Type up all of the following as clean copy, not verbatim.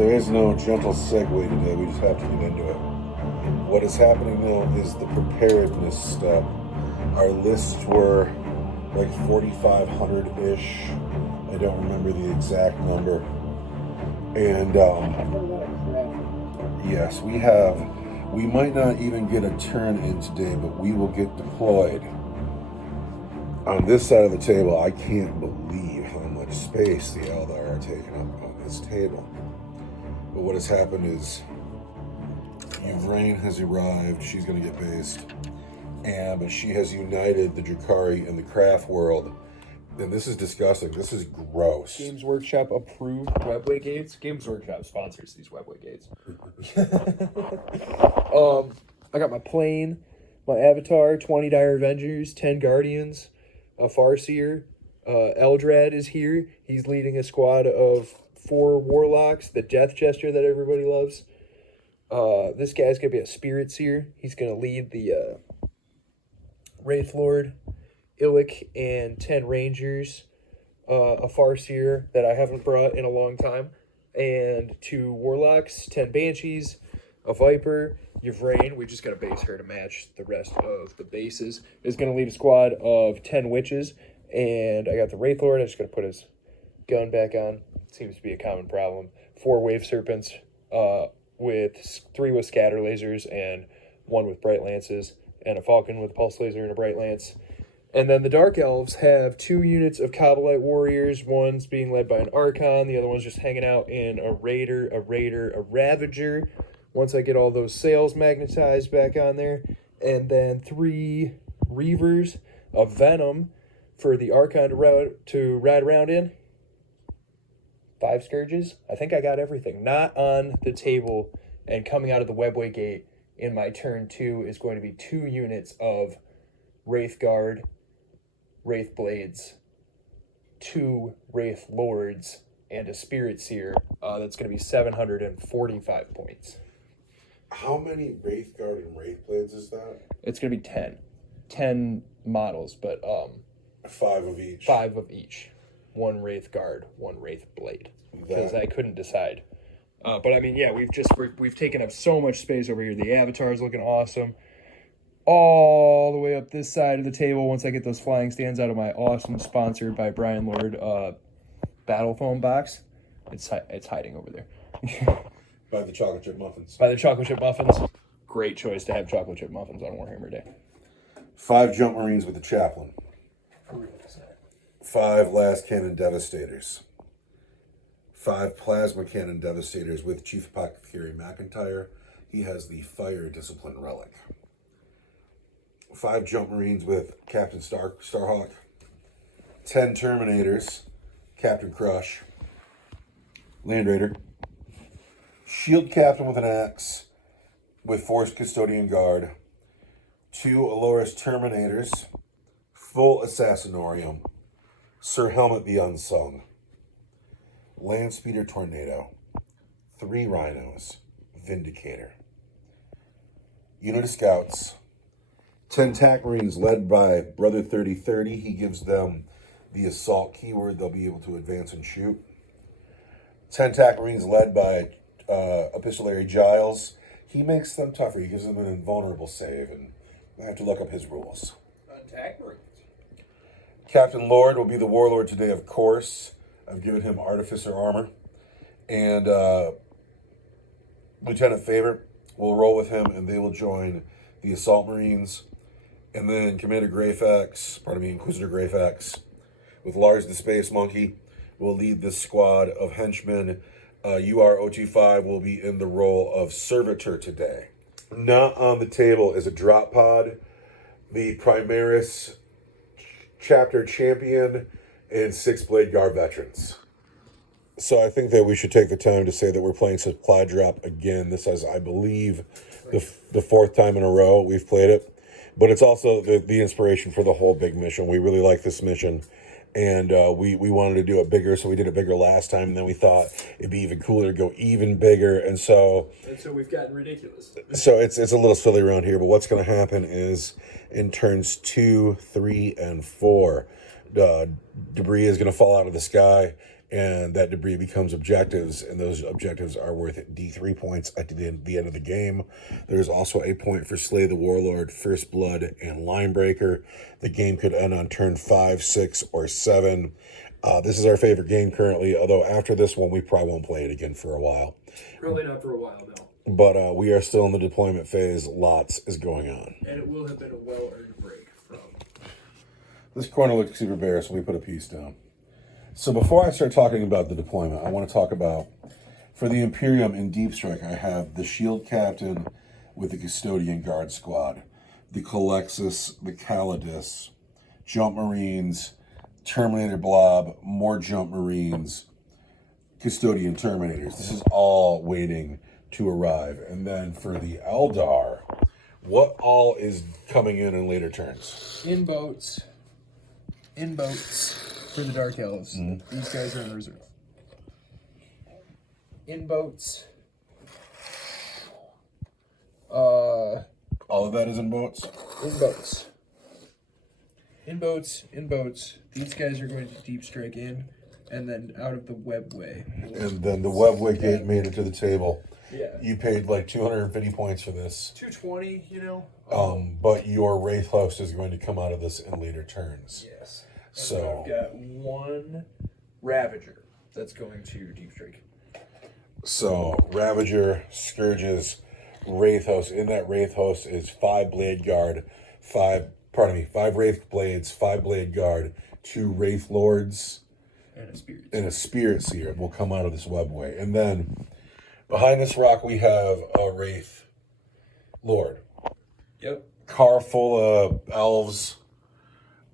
There is no gentle segue today, we just have to get into it. What is happening now is the preparedness step. Our lists were like 4,500-ish. I don't remember the exact number. And yes, we might not even get a turn in today, but we will get deployed. On this side of the table, I can't believe how much space the Eldar are taking up on this table. But what has happened is Ynnari has arrived. She's going to get based. But she has united the Drukhari and the craft world. And this is disgusting. This is gross. Games Workshop approved webway gates. Games Workshop sponsors these webway gates. I got my plane, my avatar, 20 Dire Avengers, 10 Guardians, a Farseer. Eldrad is here. He's leading a squad of 4 Warlocks, the Death Jester that everybody loves. This guy's going to be a Spirit Seer. He's going to lead the Wraith Lord, Illic, and 10 Rangers, a Farseer that I haven't brought in a long time, and 2 Warlocks, 10 Banshees, a Viper, Ynnari, we just got to base her to match the rest of the bases, is going to lead a squad of 10 Witches, and I got the Wraith Lord. I just got to put his gun back on. Seems to be a common problem. 4 Wave Serpents, with 3 with Scatter Lasers, and 1 with Bright Lances, and a Falcon with a Pulse Laser and a Bright Lance. And then the Dark Elves have 2 units of Kabbalite Warriors. One's being led by an Archon. The other one's just hanging out in a Raider, a Ravager. Once I get all those sails magnetized back on there. And then 3 Reavers of Venom for the Archon to ride around in. 5 Scourges. I think I got everything. Not on the table and coming out of the Webway Gate in my turn 2 is going to be 2 units of Wraith Guard, Wraith Blades, 2 Wraith Lords, and a Spirit Seer. That's going to be 745 points. How many Wraith Guard and Wraith Blades is that? It's going to be 10. 10 models, but 5 of each. 5 of each. 1 Wraith Guard, 1 Wraith Blade. Because I couldn't decide. But I mean, yeah, we've taken up so much space over here. The avatar's looking awesome. All the way up this side of the table, once I get those flying stands out of my awesome, sponsored by Brian Lord battle foam box. It's hiding over there. By the chocolate chip muffins. By the chocolate chip muffins. Great choice to have chocolate chip muffins on Warhammer Day. 5 Jump Marines with the Chaplain. 5 Last Cannon Devastators. 5 Plasma Cannon Devastators with Chief Apothecary McIntyre. He has the Fire Discipline Relic. 5 Jump Marines with Captain Starhawk. 10 Terminators. Captain Crush. Land Raider. Shield Captain with an Axe with Force Custodian Guard. 2 Aloris Terminators. Full Assassinorium. Sir Helmet the Unsung. Landspeeder Tornado. 3 Rhinos. Vindicator. Unit of Scouts. 10 TAC Marines led by Brother 3030. He gives them the assault keyword. They'll be able to advance and shoot. 10 TAC Marines led by Epistolary Giles. He makes them tougher. He gives them an invulnerable save, and I have to look up his rules. TAC Marines. Captain Lord will be the Warlord today, of course. I've given him Artificer Armor. And Lieutenant Favorite will roll with him, and they will join the Assault Marines. And then Commander Inquisitor Greyfax, with Lars the Space Monkey, will lead this squad of henchmen. UR-025 will be in the role of Servitor today. Not on the table is a drop pod, the Primaris Chapter Champion, and 6 Blade Guard veterans. So I think that we should take the time to say that we're playing Supply Drop again. This is, I believe, the 4th time in a row we've played it. But it's also the inspiration for the whole big mission. We really like this mission. And we wanted to do it bigger, so we did it bigger last time. And then we thought it'd be even cooler to go even bigger. And so we've gotten ridiculous. So it's a little silly around here. But what's going to happen is in turns 2, 3, and 4, debris is going to fall out of the sky. and that debris becomes objectives, and those objectives are worth D3 points at the end of the game. There's also a point for Slay the Warlord, First Blood, and Linebreaker. The game could end on turn 5, 6, or 7. This is our favorite game currently, although after this one, we probably won't play it again for a while. Probably not for a while, no. But we are still in the deployment phase. Lots is going on. And it will have been a well-earned break from... This corner looks super bare, so we put a piece down. So before I start talking about the deployment, I want to talk about, for the Imperium in Deep Strike, I have the Shield Captain with the Custodian Guard Squad, the Colexis, the Calidus, Jump Marines, Terminator Blob, more Jump Marines, Custodian Terminators. This is all waiting to arrive. And then for the Eldar, what all is coming in later turns? In boats for the Dark Elves. These guys are in reserve. In boats. All of that is in boats? In boats. These guys are going to deep strike in, and then out of the webway. And then the webway gate made it to the table. Yeah. You paid like 250 points for this. 220, you know? But your Wraith host is going to come out of this in later turns. Yes. And So I've got one Ravager that's going to deep strike. So Ravager, Scourges, Wraith host. In that Wraith host is 5 Blade Guard, 5 Wraith Blades, 5 Blade Guard, 2 Wraith Lords, and a Spirit Seer will come out of this webway. And then behind this rock we have a Wraith Lord. Yep. Car full of elves.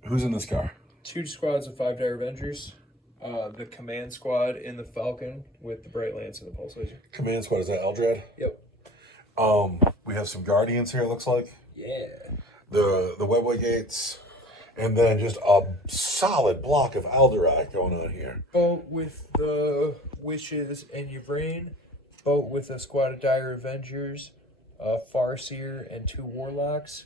Who's in this car? 2 squads of 5 Dire Avengers. The command squad in the Falcon with the Bright Lance and the Pulse Laser. Command squad, is that Eldred? Yep. We have some Guardians here, it looks like. Yeah. The webway gates. And then just a solid block of Eldar going on here. Boat with the Wishes and Yvrane. Boat with a squad of Dire Avengers. Farseer and 2 Warlocks.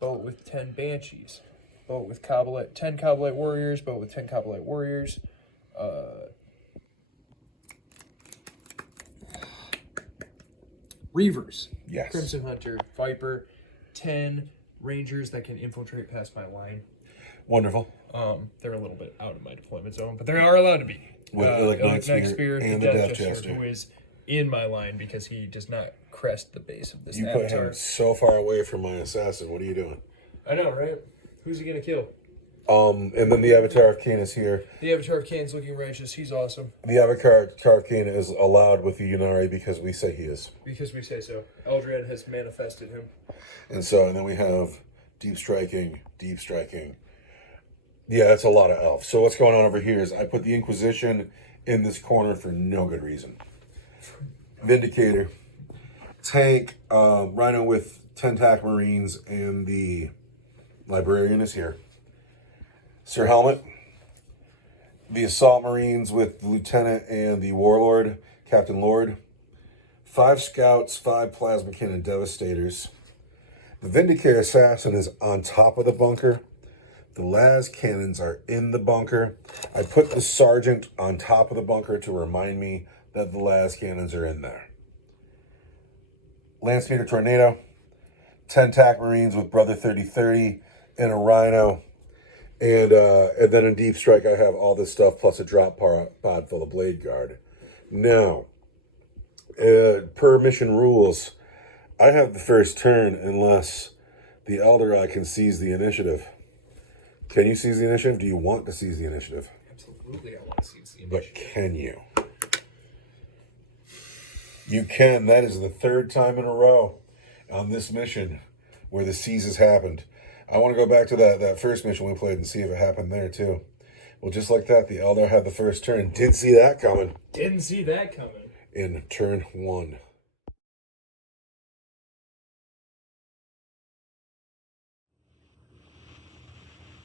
Boat with 10 Banshees. Boat with 10 Coblite Warriors. Boat with 10 Coblite Warriors. Reavers. Yes. Crimson Hunter. Viper. 10 Rangers that can infiltrate past my line. Wonderful. They're a little bit out of my deployment zone, but they are allowed to be. Like Night Spear Spear and the the Death Death Jester, Jester. who is in my line because he does not crest the base of this You put avatar. him so far away from my assassin. What are you doing? I know, right? Who's he gonna kill? And then the Avatar of Cain is here. The Avatar of Cain's looking righteous. He's awesome. The Avatar of Cain is allowed with the Ynnari because we say he is. Because we say so. Eldred has manifested him. And then we have deep striking. Yeah, that's a lot of elves. So what's going on over here is I put the Inquisition in this corner for no good reason. Vindicator. Tank, Rhino with 10 TAC Marines, and the Librarian is here. Sir Helmet. The Assault Marines with the Lieutenant and the Warlord, Captain Lord. 5 Scouts, 5 Plasma Cannon Devastators. The Vindicator Assassin is on top of the bunker. The las cannons are in the bunker. I put the Sergeant on top of the bunker to remind me that the las cannons are in there. Landspeeder Tornado. 10 TAC Marines with Brother 3030 and a Rhino. And then in Deep Strike, I have all this stuff plus a drop pod full of Blade Guard. Now, per mission rules, I have the first turn unless the Eldar can seize the initiative. Can you seize the initiative? Do you want to seize the initiative? Absolutely, I want to seize the But can you? You can. That is the 3rd time in a row on this mission where the seize has happened. I want to go back to that first mission we played and see if it happened there too. Well, just like that, the Eldar had the first turn. Didn't see that coming. Didn't see that coming. In turn 1.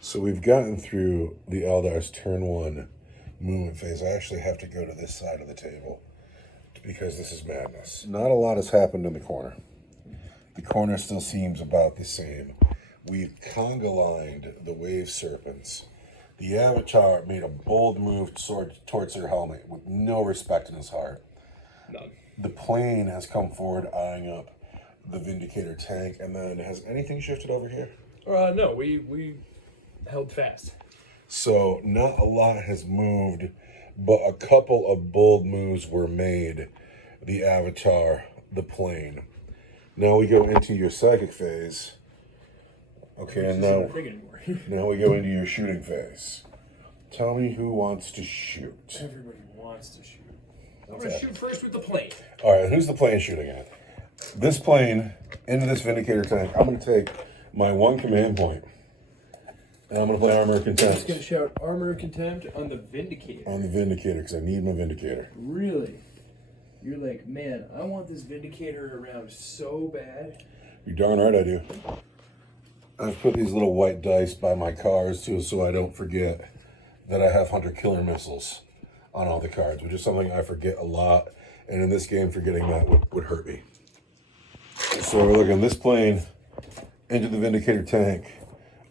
So we've gotten through the Eldar's turn 1 movement phase. I actually have to go to this side of the table because this is madness. Not a lot has happened in the corner. The corner still seems about the same. We've conga lined the Wave Serpents. The Avatar made a bold move towards her helmet with no respect in his heart. None. The plane has come forward, eyeing up the Vindicator tank, and then has anything shifted over here? No, we held fast. So not a lot has moved, but a couple of bold moves were made. The Avatar, the plane. Now we go into your psychic phase. Okay, and now we go into your shooting phase. Tell me who wants to shoot. Everybody wants to shoot. I'm going to shoot first with the plane. All right, who's the plane shooting at? This plane into this Vindicator tank. I'm going to take my 1 command point, and I'm going to play Armor of I'm Contempt. just going to shout Armor of Contempt on the Vindicator. On the Vindicator, because I need my Vindicator. Really? You're like, man, I want this Vindicator around so bad. You're darn right I do. I've put these little white dice by my cards, too, so I don't forget that I have Hunter Killer missiles on all the cards, which is something I forget a lot. And in this game, forgetting that would hurt me. So we're looking this plane into the Vindicator tank.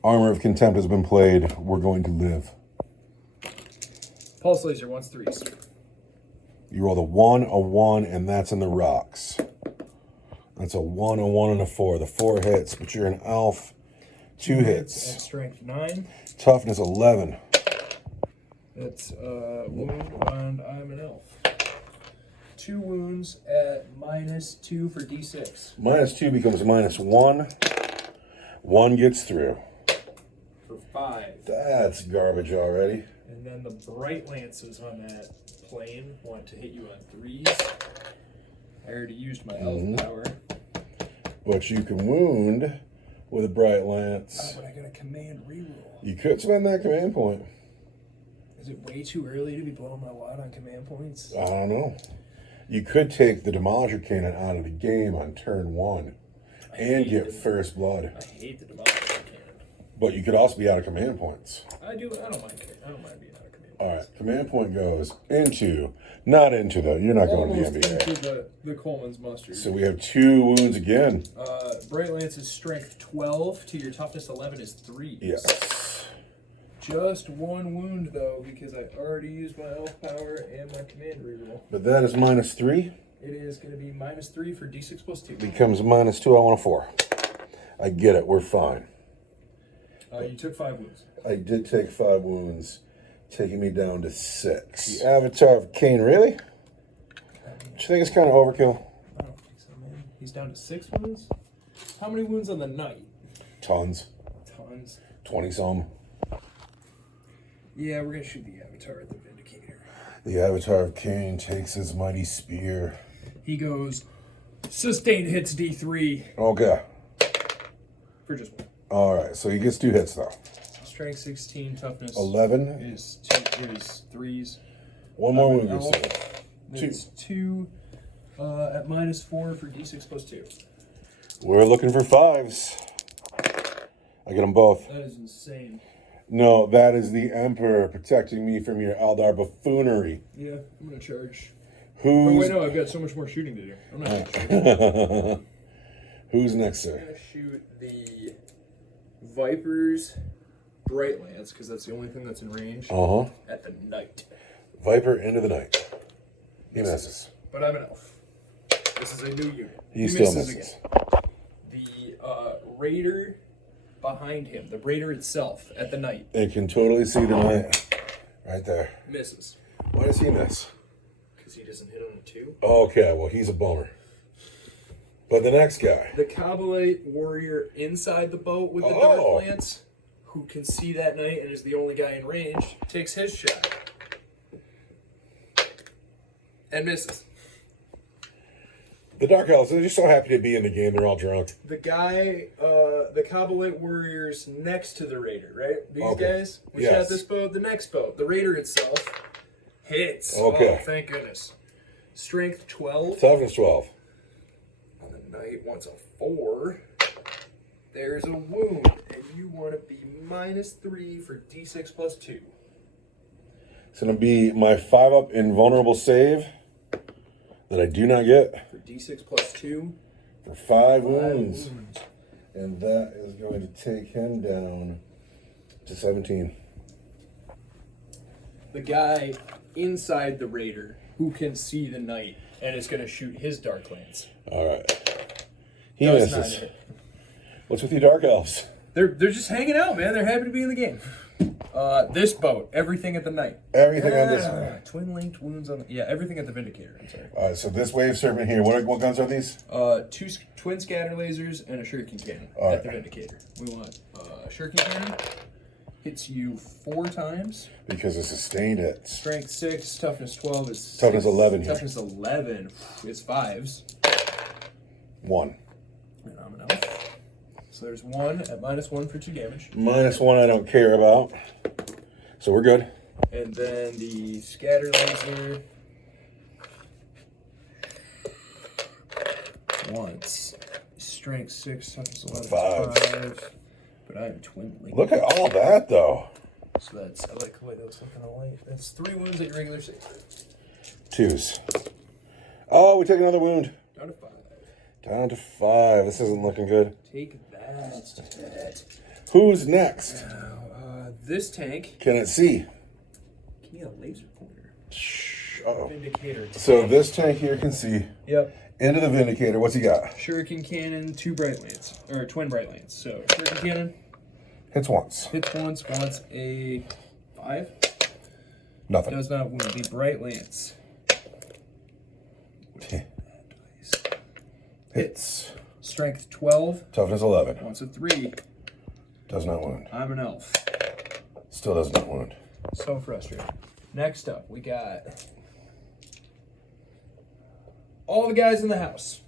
Armor of Contempt has been played. We're going to live. Pulse Laser wants 3s. You roll a 1, and that's in the rocks. That's a 1, a 1, and a 4. The 4 hits, but you're an elf. 2 hits. And strength 9. Toughness 11. That's wound, and I'm an elf. 2 wounds at -2 for D6. -2 becomes -1. 1 gets through. For 5. That's garbage already. And then the Bright Lances on that plane want to hit you on 3s. I already used my elf power. But you can wound with a Bright Lance. Oh, but I got a command reroll. You could spend that command point. Is it way too early to be blowing my wad on command points? I don't know. You could take the Demolisher Cannon out of the game on turn 1 and get first blood. I hate the Demolisher Cannon. But you could also be out of command points. I don't mind being out of command points. All right, command point goes into, not into the, you're not going Almost to the NBA. into the Coleman's mustard. So we have 2 wounds again. Bright Lance's strength 12 to your toughness 11 is 3. Yes. Just 1 wound though, because I already used my elf power and my command reroll. But that is -3. It is going to be -3 for D6 plus 2. Becomes -2. I want a 4. I get it. We're fine. You took 5 wounds. I did take 5 wounds, taking me down to 6. The Avatar of Cain, really? Do you think it's kind of overkill? I don't think so, man. He's down to 6 wounds? How many wounds on the knight? Tons. Tons. 20-some. Yeah, we're going to shoot the Avatar at the Vindicator. The Avatar of Cain takes his mighty spear. He goes, sustained hits D3 Okay. for just 1. All right, so he gets 2 hits, though. Strength 16, toughness 11. is 3s. 1 more wound Elf. gets through. It's 2 at -4 for D6 plus 2. We're looking for 5s. I get them both. That is insane. No, that is the Emperor protecting me from your Eldar buffoonery. Yeah, I'm going to charge. Who's... Oh, wait, no, I've got so much more shooting to do. I'm not going to shoot. Who's next, I'm sir? going to shoot the Viper's Bright Lance, because that's the only thing that's in range, Uh-huh. at the Knight. Viper into the night. He misses. But I'm an elf. This is a new unit. He still misses. Again. The Raider behind him, the Raider itself, at the Knight, They can totally see the night. Right there. misses. Why does he miss? Because he doesn't hit on the 2. Okay, well, he's a bummer. But the next guy. The Kabbalite warrior inside the boat with the Dark Lance, who can see that Knight and is the only guy in range, takes his shot. And misses. The Dark Elves, they're just so happy to be in the game. They're all drunk. The guy, the Kabbalite warriors next to the Raider, right? These guys? We shot this boat, the next boat. The Raider itself hits. Okay. Oh, thank goodness. Strength 12. Toughness 12. And the Knight wants a 4. There's a wound, and you want to be -3 for D6 plus 2. It's going to be my 5-up invulnerable save that I do not get. For D6 plus 2. For 5 wounds. And that is going to take him down to 17. the guy inside the raider who can see the knight and is going to shoot his dark lance. All right. He Does not misses. hit. What's with you dark elves? They're just hanging out, man. They're happy to be in the game. This boat, everything at the knight. Everything on this one. Twin linked wounds on the everything at the Vindicator. I'm sorry. All right, so this wave serpent here, what guns are these? Two twin scatter lasers and a shuriken cannon All at the right. Vindicator. We want shuriken cannon. Hits you 4 times. Because it's sustained it. Strength 6, toughness 12 is Toughness 11 here. Toughness 11 is 5s. 1. And I'm an elf. So there's 1 at -1 for 2 damage. -1 I don't care about. So we're good. And then the scatter laser. Once. Strength 6, toughness 11 5. But I am twin link. Look at all that, though. So that's, I like the way that looks looking all light. That's 3 wounds at your regular save. 2s. Oh, we take another wound. Down to 5. Down to 5. This isn't looking good. Take that. Who's next? Now, this tank. Can it see? Give me a laser pointer. Uh-oh. Vindicator. So this tank here can see. Yep. Into the Vindicator. What's he got? Shuriken cannon, 2 bright lance. Or twin bright lance. So shuriken cannon. Hits once. Hits once a 5. Nothing. Does not wound. The bright lance. Hits. Strength 12. Toughness 11. Once a 3. Does not wound. I'm an elf. Still does not wound. So frustrating. Next up, we got all the guys in the house.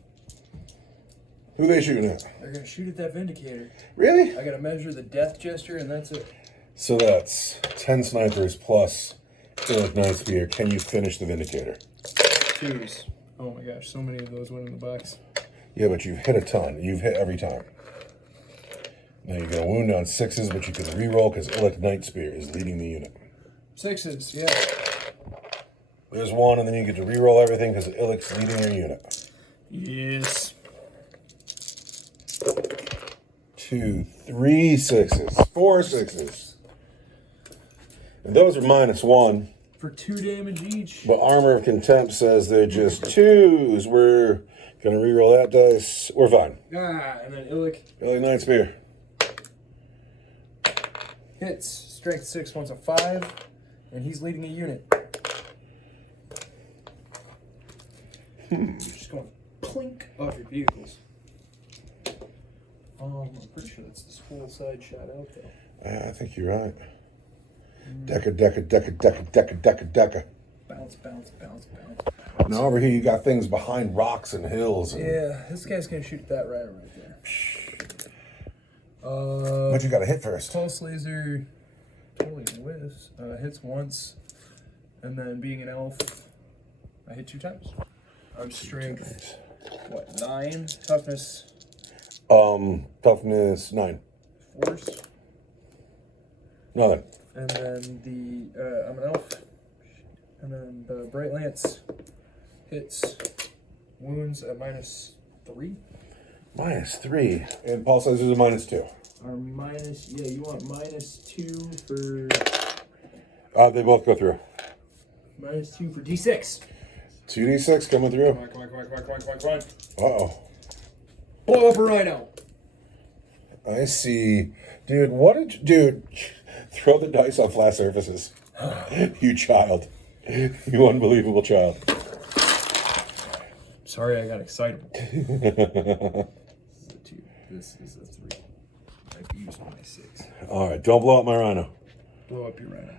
Who they shooting at? They're gonna shoot at that Vindicator. Really? I gotta measure the death gesture, and that's it. So that's 10 snipers plus Philip Night Spear. Can you finish the Vindicator? 2s. Oh my gosh, so many of those went in the box. Yeah, but you've hit a ton. You've hit every time. Now you're going to wound on 6s, but you can reroll because Illic Night Spear is leading the unit. 6s, yeah. There's 1, and then you get to reroll everything because Illic's leading your unit. Yes. 2, 3 6s, 4 6s. And those are -1. For 2 damage each. But Armor of Contempt says they're just 2s. We're going to reroll that dice. We're fine. And then Illic Illic Night Spear. hits. Strength 6 once a 5. And he's leading a unit. Just going plink off your vehicles. I'm pretty sure that's this whole side shot out though. I think you're right. Deca. Bounce. Now over here you got things behind rocks and hills. And Yeah, this guy's gonna shoot that right there. But you got to hit first. Pulse laser totally whiz. Hits once, and then being an elf, I hit 2 times. I'm strength 9, toughness Toughness 9. force, Nothing. and then I'm an elf, and then the bright lance hits wounds at -3. -3. And pulse lasers are -2. Or you want -2 for They both go through. -2 for D6. 2d6 coming through. Come on. Uh-oh. Blow up a rhino. I see. Dude, throw the dice on flat surfaces. You child. You unbelievable child. Sorry, I got excitable. This is a 2. This is a 3. I've used my 6. All right, don't blow up my rhino. Blow up your rhino.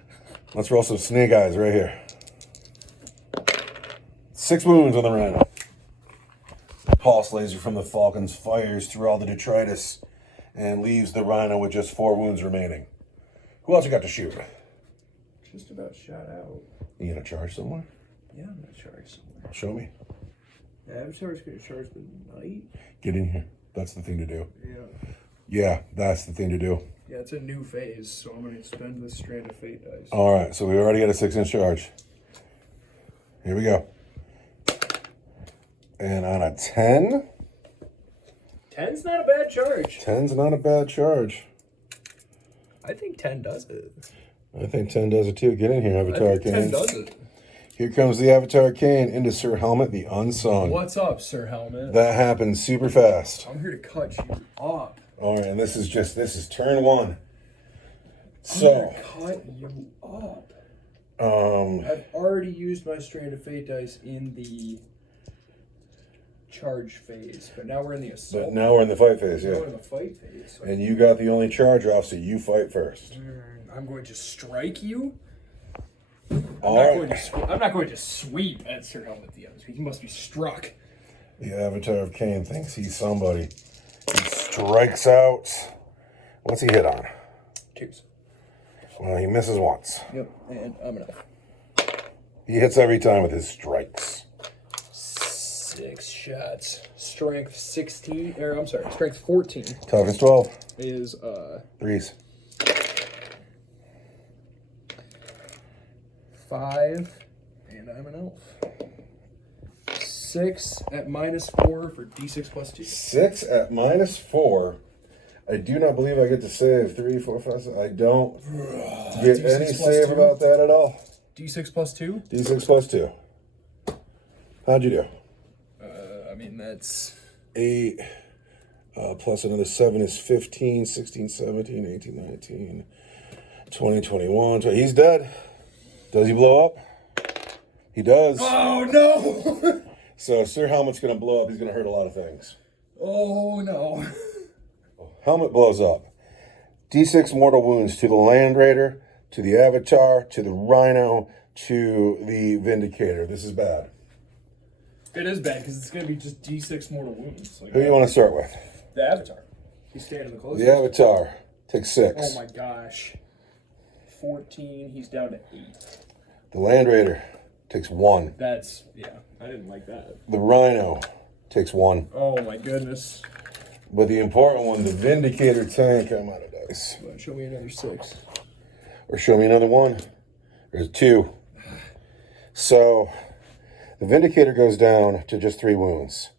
Let's roll some snake eyes right here. 6 wounds on the rhino. Pulse laser from the Falcons fires through all the detritus and leaves the rhino with just 4 wounds remaining. Who else you got to shoot? Just about shot out. You gonna charge somewhere? Yeah, I'm gonna charge somewhere. Show me. Yeah, Avatar's gonna charge the knight. Get in here. That's the thing to do. Yeah. Yeah, that's the thing to do. Yeah, it's a new phase, so I'm gonna spend this strand of fate dice. All right, so we already got a 6-inch charge. Here we go. And on a 10? 10's not a bad charge. 10's not a bad charge. I think 10 does it. I think 10 does it too. Get in here, Avatar I think 10 Kane. does it. Here comes the Avatar Kane into Sir Helmet, the Unsung. What's up, Sir Helmet? That happened super fast. I'm here to cut you up. All right, and this is turn 1. I'm So, here to cut you up. um, I've already used my Strand of Fate dice in the charge phase, but now we're in the assault. but now we're in the fight phase, Now yeah. we're in the fight phase. So And you got the only charge off, so you fight first. I'm going to strike you. All right. I'm not going to sweep at Sir Helmet the Unsung. He must be struck. The Avatar of Kane thinks he's somebody. He strikes out. What's he hit on? 2s. Well, he misses once. Yep, and I'm gonna. He hits every time with his strikes. 6 shots. Strength 16, or I'm sorry, strength 14 Toughness 12. is 3s. 5, and I'm an elf. 6 at -4 for d6 plus 2. 6 at -4. I do not believe I get to save 3, 4, 5, 6. I don't get D6 any plus save 2? about that at all. d6 plus 2? D6 plus 2. How'd you do? I mean, that's 8 plus another 7 is 15, 16, 17, 18, 19, 20, 21. He's dead. Does he blow up? He does. Oh no! So Sir Helmet's going to blow up. He's going to hurt a lot of things. Oh no! Helmet blows up. D6 mortal wounds to the Land Raider, to the Avatar, to the Rhino, to the Vindicator. This is bad. It is bad because it's going to be just d6 mortal wounds. Like Who do you want to start with? the Avatar. He's standing the closest. The Avatar takes 6. Oh my gosh. 14, he's down to 8. The Land Raider takes 1. That's, yeah, I didn't like that. The Rhino takes 1. Oh my goodness. But the important one, the Vindicator tank, I'm out of dice. Come on, show me another 6. Or show me another 1. There's 2. So, the Vindicator goes down to just 3 wounds.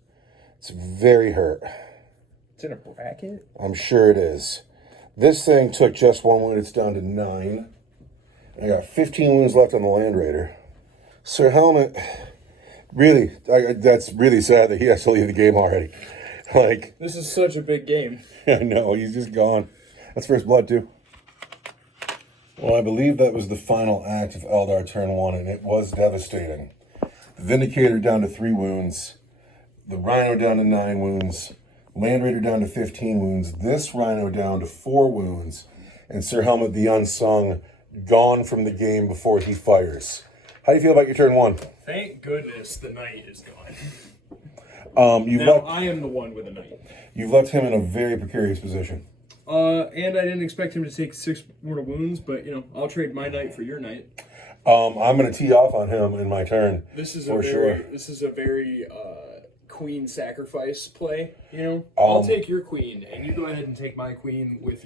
It's very hurt. It's in a bracket? I'm sure it is. This thing took just 1 wound. It's down to 9. I got 15 wounds left on the Land Raider. Sir Helmet, really, that's really sad that he has to leave the game already. Like, This is such a big game. I know, he's just gone. That's first blood, too. Well, I believe that was the final act of Eldar turn 1, and it was devastating. The Vindicator down to 3 wounds. The Rhino down to 9 wounds. Land Raider down to 15 wounds. This Rhino down to 4 wounds. And Sir Helmet the Unsung gone from the game before he fires. How do you feel about your turn 1? Thank goodness the knight is gone. You've Now left I am the one with a knight. you've left him in a very precarious position. And I didn't expect him to take 6 mortal wounds, but, you know, I'll trade my knight for your knight. I'm going to tee off on him in my turn. This is for a sure. very queen sacrifice play. You know, I'll take your queen, and you go ahead and take my queen with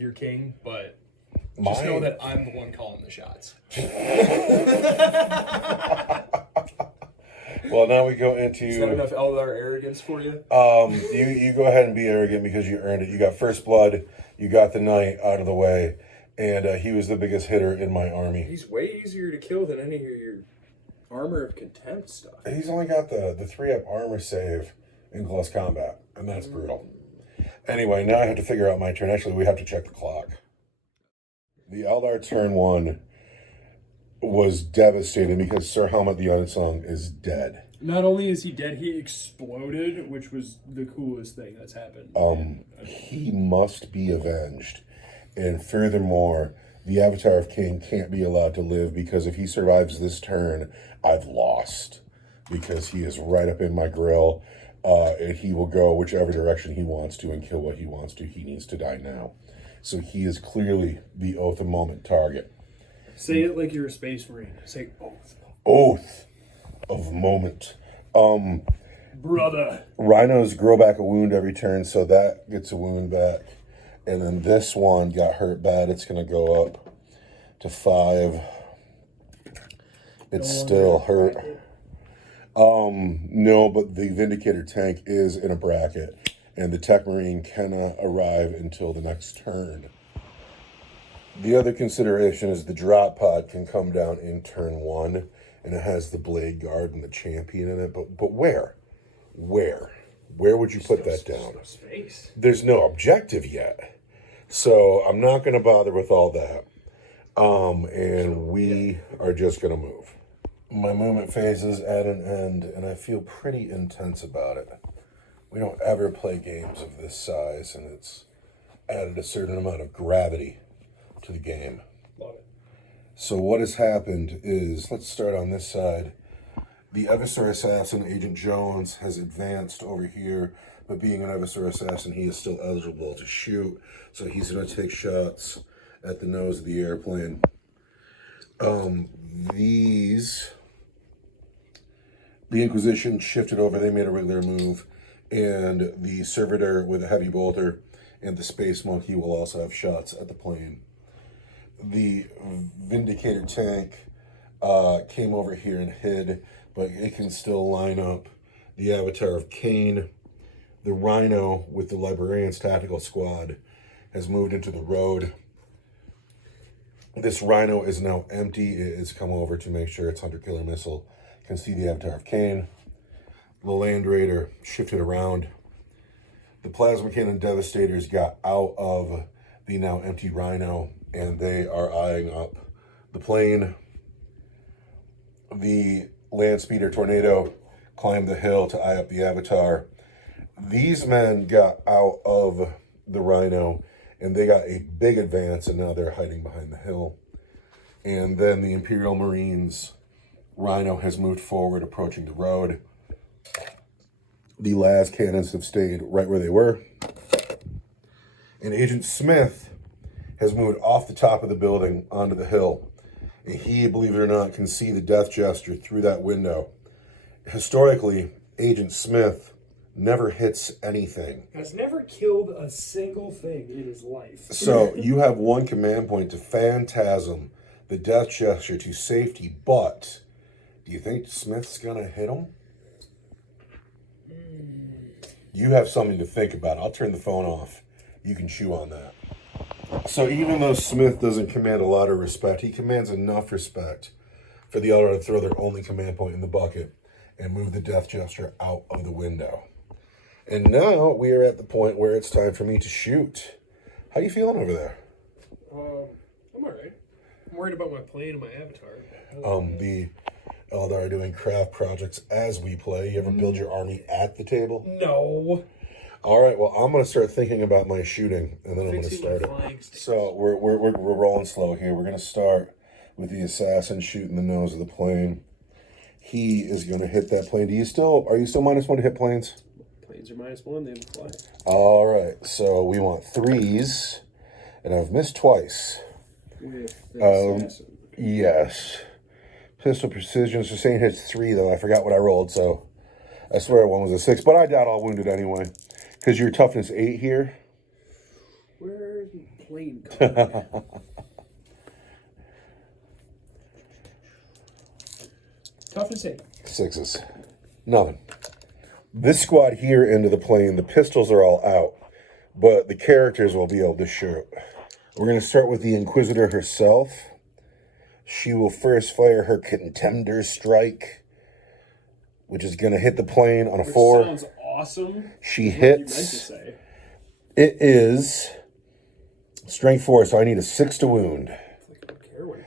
your king. But just know that I'm the one calling the shots. Well, now we go into. Is that enough Eldar arrogance for you? You go ahead and be arrogant because you earned it. You got first blood. You got the knight out of the way, and he was the biggest hitter in my army. He's way easier to kill than any of your armor of contempt stuff. He's only got the 3-up armor save in close combat, and that's brutal. Anyway, now I have to figure out my turn. Actually, we have to check the clock. The Eldar turn 1 was devastating because Sir Helmet the Unsung is dead. Not only is he dead, he exploded, which was the coolest thing that's happened. He must be avenged. And furthermore, the Avatar of King can't be allowed to live because if he survives this turn, I've lost. Because he is right up in my grill, and he will go whichever direction he wants to and kill what he wants to. He needs to die now. So he is clearly the Oath of Moment target. Say it like you're a space marine. Say oath. Oath of Moment. Brother. Rhinos grow back a wound every turn, so that gets a wound back. And then this one got hurt bad. It's going to go up to 5. It's still hurt. No, but the Vindicator tank is in a bracket, and the Tech Marine cannot arrive until the next turn. The other consideration is the drop pod can come down in turn 1, and it has the blade guard and the champion in it. But where? Where would you put that down? No space. There's no objective yet, so I'm not going to bother with all that. And we are just going to move. My movement phase is at an end, and I feel pretty intense about it. We don't ever play games of this size, and it's added a certain amount of gravity to the game. Love it. So what has happened is, let's start on this side. The Eversor Assassin, Agent Jones, has advanced over here, but being an Eversor Assassin, he is still eligible to shoot, so he's going to take shots at the nose of the airplane. The Inquisition shifted over, they made a regular move, and the Servitor with a heavy bolter and the Space Monkey will also have shots at the plane. The Vindicator tank came over here and hid, but it can still line up. The Avatar of Cain, the Rhino with the Librarian's Tactical Squad has moved into the road. This Rhino is now empty. It has come over to make sure its Hunter Killer Missile can see the Avatar of Cain. The Land Raider shifted around. The Plasma Cannon Devastators got out of the now empty Rhino, and they are eyeing up the plane. The Land Speeder Tornado climbed the hill to eye up the Avatar. These men got out of the Rhino, and they got a big advance, and now they're hiding behind the hill. And then the Imperial Marines Rhino has moved forward, approaching the road. The las cannons have stayed right where they were. And Agent Smith has moved off the top of the building onto the hill. And he, believe it or not, can see the Death Gesture through that window. Historically, Agent Smith never hits anything. Has never killed a single thing in his life. So you have one command point to phantasm the Death Gesture to safety, but do you think Smith's gonna hit him? You have something to think about. I'll turn the phone off. You can chew on that. So even though Smith doesn't command a lot of respect, he commands enough respect for the Eldar to throw their only command point in the bucket and move the Death Gesture out of the window. And now we are at the point where it's time for me to shoot. How you feeling over there? I'm all right. I'm worried about my plane and my Avatar. The Eldar are doing craft projects as we play. You ever build your army at the table? No. All right, well, I'm going to start thinking about my shooting, and then I'm going to start it. So we're rolling slow here. We're going to start with the assassin shooting the nose of the plane. He is going to hit that plane. Are you still -1 to hit planes? Planes are -1, they have to fly. All right, so we want 3s, and I've missed twice. With the assassin. Yes. Pistol precision, so saying hits 3, though. I forgot what I rolled, so I swear one was a 6, but I doubt I'll wound it anyway. Because your toughness 8 here. Where's the plane coming? Toughness 8. 6s. Nothing. This squad here into the plane, the pistols are all out, but the characters will be able to shoot. We're going to start with the Inquisitor herself. She will first fire her Contender Strike, which is going to hit the plane on a 4. Sounds awesome. She hits. It is strength 4, so I need a 6 to wound.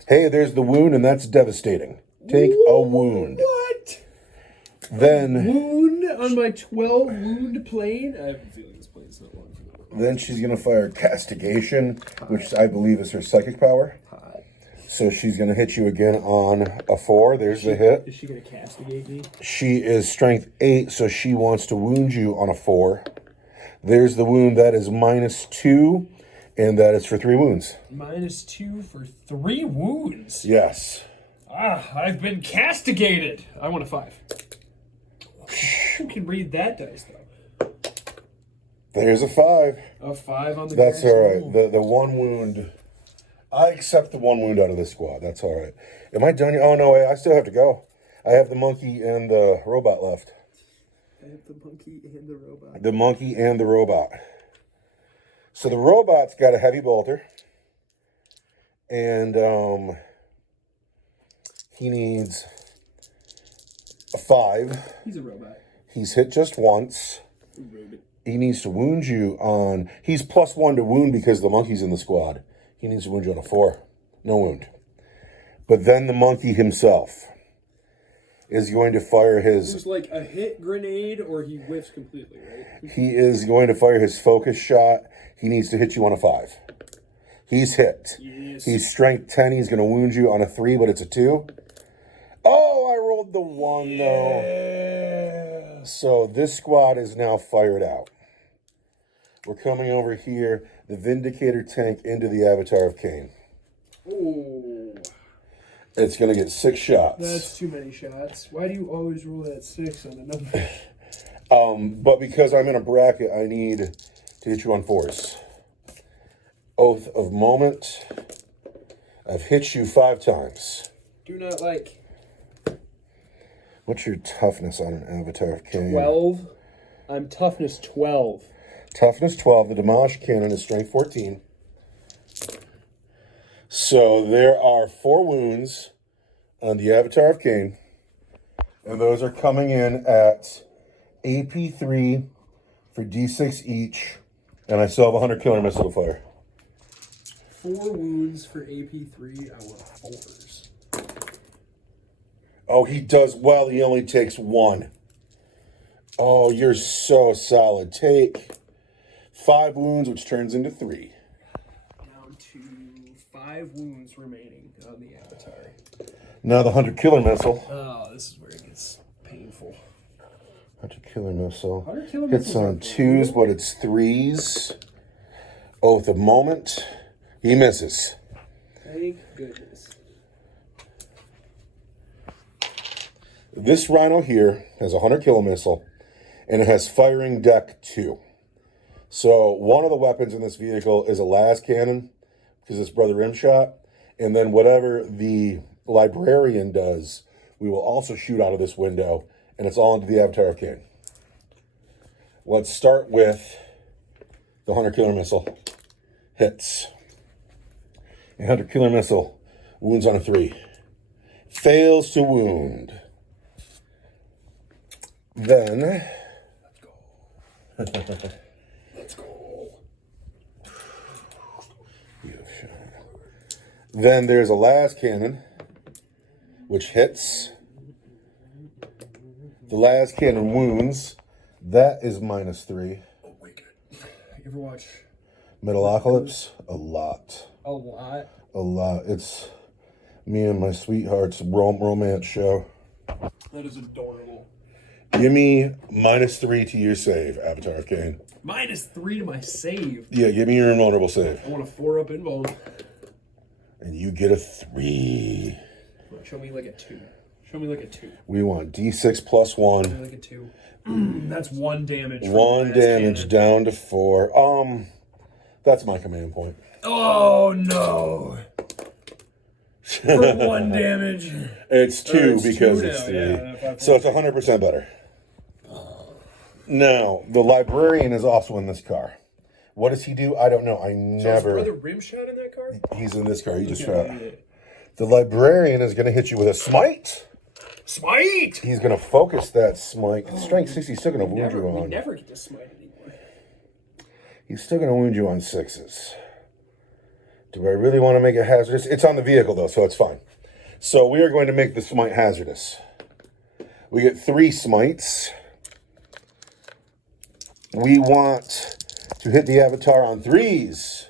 Hey, there's the wound, and that's devastating. Take a wound. What? Then Wound on my 12 wound plane? I have a feeling this plane's not long for that. Then she's going to fire Castigation, which I believe is her psychic power. So she's going to hit you again on a 4. There's the hit. Is she going to castigate me? She is strength 8, so she wants to wound you on a 4. There's the wound. That is -2, and that is for 3 wounds. -2 for 3 wounds? Yes. I've been castigated. I want a 5. Who can read that dice, though? There's a 5. A 5 on the That's dice all right. roll. The 1 wound... I accept the 1 wound out of this squad. That's all right. Am I done? Oh, no, wait. I still have to go. I have the monkey and the robot left. I have the monkey and the robot. The monkey and the robot. So the robot's got a heavy bolter. And he needs a 5. He's a robot. He's hit just once. He needs to wound you on... He's +1 to wound because the monkey's in the squad. He needs to wound you on a 4. No wound. But then the monkey himself is going to fire his... It's like a hit grenade or he whiffs completely, right? He is going to fire his focus shot. He needs to hit you on a 5. He's hit. Yes. He's strength 10. He's going to wound you on a 3, but it's a 2. Oh, I rolled the 1, though. So this squad is now fired out. We're coming over here. The Vindicator tank into the Avatar of Cain. Oh. It's going to get 6 shots. That's too many shots. Why do you always roll that 6 on a number? But because I'm in a bracket, I need to hit you on 4s. Oath of Moment. I've hit you 5 times. Do not like. What's your toughness on an Avatar of Cain? 12. I'm toughness 12. Toughness 12. The Demolish Cannon is strength 14. So there are 4 wounds on the Avatar of Cain. And those are coming in at AP3 for D6 each. And I still have 100 killer missile to fire. 4 wounds for AP3. I want 4s. Oh, he does well. He only takes 1. Oh, you're so solid. Take 5 wounds, which turns into 3. Down to 5 wounds remaining on the Avatar. Now the 100 killer missile. Oh, this is where it gets painful. 100 killer missile. 100 killer Hits missiles on are 2s, but it's 3s. Oath of Moment. He misses. Thank goodness. This Rhino here has a 100 kilo missile, and it has firing deck 2. So one of the weapons in this vehicle is a las cannon, because it's Brother Rimshot, and then whatever the librarian does, we will also shoot out of this window, and it's all into the Avatar of Cain. Let's start with the 100 killer missile. Hits. A 100 killer missile wounds on a 3. Fails to wound. Then, let's go. Then there's a las cannon, which hits. The las cannon wounds. That is -3. Oh, wicked. You ever watch Metalocalypse? A lot. a lot? A lot. It's me and my sweetheart's romance show. That is adorable. Give me -3 to your save, Avatar of Cain. -3 to my save. Yeah, give me your invulnerable save. I want a 4-up invuln. And you get a 3. Show me like a 2. Show me like a 2. We want D6 plus 1. Show me like a 2. That's 1 damage. 1 damage down to 4. That's my command point. Oh no! For 1 damage. It's 2 it's because 2 it's now, 3. yeah, So it's 100% better. Now, the librarian is also in this car. What does he do? I don't know. I never... So is Brother Rimshot in that car? He's in this car. He just Okay. shot. The librarian is going to hit you with a smite. Smite! He's going to focus that smite. Strength 6, he's still going to wound you We on. never get to smite anymore. He's still going to wound you on 6s. Do I really want to make it hazardous? It's on the vehicle, though, so it's fine. So we are going to make the smite hazardous. We get 3 smites. We want to hit the Avatar on 3s.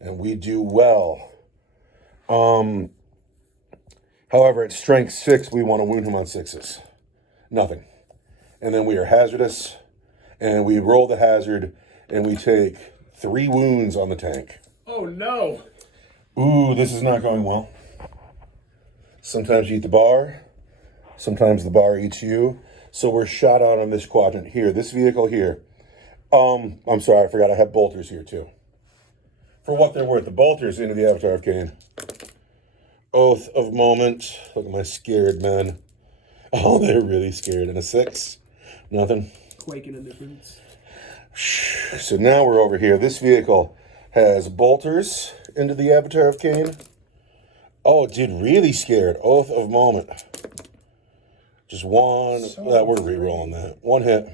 And we do well. However, at strength 6, we want to wound him on 6s. Nothing. And then we are hazardous. And we roll the hazard. And we take 3 wounds on the tank. Oh no! Ooh, this is not going well. Sometimes you eat the bar. Sometimes the bar eats you. So we're shot out on this quadrant here. This vehicle here. I'm sorry, I forgot I have bolters here too. For what they're worth, the bolters into the Avatar of Cain. Oath of Moment. Look at my scared men. Oh, they're really scared. And a 6. Nothing. Quaking in difference. So now we're over here. This vehicle has bolters into the Avatar of Cain. Oh, dude, really scared. Oath of Moment. Just one. We're re-rolling that. One hit.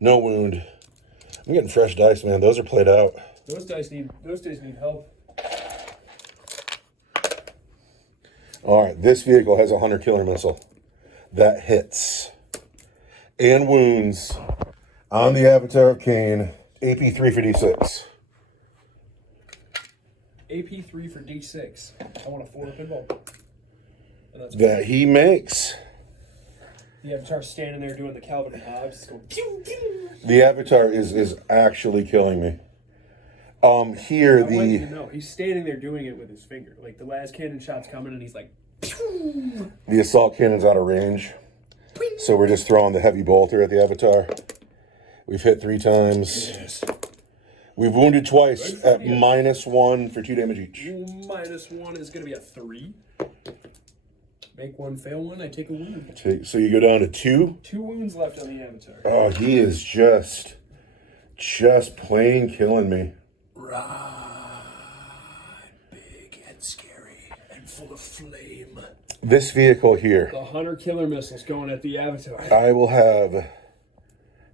No wound. I'm getting fresh dice, man. Those are played out. Those dice need help. All right, this vehicle has a hunter killer missile that hits and wounds on the Avatar of Cain. AP 3 for D6. AP 3 for D6. I want a 4 pinball. And that's That he makes. The Avatar's standing there doing the Calvin and Hobbes. It's going pew, pew. The Avatar is actually killing me. Here I want you to the know, he's standing there doing it with his finger. Like the last cannon shot's coming and he's like, pew. the assault cannon's out of range. So we're just throwing the heavy bolter at the Avatar. We've hit 3 times. Yes. We've wounded twice at -1 for 2 damage each. -1 is going to be a 3. Make one, fail one, I take a wound. So you go down to 2. 2 wounds left on the Avatar. Oh, he is just plain killing me. Right. Big and scary and full of flame. This vehicle here, The hunter killer missiles going at the Avatar. I will have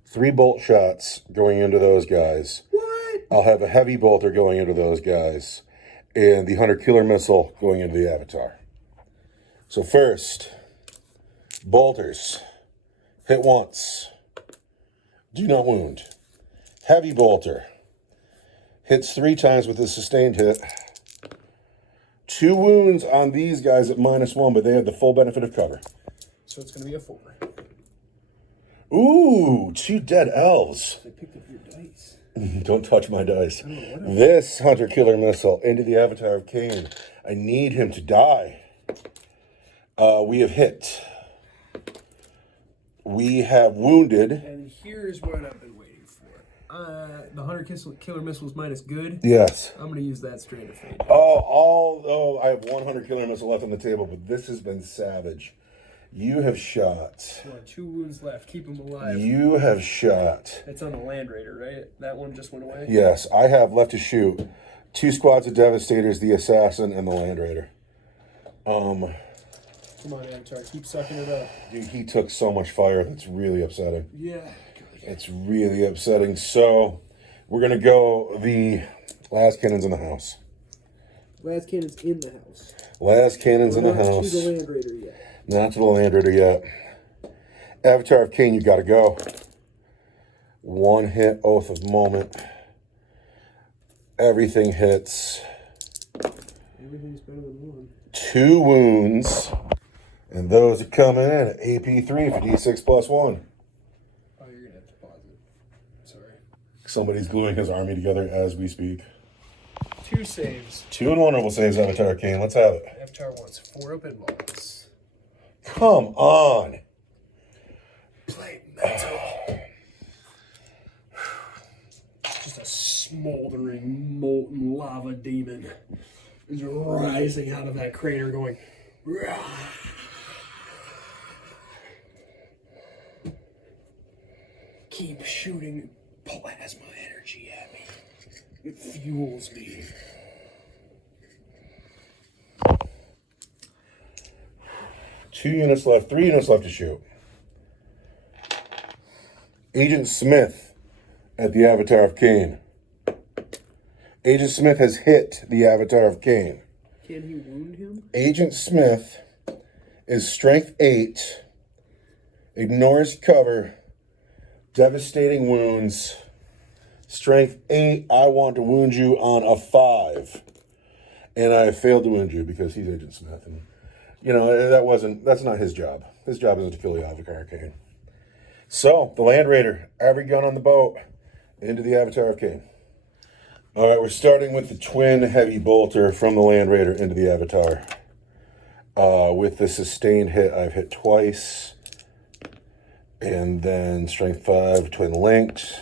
3 bolt shots going into those guys. What? I'll have a heavy bolter going into those guys. And the hunter killer missile going into the Avatar. So first, bolters. Hit once. Do not wound. Heavy bolter. Hits 3 times with a sustained hit. 2 wounds on these guys at -1, but they have the full benefit of cover. So it's going to be a 4. Ooh, 2 dead elves. I picked up your dice. Don't touch my dice. This hunter killer missile into the Avatar of Cain. I need him to die. We have hit. We have wounded. And here's what I've been waiting for. The hunter killer missiles minus good. Yes. I'm going to use that straight of fate. I have 100 killer missile left on the table, but this has been savage. You have shot. Come on, 2 wounds left. Keep them alive. You have shot. It's on the Land Raider, right? That one just went away? Yes, I have left to shoot 2 squads of Devastators, the Assassin, and the Land Raider. Come on, Avatar. Keep sucking it up. Dude, he took so much fire. That's really upsetting. Yeah. It's really upsetting. So, we're going to go the last cannons in the house. Last cannon's in the house. Last cannons in the Not house. to the Land Raider yet. Not to the Land Raider yet. Avatar of Cain, you got to go. 1 hit, Oath of Moment. Everything hits. Everything's better than 1. 2 wounds. And those are coming in at AP 3 for D6 plus 1. Oh, you're going to have to pause it. Sorry. Somebody's gluing his army together as we speak. 2 saves. 2 invulnerable saves, Avatar of Cain. Let's have it. Avatar wants 4 open balls. Come on. Play metal. Just a smoldering, molten lava demon is rising out of that crater going, "Rah." Keep shooting plasma energy at me. It fuels me. Two units left, 3 units left to shoot. Agent Smith at the Avatar of Cain. Agent Smith has hit the Avatar of Cain. Can he wound him? Agent Smith is strength 8, ignores cover, devastating wounds. Strength 8, I want to wound you on a 5. And I failed to wound you because he's Agent Smith. And, you know, that's not his job. His job isn't to kill the Avatar of Cain. So, the Land Raider, every gun on the boat, into the Avatar of Cain. All right, we're starting with the twin heavy bolter from the Land Raider into the Avatar. With the sustained hit, I've hit twice. And then strength 5, twin linked.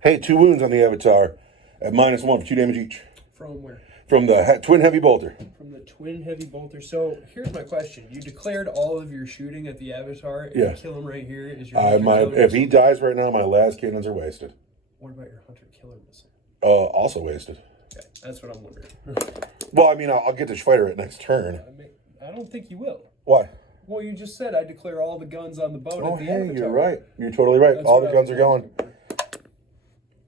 Hey, 2 wounds on the Avatar at -1 for 2 damage each. From where? From the twin heavy bolter. From the twin heavy bolter. So here's my question: you declared all of your shooting at the Avatar, and Yeah. you kill him right here. Is your hunter killer If he missile? dies right now, my last cannons are wasted. What about your hunter killer missile? Also wasted. Okay, that's what I'm wondering. Well, I mean, I'll get to fighter it next turn. I don't think you will. Why? Well, you just said I declare all the guns on the boat Oh, at the hey, avatar. you're right. You're totally right. That's All what the guns are going.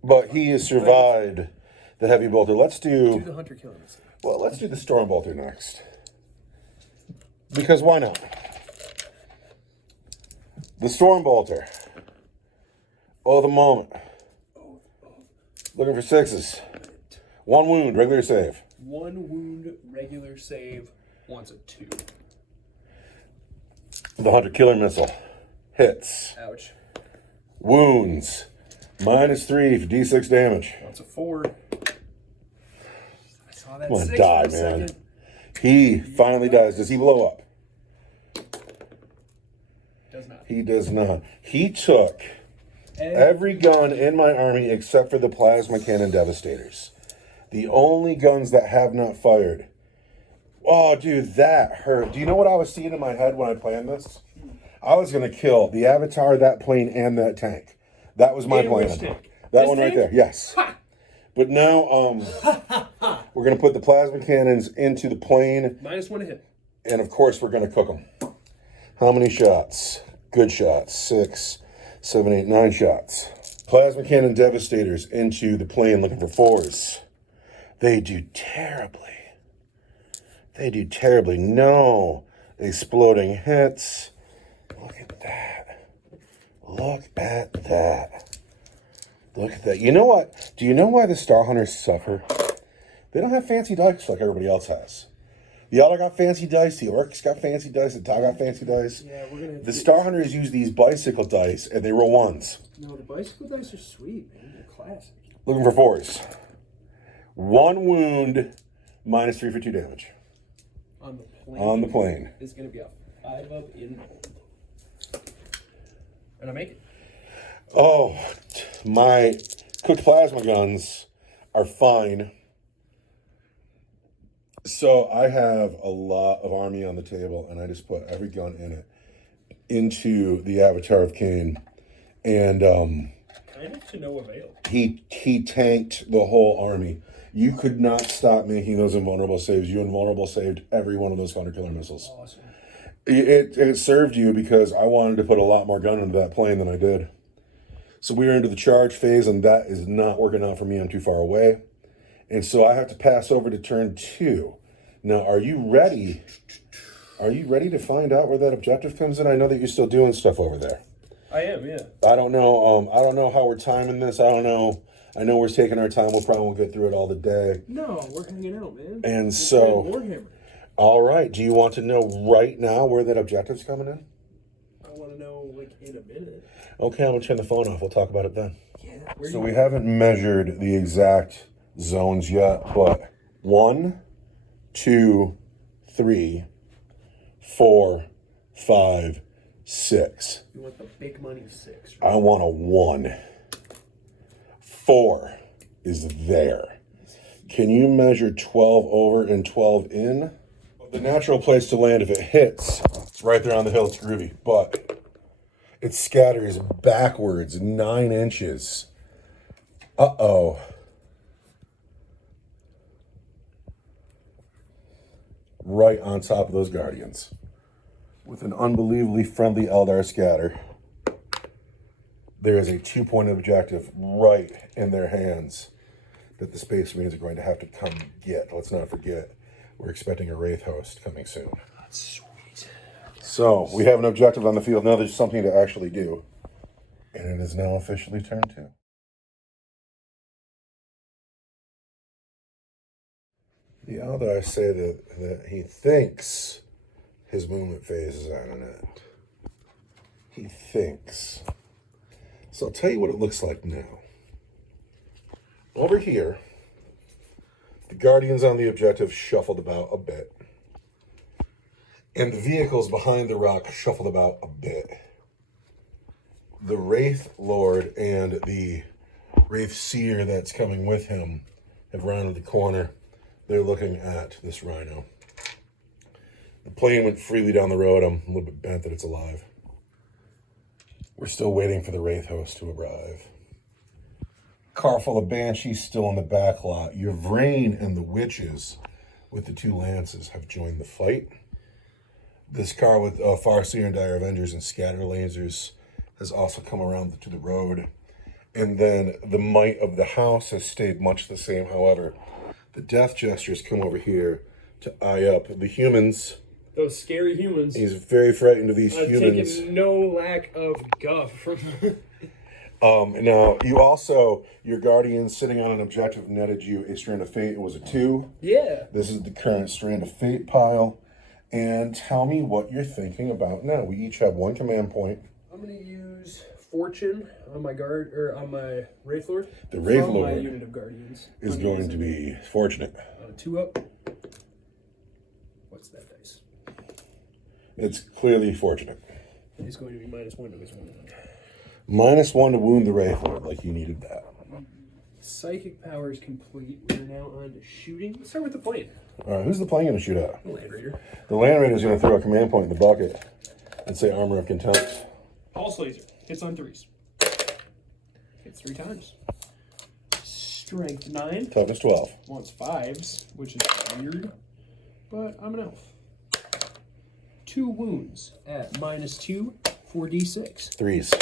But he has survived the heavy bolter. Let's Do the hunter killing missile. well, let's do the storm bolter next. Because why not? The storm bolter. Oh, the moment. Looking for 6s. 1 wound, regular save. 1 wound, regular save, wants a 2. The hunter killer missile. Hits. Ouch. Wounds. -3 for D6 damage. Wants a 4. I saw that Come on, 6 die, for a man. second. He finally dies. Does he blow up? Does not. He does not. He took every gun in my army except for the plasma cannon devastators. The only guns that have not fired. Oh, dude, that hurt. Do you know what I was seeing in my head when I planned this? I was going to kill the avatar, that plane, and that tank. That was my And plan. which tank? That This one right tank? there, yes. Ha! But now we're going to put the plasma cannons into the plane, -1 to hit. and of course we're going to cook them. How many shots? Good shots. 6, 7, 8, 9 shots. Plasma cannon devastators into the plane looking for 4s. They do terribly. They do terribly. No exploding hits. Look at that. Look at that. Look at that. You know what? Do you know why the Star Hunters suffer? They don't have fancy dice like everybody else has. The Eldar got fancy dice. The Orcs got fancy dice. The Tau got fancy dice. Yeah, we're gonna. The Star Hunters use these bicycle dice, and they roll 1s. No, the bicycle dice are sweet, man. They're classic. Looking for 4s. 1 wound, -3 for 2 damage. On the plane. On the plane. It's gonna be a 5 up in bold. And I make it. Oh, my cooked plasma guns are fine. So I have a lot of army on the table, and I just put every gun in it into the Avatar of Cain, and Kind of to no avail. he tanked the whole army. You could not stop making those invulnerable saves. You invulnerable saved every one of those hunter killer missiles. Awesome. It served you because I wanted to put a lot more gun into that plane than I did. So we are into the charge phase, and that is not working out for me. I'm too far away. And so I have to pass over to turn 2. Now, are you ready? Are you ready to find out where that objective comes in? I know that you're still doing stuff over there. I am, yeah. I don't know. I don't know how we're timing this. I don't know. I know we're taking our time. We'll probably won't get through it all today. No, we're hanging out, man. And We're so, playing Warhammer. all right. Do you want to know right now where that objective's coming in? I want to know, like, in a minute. Okay, I'm gonna turn the phone off. We'll talk about it then. Yeah. Where So you we haven't measured the exact zones yet, but 1, 2, 3, 4, 5, 6. You want the big money 6, right? I want a 1. 4 is there. Can you measure 12 over and 12 in? The natural place to land if it hits, it's right there on the hill. It's groovy, but it scatters backwards 9 inches. Uh-oh. Right on top of those Guardians. With an unbelievably friendly Eldar scatter. There is a 2-point objective right in their hands that the Space Marines are going to have to come get. Let's not forget, we're expecting a Wraith host coming soon. That's sweet. So, we have an objective on the field. Now there's something to actually do. And it is now officially turn 2. The Eldar say that he thinks his movement phase is on an end. He thinks. So I'll tell you what it looks like now. Over here, the Guardians on the objective shuffled about a bit. And the vehicles behind the rock shuffled about a bit. The Wraith Lord and the Wraith Seer that's coming with him have rounded the corner. They're looking at this rhino. The plane went freely down the road. I'm a little bit bent that it's alive. We're still waiting for the Wraith host to arrive. Car full of Banshees still in the back lot. Your Vrain and the Witches with the 2 lances have joined the fight. This car with Farseer and Dire Avengers and Scatter Lasers has also come around to the road. And then the Might of the House has stayed much the same. However, the Death Gestures come over here to eye up the humans. Those scary humans. He's very frightened of these humans. I've taken no lack of guff from... Now, you also, your Guardian sitting on an objective netted you a Strand of Fate. It was a 2. Yeah. This is the current Strand of Fate pile. And tell me what you're thinking about now. We each have 1 command point. I'm going to use Fortune on my guard, or on my Wraith Lord. The Wraith Lord my unit of Guardians is going to be fortunate. 2 up. What's that dice? It's clearly fortunate. It's going to be -1 to his wound. -1 to wound the Wraith Lord, like you needed that. Psychic power is complete. We're now on to shooting. Let's start with the plane. All right, who's the plane going to shoot at? The Land Raider. The Land Raider is going to throw a command point in the bucket and say Armor of Contempt. Pulse Laser. Hits on 3s. Hits 3 times. Strength 9. Toughness 12. Wants 5s, which is weird. But I'm an elf. 2 wounds at -2 for D6. 3s.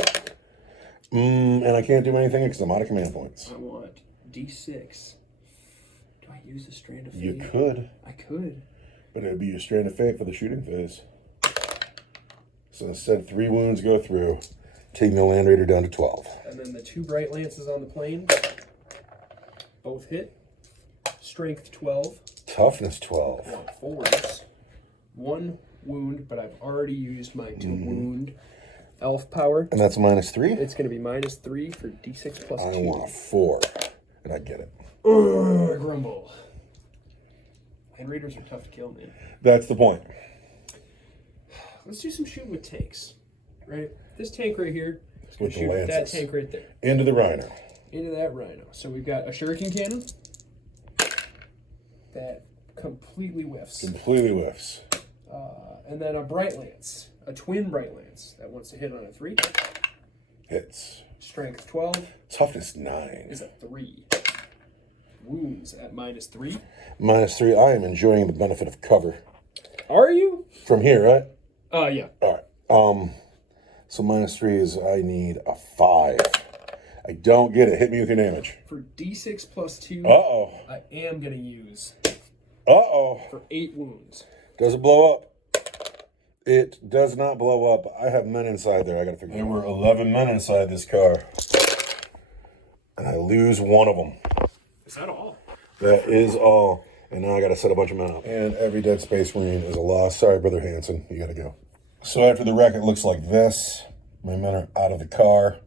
And I can't do anything because I'm out of command points. I want D6. Do I use a Strand of Fate? You could. I could. But it would be your Strand of Fate for the shooting phase. So instead, 3 wounds go through, taking the Land Raider down to 12. And then the 2 Bright Lances on the plane. Both hit. Strength 12. Toughness 12. 4s. 1 wound, but I've already used my 2 wound elf power. And that's -3? It's going to be -3 for D6 plus 2. I want a 4. And I get it. Grumble. Land Raiders are tough to kill, man. That's the point. Let's do some shooting with tanks. Right? This tank right here is going With to the shoot lances. that tank right there. Into the Rhino. Into that Rhino. So we've got a Shuriken Cannon that completely whiffs. Completely whiffs. And then a Bright Lance. A twin Bright Lance that wants to hit on a 3. Hits. Strength 12 Toughness 9. is a 3. Wounds at -3. -3. I am enjoying the benefit of cover. Are you? From here, right? Yeah. All right. So -3 is I need a 5. I don't get it. Hit me with your damage. For D6 plus 2, Uh-oh. I am going to use Uh-oh. for 8 wounds. Does it blow up? It does not blow up. I have men inside there. I gotta figure. There were 11 men inside this car. And I lose 1 of them. Is that all? That is all. And now I gotta set a bunch of men up. And every dead Space Marine is a loss. Sorry, Brother Hanson. You gotta go. So after the wreck, it looks like this. My men are out of the car.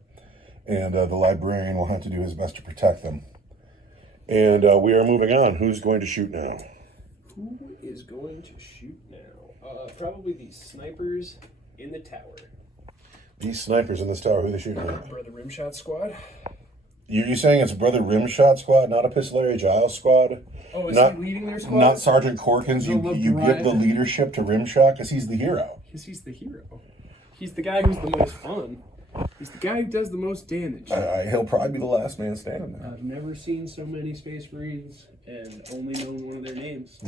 And the librarian will have to do his best to protect them. And we are moving on. Who's going to shoot now? Who is going to shoot now? Probably the snipers in the tower. These snipers in this tower, who are they shooting at? Brother Rimshot Squad. You saying it's Brother Rimshot Squad, not Epistolary Giles Squad? Oh, is not, he leading their squad? Not Sergeant Corkins. The You give the leadership to Rimshot because he's the hero. Because he's the hero. He's the guy who's the most fun. He's the guy who does the most damage. He'll probably be the last man standing there. I've never seen so many Space Marines and only known one of their names.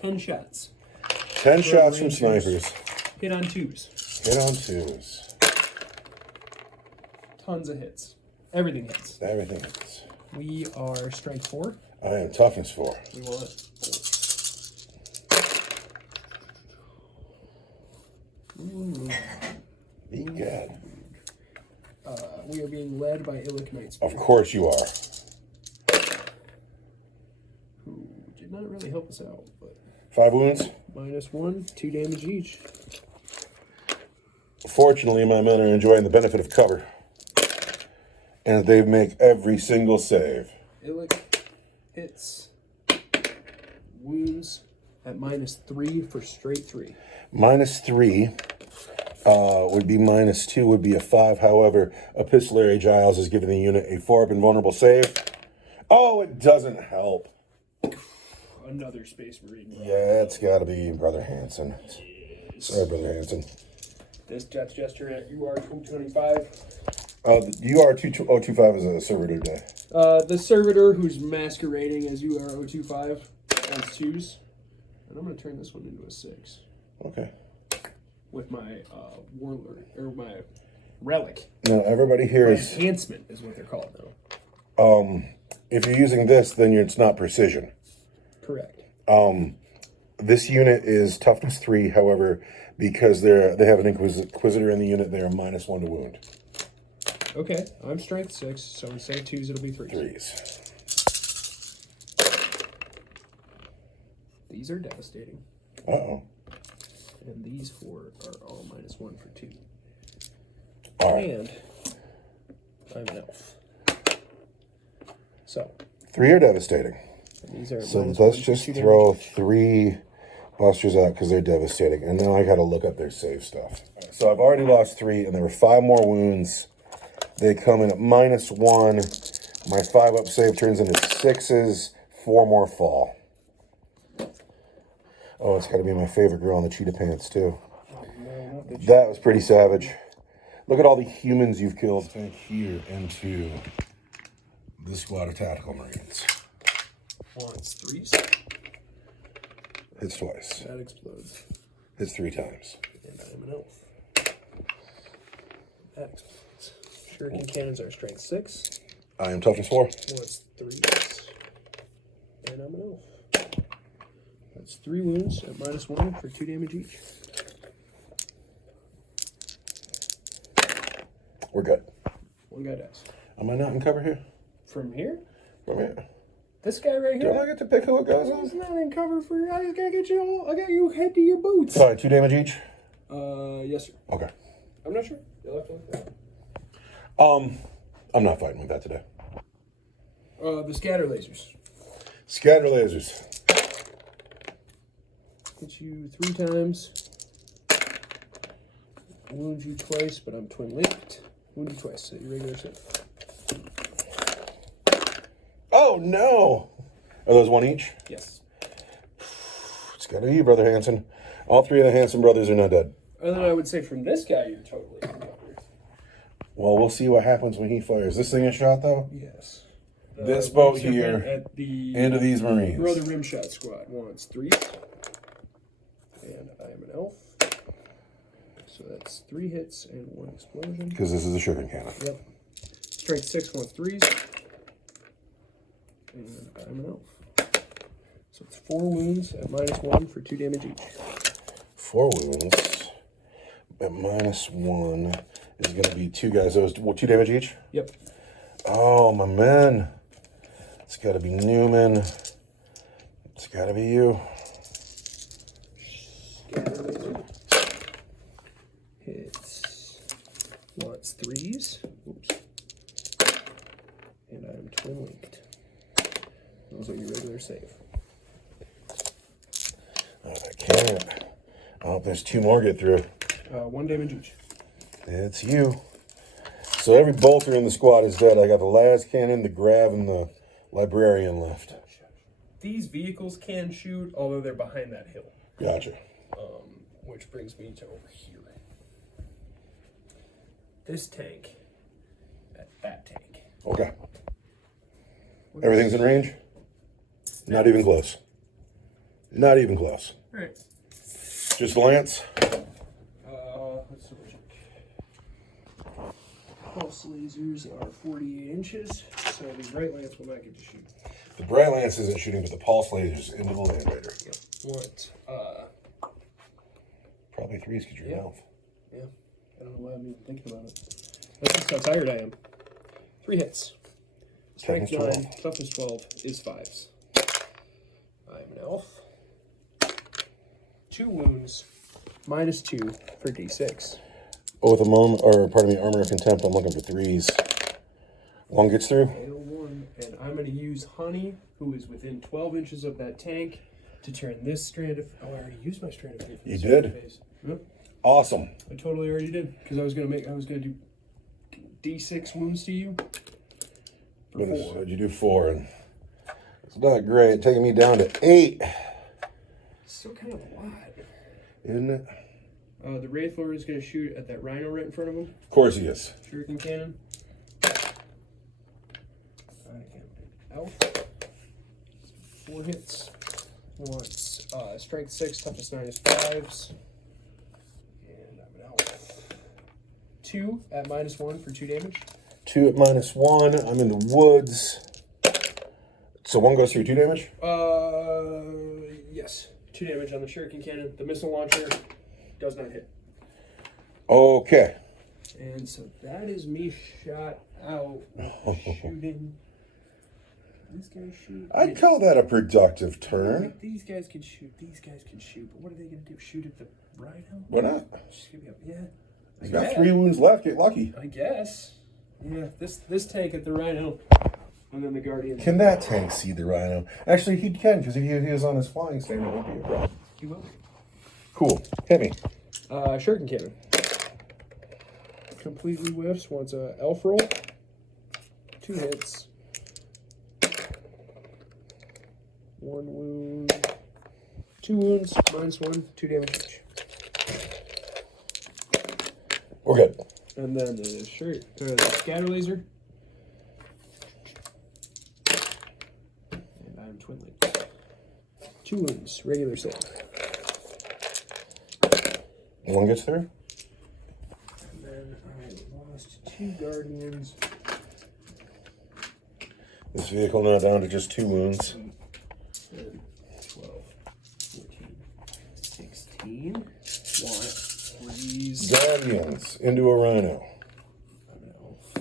10 shots. 10 shots from snipers. Hit on 2s. Hit on 2s. Tons of hits. Everything hits. Everything hits. We are strength 4. I am toughness 4. We want Be good. we are being led by Illic Knights. Of course you are. Who did not really help us out, but 5 wounds. -1, 2 damage each. Fortunately, my men are enjoying the benefit of cover. And they make every single save. Illic hits. Wounds at -3 for straight 3. -3 would be -2, would be a 5. However, Epistolary Giles has given the unit a 4-up invulnerable save. Oh, it doesn't help. Another Space Marine. Yeah, it's got to be Brother Hanson. Sorry, Brother Hanson. This Death Gesture at UR 225 UR2025 is a servitor day. The servitor who's masquerading as UR025 wants twos. And I'm going to turn this one into a 6. Okay. With my warlord, or my relic. Now, everybody here My is... enhancement is what they're called now. If you're using this, then it's not precision. Correct. This unit is toughness 3, however, because they have an Inquisitor in the unit, they're a -1 to wound. Okay, I'm strength 6, so instead of 2s, it'll be 3s. 3s. These are devastating. Uh-oh. And these 4 are all -1 for 2. All right. And I'm an elf. So 3 are devastating. these are So -1 let's for just 2 throw damage. 3 busters out because they're devastating. And now I got to look up their save stuff. So I've already lost 3, and there were 5 more wounds. They come in at -1. My 5 up save turns into 6s. 4 more fall. Oh, it's got to be my favorite girl in the cheetah pants, too. That was pretty savage. Look at all the humans you've killed. Tank here into this squad of tactical marines. Wants 3s. Hits twice. That explodes. Hits 3 times. And I'm an elf. That explodes. Shuriken cannons are strength 6. I am toughness 4. Wants 3s. And I'm an elf. That's 3 wounds at -1 for 2 damage each. We're good. 1 guy dies. Am I not in cover here? From here? From here? This guy right Don't I here? get to pick who it goes He's on? not in cover for. I just gotta get you all. I got you head to your boots. Sorry, 2 damage each? Yes, sir. Okay. I'm not sure. You'll have to look that up. I'm not fighting with that today. The scatter lasers. Scatter lasers. Hit you 3 times. Wound you twice, but I'm twin linked. Wound you twice, so you're regular safe. Oh, no! Are those 1 each? Yes. It's gotta be you, Brother Hanson. All 3 of the Hanson brothers are not dead. And then I would say from this guy, you're totally covered. Well, we'll see what happens when he fires. This thing a shot, though? Yes. This boat Serpent here at the into these marines. Brother Rimshot Squad wants 3s. And I am an elf. So that's 3 hits and 1 explosion. Because this is a sugar cannon. Yep. Strength 6 wants 3s. And I'm an elf. So it's 4 wounds at -1 for 2 damage each. 4 wounds at -1 is going to be 2 guys. Those 2 damage each? Yep. Oh, my man. It's got to be Newman. It's got to be you. Scatter laser. Hits. Wants 3s. Oops. And I'm twin linked. Those are your regular save. I can't. Oh, there's 2 more get through. 1 damage each. It's you. So every bolter in the squad is dead. I got the las cannon, the grav, and the librarian left. These vehicles can shoot, although they're behind that hill. Gotcha. Which brings me to over here. This tank, that tank. Okay. Everything's in range? Not even close. Not even close. All right. Just Lance? Let's double check. Pulse lasers are 48 inches, so the right lance will not get to shoot. The bright lance isn't shooting, but the pulse lasers into the land raider. Yep. What? Probably 3s because you're an elf. Yeah. I don't know why I'm even thinking about it. That's just how tired I am. 3 hits. Strength Toughness 9, toughness 12 is 5s. I'm an elf. 2 wounds, -2 for d6. Oh, with a armor of contempt, I'm looking for 3s. 1 gets through? Fail 1, and I'm going to use Honey, who is within 12 inches of that tank, to turn this strand of... Oh, I already used my strand of fear. You did? Yep. Awesome. I totally already did, because I was going to do d6 wounds to you. For 4. What'd you do 4? And it's not great. Taking me down to 8. Still kind of a lot. Isn't it? The Wraith Lord is going to shoot at that rhino right in front of him. Of course he is. Shuriken cannon. 4 hits. Wants strength 6, toughness 9 is 5s. And I'm an elf. 2 at -1 for 2 damage. 2 at -1. I'm in the woods. So 1 goes through 2 damage? Yes. 2 damage on the shuriken cannon. The missile launcher does not hit. Okay. And so that is me shot out shooting. These guys shoot. I'd call that a productive turn. These guys can shoot. These guys can shoot. But what are they going to do? Shoot at the rhino? Why not? Just give me up. Yeah. He's got 3 wounds left. Get lucky. I guess. Yeah. This tank at the rhino. And then the guardian. Can that tank see the rhino? Actually, he can, because if he is on his flying stand, it won't be a problem. He will. Cool. Hit me. Shuriken cannon. Completely whiffs. Wants a elf roll. 2 hits. 1 wound. 2 wounds. -1. 2 damage each. We're good. And then the scatter laser. And I'm twin linked. 2 wounds. Regular save. 1 gets through. And then I lost 2 guardians. This vehicle now down to just 2 wounds. 10, 12, 14, 16. Want freeze. Guardians into a rhino. I'm an elf.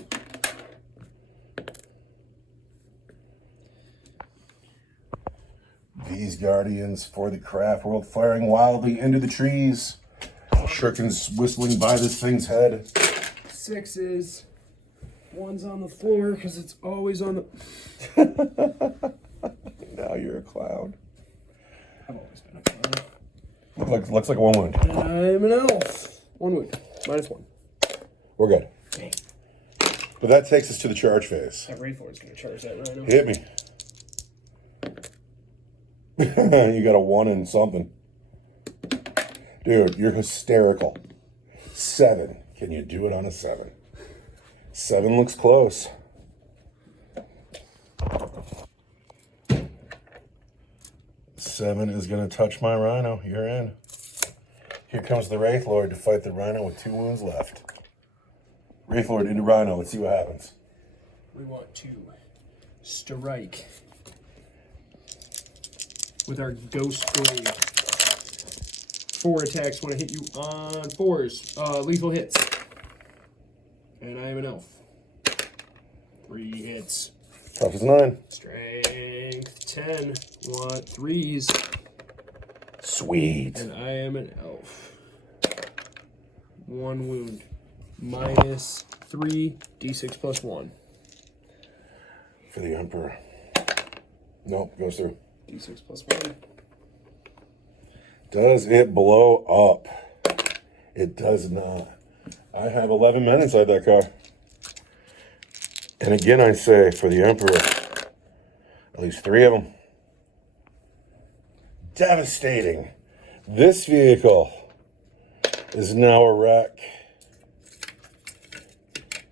These guardians for the craft world firing wildly into the trees. Shurikens whistling by this thing's head. 6s. 1's on the floor because it's always on the. Now you're a clown. I've always been a clown. Looks like a 1 wound. I'm an elf. 1 wound. -1. We're good. Dang. But that takes us to the charge phase. That Wraith Lord's going to charge that rhino. Hit me. You got a 1 and something. Dude, you're hysterical. 7. Can you do it on a 7? 7 looks close. Seven is going to touch my rhino. You're in. Here comes the Wraith Lord to fight the rhino with 2 wounds left. Wraith Lord into rhino. Let's see what happens. We want to strike with our Ghost Blade. 4 attacks when I hit you on 4s. Lethal hits. And I am an elf. 3 hits. Tough as 9. Strength 10. Want 3s. Sweet. And I am an elf. 1 wound. -3. D6 +1. For the Emperor. Nope, goes through. D6 +1. Does it blow up? It does not. I have 11 men inside that car. And again, I say, for the Emperor, at least 3 of them. Devastating. This vehicle is now a wreck.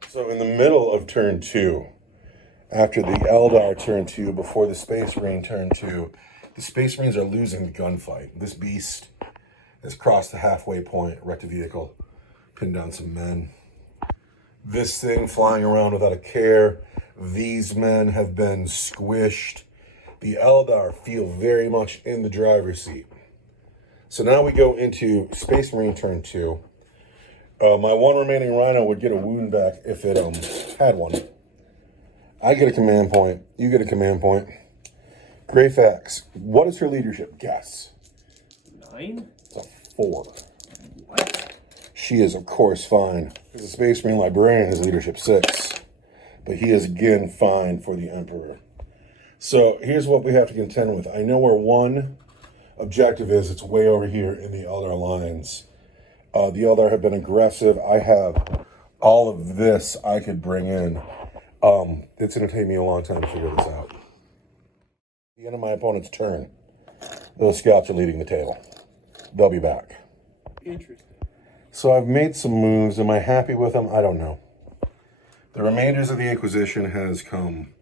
So in the middle of turn 2, after the Eldar turn 2, before the Space Marine turn 2, the Space Marines are losing the gunfight. This beast has crossed the halfway point, wrecked a vehicle, pinned down some men. This thing flying around without a care. These men have been squished. The Eldar feel very much in the driver's seat. So now we go into Space Marine turn 2. My 1 remaining rhino would get a wound back if it had one. I get a command point. You get a command point. Greyfax, what is her leadership? Guess. 9? It's a 4. What? She is, of course, fine. As a Space Marine librarian, his leadership 6. But he is again fine for the Emperor. So here's what we have to contend with. I know where one objective is. It's way over here in the Eldar lines. The Eldar have been aggressive. I have all of this I could bring in. It's going to take me a long time to figure this out. At the end of my opponent's turn, those scouts are leading the table. They'll be back. Interesting. So I've made some moves. Am I happy with them? I don't know. The remainders of the Inquisition has come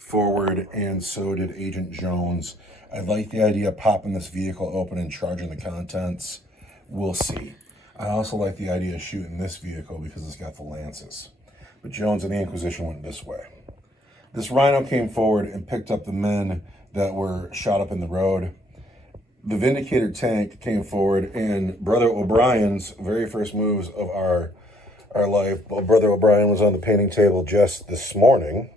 forward, and so did Agent Jones. I like the idea of popping this vehicle open and charging the contents. We'll see. I also like the idea of shooting this vehicle because it's got the lances. But Jones and the Inquisition went this way. This Rhino came forward and picked up the men that were shot up in the road. The Vindicator tank came forward, and Brother O'Brien's very first moves of our life. Brother O'Brien was on the painting table just this morning,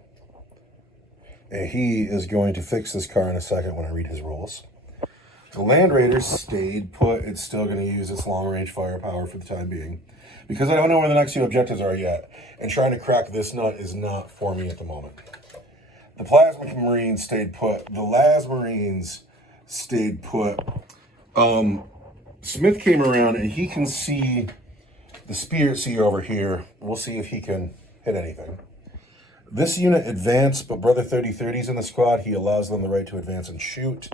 and he is going to fix this car in a second when I read his rules. The Land Raiders stayed put. It's still going to use its long-range firepower for the time being, because I don't know where the next two objectives are yet, and trying to crack this nut is not for me at the moment. The Plasma Marines stayed put. The Las Marines stayed put. Smith came around, and he can see the Spirit Seer over here. We'll see if he can hit anything. This unit advanced, but Brother 3030's in the squad. He allows them the right to advance and shoot.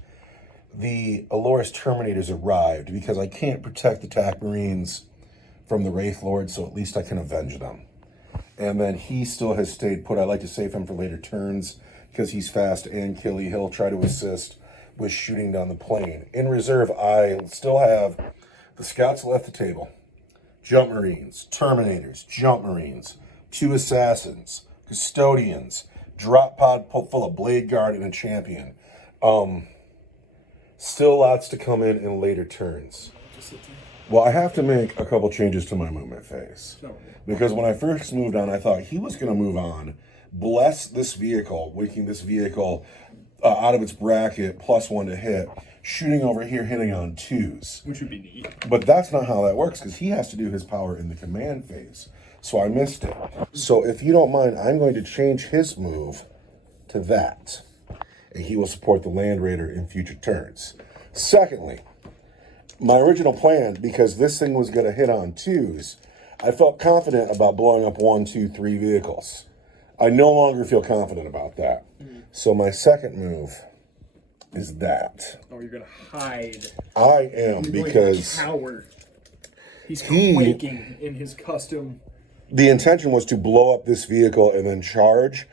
The Aloris Terminators arrived because I can't protect the TAC Marines from the Wraith Lord, so at least I can avenge them. And then he still has stayed put. I like to save him for later turns because he's fast and killy. He'll try to assist with shooting down the plane. In reserve, I still have the Scouts left the table. Jump Marines, Terminators, Jump Marines, 2 Assassins, Custodians, drop pod full of Blade Guard, and a Champion. Still lots to come in later turns. Well, I have to make a couple changes to my movement phase. Because when I first moved on, I thought he was going to move on, bless this vehicle, waking this vehicle out of its bracket, +1 to hit, shooting over here, hitting on 2s. Which would be neat. But that's not how that works, because he has to do his power in the command phase. So I missed it. So if you don't mind, I'm going to change his move to that. And he will support the Land Raider in future turns. Secondly, my original plan, because this thing was going to hit on 2s, I felt confident about blowing up 1, 2, 3 vehicles. I no longer feel confident about that. So my second move is that. Oh, you're going to hide. I am, You're because going to cower. He's quaking in his custom. the intention was to blow up this vehicle and then charge.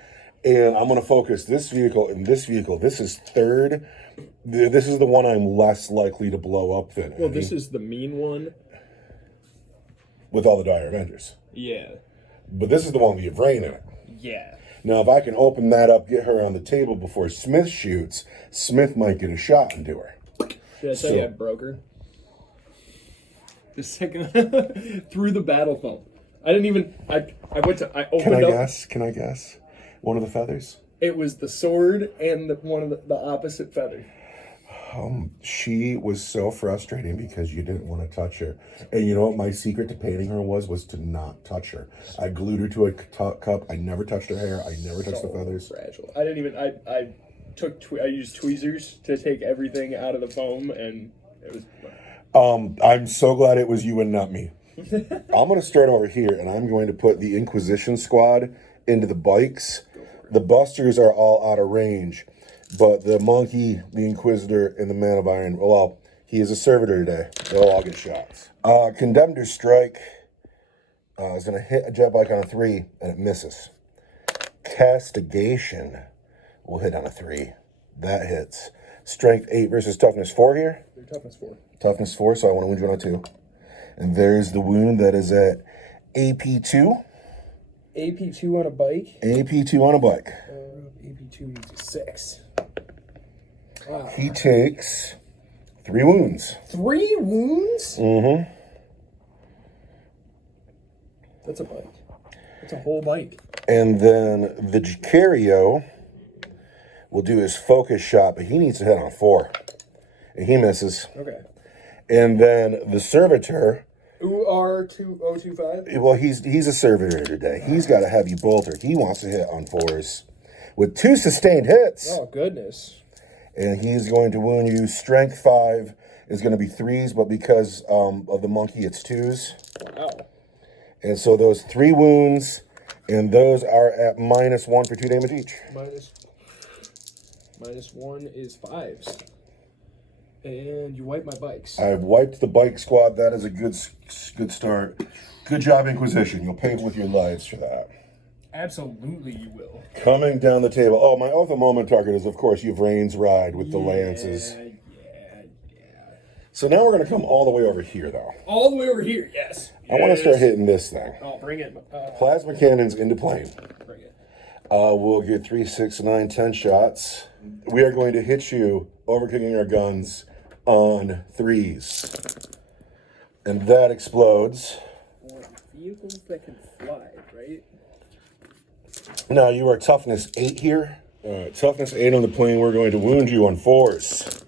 And I'm going to focus this vehicle and this vehicle. This is third. This is the one I'm less likely to blow up than. Well, this is the mean one. With all the Dire Avengers. Yeah. But this is the one with the Yvrain in it. Yeah. Now, if I can open that up, get her on the table before Smith shoots, Smith might get a shot into her. Did I tell you I broke her? The second through the battle foam. I didn't even. I went to. I opened up. Can I guess? One of the feathers? It was the sword and one of the opposite feather. She was so frustrating because you didn't want to touch her. And you know what my secret to painting her was to not touch her. I glued her to a cup. I never touched her hair. I never touched the feathers. Fragile. I didn't even. I used tweezers to take everything out of the foam, and it was. I'm so glad it was you and not me. I'm going to start over here, and I'm going to put the Inquisition squad into the bikes. The Busters are all out of range, but the Monkey, the Inquisitor, and the Man of Iron, well, he is a servitor today. They'll all get shots. Condemned to Strike is going to hit a jet bike on a 3, and it misses. Castigation will hit on a 3. That hits. Strength 8 versus Toughness 4 here. They're toughness 4. Toughness 4, so I want to wound you on a 2. And there's the wound that is at AP2. AP2 on a bike? AP2 on a bike. AP2 needs a 6. Wow. He takes 3 wounds. 3 wounds? Mm-hmm. That's a bike. That's a whole bike. And then the Jicario will do his focus shot, but he needs to hit on 4. And he misses. Okay. And then the Servitor... UR2025? Well, he's a Servitor today. He's got a heavy bolter. He wants to hit on 4s with 2 sustained hits. Oh, goodness. And he's going to wound you. Strength 5 is going to be 3s, but because of the Monkey, it's 2s. Wow. And so those 3 wounds, and those are at -1 for 2 damage each. Minus 1 is 5s. And you wipe my bikes. I've wiped the bike squad. That is a good start. Good job, Inquisition. You'll pay with your lives for that. Absolutely, you will. Coming down the table. Oh, my oath of moment target is, of course, Yvraine's Ride with the lances. Yeah. So now we're going to come all the way over here, though. All the way over here, yes. I want to start hitting this thing. Oh, bring it. Plasma cannons into plane. Bring it. We'll get 3, 6, 9, 10 shots. We are going to hit you, overkicking our guns on 3s. And that explodes. Vehicles that can fly, right? Now, you are toughness 8 here. Toughness 8 on the plane. We're going to wound you on 4s.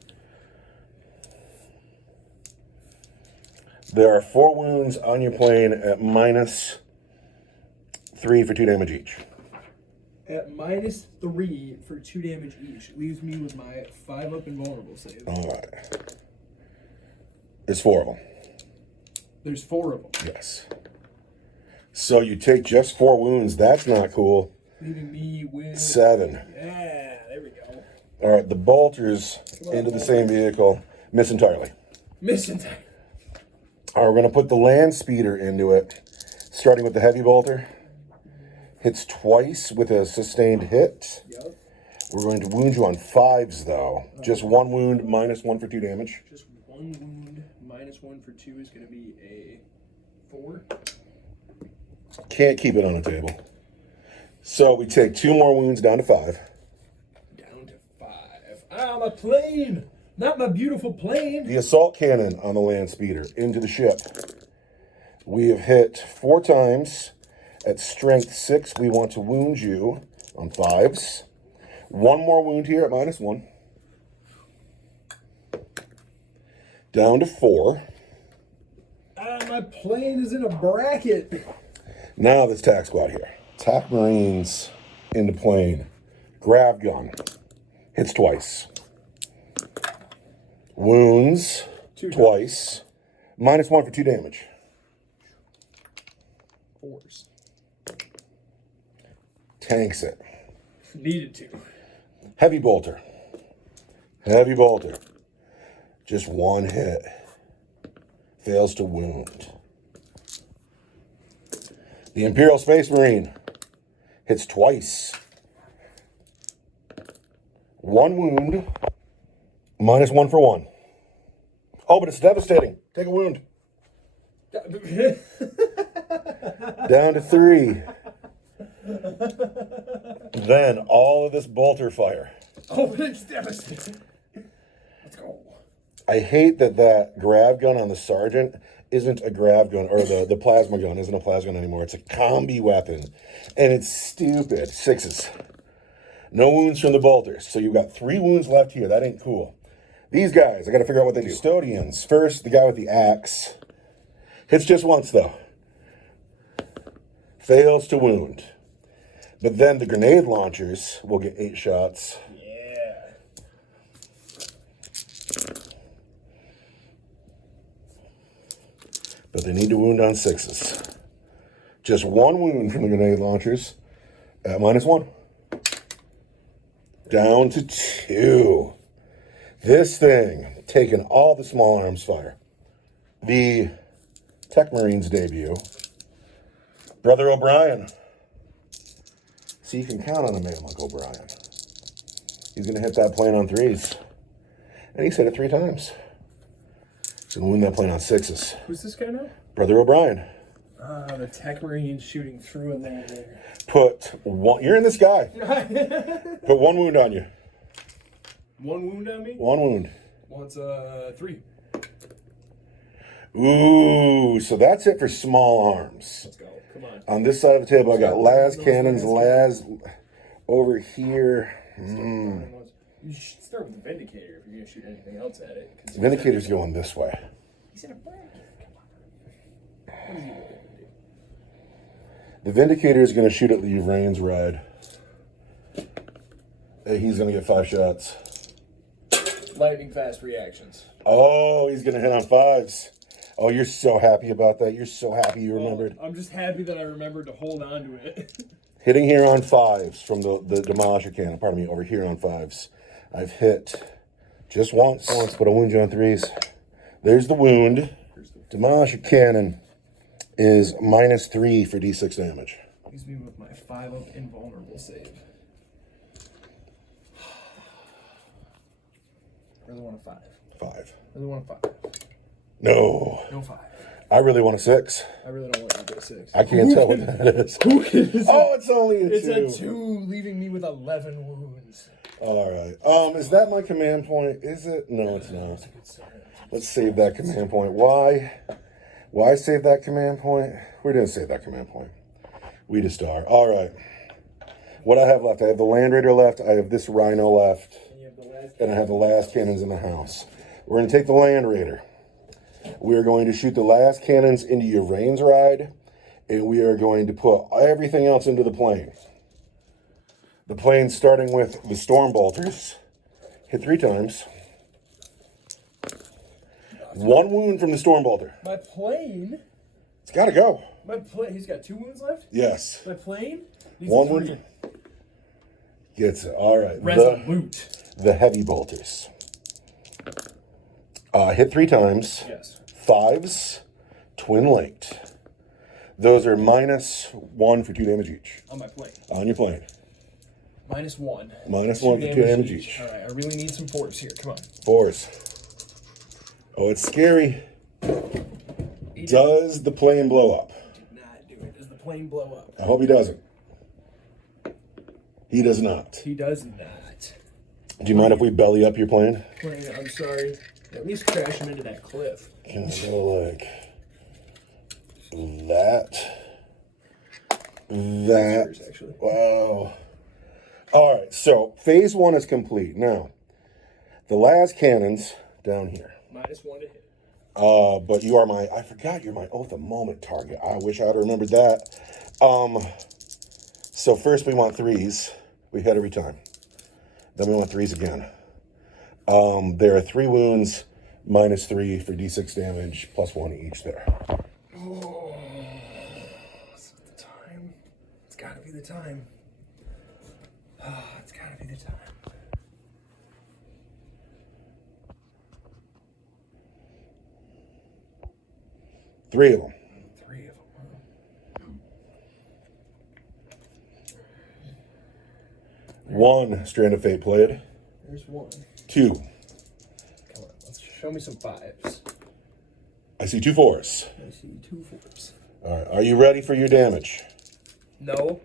There are 4 wounds on your plane at -3 for 2 damage each. At -3 for 2 damage each. Leaves me with my 5-up invulnerable save. All right. There's 4 of them. There's 4 of them. Yes. So you take just 4 wounds. That's not cool. Leaving me with 7. Yeah, there we go. All right, the bolters into the same vehicle. Miss entirely. Missing time. All right, we're going to put the land speeder into it, starting with the heavy bolter. Hits twice with a sustained hit. Yep. We're going to wound you on 5s, though. Just 1 wound, -1 for 2 damage. Just 1 wound, -1 for 2 is going to be a 4. Can't keep it on the table. So we take 2 more wounds down to 5. Down to 5. Ah, my plane! Not my beautiful plane! The assault cannon on the land speeder into the ship. We have hit 4 times. At strength 6, we want to wound you on 5s. 1 more wound here at -1. Down to 4. Ah, my plane is in a bracket! Now this tac squad here. Tac Marines into plane. Grav gun. Hits twice. Wounds twice. -1 for 2 damage. 4s. Tanks it. Needed to. Heavy bolter. Heavy bolter. Just 1 hit. Fails to wound. The Imperial Space Marine hits twice. 1 wound. -1 for 1. Oh, but it's devastating. Take a wound. Down to 3. Then all of this bolter fire. Oh, but it's devastating. Let's go. I hate that grav gun on the sergeant isn't a grav gun, or the plasma gun isn't a plasma gun anymore. It's a combi weapon, and it's stupid. 6s. No wounds from the bolters. So you've got 3 wounds left here. That ain't cool. These guys, I got to figure out what they do. Custodians. First, the guy with the axe. Hits just once, though. Fails to wound. But then the grenade launchers will get 8 shots. Yeah. But they need to wound on 6s. Just 1 wound from the grenade launchers at -1. Down to 2. This thing, taking all the small arms fire. The Tech Marines debut. Brother O'Brien. So you can count on a man like O'Brien. He's going to hit that plane on 3s. And he's hit it 3 times. He's going to win that plane on 6s. Who's this guy now? Brother O'Brien. Ah, the Tech Marines shooting through in there. Put 1... You're in the sky. Put 1 wound on you. 1 wound on me? 1 wound. What's 3? Ooh, so that's it for small arms. Let's go. Come on. On this side of the table, I got las cannons, las over here. You should start with the Vindicator if you're going to shoot anything else at it. Vindicator's going this way. He's in a bracket. Come on. What is he going to do? The Vindicator is going to shoot at the Yvraine's Ride. He's going to get 5 shots. Lightning fast reactions. Oh, he's going to hit on 5s. Oh, you're so happy about that. You're so happy you remembered. I'm just happy that I remembered to hold on to it. Hitting here on 5s from the Demolisher cannon. Pardon me, over here on 5s. I've hit just once, but I'll wound you on 3s. There's the wound. Demolisher cannon is -3 for d6 damage. Leaves me with my 5-up invulnerable save. Really want a 5. 5. Really want a 5. No. No 5. I really want a 6. I really don't want you to go 6. I can't tell what that is. Who is Oh, it's only a 2. It's a 2, leaving me with 11 wounds. All right. Is that my command point? Is it? No, it's not. Let's save that command point. Why? Why save that command point? We're going to save that command point. We just are. All right. What I have left, I have the Land Raider left, I have this Rhino left, and I have the last cannons in the house. We're going to take the Land Raider. We are going to shoot the last cannons into your Rain's Ride, and we are going to put everything else into the plane. The plane starting with the Storm Bolters. Hit 3 times. 1 wound from the Storm Bolter. My plane? It's got to go. My plane? He's got 2 wounds left? Yes. My plane? 1 wound. Gets it. All right. Resolute. The Heavy Bolters. Hit 3 times. Yes. 5s. Twin linked. Those are -1 for 2 damage each. On my plane. On your plane. -1. -1 for 2 damage each. Alright, I really need some force here. Come on. 4s. Oh, it's scary. Does the plane blow up? Did not do it. Does the plane blow up? I hope he doesn't. He does not. He does not. Do you mind if we belly up your plane? Plane, I'm sorry. At least crash him into that cliff. Can I go like that? That. Actually. Wow. All right, so phase 1 is complete. Now, the last cannons down here. -1 to hit. But you are my, I forgot you're my Oath of Moment target. I wish I had remembered that. So first we want 3s. We hit every time. Then we want 3s again. There are 3 wounds, -3 for d6 damage, +1 each there. Oh, is it the time? It's gotta be the time. It's gotta be the time. Three of them. 3 of them. 1 Strand of Fate played. There's 1. 2. Come on, let's show me some 5s. I see 2 4s. I see 2 4s. All right, are you ready for your damage? No.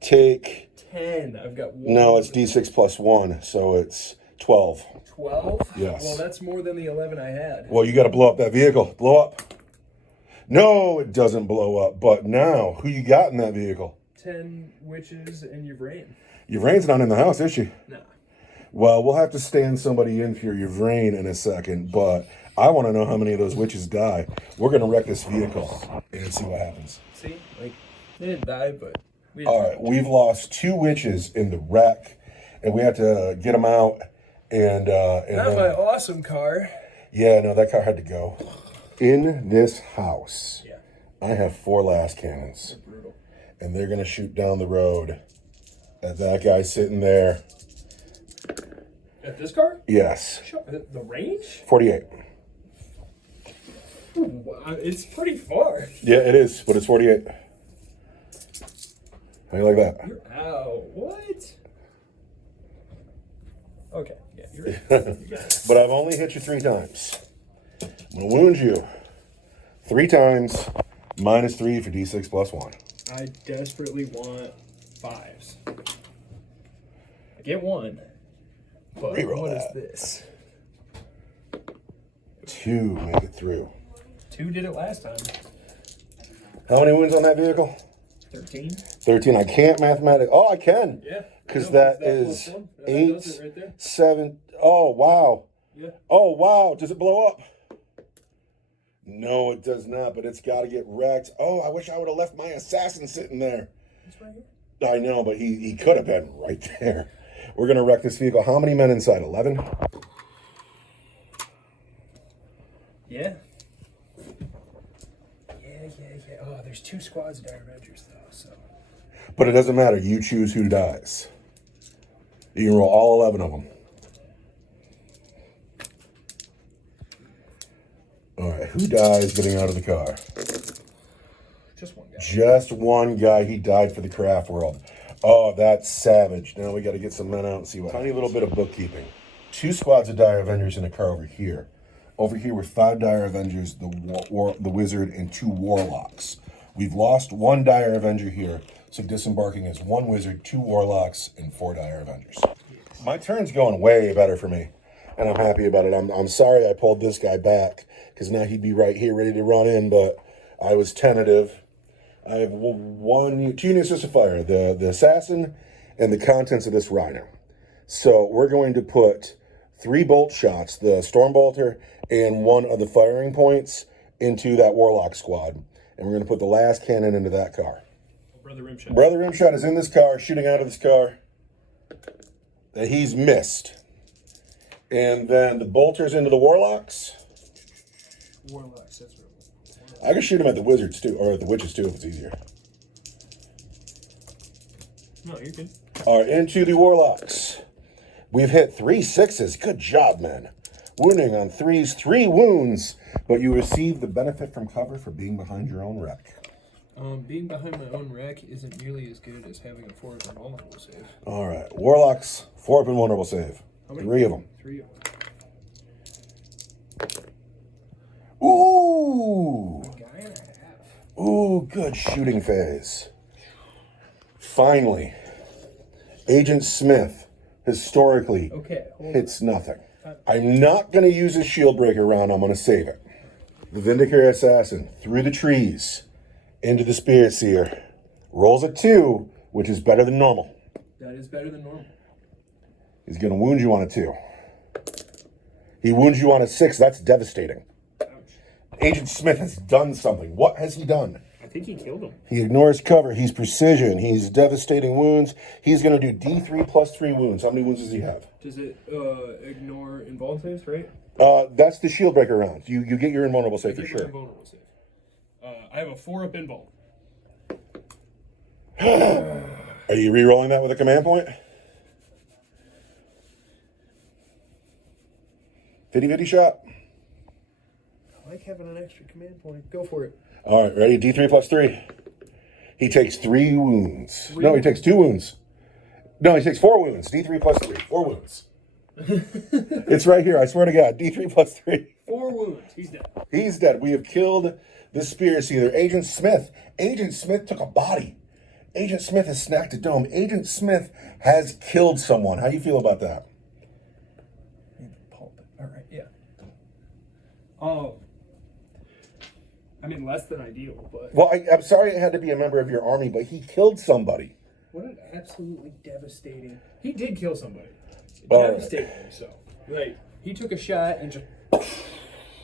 Take. 10. I've got 1. No, it's d6 +1, so it's 12. 12? Yes. Well, that's more than the 11 I had. Well, you got to blow up that vehicle. Blow up. No, it doesn't blow up. But now, who you got in that vehicle? 10 witches and Yvrain. Yvrain's not in the house, is she? Nah. Well, we'll have to stand somebody in for your Yvrain in a second, but I want to know how many of those witches die. We're going to wreck this vehicle and see what happens. See? Like, they didn't die, but we All right, we've lost 2 witches in the wreck, and we have to get them out. And Not then, my awesome car. yeah, no, that car had to go. In this house, Yeah. I have 4 last cannons, Brutal. and they're going to shoot down the road at that guy sitting there. At this car? Yes, The range? 48. Ooh, it's pretty far. Yeah, it is, but it's 48. How you like that? Ow, what? Okay, yeah, you're right. But I've only hit you 3 times. I'm going to wound you 3 times, -3 for d6 +1. I desperately want 5s. I get 1. But Reroll what is that. this? 2 make it through. 2 did it last time. How many wounds on that vehicle? 13. 13. I can't mathematically. Oh, I can. Yeah. Because No, that plus is 1. That 8, does it right there. 7. Oh, wow. Yeah. Oh, wow. Does it blow up? No, it does not, but it's got to get wrecked. Oh, I wish I would have left my assassin sitting there. It's right here. I know, but he could have been right there. We're going to wreck this vehicle. How many men inside? 11? Yeah. Yeah. Oh, there's 2 squads of Dire Avengers, though, so. But it doesn't matter. You choose who dies. You can roll all 11 of them. All right, who dies getting out of the car? Just 1 guy. Just one guy. He died for the craft world. Oh, that's savage. Now we got to get some men out and see what. Tiny little bit of bookkeeping. 2 squads of Dire Avengers in a car over here. Over here with 5 Dire Avengers, the Wizard, and 2 Warlocks. We've lost 1 Dire Avenger here, so disembarking is 1 Wizard, 2 Warlocks, and 4 Dire Avengers. My turn's going way better for me, and I'm happy about it. I'm sorry I pulled this guy back, because now he'd be right here ready to run in, but I was tentative. I have 2 units of fire, the Assassin, and the contents of this Rhino. So we're going to put 3 bolt shots, the Stormbolter, and 1 of the firing points into that Warlock squad. And we're going to put the last cannon into that car. Brother Rimshot. Brother Rimshot is in this car, shooting out of this car. That he's missed. And then the bolters into the Warlocks. Warlocks, that's right. I can shoot him at the Wizards too, or at the Witches too if it's easier. No, you're good. All right, into the Warlocks. We've hit 3 6s. Good job, man. Wounding on 3s, 3 wounds, but you receive the benefit from cover for being behind your own wreck. Being behind my own wreck isn't nearly as good as having a 4 up and vulnerable save. All right, Warlocks, 4 up and vulnerable save. How many? 3 of them. 3 of them. Ooh! A guy and a half. Ooh, good shooting phase. Finally, Agent Smith, historically, Okay, hold on. hits nothing. I'm not going to use his shield breaker round. I'm going to save it. The Vindicator Assassin, through the trees, into the Spirit Seer. Rolls a 2, which is better than normal. That is better than normal. He's going to wound you on a 2. He wounds you on a 6. That's devastating. Ouch. Agent Smith has done something. What has he done? I think he killed him. He ignores cover. He's precision. He's devastating wounds. He's going to do D3 plus 3 wounds. How many wounds does he have? Does it ignore invuln saves, right? That's the shield breaker round. You get your invulnerable save for Get my sure. invulnerable save. I have a 4 up invuln. Are you re-rolling that with a command point? 50-50 shot. I like having an extra command point. Go for it. All right, ready? D3 plus 3. He takes 3 wounds. No, he takes 2 wounds. No, he takes 4 wounds. D3 plus 3. 4 wounds. It's right here. I swear to God. D3 plus 3. 4 wounds. He's dead. He's dead. We have killed the Spear Sealer. Agent Smith. Agent Smith took a body. Agent Smith has snacked a dome. Agent Smith has killed someone. How do you feel about that? All right, yeah. Oh. I mean, less than ideal, but... Well, I'm sorry it had to be a member of your army, but he killed somebody. What an absolutely devastating... He did kill somebody. All Devastating, so. Like, he took a shot and just...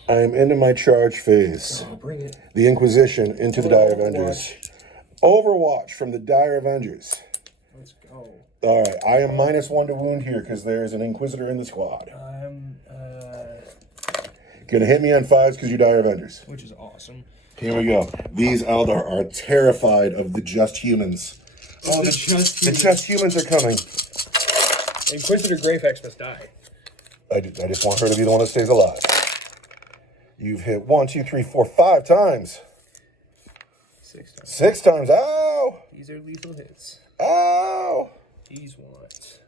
I am into my charge phase. Oh, bring it. The Inquisition into the Dire Avengers. Overwatch from the Dire Avengers. Let's go. All right, I am -1 to wound here because there's an Inquisitor in the squad. Gonna hit me on 5s because you Dire Avengers. Which is awesome. Here we go. These Eldar are terrified of the just humans. Oh, the just The just humans are coming. Inquisitor Greyfax must die. I just want her to be the one that stays alive. You've hit 1, 2, 3, 4, 5 times. 6 times. 6 times. Ow! These are lethal hits. Ow! These want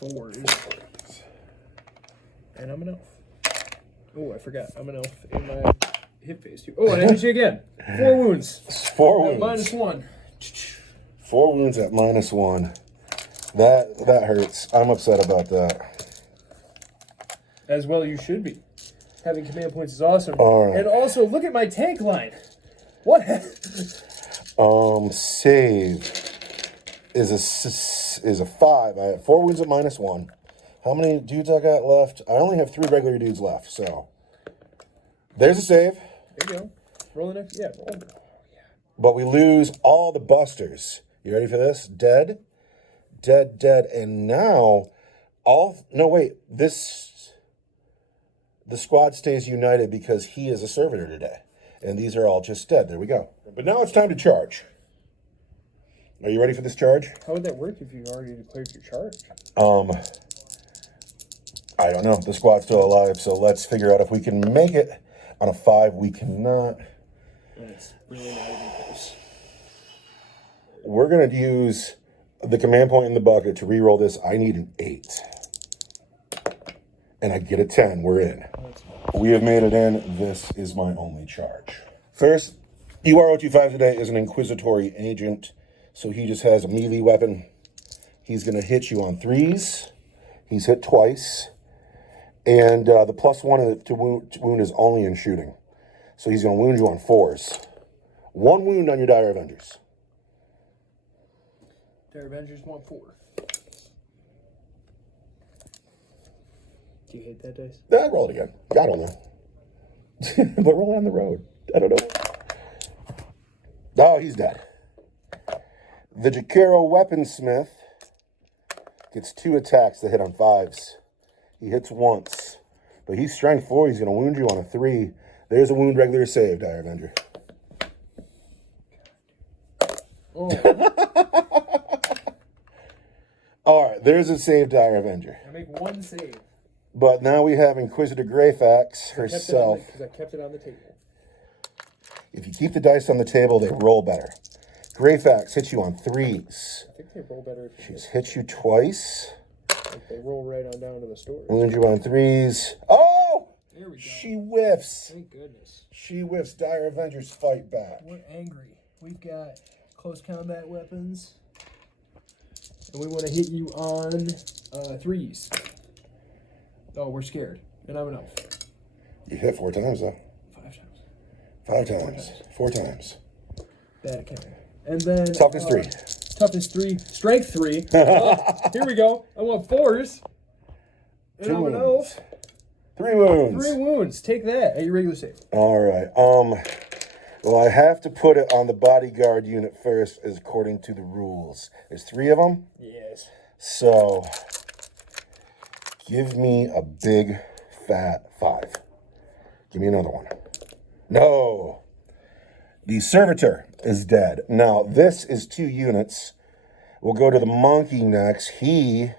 4s. And I'm an elf. Oh, I forgot. I'm an elf in my hit phase too. Oh, and I hit you again. 4 wounds. 4 wounds. -1. 4 wounds at -1. That hurts. I'm upset about that. As well you should be. Having command points is awesome. All right. And also, look at my tank line. What? Save is a 5. I have 4 wounds at -1. How many dudes I got left? I only have 3 regular dudes left, so there's a save. There you go. Roll the next. Yeah, roll. But we lose all the busters. You ready for this? Dead, dead, dead, and now the squad stays united because he is a servitor today, and these are all just dead. There we go. But now it's time to charge. Are you ready for this charge? How would that work if you already declared your charge? I don't know. The squad's still alive, so let's figure out if we can make it. On a 5, we cannot. That's really not even close. We're going to use the command point in the bucket to re-roll this. I need an 8. And I get a 10. We're in. We have made it in. This is my only charge. First, UR025 today is an inquisitory agent, so he just has a melee weapon. He's going to hit you on 3s. He's hit twice. And the +1 to wound is only in shooting. So he's going to wound you on 4s. 1 wound on your Dire Avengers. Dire Avengers 1/4. Do you hate that dice? I'd roll it again. I don't know. But roll it on the road. I don't know. Oh, he's dead. The Jakiro Weaponsmith gets 2 attacks that hit on 5s. He hits once. But he's strength 4. He's going to wound you on a 3. There's a wound regular save, Dire Avenger. Oh. All right, there's a save, Dire Avenger. I make 1 save. But now we have Inquisitor Greyfax herself. Because I kept it on the table. If you keep the dice on the table, they roll better. Greyfax hits you on 3s. I think they roll better if She's hit you twice. Like they roll right on down to the store. Wound you on 3s. Oh! There we go. She whiffs. Thank goodness. She whiffs. Dire Avengers fight back. We're angry. We've got close combat weapons. And we want to hit you on 3s. Oh, we're scared. And I'm an elf. You hit 4 times, though. 5 times. 5 times. 4 times. Bad accounting. And then... Toughness 3. Toughness 3. Strength 3. Here we go. I want 4s. And 2 I'm an wounds. elf. 3 wounds. 3 wounds. Take that at your regular save. All right. Well, I have to put it on the bodyguard unit first, as according to the rules. There's 3 of them. Yes. So, give me a big, fat 5. Give me another one. No. The servitor is dead. Now, this is 2 units. We'll go to the monkey next. He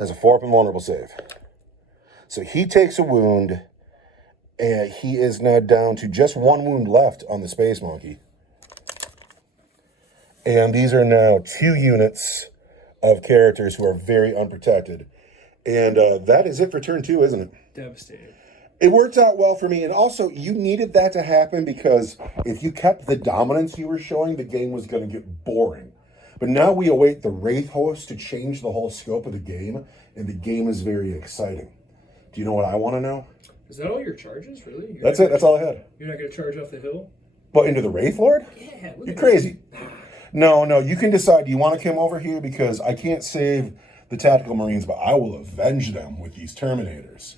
has a 4-up and vulnerable save. So he takes a wound, and he is now down to just 1 wound left on the space monkey. And these are now 2 units of characters who are very unprotected. And that is it for turn 2, isn't it? Devastated. It worked out well for me. And also, you needed that to happen because if you kept the dominance you were showing, the game was going to get boring. But now we await the Wraith host to change the whole scope of the game, and the game is very exciting. Do you know what I want to know? Is that all your charges, really? That's it. That's all I had. You're not going to charge off the hill? But into the Wraith Lord? Yeah. You're crazy. No. You can decide. Do you want to come over here? Because I can't save the Tactical Marines, but I will avenge them with these Terminators.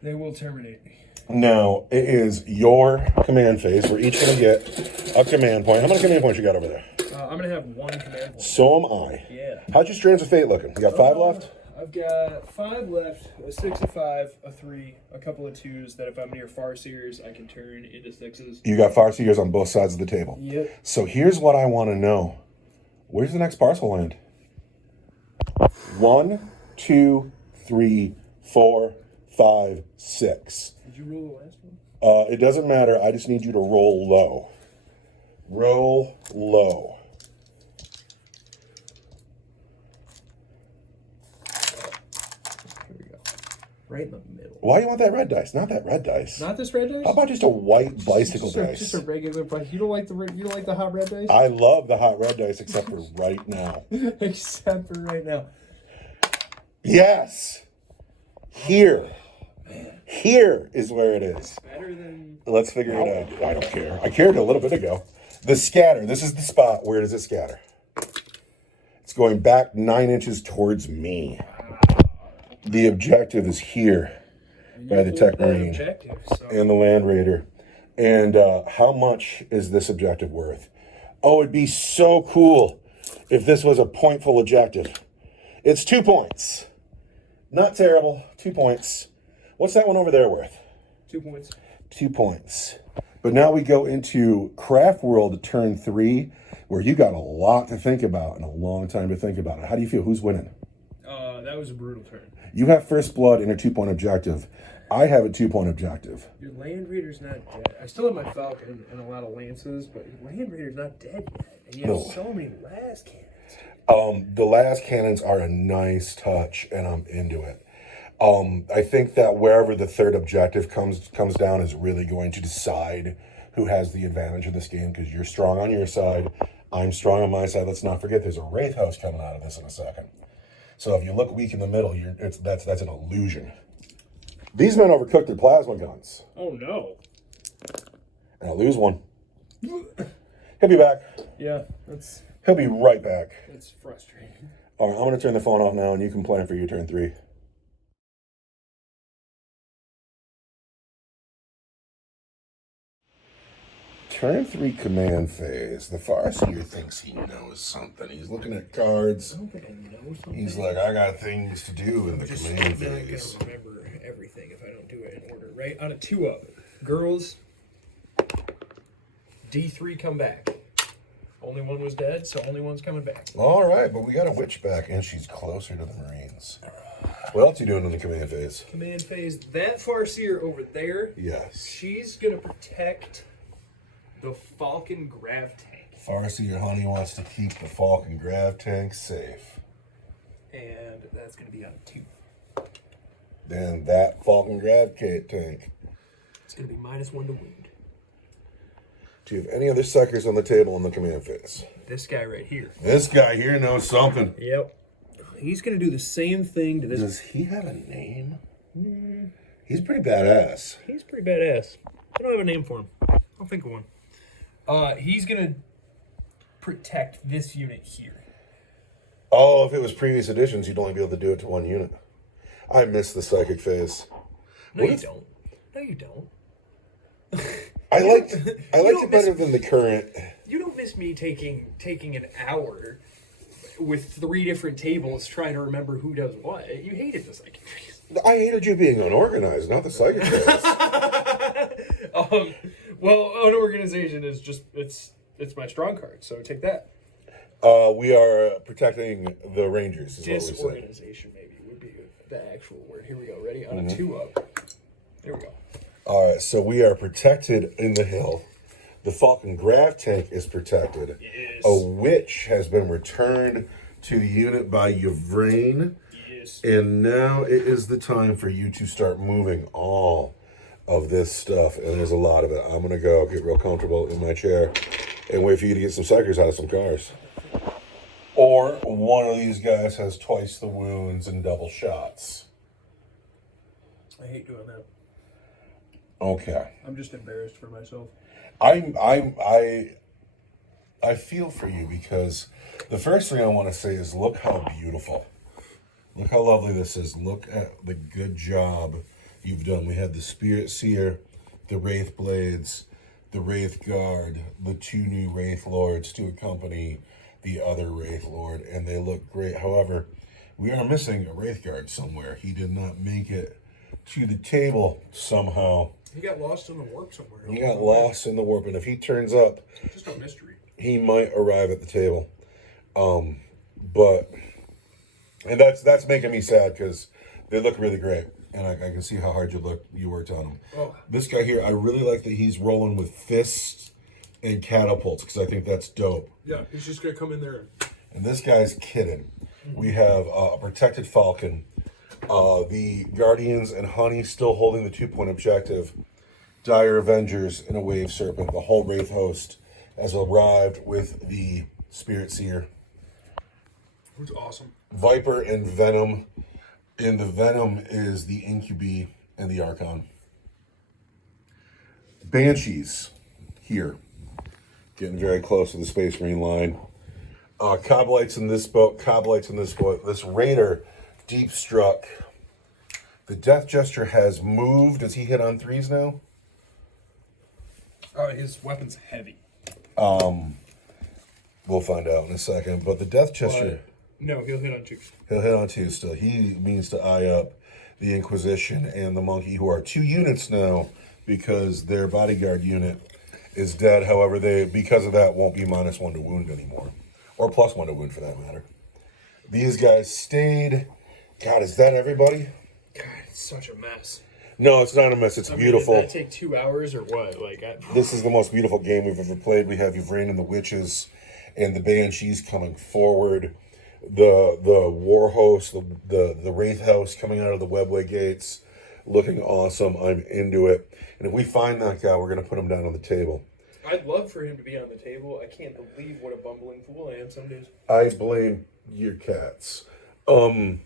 They will terminate me. Now, it is your command phase. We're each going to get a command point. How many command points you got over there? I'm going to have 1 command point. So am I. Yeah. How's your Strands of Fate looking? You got 5 left? I've got 5 left, a 6, a 5, a 3, a couple of 2s that if I'm near Farseers, I can turn into 6s. You got Farseers on both sides of the table. Yep. So here's what I want to know. Where's the next parcel land? 1, 2, 3, 4, 5, 6. Did you roll the last one? It doesn't matter. I just need you to roll low. Roll low. Here we go. Right in the middle. Why do you want that red dice? Not that red dice. Not this red dice? How about just a white bicycle dice? Just a regular dice. You don't like the hot red dice? I love the hot red dice except for right now. Except for right now. Yes. Here. Here is where it is. Better than... Let's figure it out. I don't care. I cared a little bit ago. The scatter. This is the spot. Where does it scatter? It's going back 9 inches towards me. The objective is here by the Tech Marine and the Land Raider. And how much is this objective worth? Oh, it'd be so cool if this was a pointful objective. It's 2 points. Not terrible. 2 points. What's that one over there worth? 2 points. 2 points. But now we go into Craft World turn 3, where you got a lot to think about and a long time to think about it. How do you feel? Who's winning? That was a brutal turn. You have first blood in a 2-point objective. I have a 2-point objective. Your Land Raider's not dead. I still have my Falcon and a lot of Lances, but your Land Raider's not dead yet. And you have so many las cannons. The las cannons are a nice touch, and I'm into it. I think that wherever the third objective comes down is really going to decide who has the advantage of this game, because you're strong on your side, I'm strong on my side. Let's not forget there's a Wraith host coming out of this in a second. So if you look weak in the middle, that's an illusion. These men overcooked their plasma guns. Oh no. And I lose one. He'll be back. Yeah, He'll be right back. that's frustrating. All right, I'm going to turn the phone off now, and you can plan for your turn 3. Turn 3 command phase. The Farseer thinks he knows something. He's looking at cards. I don't think I know something. He's like, I got things to do in the command I'm not phase. gonna remember everything if I don't do it in order, right? On a 2-up, girls, D3 come back. Only one was dead, so only one's coming back. All right, but we got a witch back, and she's closer to the Marines. What else are you doing in the command phase? Command phase. That Farseer over there, Yes. she's gonna protect the Falcon Grav Tank. Farseer Honey wants to keep the Falcon Grav Tank safe. And that's gonna be on a 2. Then that Falcon Grav Tank. It's gonna be -1 to wound. Do you have any other suckers on the table in the command phase? This guy right here. This guy here knows something. Yep. He's gonna do the same thing to this. Does he have a name? He's pretty badass. He's pretty badass. I don't have a name for him. I'll think of one. He's gonna protect this unit here. Oh, if it was previous editions, you'd only be able to do it to one unit. I miss the psychic phase. No, you don't. No, you don't. I liked don't it better than the current. You don't miss me taking an hour with 3 different tables trying to remember who does what. You hated the psychic phase. I hated you being unorganized, not the psychic phase. Well, unorganization is just it's my strong card, so take that. We are protecting the Rangers, is what we say. Disorganization maybe would be the actual word. Here we go. Ready? On a 2-up. Here we go. All right, so we are protected in the hill. The Falcon Grav Tank is protected. Yes. A witch has been returned to the unit by Yvrain. Yes. And now it is the time for you to start moving all of this stuff. And there's a lot of it. I'm going to go get real comfortable in my chair and wait for you to get some suckers out of some cars. Or one of these guys has twice the wounds and double shots. I hate doing that. Okay. I'm just embarrassed for myself. I feel for you, because the first thing I want to say is look how beautiful. Look how lovely this is. Look at the good job you've done. We had the Spirit Seer, the Wraith Blades, the Wraith Guard, the 2 new Wraith Lords to accompany the other Wraith Lord, and they look great. However, we are missing a Wraith Guard somewhere. He did not make it to the table somehow. He got lost in the warp somewhere. He got lost in the warp, and if he turns up, Just a mystery. he might arrive at the table. And that's making me sad, because they look really great, and I can see how hard you worked on them. Oh. This guy here, I really like that he's rolling with fists and catapults, because I think that's dope. Yeah, he's just gonna come in there. And this guy's kidding. We have a protected Falcon. The Guardians and Honey still holding the 2-point objective. Dire Avengers and a Wave Serpent. The whole Wraith host has arrived with the Spirit Seer. Who's awesome. Viper and Venom. And the Venom is the Incubi and the Archon. Banshees here. Getting very close to the Space Marine line. Coblites in this boat. Coblites in this boat. This Raider deep struck. The Death Gesture has moved. Does he hit on 3s now? His weapon's heavy. We'll find out in a second. But the Death Gesture, No, he'll hit on 2. he'll hit on 2 still. He means to eye up the Inquisition and the Monkey, who are 2 units now, because their bodyguard unit is dead. However, they, because of that, won't be -1 to wound anymore. Or +1 to wound, for that matter. These guys stayed. God, is that everybody? God, it's such a mess. No, it's not a mess. It's beautiful. Did that take 2 hours or what? This is the most beautiful game we've ever played. We have Yvrain and the Witches and the Banshees coming forward. The War Host, the Wraith House coming out of the Webway gates. Looking awesome. I'm into it. And if we find that guy, we're going to put him down on the table. I'd love for him to be on the table. I can't believe what a bumbling fool I am some days. I blame your cats. Pardon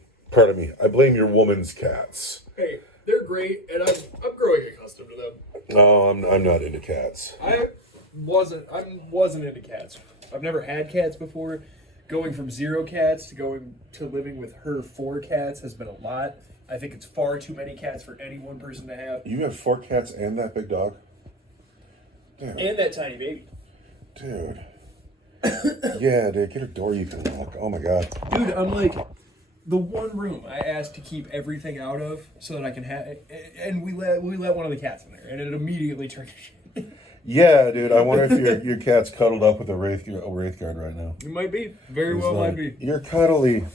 me. I blame your woman's cats. Hey, they're great, and I'm growing accustomed to them. No, I'm not into cats. I wasn't into cats. I've never had cats before. Going from 0 cats to living with her 4 cats has been a lot. I think it's far too many cats for any one person to have. You have 4 cats and that big dog? Dude. And that tiny baby. Dude. Yeah, dude, get a door you can lock. Oh my god. Dude, I'm like, the one room I asked to keep everything out of so that I can have, and we let one of the cats in there, and it immediately turned to shit. Yeah, dude, I wonder if your cat's cuddled up with a Wraith Guard right now. It might be. Very well might be. You're cuddly.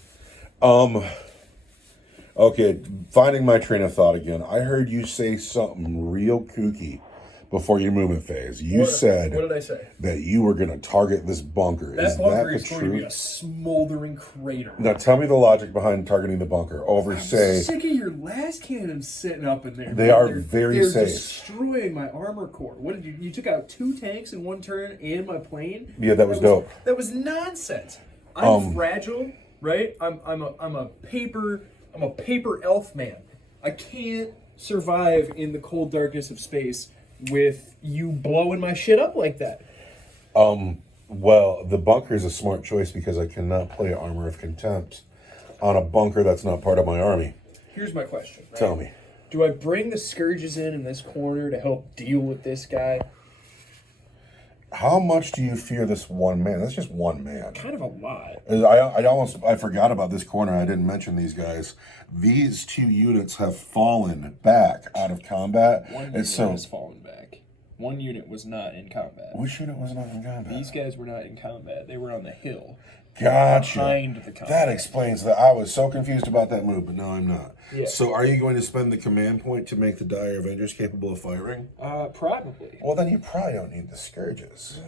Okay, finding my train of thought again. I heard you say something real kooky before your movement phase. You said... What did I say? That you were going to target this bunker. That bunker is going to be a smoldering crater. Now tell me the logic behind targeting the bunker over, I'm say... sick of your last cannons sitting up in there. They are very safe. They're destroying my armor core. What did you took out 2 tanks in 1 turn and my plane? Yeah, that was dope. That was nonsense. I'm fragile, right? I'm a paper elf man. I can't survive in the cold darkness of space with you blowing my shit up like that. Well, the bunker is a smart choice because I cannot play Armor of Contempt on a bunker that's not part of my army. Here's my question. Right? Tell me. Do I bring the Scourges in this corner to help deal with this guy? How much do you fear this one man? That's just one man. Kind of a lot. I forgot about this corner. I didn't mention these guys. These 2 units have fallen back out of combat. One unit has fallen back. 1 unit was not in combat. Which unit was not in combat? These guys were not in combat. They were on the hill. Gotcha. Behind the combat. That explains that. I was so confused about that move, but no, I'm not. Yeah. So are you going to spend the command point to make the Dire Avengers capable of firing? Probably. Well, then you probably don't need the Scourges.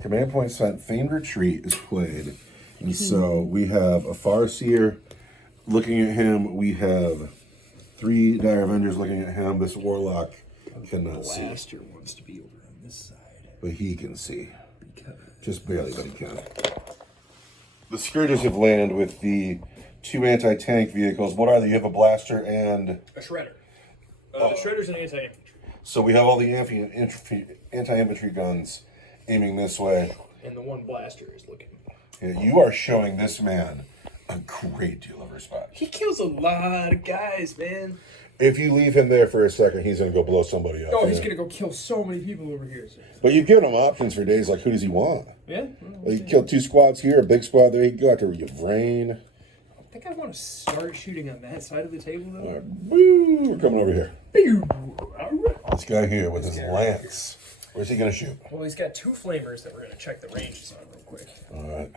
Command point spent. Famed Retreat is played. And so we have a Farseer looking at him. We have 3 Dire Avengers looking at him. This Warlock cannot see. Blaster wants to be over on this side. But he can see. Because... Just barely, but he can. The Scourges have landed with the 2 anti-tank vehicles. What are they? You have a blaster and... A shredder. Shredder's an anti-infantry. So we have all the anti-infantry guns aiming this way. And the 1 blaster is looking. Yeah, you are showing this man a great deal of respect. He kills a lot of guys, man. If you leave him there for a second, he's going to go blow somebody up. Oh, he's going to go kill so many people over here. But you've given him options for days, like who does he want? Yeah. Well, he killed 2 squads here, a big squad there. He can go after Yvrain. I think I want to start shooting on that side of the table, though. All right, woo, we're coming over here. All right. This guy here with his lance. Where's he going to shoot? Well, he's got 2 flamers that we're going to check the ranges on real quick. All right.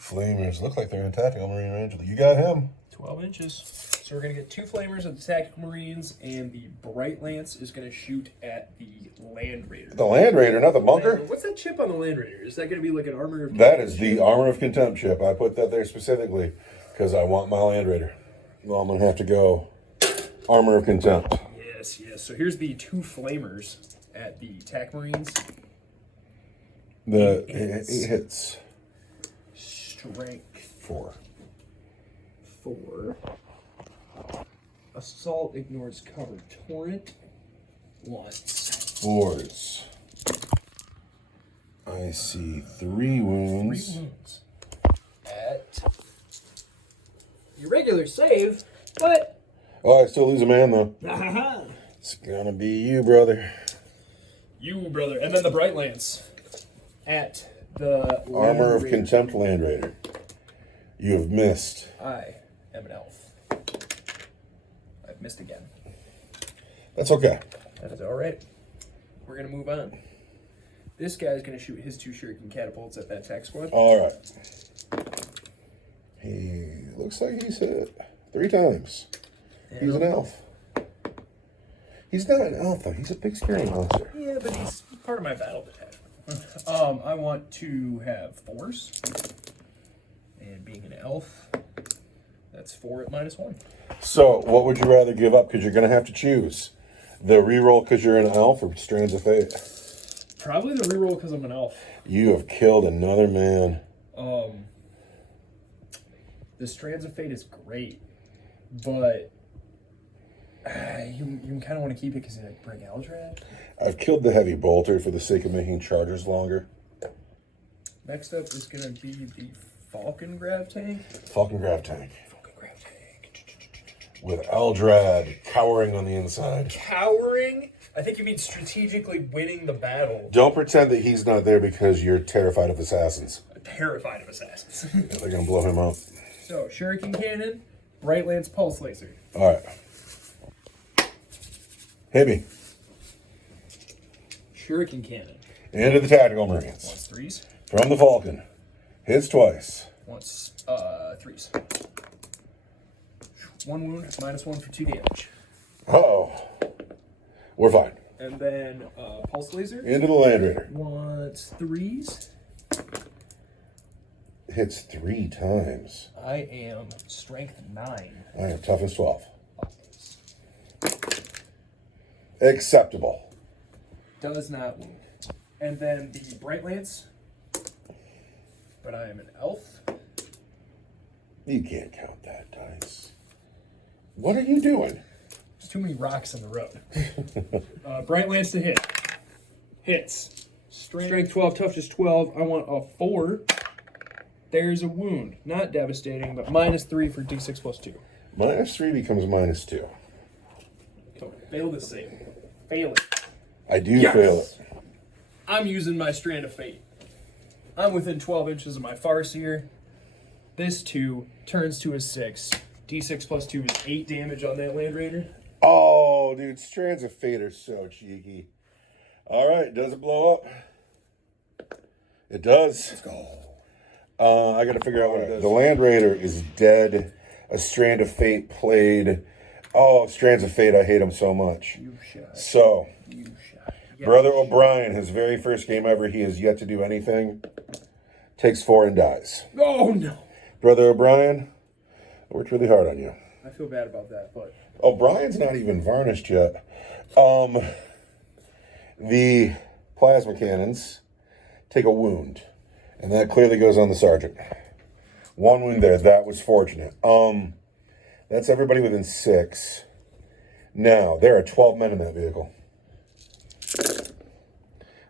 Flamers look like they're in tactical marine range. You got him. 12 inches. So we're going to get 2 flamers of the tactical marines, and the bright lance is going to shoot at the land raider. The land raider, not the bunker? What's that chip on the land raider? Is that going to be like an armor of That is the Armor of Contempt chip. I put that there specifically because I want my land raider. Well, I'm going to have to go Armor of Contempt. Yes. So here's the 2 flamers at the tac marines. It hits. Strength 4. Assault ignores cover. Torrent once. 4s. I see 3 wounds. 3 wounds. At your regular save, but... Oh, I still lose a man, though. Aha. It's gonna be you, brother. You, brother. And then the bright lance at the Armor of Contempt Land Raider. You have missed. I am an elf. I've missed again. That's okay. That is all right. We're going to move on. This guy's going to shoot his 2 shuriken catapults at that tac squad. All right. He looks like he's hit 3 times. He's an elf. He's not an elf, though. He's a big scary monster. Yeah, but he's part of my battle detachment. I want to have force. And being an elf, that's 4 at -1. So, what would you rather give up? Because you're going to have to choose. The reroll because you're an elf or Strands of Fate? Probably the reroll because I'm an elf. You have killed another man. The Strands of Fate is great, but you kind of want to keep it because you like bring Eldrad. I've killed the heavy bolter for the sake of making chargers longer. Next up is going to be the Falcon Grav Tank. Falcon Grav Tank. Falcon Grav Tank. With Eldrad cowering on the inside. Cowering? I think you mean strategically winning the battle. Don't pretend that he's not there because you're terrified of assassins. Terrified of assassins. Yeah, they're going to blow him up. So, Shuriken Cannon, Bright Lance Pulse Laser. All right. Hit me. Shuriken Cannon. Into the Tactical Marines. Once 3s. From the Falcon. Hits twice. Once 3s. 1 wound, -1 for 2 damage. Uh-oh. We're fine. And then Pulse Laser. Into the Land Raider. Once 3s. Hits 3 times. I am Strength 9. I have Toughness 12. Acceptable. Does not wound. And then the Bright Lance. But I am an elf. You can't count that dice. What are you doing? There's too many rocks in the road. Bright Lance to hit. Hits. Strength 12, Toughness 12. I want a 4. There's a wound. Not devastating, but -3 for D6 + 2. -3 becomes -2. So, fail to save. Fail it. I do fail it. I'm using my Strand of Fate. I'm within 12 inches of my Farseer. This 2 turns to a 6. D6 + 2 is 8 damage on that Land Raider. Oh, dude, Strands of Fate are so cheeky. All right, does it blow up? It does. Let's go. I got to figure out what it is. The Land Raider is dead. A Strand of Fate played. Oh, Strands of Fate, I hate him so much. You shot. So, You shot. Yeah, Brother O'Brien, his very first game ever, he has yet to do anything. Takes 4 and dies. Oh, no. Brother O'Brien, I worked really hard on you. I feel bad about that, but... O'Brien's not even varnished yet. The plasma cannons take a wound. And that clearly goes on the sergeant. 1 wound there. That was fortunate. That's everybody within 6. Now, there are 12 men in that vehicle.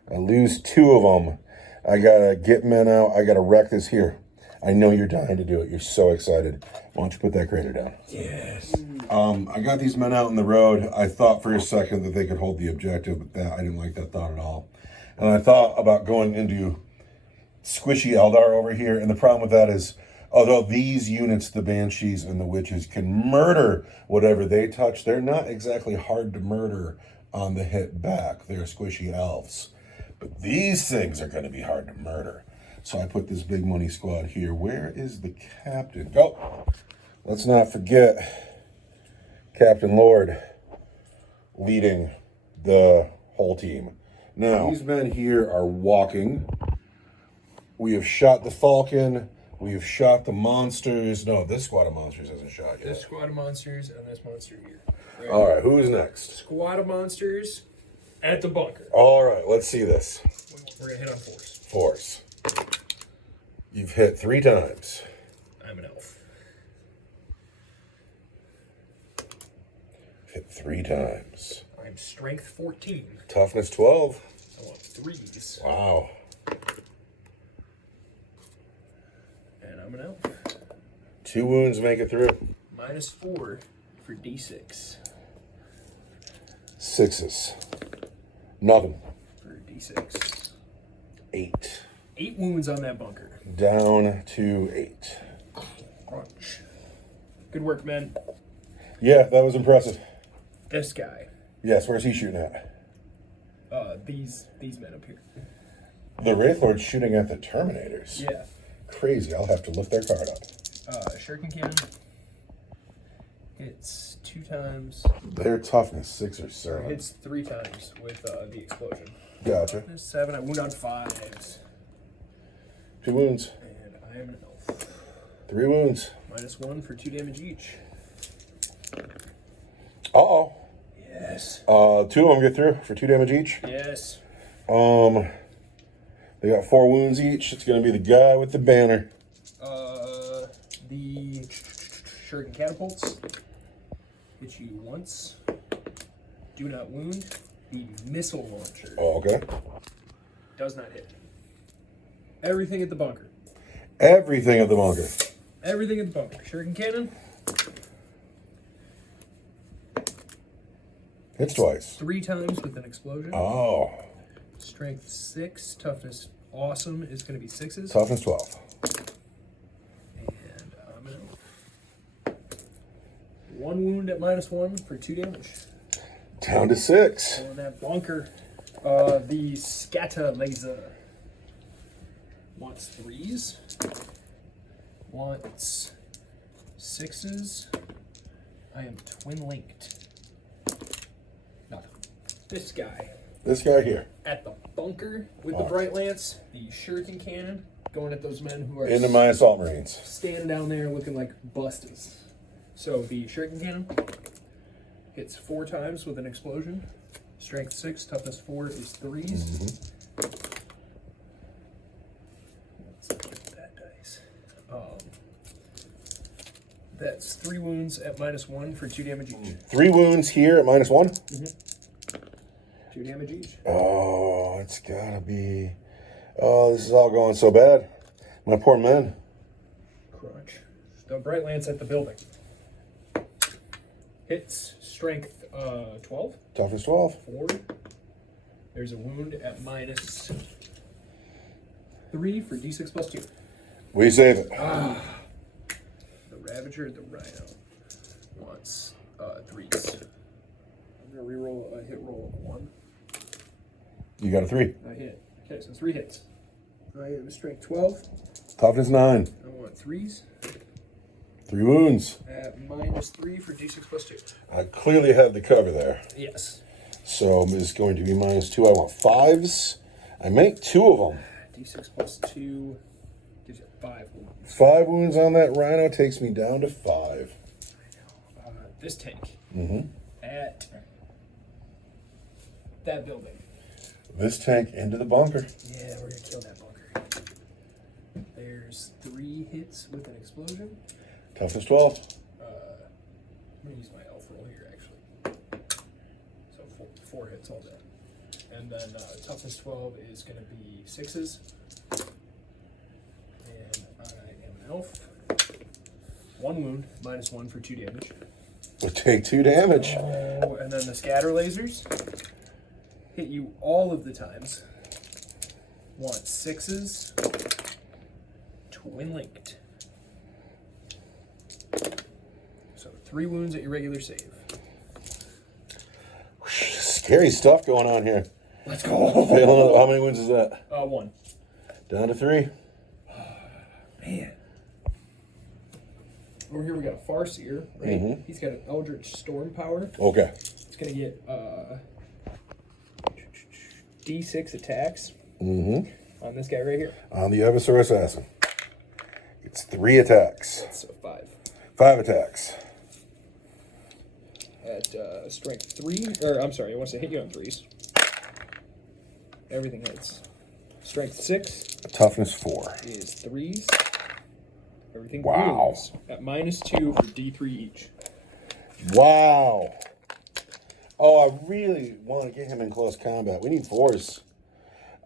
I lose 2 of them. I gotta get men out. I gotta wreck this here. I know you're dying to do it. You're so excited. Why don't you put that crater down? Yes. I got these men out in the road. I thought for a second that they could hold the objective, but I didn't like that thought at all. And I thought about going into squishy Eldar over here, and the problem with that is, although these units, the Banshees and the Witches, can murder whatever they touch, they're not exactly hard to murder on the hit back. They're squishy elves. But these things are going to be hard to murder. So I put this big money squad here. Where is the captain? Go! Let's not forget Captain Lord leading the whole team. Now, these men here are walking. We have shot the Falcon. We have shot the monsters. No, this squad of monsters hasn't shot yet. This squad of monsters and this monster here. Right. All right, who's next? Squad of monsters at the bunker. All right, let's see this. We're going to hit on force. Force. You've hit 3 times. I'm an elf. Hit 3 times. I'm strength 14. Toughness 12. I want 3s. Wow. And I'm an elf. 2 wounds make it through. -4 for D6. 6s. Nothing. For D6. 8. 8 wounds on that bunker. Down to 8. Crunch. Good work, men. Yeah, that was impressive. This guy. Yes, where's he shooting at? These men up here. The Wraith Lord's shooting at the Terminators. Yeah. Crazy. I'll have to look their card up. Shuriken Cannon. Hits 2 times. Their toughness 6 or 7. Hits 3 times with the explosion. Gotcha. There's 7. I wound on 5s. 2 wounds. And I am an elf. 3 wounds. -1 for 2 damage each. Uh-oh. Yes. 2 of them get through for 2 damage each. Yes. They got 4 wounds each. It's going to be the guy with the banner. The shuriken catapults hit you once. Do not wound. The missile launcher Oh, okay. does not hit. Everything at the bunker. Everything at the bunker. Everything at the bunker. Shuriken cannon Hits twice. 3 times with an explosion. Oh. Strength 6. Toughness awesome is going to be 6s. Toughness 12. And I'm going to 1 wound at -1 for 2 damage. Down to 6. On that bunker. The scatter laser wants 3s. Wants 6s. I am twin linked. Nothing. This guy This guy here. at the bunker with the bright lance. The shuriken cannon going at those men who are Into my assault marines. standing down there looking like bustas. So the shuriken cannon hits 4 times with an explosion. Strength 6, toughness 4 is 3s. Let's look at that dice. That's 3 wounds at -1 for 2 damage each. 3 wounds here at -1. 2 damage each. Oh, it's gotta be. Oh, this is all going so bad. My poor men. Crunch. The bright lance at the building. Hits strength 12. Toughness 12. 4. There's a wound at -3 for d6 + 2. We save it. The Ravager, the Rhino, wants 3s. I'm going to reroll a hit roll of 1. You got a 3. I hit. Okay, so 3 hits. I have a strength 12. Toughness 9. I want 3s 3 wounds. at -3 for d6 + 2. I clearly had the cover there. Yes. So it's going to be -2. I want 5s. I make 2 of them. d6 + 2 gives you 5 wounds. 5 wounds on that rhino takes me down to 5. This tank Mm-hmm. at that building. This tank into the bunker. Yeah, we're going to kill that bunker. There's 3 hits with an explosion. Toughness 12. I'm going to use my elf roll here, actually. So 4 hits all day. And then toughness 12 is going to be 6s. And I am an elf. 1 wound, -1 for 2 damage. We'll take 2 damage. Oh, and then the scatter lasers hit you all of the times. Want 6s. Twin linked. So 3 wounds at your regular save. Scary stuff going on here. Let's go. How many wounds is that? 1. Down to 3. Man. Over here we got a Farseer, right? Mhm. He's got an Eldritch Storm power. Okay. He's gonna get D6 attacks Mm-hmm. on this guy right here. On the Evisor Assassin. It's 3 attacks. So 5. 5 attacks. At strength 3, or I'm sorry, it wants to hit you on 3s. Everything hits. Strength 6 Toughness 4. is 3s. Everything Wow. wounds at -2 for D3 each. Wow. Oh, I really want to get him in close combat. We need 4s.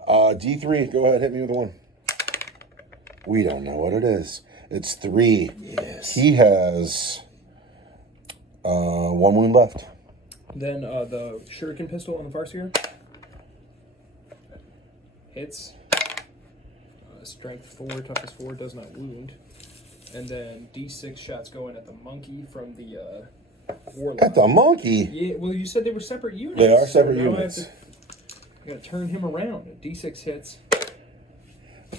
D3, go ahead, hit me with 1. We don't know what it is. It's 3. Yes. He has 1 wound left. Then the Shuriken pistol on the Farseer hits. Strength 4, toughness 4 does not wound. And then D6 shots go in at the monkey from the warlock. At the monkey? Yeah, well, you said they were separate units. They are separate now units. I gotta turn him around. D6 hits.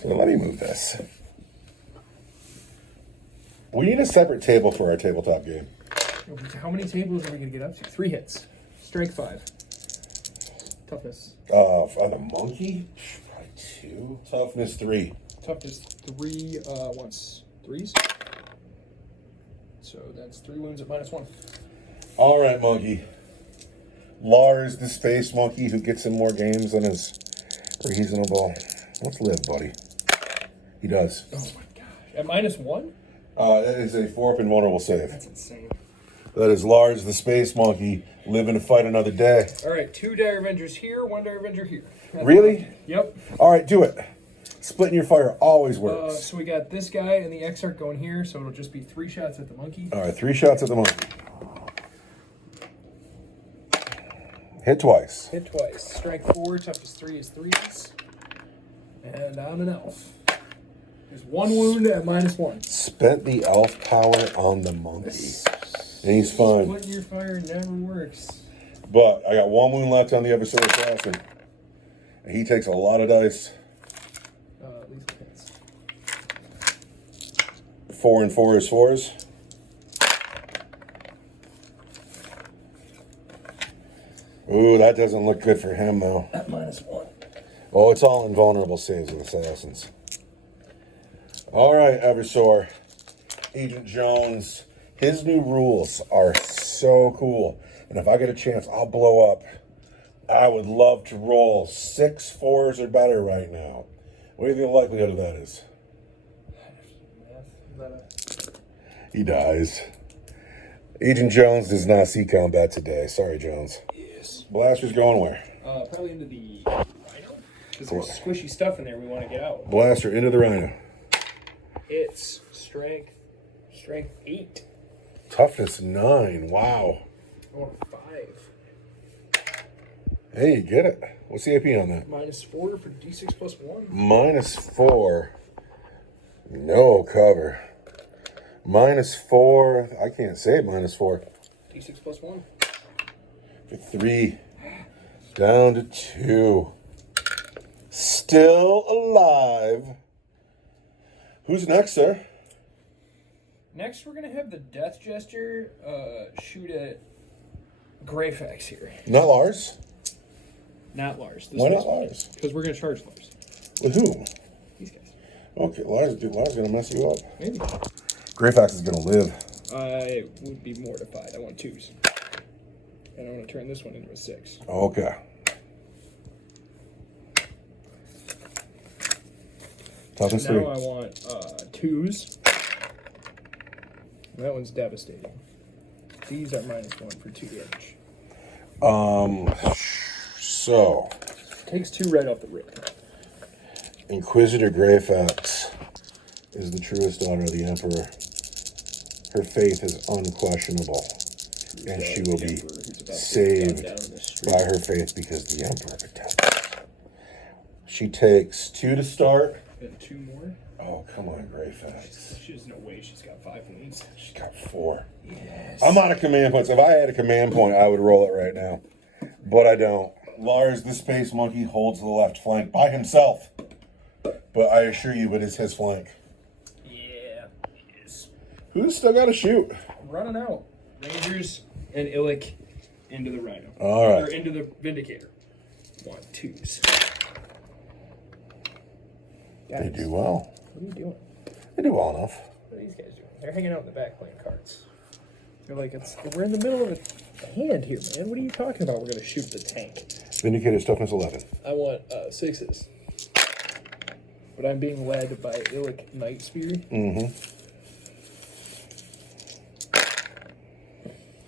Well, let me move this. We need a separate table for our tabletop game. How many tables are we gonna get up to? 3 hits. Strength 5. Toughness. On the monkey, probably 2. Toughness 3. Toughness 3 once. 3s. So that's 3 wounds at -1. All right, monkey. Lars, the space monkey who gets in more games than is reasonable. Let's live, buddy. He does. Oh my gosh. At -1? That is a 4-up invulnerable save. That's insane. That is Lars, the space monkey, living to fight another day. Alright, 2 Dire Avengers here, 1 Dire Avenger here. Really? Yep. All right, do it. Splitting your fire always works. So we got this guy and the Exarch going here, so it'll just be 3 shots at the monkey. All right, 3 shots at the monkey. Hit twice. Hit twice. Strength 4, toughness 3 is 3s. And I'm an elf. There's 1 wound at -1. Spent the elf power on the monkey. And he's fine. Split your fire never works. But I got 1 wound left on the Adversary Assassin. And he takes a lot of dice. Lethal hits. 4 and 4 is 4s. Ooh, that doesn't look good for him, though. At -1. Oh, it's all invulnerable saves with assassins. All right, Eversor. Agent Jones. His new rules are so cool. And if I get a chance, I'll blow up. I would love to roll 6 4s or better right now. What do you think the likelihood of that is? He dies. Agent Jones does not see combat today. Sorry, Jones. Yes. Blaster's going where? Probably into the Rhino. Because there's squishy stuff in there we want to get out. Blaster into the Rhino. It's strength 8. Toughness 9. Wow. I want a 5. Hey, you get it. What's the AP on that? -4 for D6 plus 1. -4. No cover. -4. I can't say -4. D6 plus 1. For 3. Down to 2. Still alive. Who's next, sir? Next, we're going to have the Death Jester shoot at Greyfax here. Not Lars? Not Lars. Why not Lars? Because we're going to charge Lars. With whom? These guys. Okay, Lars gonna mess you up. Maybe. Greyfax is gonna live. I would be mortified. I want 2s. And I want to turn this one into a 6. Okay. Toughness 3. Now I want 2s. That one's devastating. These are -1 for 2 damage. So Takes 2 right off the rip. Inquisitor Greyfax is the truest daughter of the Emperor. Her faith is unquestionable, and she will be saved by her faith because the Emperor protects. She takes 2 to start. And 2 more. Oh, come on, Greyfax. There's no way she's got 5 wounds. She's got 4. Yes. I'm out of command points. If I had a command point, I would roll it right now. But I don't. Lars, the space monkey, holds the left flank by himself. But I assure you, it is his flank. Yeah. Yes. Who's still got to shoot? Running out. Rangers and Illic into the Rhino. All right. Or into the Vindicator. 1, 2s. They do well. What are you doing? They do well enough. What are these guys doing? They're hanging out in the back playing cards. They're like, we're in the middle of a hand here, man. What are you talking about? We're going to shoot the tank. Vindicator's toughness 11. I want 6s. But I'm being led by Illic Night Spear. Mm-hmm.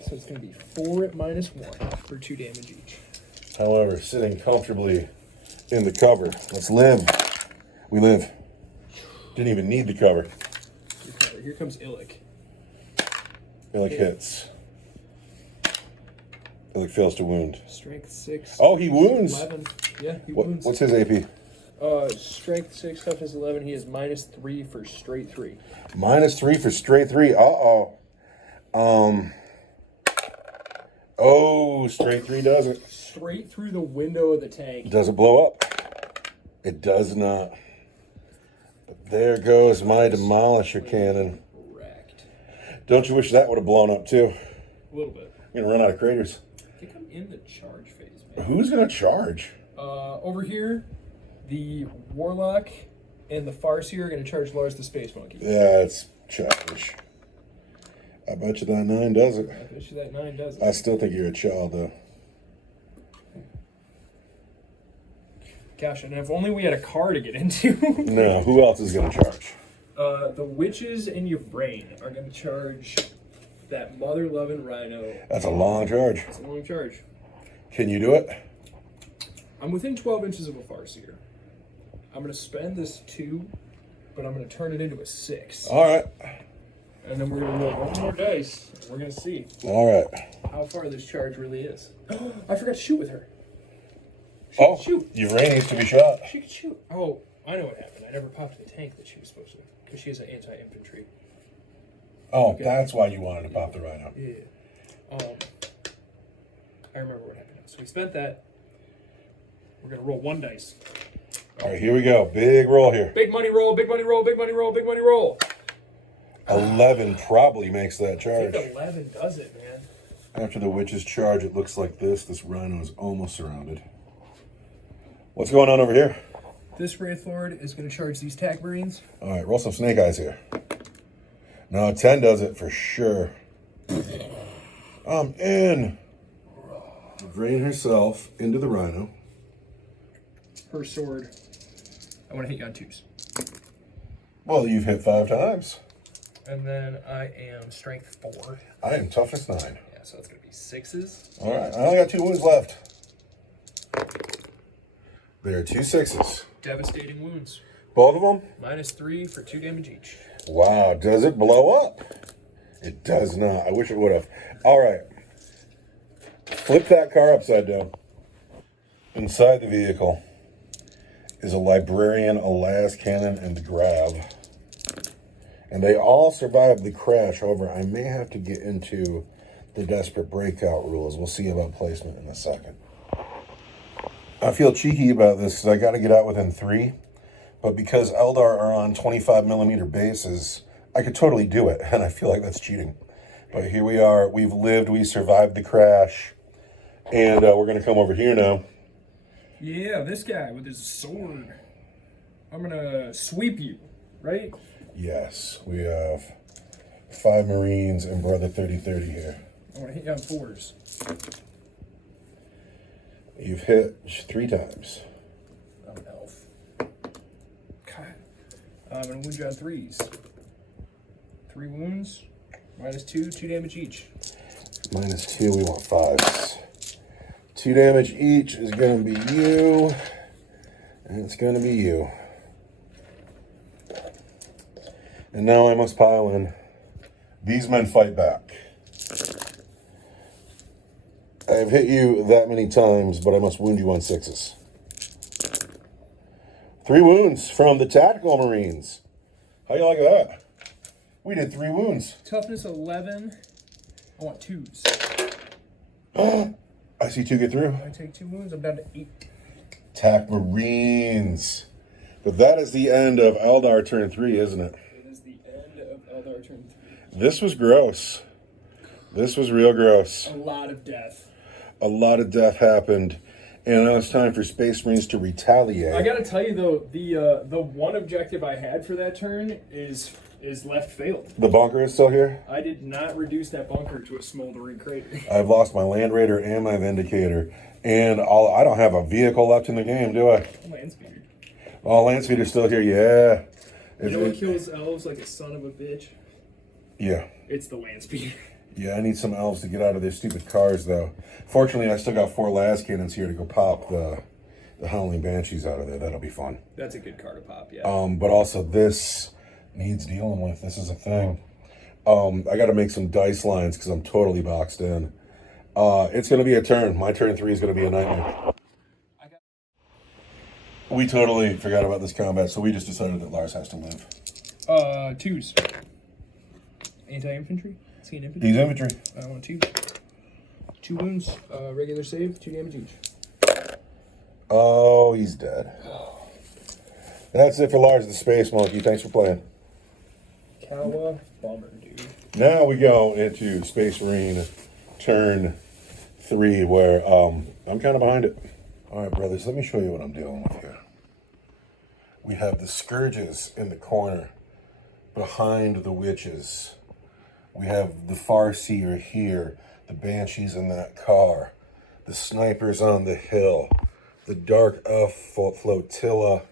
So it's going to be 4 at -1 for 2 damage each. However, sitting comfortably in the cover. Let's live. We live. Didn't even need the cover. Here comes Illic. Illic hits. Illic fails to wound. Strength 6. Oh, he wounds. 11. Yeah, he wounds. What's his AP? Strength 6, toughness 11. He is -3 for straight 3. -3 for straight 3. Uh-oh. Oh, straight 3 does it. Straight through the window of the tank. Does it blow up? It does not. But there goes my demolisher cannon. Wrecked. Don't you wish that would have blown up too? A little bit. You're gonna run out of craters. I think I'm in the charge phase, man. Who's gonna charge? Over here, the Warlock and the Farseer are going to charge Lars the Space Monkey. Yeah, it's childish. I bet you that 9 does it. I bet you that 9 does it. I still think you're a child, though. Gosh, and if only we had a car to get into. No, who else is gonna charge? The Witches in your brain are going to charge that mother-loving Rhino. That's a long charge. It's a long charge. Can you do it? I'm within 12 inches of a Farseer. I'm going to spend this 2, but I'm going to turn it into a 6. All right. And then we're going to roll one more dice, and we're going to see All right. how far this charge really is. I forgot to shoot with her. Oh, shoot. Ynnari needs to be shot. She could shoot. Oh, I know what happened. I never popped the tank that she was supposed to, because she has an anti-infantry. Oh, Okay. that's why you wanted to pop the rhino. Yeah. I remember what happened. So we spent that. We're going to roll 1 dice. All right, here we go. Big roll here. Big money roll, big money roll, big money roll, big money roll. 11 probably makes that I charge. think 11 does it, man. After the witch's charge, it looks like this. This rhino is almost surrounded. What's going on over here? This Wraith Lord is going to charge these Tac Marines. All right, roll some snake eyes here. No, 10 does it for sure. I'm in. Drain herself into the rhino. Her sword. I want to hit you on 2s. Well, you've hit 5 times. And then I am strength 4. I am toughness 9. Yeah, so it's going to be 6s. All right, I only got 2 wounds left. There are 2 6s. Devastating wounds. Both of them? -3 for 2 damage each. Wow, does it blow up? It does not. I wish it would have. All right. Flip that car upside down. Inside the vehicle is a librarian, a las cannon, and the grav. And they all survived the crash. However, I may have to get into the desperate breakout rules. We'll see about placement in a second. I feel cheeky about this because I got to get out within 3. But because Eldar are on 25mm bases, I could totally do it. And I feel like that's cheating. But here we are. We've lived. We survived the crash. And we're going to come over here now. Yeah, this guy with his sword. I'm going to sweep you, right? Yes, we have 5 Marines and Brother 3030 here. I want to hit you on 4s. You've hit 3 times. I'm an elf. God. I'm going to wound you on 3s. 3 wounds. -2, 2 damage each. -2, we want 5s. 2 damage each is going to be you. And it's going to be you. And now I must pile in. These men fight back. I've hit you that many times, but I must wound you on 6s. 3 wounds from the Tactical Marines. How you like that? We did 3 wounds. Toughness 11. I want 2s. I see 2 get through. I take 2 wounds. I'm down to 8. Tac Marines. But that is the end of Eldar turn 3, isn't it? It is the end of Eldar turn 3. This was gross. This was real gross. A lot of death. A lot of death happened. And now it's time for Space Marines to retaliate. I gotta tell you though, the one objective I had for that turn is left failed. The bunker is still here? I did not reduce that bunker to a smoldering crater. I've lost my Land Raider and my Vindicator. And I don't have a vehicle left in the game, do I? Landspeeder. Oh, Landspeeder's still here, yeah. You know what kills elves like a son of a bitch? Yeah. It's the Landspeeder. Yeah, I need some elves to get out of their stupid cars, though. Fortunately, I still got 4 las cannons here to go pop the Howling Banshees out of there. That'll be fun. That's a good card to pop, yeah. But also this needs dealing with. This is a thing. I got to make some dice lines because I'm totally boxed in. It's going to be a turn. My turn 3 is going to be a nightmare. We totally forgot about this combat, so we just decided that Lars has to live. 2s. Anti-infantry? Is he an infantry? He's infantry. I want 2. 2 wounds, regular save, 2 damage each. Oh, he's dead. That's it for Lars the Space Monkey. Thanks for playing. Kawa bummer, dude. Now we go into Space Marine turn 3 where I'm kind of behind it. All right, brothers, let me show you what I'm dealing with here. We have the scourges in the corner behind the witches. We have the Farseer here, the banshees in that car, the snipers on the hill, the dark elf flotilla,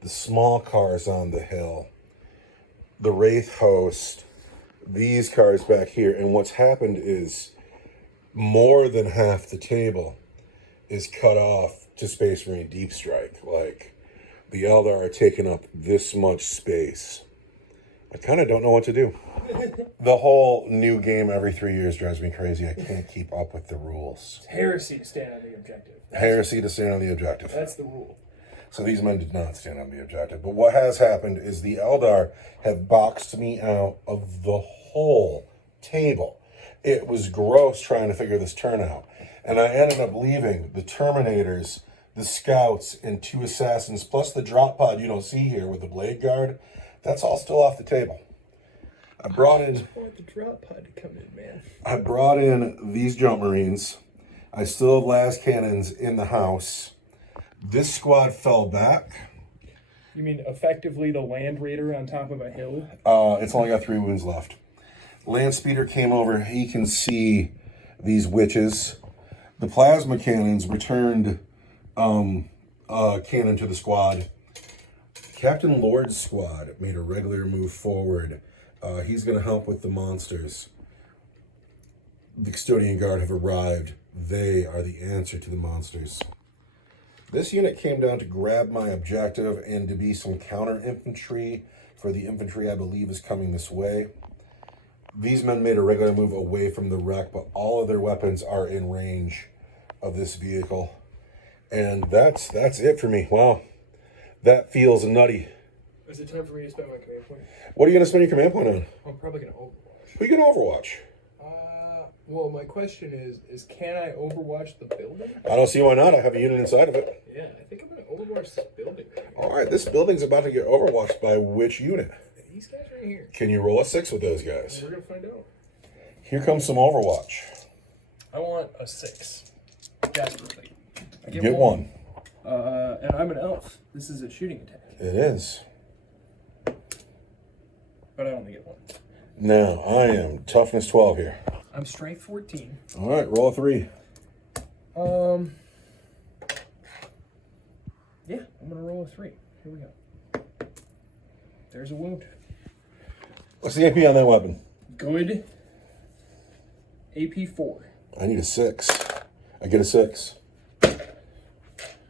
the small cars on the hill, the wraith host, these cars back here. And what's happened is more than half the table is cut off to Space Marine Deep Strike. Like, the Eldar are taking up this much space. I kind of don't know what to do. The whole new game every 3 years drives me crazy. I can't keep up with the rules. It's heresy to stand on the objective. Heresy to stand on the objective. That's the rule. So these men did not stand on the objective. But what has happened is the Eldar have boxed me out of the whole table. It was gross trying to figure this turn out. And I ended up leaving the Terminators, the Scouts, and 2 Assassins, plus the drop pod you don't see here with the Blade Guard. That's all still off the table. I brought in... I want the drop pod to come in, man. I brought in these Jump Marines. I still have las cannons in the house. This squad fell back. You mean effectively the Land Raider on top of a hill? It's only got 3 wounds left. Land Speeder came over. He can see these witches. The plasma cannons returned cannon to the squad. Captain Lord's squad made a regular move forward. He's going to help with the monsters. The Custodian Guard have arrived. They are the answer to the monsters. This unit came down to grab my objective and to be some counter infantry for the infantry I believe is coming this way. These men made a regular move away from the wreck, but all of their weapons are in range of this vehicle. And that's it for me. Wow. That feels nutty. Is it time for me to spend my command point? What are you going to spend your command point on? I'm probably going to Overwatch. Who are you going to Overwatch? Well, my question is can I Overwatch the building? I don't see why not. I have a unit inside of it. Yeah, I think I'm going to Overwatch this building right here. All right, this building's about to get overwatched by which unit? These guys right here. Can you roll a 6 with those guys? We're going to find out. Here comes some Overwatch. I want a 6. Desperately. I Get one. And I'm an elf. This is a shooting attack. It is. But I only get 1. Now, I am toughness 12 here. I'm strength 14. All right, roll a 3. Yeah, I'm going to roll a 3. Here we go. There's a wound. What's the AP on that weapon? Good. AP 4. I need a 6. I get a 6.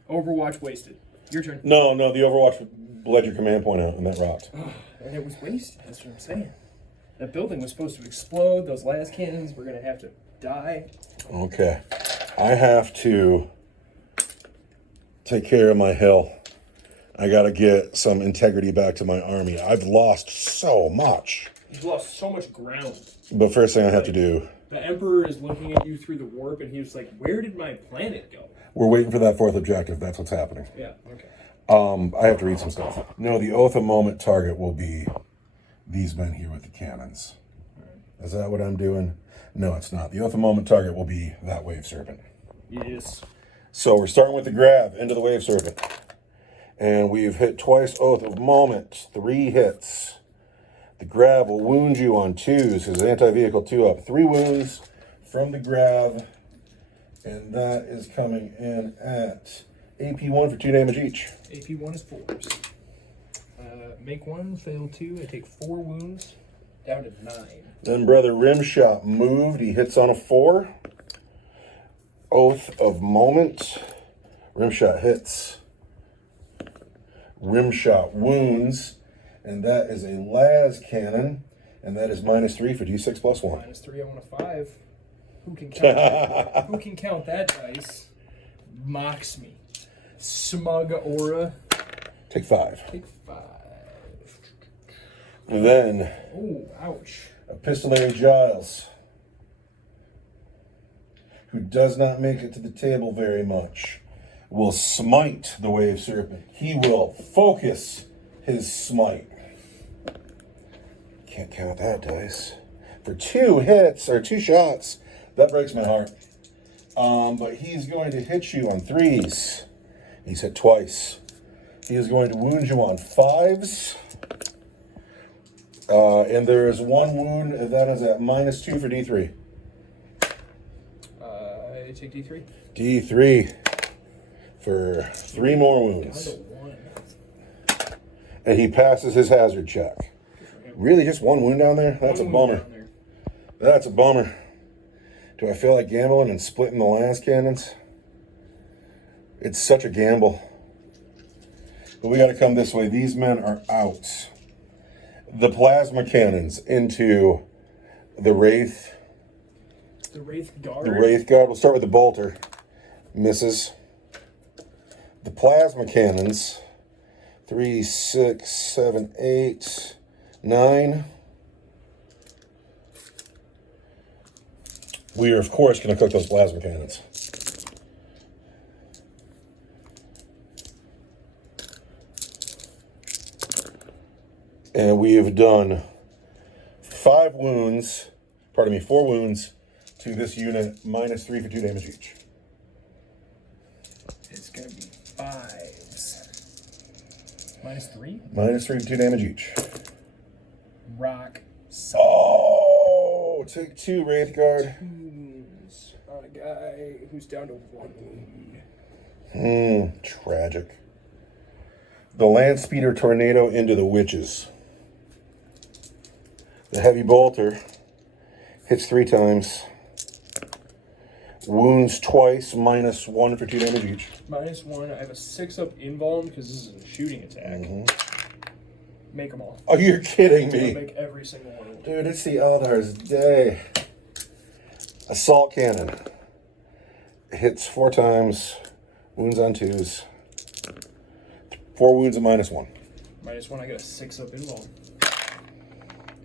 Overwatch wasted. Your turn. No, the Overwatch bled your command point out, and that rocked. And it was wasted. That's what I'm saying. That building was supposed to explode. Those last cannons were going to have to die. Okay. I have to take care of my hill. I got to get some integrity back to my army. I've lost so much. You've lost so much ground. But first thing I have to do... The Emperor is looking at you through the warp, and he was like, where did my planet go? We're waiting for that 4th objective. That's what's happening. Yeah, okay. I have to read some stuff. No, the Oath of Moment target will be these men here with the cannons. Right. Is that what I'm doing? No, it's not. The Oath of Moment target will be that Wave Serpent. Yes. So we're starting with the grab into the Wave Serpent. And we've hit twice Oath of Moment. 3 hits. The grab will wound you on 2s. His anti-vehicle 2 up. 3 wounds from the grab. And that is coming in at AP 1 for 2 damage each. AP 1 is 4s. Make 1, fail 2. I take 4 wounds. Down to 9. Then Brother Rimshot moved. He hits on a 4. Oath of Moment. Rimshot hits. Rimshot wounds. And that is a las cannon. And that is -3 for d6 plus 1. -3, I want a 5. Who can count that? Who can count that dice? Mocks me. Smug aura. Take 5. Take 5. And then Oh, ouch. Epistolary Giles, who does not make it to the table very much, will smite the Wave Serpent. He will focus his smite. Can't count that dice. For 2 hits, or 2 shots, That breaks my heart. But he's going to hit you on 3s. He's hit twice. He is going to wound you on 5s. And there is 1 wound that is at -2 for D3. I take D3. D3 for 3 more Down wounds. to 1. And he passes his hazard check. Really, just 1 wound down there? That's a One wound bummer. down there. That's a bummer. Do I feel like gambling and splitting the lance cannons? It's such a gamble. But we got to come this way. These men are out. The plasma cannons into the Wraith. The Wraith Guard. The Wraith Guard. We'll start with the bolter. Misses. The plasma cannons. 3, 6, 7, 8, 9. We are, of course, going to cook those plasma cannons. And we have done 4 wounds to this unit, -3 for 2 damage each. It's going to be 5s. -3? -3 for 2 damage each. Rock. Oh, take 2, Wraith Guard. Wounds on a guy who's down to 1 wound. Tragic. The Land Speeder Tornado into the Witches. The Heavy Bolter hits 3 times. Wounds twice, -1 for 2 damage each. -1. I have a 6-up invuln because this is a shooting attack. Make them all. Oh, you're kidding I'll me. make every single one of them. Dude, it's the Eldar's day. Assault Cannon. Hits 4 times. Wounds on 2s. 4 wounds at -1. -1, I got a 6-up invuln.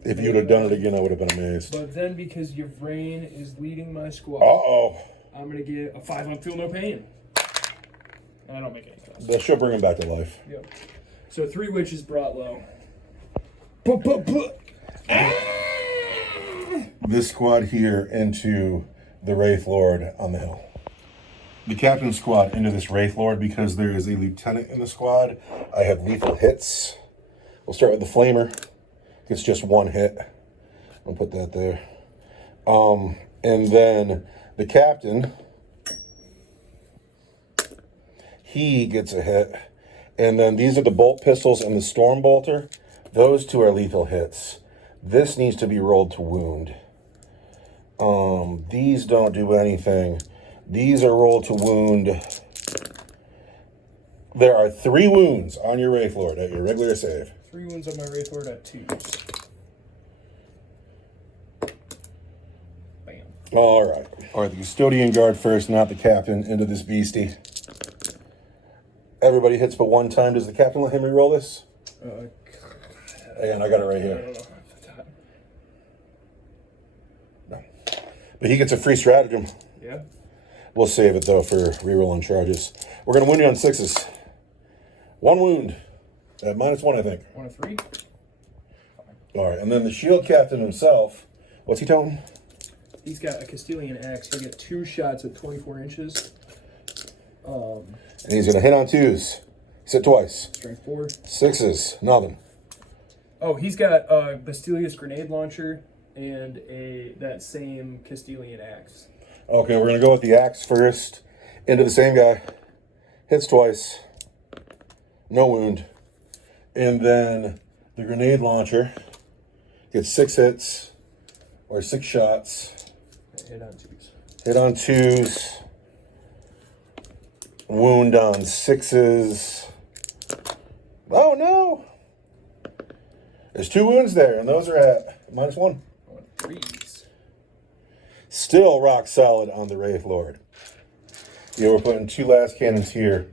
If you'd have done it again, I would have been amazed. But then because Yvrain is leading my squad, Uh-oh. I'm going to get a 5-up Feel No Pain. I don't make any cost. That should bring him back to life. Yep. So 3 witches brought low. This squad here into the Wraith Lord on the hill. The captain squad into this Wraith Lord because there is a lieutenant in the squad. I have lethal hits. We'll start with the Flamer. It's just 1 hit. I'll put that there. And then the captain, he gets a hit. And then these are the bolt pistols and the storm bolter. Those 2 are lethal hits. This needs to be rolled to wound. These don't do anything. These are rolled to wound. There are 3 wounds on your Wraith Lord at your regular save. 3 wounds on my Wraith Lord at 2s. Bam. All right, the custodian guard first, not the captain, into this beastie. Everybody hits but 1 time. Does the captain let him reroll this? And I got it right I here. don't know. No. But he gets a free stratagem. Yeah. We'll save it, though, for rerolling charges. We're going to wound you on 6s. 1 wound. At -1, I think. 1 of 3. All right, and then the shield captain himself, what's he telling? He's got a Castilian axe. He'll get 2 shots at 24 inches. And he's going to hit on 2s. He's hit twice. Strength 4. 6s, nothing. Oh, he's got a Bastilius grenade launcher and that same Castilian axe. Okay, we're going to go with the axe first. Into the same guy. Hits twice. No wound. And then the grenade launcher gets 6 hits. Or 6 shots. Hit on 2s. Hit on 2s. Wound on 6s. Oh, no. There's 2 wounds there, and those are at -1. 1 of 3s. Still rock solid on the Wraith Lord. Yeah, we're putting 2 last cannons here,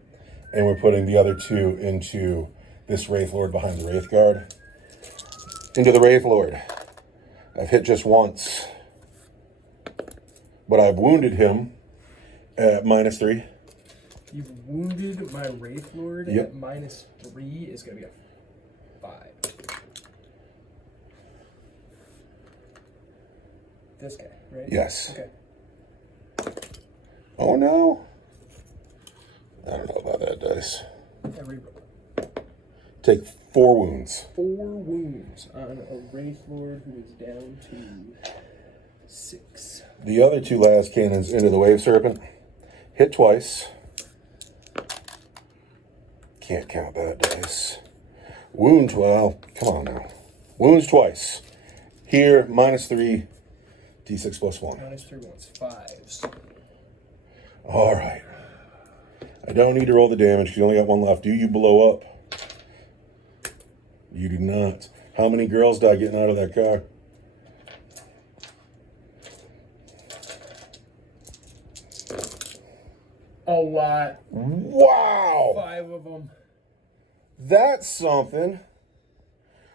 and we're putting the other 2 into this Wraith Lord behind the Wraith Guard. Into the Wraith Lord. I've hit just once. But I've wounded him at -3. You've wounded my Wraith Lord Yep. at -3 is going to be a 5. This guy, right? Yes. Okay. Oh no. I don't know about that dice. Take 4 wounds. 4 wounds on a Wraith Lord who is down to 6. The other 2 las cannons into the Wave Serpent. Hit twice. Can't count that dice. Wound 12. Come on now. Wounds twice. Here, -3. D6 +1. -3 ones, 5s. All right. I don't need to roll the damage because you only got 1 left. Do you blow up? You do not. How many girls died getting out of that car? A lot. Wow! 5 of them. That's something.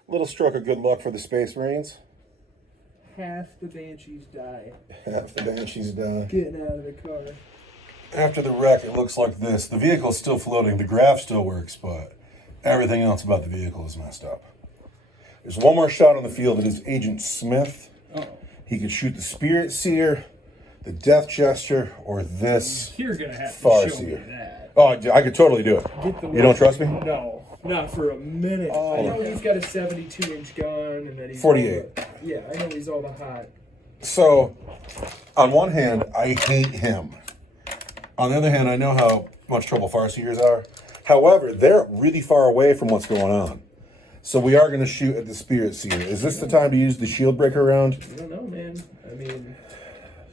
Little stroke of good luck for the Space Marines. Half the Banshees die. Half the Banshees die. Getting out of the car. After the wreck, it looks like this. The vehicle's still floating. The graph still works, but everything else about the vehicle is messed up. There's one more shot on the field. It is Agent Smith. Uh-oh. He could shoot the Spirit Seer, the Death Gesture, or this You're going to have to Far show me Seer. that. Oh, I could totally do it. Get the You don't trust me? No, not for a minute. Oh. I know he's got a 72-inch gun, and then he's 48. Yeah, I know he's all the hot. So, on one hand, I hate him. On the other hand, I know how much trouble Farseers are. However, they're really far away from what's going on. So we are going to shoot at the Spirit Seer. Is this the time to use the Shield Breaker round? I don't know, man. I mean,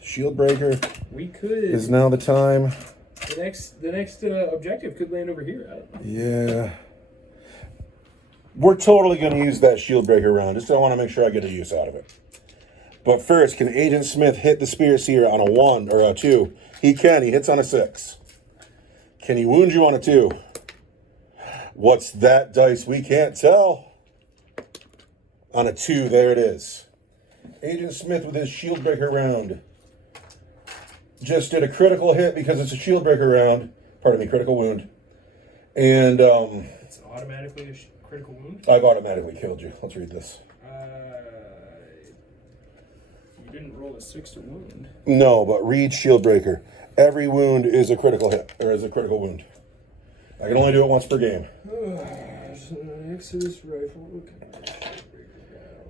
Shield Breaker we could. is now the time. The next objective could land over here. I don't know. Yeah. We're totally going to use that Shield Breaker round. Just I want to make sure I get a use out of it. But first, can Agent Smith hit the Spirit Seer on a 1 or a 2? He can. He hits on a 6. Can he wound you on a 2? What's that dice? We can't tell. On a 2, there it is. Agent Smith with his Shield Breaker round just did a critical hit because it's a Shield Breaker round. Pardon me, critical wound. And It's automatically a critical wound. I've automatically killed you. Let's read this. You didn't roll a 6 to wound. No, but read Shield Breaker. Every wound is a critical hit, or is a critical wound. I can only do it once per game. Exodus rifle.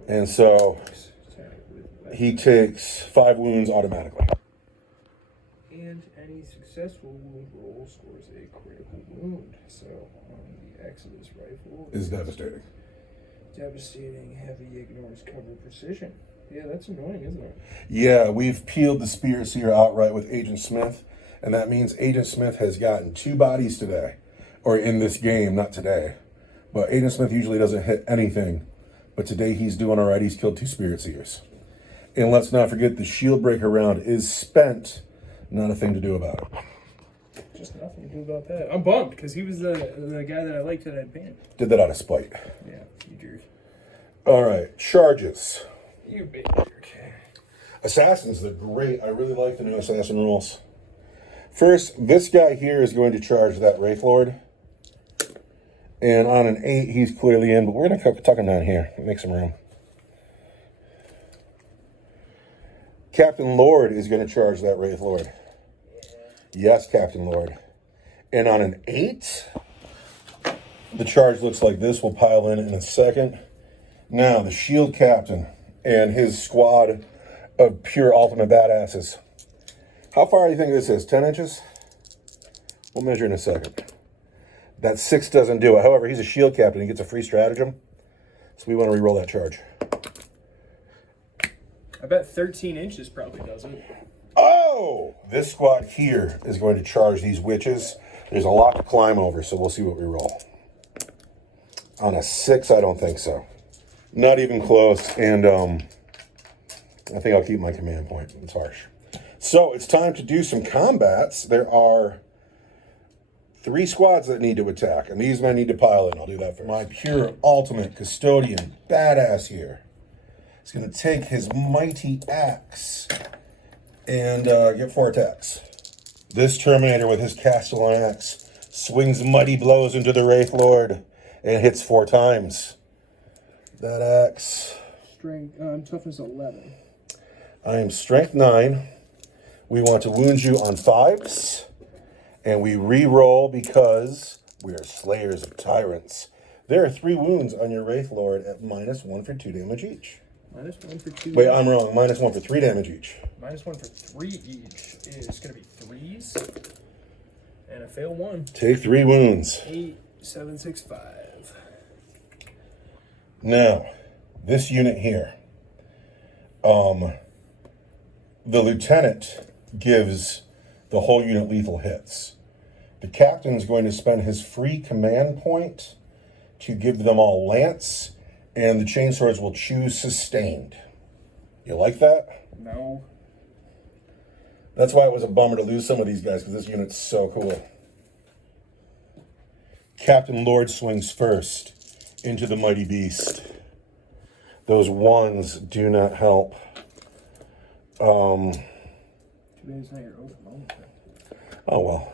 And so he takes 5 wounds automatically. And any successful wound roll scores a critical wound. So the Exodus rifle Is devastating. devastating, heavy, ignores cover, precision. Yeah, that's annoying, isn't it? Yeah, we've peeled the Spirit Seer outright with Agent Smith, and that means Agent Smith has gotten 2 bodies today, or in this game, not today. But Agent Smith usually doesn't hit anything, but today he's doing all right. He's killed 2 Spirit Seers. And let's not forget the Shield Breaker round is spent. Not a thing to do about it. Just nothing to do about that. I'm bummed because he was the guy that I liked that I'd banned. Did that out of spite. Yeah, you jerk. All right, charges. You big jerk. Assassins, they're great. I really like the new assassin rules. First, this guy here is going to charge that Wraith Lord. And on an 8, he's clearly in, but we're going to tuck him down here. Make some room. Captain Lord is going to charge that Wraith Lord. Yes, Captain Lord. And on an 8, the charge looks like this. We'll pile in a second. Now, the Shield Captain and his squad of pure ultimate badasses. How far do you think this is? 10 inches? We'll measure in a second. That 6 doesn't do it. However, he's a Shield Captain. He gets a free stratagem. So we want to re-roll that charge. I bet 13 inches probably doesn't. Oh! This squad here is going to charge these witches. There's a lot to climb over, so we'll see what we roll. On a 6, I don't think so. Not even close, and I think I'll keep my command point. It's harsh. So it's time to do some combats. There are 3 squads that need to attack, and these men need to pile in. I'll do that first. My pure ultimate custodian badass here is going to take his mighty axe and get 4 attacks. This Terminator with his Castellan axe swings mighty blows into the Wraith Lord and hits 4 times. That axe. Strength, toughness 11. I am strength 9 We want to wound you on 5s. And we re-roll because we are Slayers of Tyrants. There are 3 wounds on your Wraith Lord at -1 for 2 damage each. -1 for 2. Wait, I'm wrong. -1 for 3 damage each. -1 for 3 each is going to be 3s. And I fail 1. Take 3 wounds. 8, 7, 6, 5. Now, this unit here. The lieutenant gives the whole unit lethal hits. The captain is going to spend his free command point to give them all lance, and the chainswords will choose sustained. You like that? No. That's why it was a bummer to lose some of these guys, because this unit's so cool. Captain Lord swings first into the mighty beast. Those 1s do not help. 2 days not your open moment. Oh, well.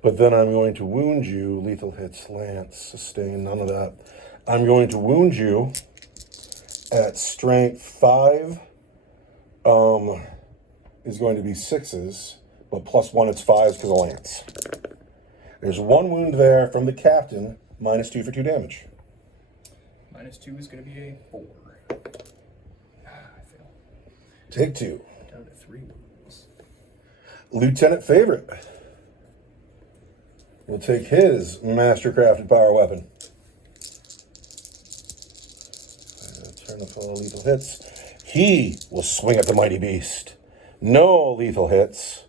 But then I'm going to wound you. Lethal hits, lance, sustain, none of that. I'm going to wound you at strength 5. Is going to be 6s, but +1 it's 5s because of lance. There's 1 wound there from the captain, -2 for 2 damage. -2 is going to be a 4. I fail. Take 2. Down to 3 wounds. Lieutenant Favorite will take his mastercrafted power weapon. Turn of all lethal hits. He will swing at the mighty beast. No lethal hits.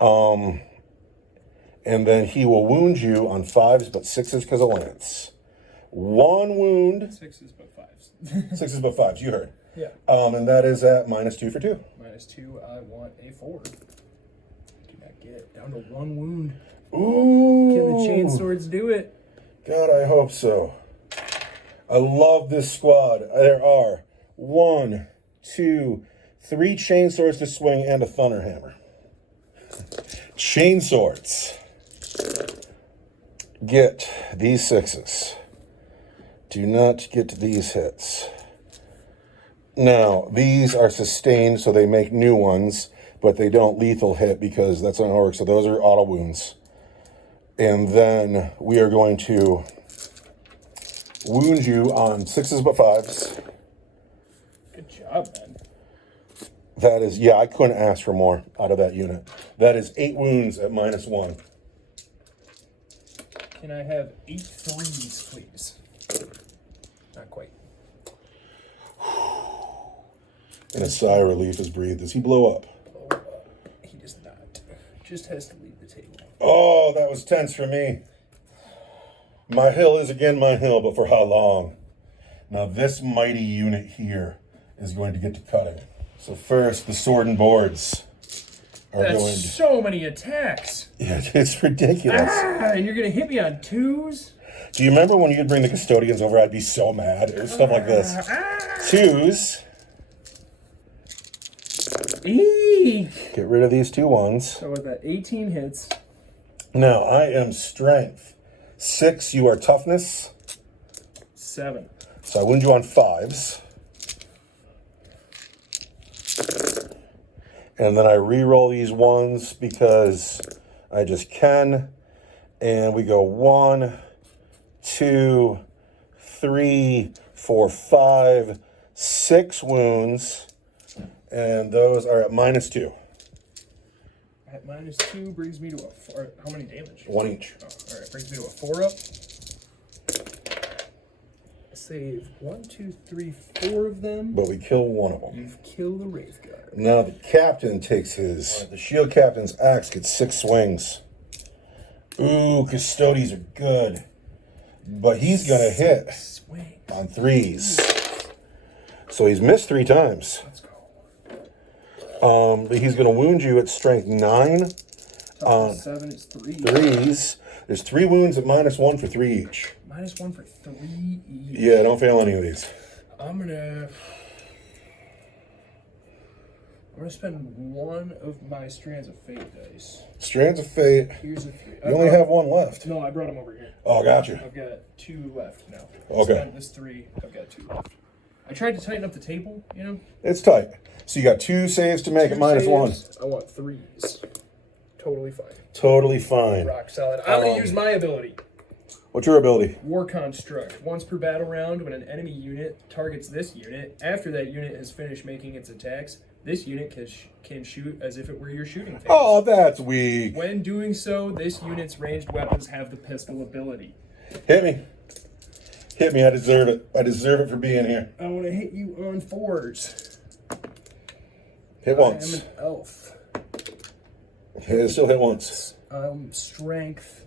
And then he will wound you on 5s, but 6s because of lance. 1 wound. 6s but 5s. 6s but 5s, you heard. Yeah. And that is at -2 for 2. -2, I want a 4. Do not get down to 1 wound. Ooh. Can the chainswords do it? God, I hope so. I love this squad. There are 1, 2, 3 chainswords to swing and a thunderhammer. Chainswords. Get these 6s. Do not get these hits. Now, these are sustained, so they make new ones, but they don't lethal hit because that's not how it works. So those are auto wounds. And then we are going to wound you on 6s but 5s. Good job, man. That is, yeah, I couldn't ask for more out of that unit. That is 8 wounds at -1. Can I have 8 3s, please? Not quite. And a sigh of relief is breathed as he blow up. Oh, he does not. Just has to leave the table. Oh, that was tense for me. My hill is again my hill, but for how long? Now this mighty unit here is going to get to cutting. So first, the sword and boards are That's going to... so many attacks. Yeah, it's ridiculous. And you're going to hit me on 2s? Do you remember when you'd bring the custodians over, I'd be so mad? Or stuff like this. 2s. Eek. Get rid of these 2 1s. So with that, 18 hits. Now, I am strength. 6, you are toughness. 7. So I wound you on 5s. And then I re-roll these 1s because I just can. And we go 1, 2, 3, 4, 5, 6 wounds. And those are at -2. At -2 brings me to a 4. How many damage? 1 each. Oh, all right, brings me to a 4 up. Save 1, 2, 3, 4 of them. But we kill 1 of them. You've killed the Wraith Guard. Now the captain takes his... the shield captain's axe gets 6 swings. Ooh, custodies are good. But he's going to hit Swing. on 3s. So he's missed 3 times. Let's go. But he's going to wound you at strength 9. 7 is 3. 3s. There's 3 wounds at -1 for 3 each. -1 for 3 each. Yeah, don't fail any of these. I'm gonna spend 1 of my Strands of Fate dice. Strands of Fate. Here's a 3. You only have 1 left. No, I brought them over here. Oh, gotcha. I've got 2 left now. Okay. Spent this 3. I've got 2 left. I tried to tighten up the table, you know? It's tight. So you got 2 saves to make it -1. I want 3s. Totally fine. Totally fine. Rock solid. I'm going to use my ability. What's your ability? War Construct. Once per battle round, when an enemy unit targets this unit, after that unit has finished making its attacks, this unit can shoot as if it were your shooting table. Oh, that's weak. When doing so, this unit's ranged weapons have the pistol ability. Hit me. Hit me. I deserve it. I deserve it for being here. I want to hit you on 4s. Hit once. I am an elf. Still hit once. Strength.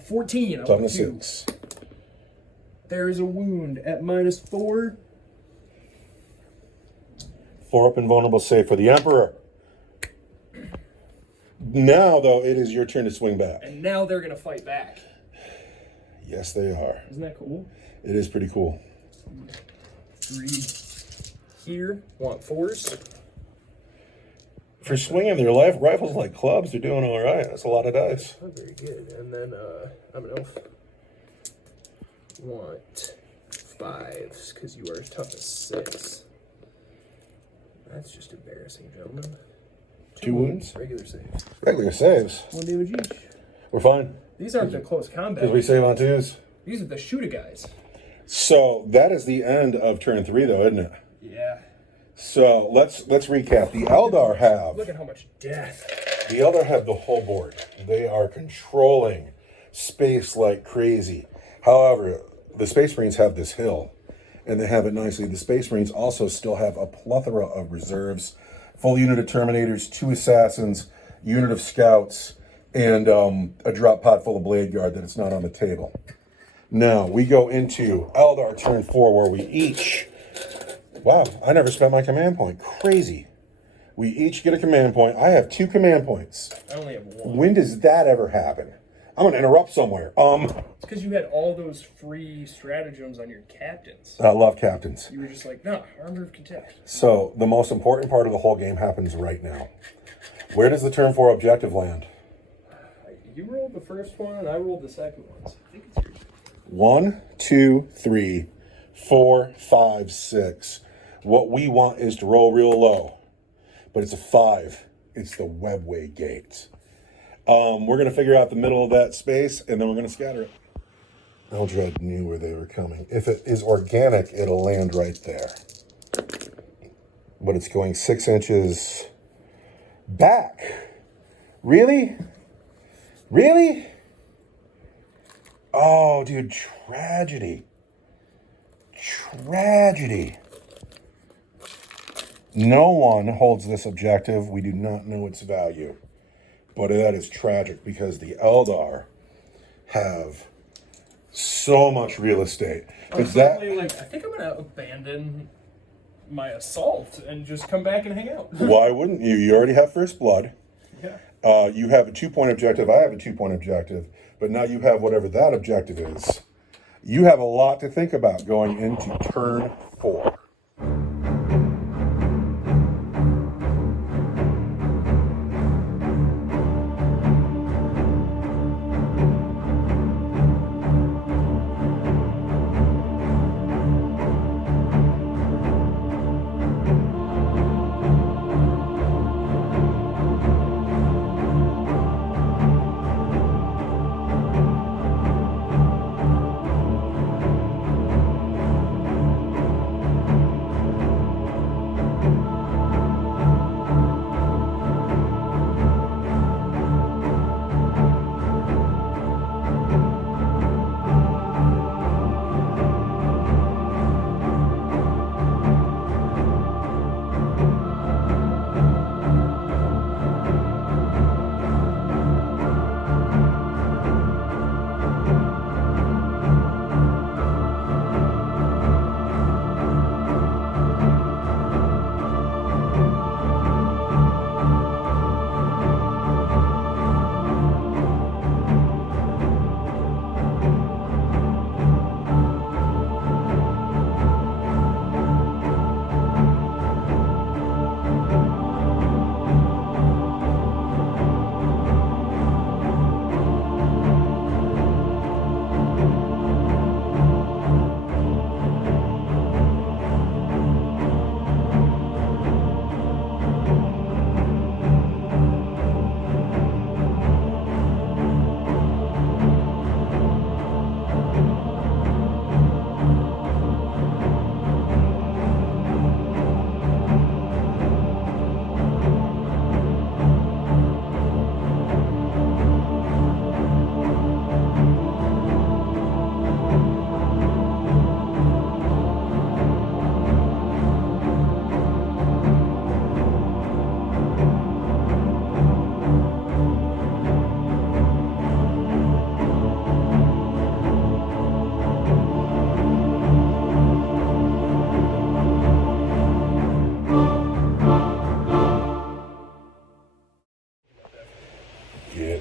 14. I Talking want to 2. 6. There is a wound at -4. 4 up invulnerable save for the Emperor. Now, though, it is your turn to swing back. And now they're going to fight back. Yes, they are. Isn't that cool? It is pretty cool. 3 here. Want 4s. For swinging their rifles like clubs, they're doing all right. That's a lot of dice. Oh, very good. And then I'm an elf. Want 5s because you are as tough as 6. That's just embarrassing, gentlemen. 2 wounds. Regular saves. Regular saves. 1 damage each. We're fine. These aren't the close combat. Because we save on 2s. These are the shooter guys. So that is the end of turn 3, though, isn't it? Yeah. So let's recap. The Eldar have Look at how much death. the whole board. They are controlling space like crazy. However, the Space Marines have this hill, and they have it nicely. The Space Marines also still have a plethora of reserves, full unit of Terminators, 2 Assassins, unit of Scouts, and a drop pod full of Blade Guard that it's not on the table. Now we go into Eldar turn 4, where we each. Wow, I never spent my command point. Crazy. We each get a command point. I have 2 command points. I only have 1. When does that ever happen? I'm gonna interrupt somewhere. It's because you had all those free stratagems on your captains. I love captains. You were just like, no, armor of contempt. So the most important part of the whole game happens right now. Where does the turn 4 objective land? You rolled the first one, and I rolled the second one. So I think it's yours. 1, 2, 3, 4, 5, 6. What we want is to roll real low, but it's a 5. It's the webway gate. We're going to figure out the middle of that space, and then we're going to scatter it. Eldred knew where they were coming. If it is organic, it'll land right there. But it's going 6 inches back. Really? Really? Oh, dude, tragedy. Tragedy. No one holds this objective. We do not know its value. But that is tragic because the Eldar have so much real estate. I'm suddenly like, I think I'm going to abandon my assault and just come back and hang out. Why wouldn't you? You already have first blood. Yeah. You have a 2-point objective. I have a 2-point objective. But now you have whatever that objective is. You have a lot to think about going into turn 4.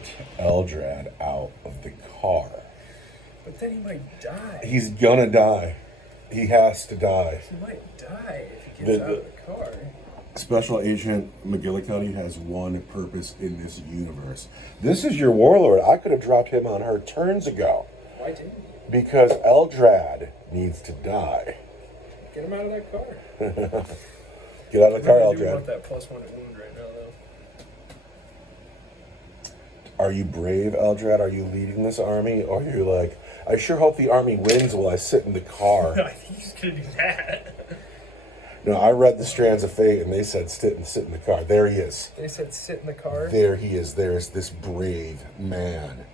get Eldrad out of the car. But then he might die. He's gonna die. He has to die. He might die if he gets out of the car. Special Agent McGillicuddy has one purpose in this universe. This is your warlord. I could have dropped him on her turns ago. Why didn't you? Because Eldrad needs to die. Get him out of that car. Get out of the car, I do Eldrad. want that +1 at wound right now, though. Are you brave, Eldrad? Are you leading this army? Or are you like, I sure hope the army wins while I sit in the car? I think he's going to do that. No, I read the Strands of Fate, and they said sit in the car. There he is. They said sit in the car? There he is. There's this brave man.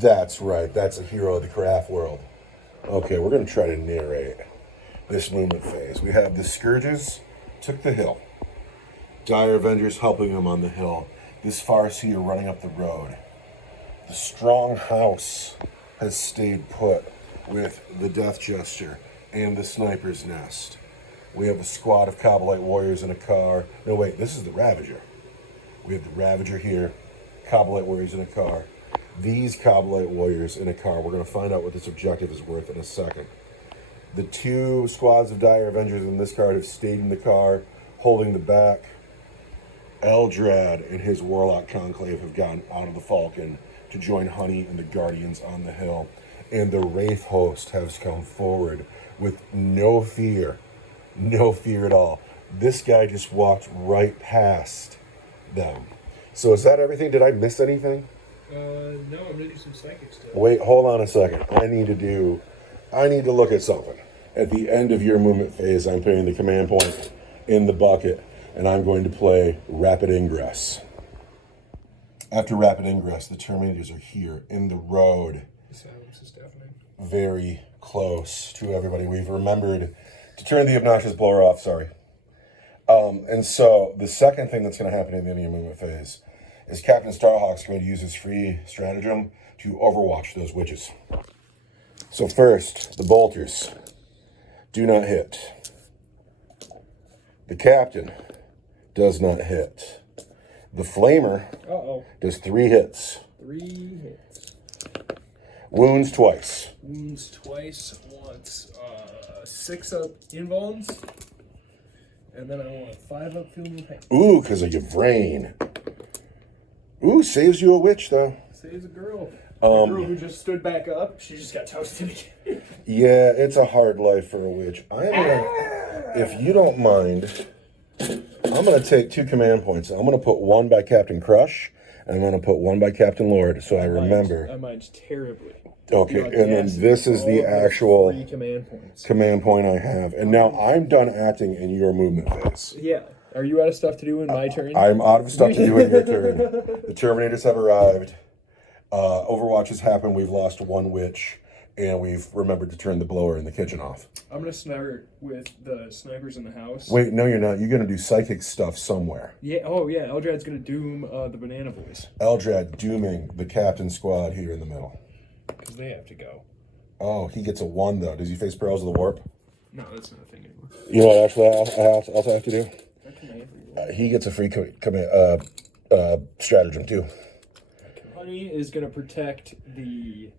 That's right. That's a hero of the craft world. Okay, we're going to try to narrate this movement phase. We have the Scourges took the hill. Dire Avengers helping them on the hill. This Farseer running up the road. The Strong House has stayed put with the Death Gesture and the Sniper's Nest. We have a squad of Kabbalite warriors in a car. No, wait, this is the Ravager. We have the Ravager here, Kabbalite warriors in a car. These Kabbalite warriors in a car. We're going to find out what this objective is worth in a second. The two squads of Dire Avengers in this card have stayed in the car, holding the back. Eldrad and his Warlock Conclave have gone out of the Falcon to join Honey and the Guardians on the hill. And the Wraith host has come forward with no fear. No fear at all. This guy just walked right past them. So is that everything? Did I miss anything? No, I'm going to do some psychic stuff. Wait, hold on a second. I need to look at something. At the end of your movement phase, I'm putting the command point in the bucket, and I'm going to play Rapid Ingress. After Rapid Ingress, the Terminators are here in the road. The silence is deafening. Very close to everybody. We've remembered to turn the obnoxious blower off, sorry. And so the second thing that's going to happen in the end of your movement phase is Captain Starhawk's going to use his free stratagem to overwatch those witches. So first, the bolters do not hit. The captain does not hit. The flamer does 3 hits. 3 hits. Wounds twice. Wounds twice. Wants 6 up invulns. And then I want 5 up feeling the pain. Ooh, because of your brain. Ooh, saves you a witch, though. Saves a girl. A girl who just stood back up. She just got toasted again. Yeah, it's a hard life for a witch. If you don't mind, I'm going to take 2 command points. I'm going to put 1 by Captain Crush, and I'm going to put 1 by Captain Lord, so I remember. I mind terribly. Okay, and then this is the actual 3 command points. command point I have. And now I'm done acting in your movement phase. Yeah. Are you out of stuff to do in my turn? I'm out of stuff to do in your turn. The Terminators have arrived. Overwatch has happened. We've lost 1 witch, and we've remembered to turn the blower in the kitchen off. I'm going to sniper with the snipers in the house. Wait, no, you're not. You're going to do psychic stuff somewhere. Yeah. Oh, yeah. Eldrad's going to doom the Banana Boys. Eldrad dooming the captain squad here in the middle. Because they have to go. Oh, he gets a 1, though. Does he face Perils of the Warp? No, that's not a thing anymore. You know what actually I also have to do? Command He gets a free stratagem, too. Honey is going to protect the...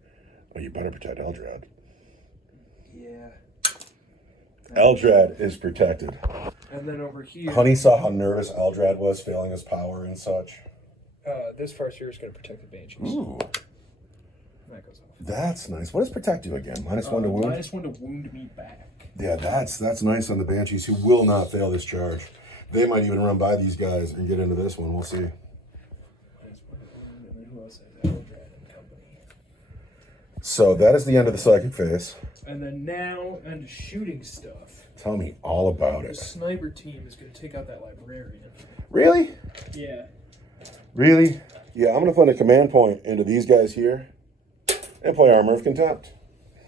Well, you better protect Eldrad. Yeah. Eldrad is protected. And then over here... Honey saw how nervous Eldrad was, failing his power and such. This Farseer is going to protect the Banshees. Ooh. That goes off. That's nice. What does protect do again? -1 to wound? -1 to wound me back. Yeah, that's nice on the Banshees, who will not fail this charge. They might even run by these guys and get into this one. We'll see. -1 to wound, and then who else has Eldrad and company? So that is the end of the psychic phase. And then now, and shooting stuff. Tell me all about The it. sniper team is going to take out that librarian. Really? Yeah. Really? Yeah, I'm going to put a command point into these guys here and play Armor of Contempt.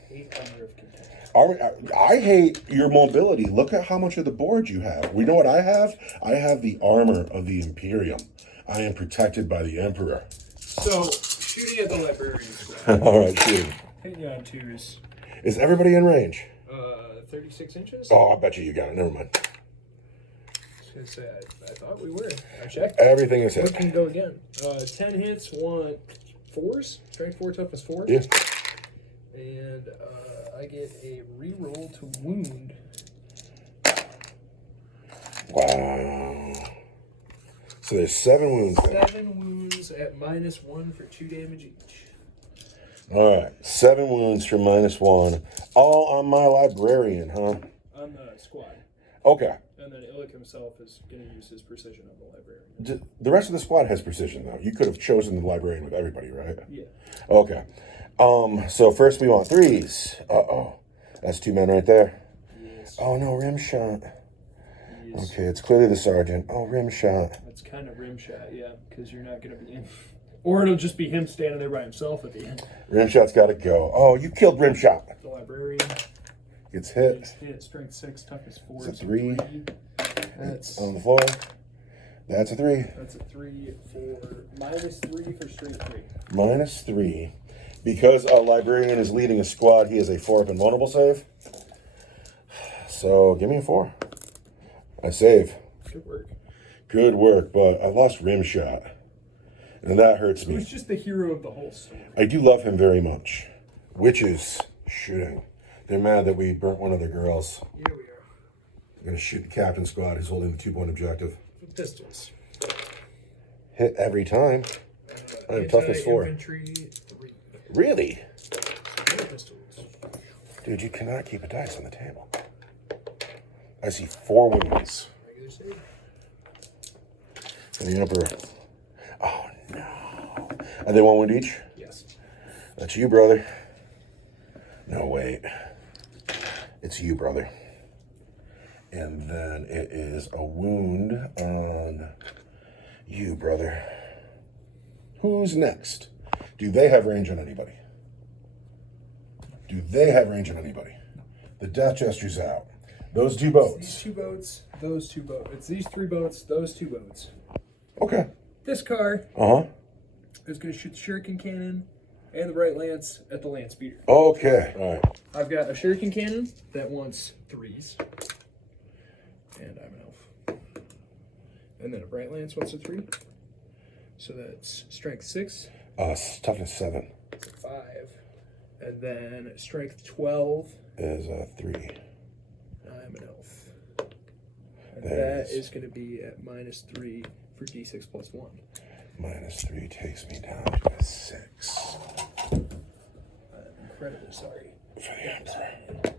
Armor of Contempt. I hate your mobility. Look at how much of the board you have. We know what I have? I have the armor of the Imperium. I am protected by the Emperor. So, shooting at the librarians. All right, shoot. Hitting you on 2s. Is everybody in range? 36 inches? Oh, I bet you got it. Never mind. gonna say I thought we were. I checked. Everything is What hit. can go again? 10 hits, 4s. Strength 4, toughness 4. Yeah. And I get a reroll to wound. Wow. So there's 7 wounds there. 7 wounds at -1 for 2 damage each. All right. 7 wounds for -1. All on my librarian, huh? On the squad. Okay. And then Illic himself is going to use his precision on the librarian. The rest of the squad has precision, though. You could have chosen the librarian with everybody, right? Yeah. Okay. So first we want 3s. Uh-oh. That's 2 men right there. Yes. Oh, no, rim shot. Yes. Okay, it's clearly the sergeant. Oh, rim shot. That's kind of rim shot, yeah, because you're not going to be in. Or it'll just be him standing there by himself at the end. Rim shot's got to go. Oh, you killed rim shot. The librarian Gets hit. gets hit. Strength 6, toughness 4. It's a 3. That's On the floor. That's a 3. That's a 3 for -3 for strength 3. -3. Because a librarian is leading a squad, he has a 4 up and vulnerable save. So give me a 4. I save. Good work. Good work, but I lost rim shot. And that hurts Who's me. just the hero of the whole story. I do love him very much. Witches shooting. They're mad that we burnt one of their girls. Here we are. I'm going to shoot the captain squad who's holding the 2-point objective. Pistols. Hit every time. I have toughness 4. Infantry 3. Really? Pistols. Dude, you cannot keep a dice on the table. I see 4 wounds. Regular save. And the Emperor. Oh, no. Are they 1 wound each? Yes. That's you, brother. No, wait. It's you, brother. And then it is a wound on you, brother. Who's next? Do they have range on anybody? Do they have range on anybody? The Death Jester's out. Those 2 These boats. 2 boats, those 2 boats. It's these 3 boats, those 2 boats. Okay. This car Uh-huh. is going to shoot the shuriken cannon and the right lance at the land speeder. Okay. All right. I've got a shuriken cannon that wants 3s. And I'm an elf. And then a bright lance wants a 3. So that's strength 6, Toughness 7 5. And then strength 12. is 3. I'm an elf. And There that it is. is going to be at -3 for d6 + 1. -3 takes me down to a 6 I'm incredibly sorry. for the Emperor.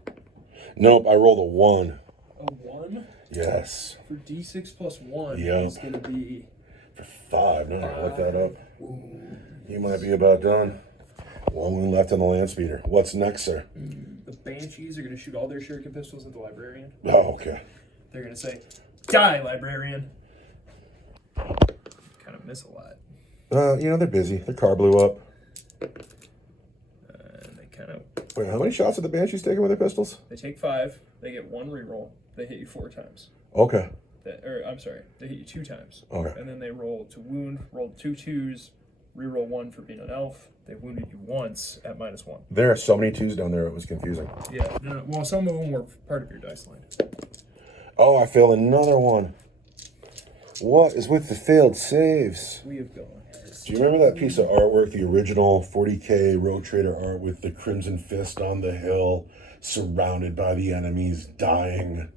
Nope, I rolled a 1. A 1 Yes. for d6 + 1 Yep. is going to be For 5. No, I look that up. You might be about done. 1 wound left on the land speeder. What's next, sir? the Banshees are going to shoot all their shuriken pistols at the librarian. Oh, okay. They're going to say, "Die, librarian." Kind of miss a lot. They're busy. Their car blew up. And they kind of Wait, how many shots have the Banshees taken with their pistols? they take 5. They get 1 reroll. They hit you 4 times. Okay. I'm sorry. They hit you 2 times. Okay. And then they roll to wound. Roll 2 2s. Reroll 1 for being an elf. They wounded you once at -1. There are so many 2s down there, it was confusing. Yeah. No, well, some of them were part of your dice line. Oh, I failed another one. What is with the failed saves? We have gone. Do you remember that piece of artwork, the original 40k Rogue Trader art with the Crimson Fist on the hill, surrounded by the enemies, dying?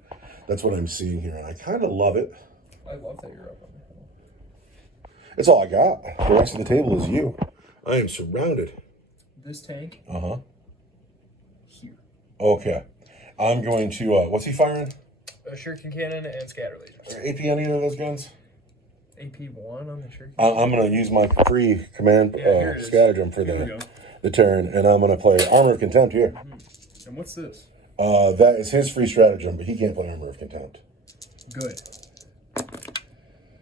That's what I'm seeing here, and I kind of love it. I love that you're up on the hill. It's all I got. The rest of the table is you. I am surrounded. This tank Uh-huh. here. Okay. I'm going to, what's he firing? A shuriken cannon and scatter lasers. AP on either of those guns? AP1 on the shuriken. I'm going to use my free command here it is. stratagem for Here we go. the turn, and I'm going to play Armor of Contempt here. And what's this? That is his free stratagem, but he can't play Armor of Contempt. Good.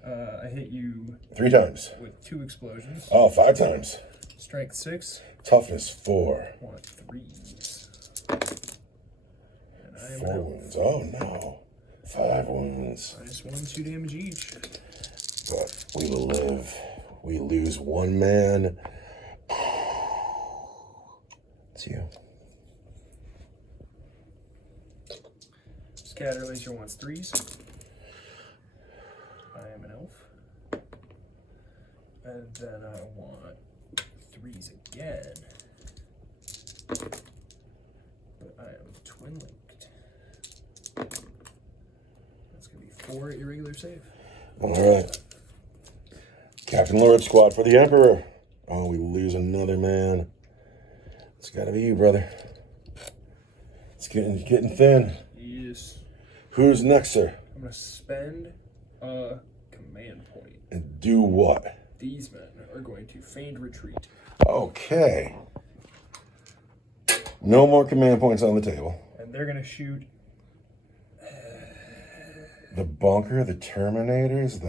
I hit you 3 times. with 2 explosions. Oh, 5 times. Strength 6. Toughness 4. Want 3s. And I am 4 out. wounds. Oh, no. 5 wounds. -1, 2 damage each. But we will live. We lose 1 man. It's you. Scatter laser wants 3s. And then I want 3s again. But I am twin linked. That's going to be 4 irregular save. All right. Captain Lord Squad for the Emperor. Oh, we lose another man. It's got to be you, brother. It's getting thin. Yes. Who's next, sir? I'm going to spend a command point. And do what? These men are going to feigned retreat. Okay. No more command points on the table. And they're going to shoot The bunker, the Terminators,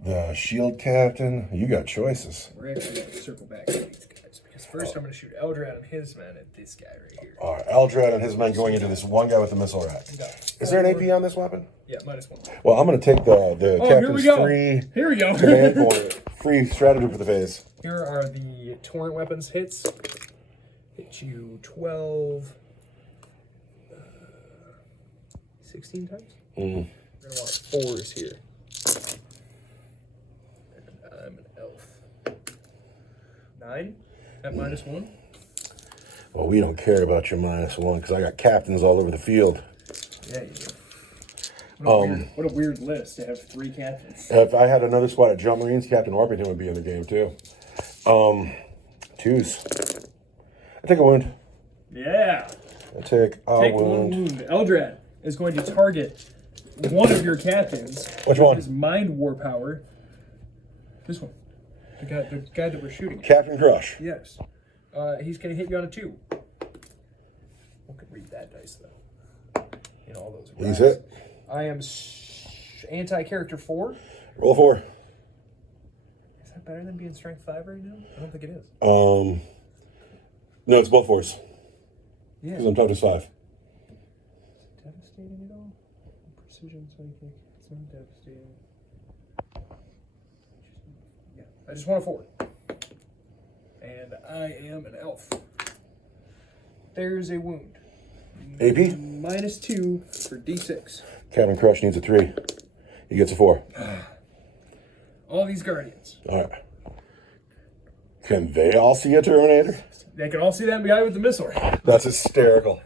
the Shield Captain. You got choices. We're actually going to circle back to these guys. Because first I'm going to shoot Eldrad and his men at this guy right here. All right, Eldrad and his men going into this one guy with the missile rack. Is there an AP on this weapon? Yeah, -1. Well, I'm going to take the Captain's free Here we go. command point, free strategy for the phase. Here are the torrent weapons hits. Hit you 12, 16 times. Mm. We're gonna want 4s here. And I'm an elf. 9 at -1. Well, we don't care about your -1 because I got captains all over the field. Yeah, you do. What a weird list to have 3 captains. If I had another squad of Jump Marines, Captain Orpington would be in the game too. 2s. I take a wound. Yeah. I take a Take wound. 1 wound. Eldrad is going to target one of your captains. Which one? His mind war power. This one. The guy that we're shooting at. Captain Crush. Yes. He's going to hit you on a 2. We could read that dice, though. In all those. He's hit. I am anti-character 4. Roll 4. Is that better than being strength 5 right now? I don't think it is. No, it's both 4s. Yeah. Because I'm toughness 5. Devastating at all? Precision psychic. It's not devastating. Yeah. I just want a 4. And I am an elf. There's a wound. AP? -2 for D6. Captain Crush needs a 3. He gets a 4. All these guardians. All right. Can they all see a Terminator? They can all see that guy with the missile. That's hysterical.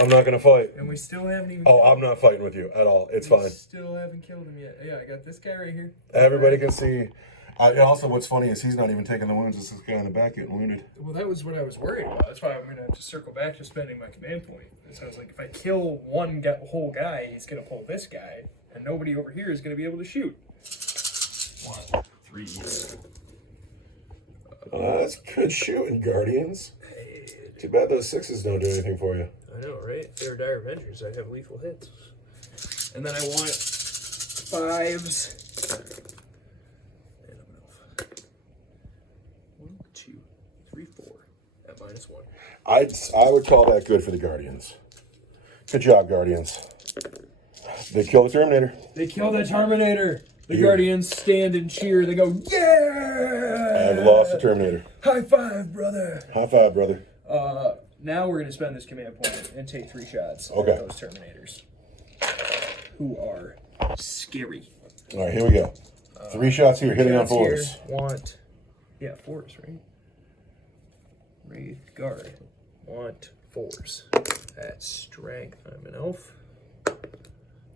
I'm not going to fight. And we still haven't even. Oh, I'm not fighting with you at all. It's fine. Still haven't killed him yet. Yeah, I got this guy right here. Everybody can see. Also, what's funny is he's not even taking the wounds. It's this guy in the back getting wounded. Well, that was what I was worried about. That's why I'm going to have to circle back to spending my command point. So I was like, if I kill one whole guy, he's going to pull this guy, and nobody over here is going to be able to shoot. 1, 3. That's good shooting, Guardians. Too bad those 6s don't do anything for you. I know, right? If they were Dire Avengers, I'd have lethal hits. And then I want 5s. And I'm an elf. 1, 2, 3, 4 at -1. I would call that good for the Guardians. Good job, Guardians. They kill the Terminator. They kill the Terminator. The Yeah. Guardians stand and cheer. They go, yeah! I've lost the Terminator. High five, brother. High five, brother. Now we're going to spend this command point and take 3 shots Okay. at those Terminators. Who are scary. All right, here we go. 3 shots here, hitting on Shots here. 4s. Want, yeah, 4s, right? Raid guard. Want 4s. That's strength. I'm an elf.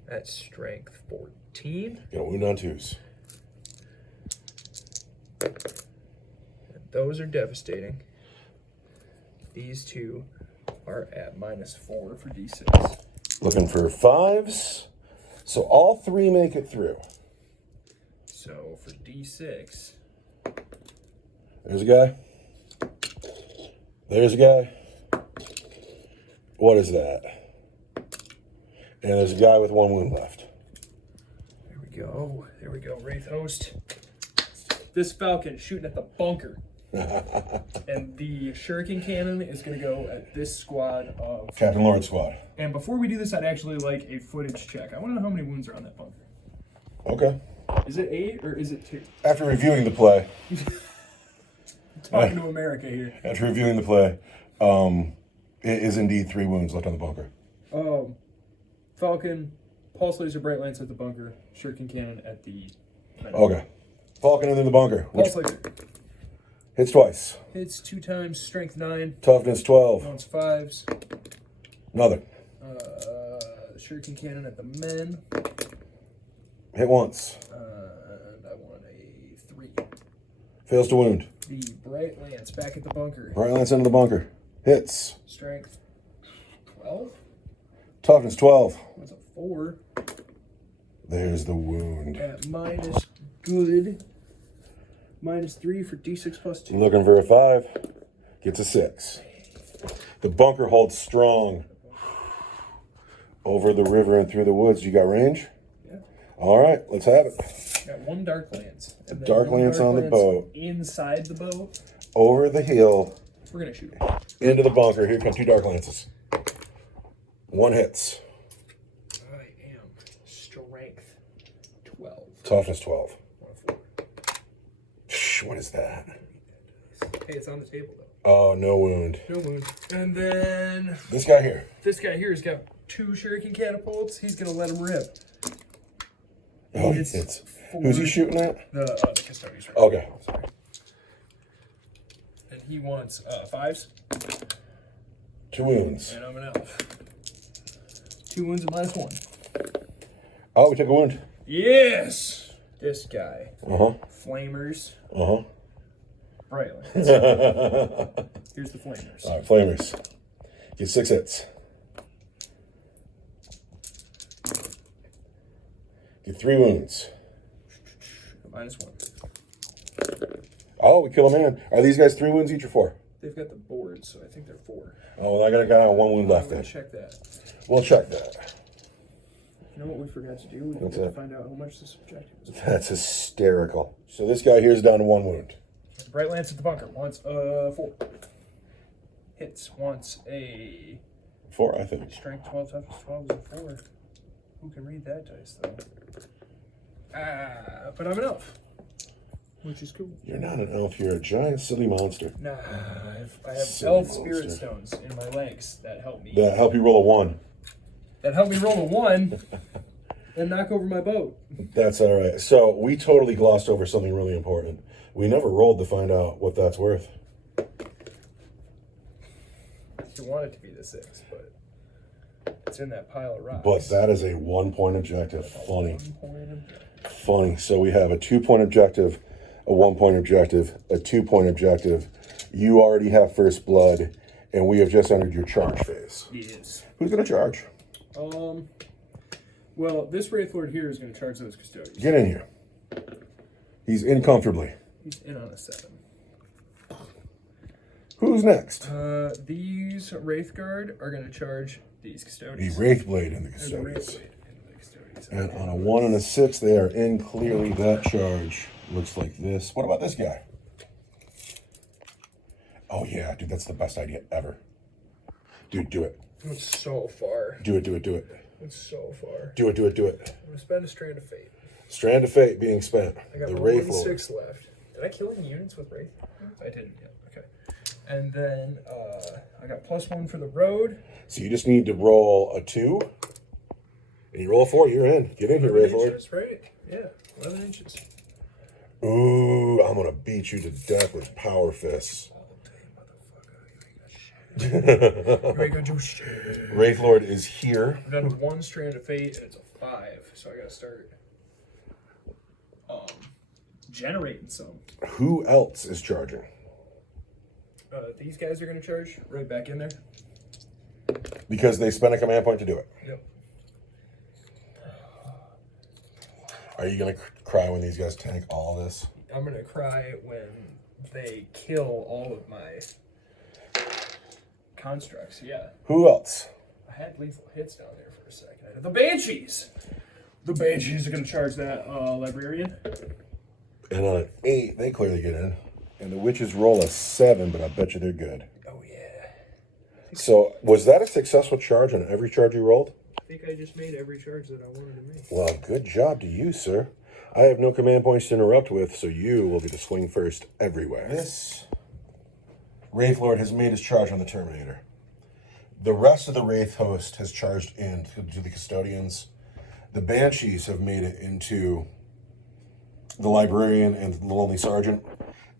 That's strength 14. Got a wound on 2s. And those are devastating. These 2 are at -4 for D6. Looking for 5s. So all 3 make it through. So for D6, There's a guy. There's a guy. What is that? And there's a guy with 1 wound left. there we go. There we go. Wraith Host. This Falcon shooting at the bunker. And the Shuriken Cannon is going to go at this squad of... Captain Lord Squad. And before we do this, I'd actually like a footage check. I want to know how many wounds are on that bunker. Okay. Is it 8 or is it 2? After reviewing the play, Talking to America here. after reviewing the play, it is indeed 3 wounds left on the bunker. Falcon, Pulse Laser, Bright Lance at the bunker, Shuriken Cannon at the... Okay. Falcon into the bunker. Pulse Laser. Hits twice. Hits 2 times, strength 9. Toughness 12. Once 5s. Nothing. Shuriken Cannon at the men. Hit once. And I want a 3. Fails to wound. The Bright Lance back at the bunker. Right lance into the bunker. Hits. Strength 12. Toughness 12. That's a 4. There's the wound. At minus good. Minus 3 for D6 plus 2. Looking for a 5. Gets a 6. The bunker holds strong. Over the river and through the woods. You got range? Yeah. All right, let's have it. Got 1 Dark Lance. And then Dark one Lance on the Lance boat. Inside the boat. Over the hill. We're going to shoot. Into the bunker. Here come 2 Dark Lances. 1 hits. I am strength 12. Toughness 12. 1 4. Shh, what is that? Hey, it's on the table though. Oh, no wound. No wound. And then This guy here. this guy here has got 2 shuriken catapults. He's gonna let him rip. Oh, It's it's. 4. Who's he shooting at? The custodians. Right. Okay. Sorry. And he wants 5s. 2 wounds. And I'm an elf. 2 wounds and minus 1. Oh, we took a wound. Yes. This guy. Uh-huh. Flamers. Uh-huh. Bright Lance. Here's the flamers. All right, flamers. Get 6 hits. Get 3 wounds. Minus 1. Oh, we kill a man. Are these guys 3 wounds each or 4? They've got the board, so I think they're 4. Oh, well, I got a guy on 1 wound left I'm then. gonna check that. We'll check that. You know what we forgot to do? We What's forgot to that? find out how much this objective is. That's hysterical. So this guy here is down to 1 wound. Bright Lance at the bunker. Wants 4. Hits. Wants a 4, I think. strength 12, toughness 12 is a 4. Who can read that dice though? But I'm an elf. Which is cool. You're not an elf. You're a giant silly monster. Nah, I have Silly elf monster. spirit stones in my legs that help me. That help you roll a 1. That help me roll a 1 and knock over my boat. That's all right. So we totally glossed over something really important. We never rolled to find out what that's worth. You want it to be the 6, but it's in that pile of rocks. But that is a 1-point objective. Funny. 1 point objective. Funny. So we have a 2-point objective, a 1-point objective, a 2-point objective. You already have first blood, and we have just entered your charge phase. Yes. Who's going to charge? Well, this Wraith Lord here is going to charge those custodians. Get in here. He's in comfortably. He's in on a 7. Who's next? These Wraith Guard are going to charge these The custodians. Wraith Blade and the And the Custodians. Wraith Blade into the custodians. And on a 1 and a 6, they are in clearly. That charge looks like this. What about this guy? Oh, yeah, dude, that's the best idea ever. Dude, do it. It's so far. Do it, do it, do it. It's so far. Do it, do it, do it. I'm going to spend a Strand of Fate. Strand of Fate being spent. I got The 1 Wraith and Lord. 6 left. Did I kill any units with Wraith? I didn't yet. Okay. And then I got +1 for the road. So you just need to roll a 2. And you roll a 4, you're in. Get in here, 11 Wraith Lord. inches, right? Yeah, 11 inches. Ooh, I'm going to beat you to death with Power Fists. You ain't gonna do shit. Wraith Lord is here. I've done 1 Strand of Fate and it's a 5, so I gotta start generating some. Who else is charging? These guys are gonna charge right back in there. Because they spent a command point to do it. Yep. Are you going to cry when these guys tank all this? I'm gonna cry when they kill all of my constructs. Yeah. Who else? I had lethal hits down there for a second. The Banshees! The Banshees are gonna charge that librarian. And on an 8, they clearly get in. And the witches roll a 7, but I bet you they're good. Oh yeah. So, was that a successful charge on every charge you rolled? I think I just made every charge that I wanted to make. Well, good job to you, sir. I have no command points to interrupt with, so you will get to swing first everywhere. This Wraith Lord has made his charge on the Terminator. The rest of the Wraith host has charged in to the Custodians. The Banshees have made it into the Librarian and the Lonely Sergeant.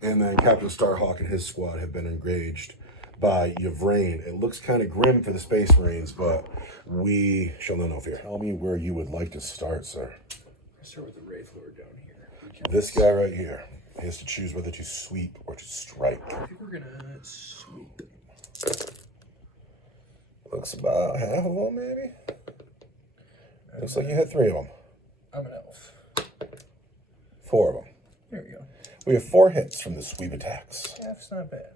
And then Captain Starhawk and his squad have been engaged by Yvrain. It looks kind of grim for the Space Marines, but we shall know no fear. Tell me where you would like to start, sir. Let's start with the Wraith Lord down here. This guy right here. He has to choose whether to sweep or to strike. I think we're gonna sweep. Looks about half of them, maybe? Looks like you had 3 of them. I'm an elf. 4 of them. There we go. We have 4 hits from the sweep attacks. Half's not bad.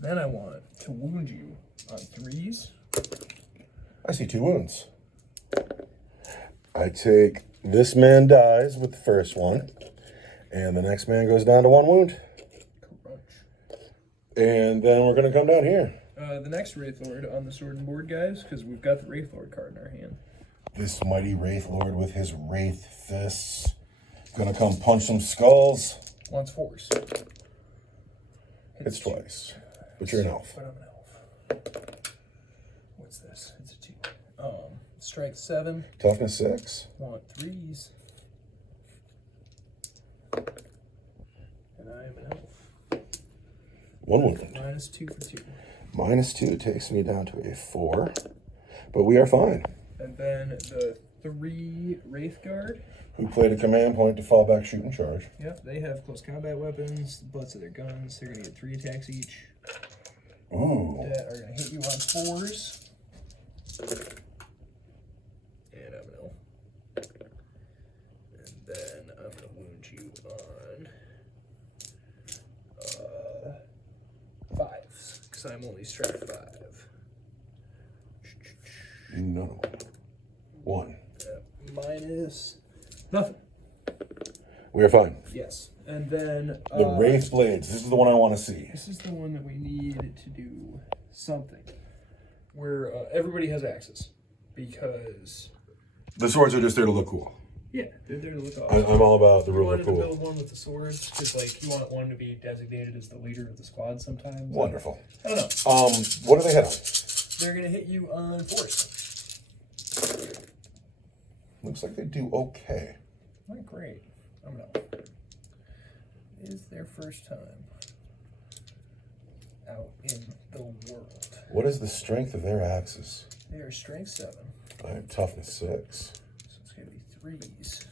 Then I want to wound you on 3s. I see 2 wounds. I take this man dies with the first one, and the next man goes down to 1 wound. Crunch. And then we're going to come down here. The next Wraith Lord on the sword and board, guys, because we've got the Wraith Lord card in our hand. This mighty Wraith Lord with his Wraith fists. Gonna come punch some skulls. Wants 4s. It's twice. But you're an elf. But I'm an elf. What's this? It's a 2. Strength 7. Toughness 6. Want 3s. And I am an elf. 1 wound. Minus 2 for 2. Minus 2 takes me down to a 4. But we are fine. And then the 3 Wraith Guard. Who played a command point to fall back, shoot, and charge. Yep, they have close combat weapons, the butts of their guns. They're going to get 3 attacks each. Ooh. That are going to hit you on 4s. And I'm an elf. And then I'm going to wound you on 5s, because I'm only strength 5. None of them. 1. Minus nothing. We are fine. Yes. And then The Wraith Blades. This is the one I want to see. this is the one that we need to do something where everybody has axes, because The swords are just there to look cool. yeah, they're there to look I'm awesome. all about the We rule of wanted to cool. build one with the swords, because like you want one to be designated as the leader of the squad sometimes. Wonderful. I don't know. What do they hit on? They're gonna hit you on 4s. Looks like they do okay. Not great. I'm an elf. It is their first time out in the world. What is the strength of their axes? They are strength 7, I have toughness 6. so it's gonna be 3s.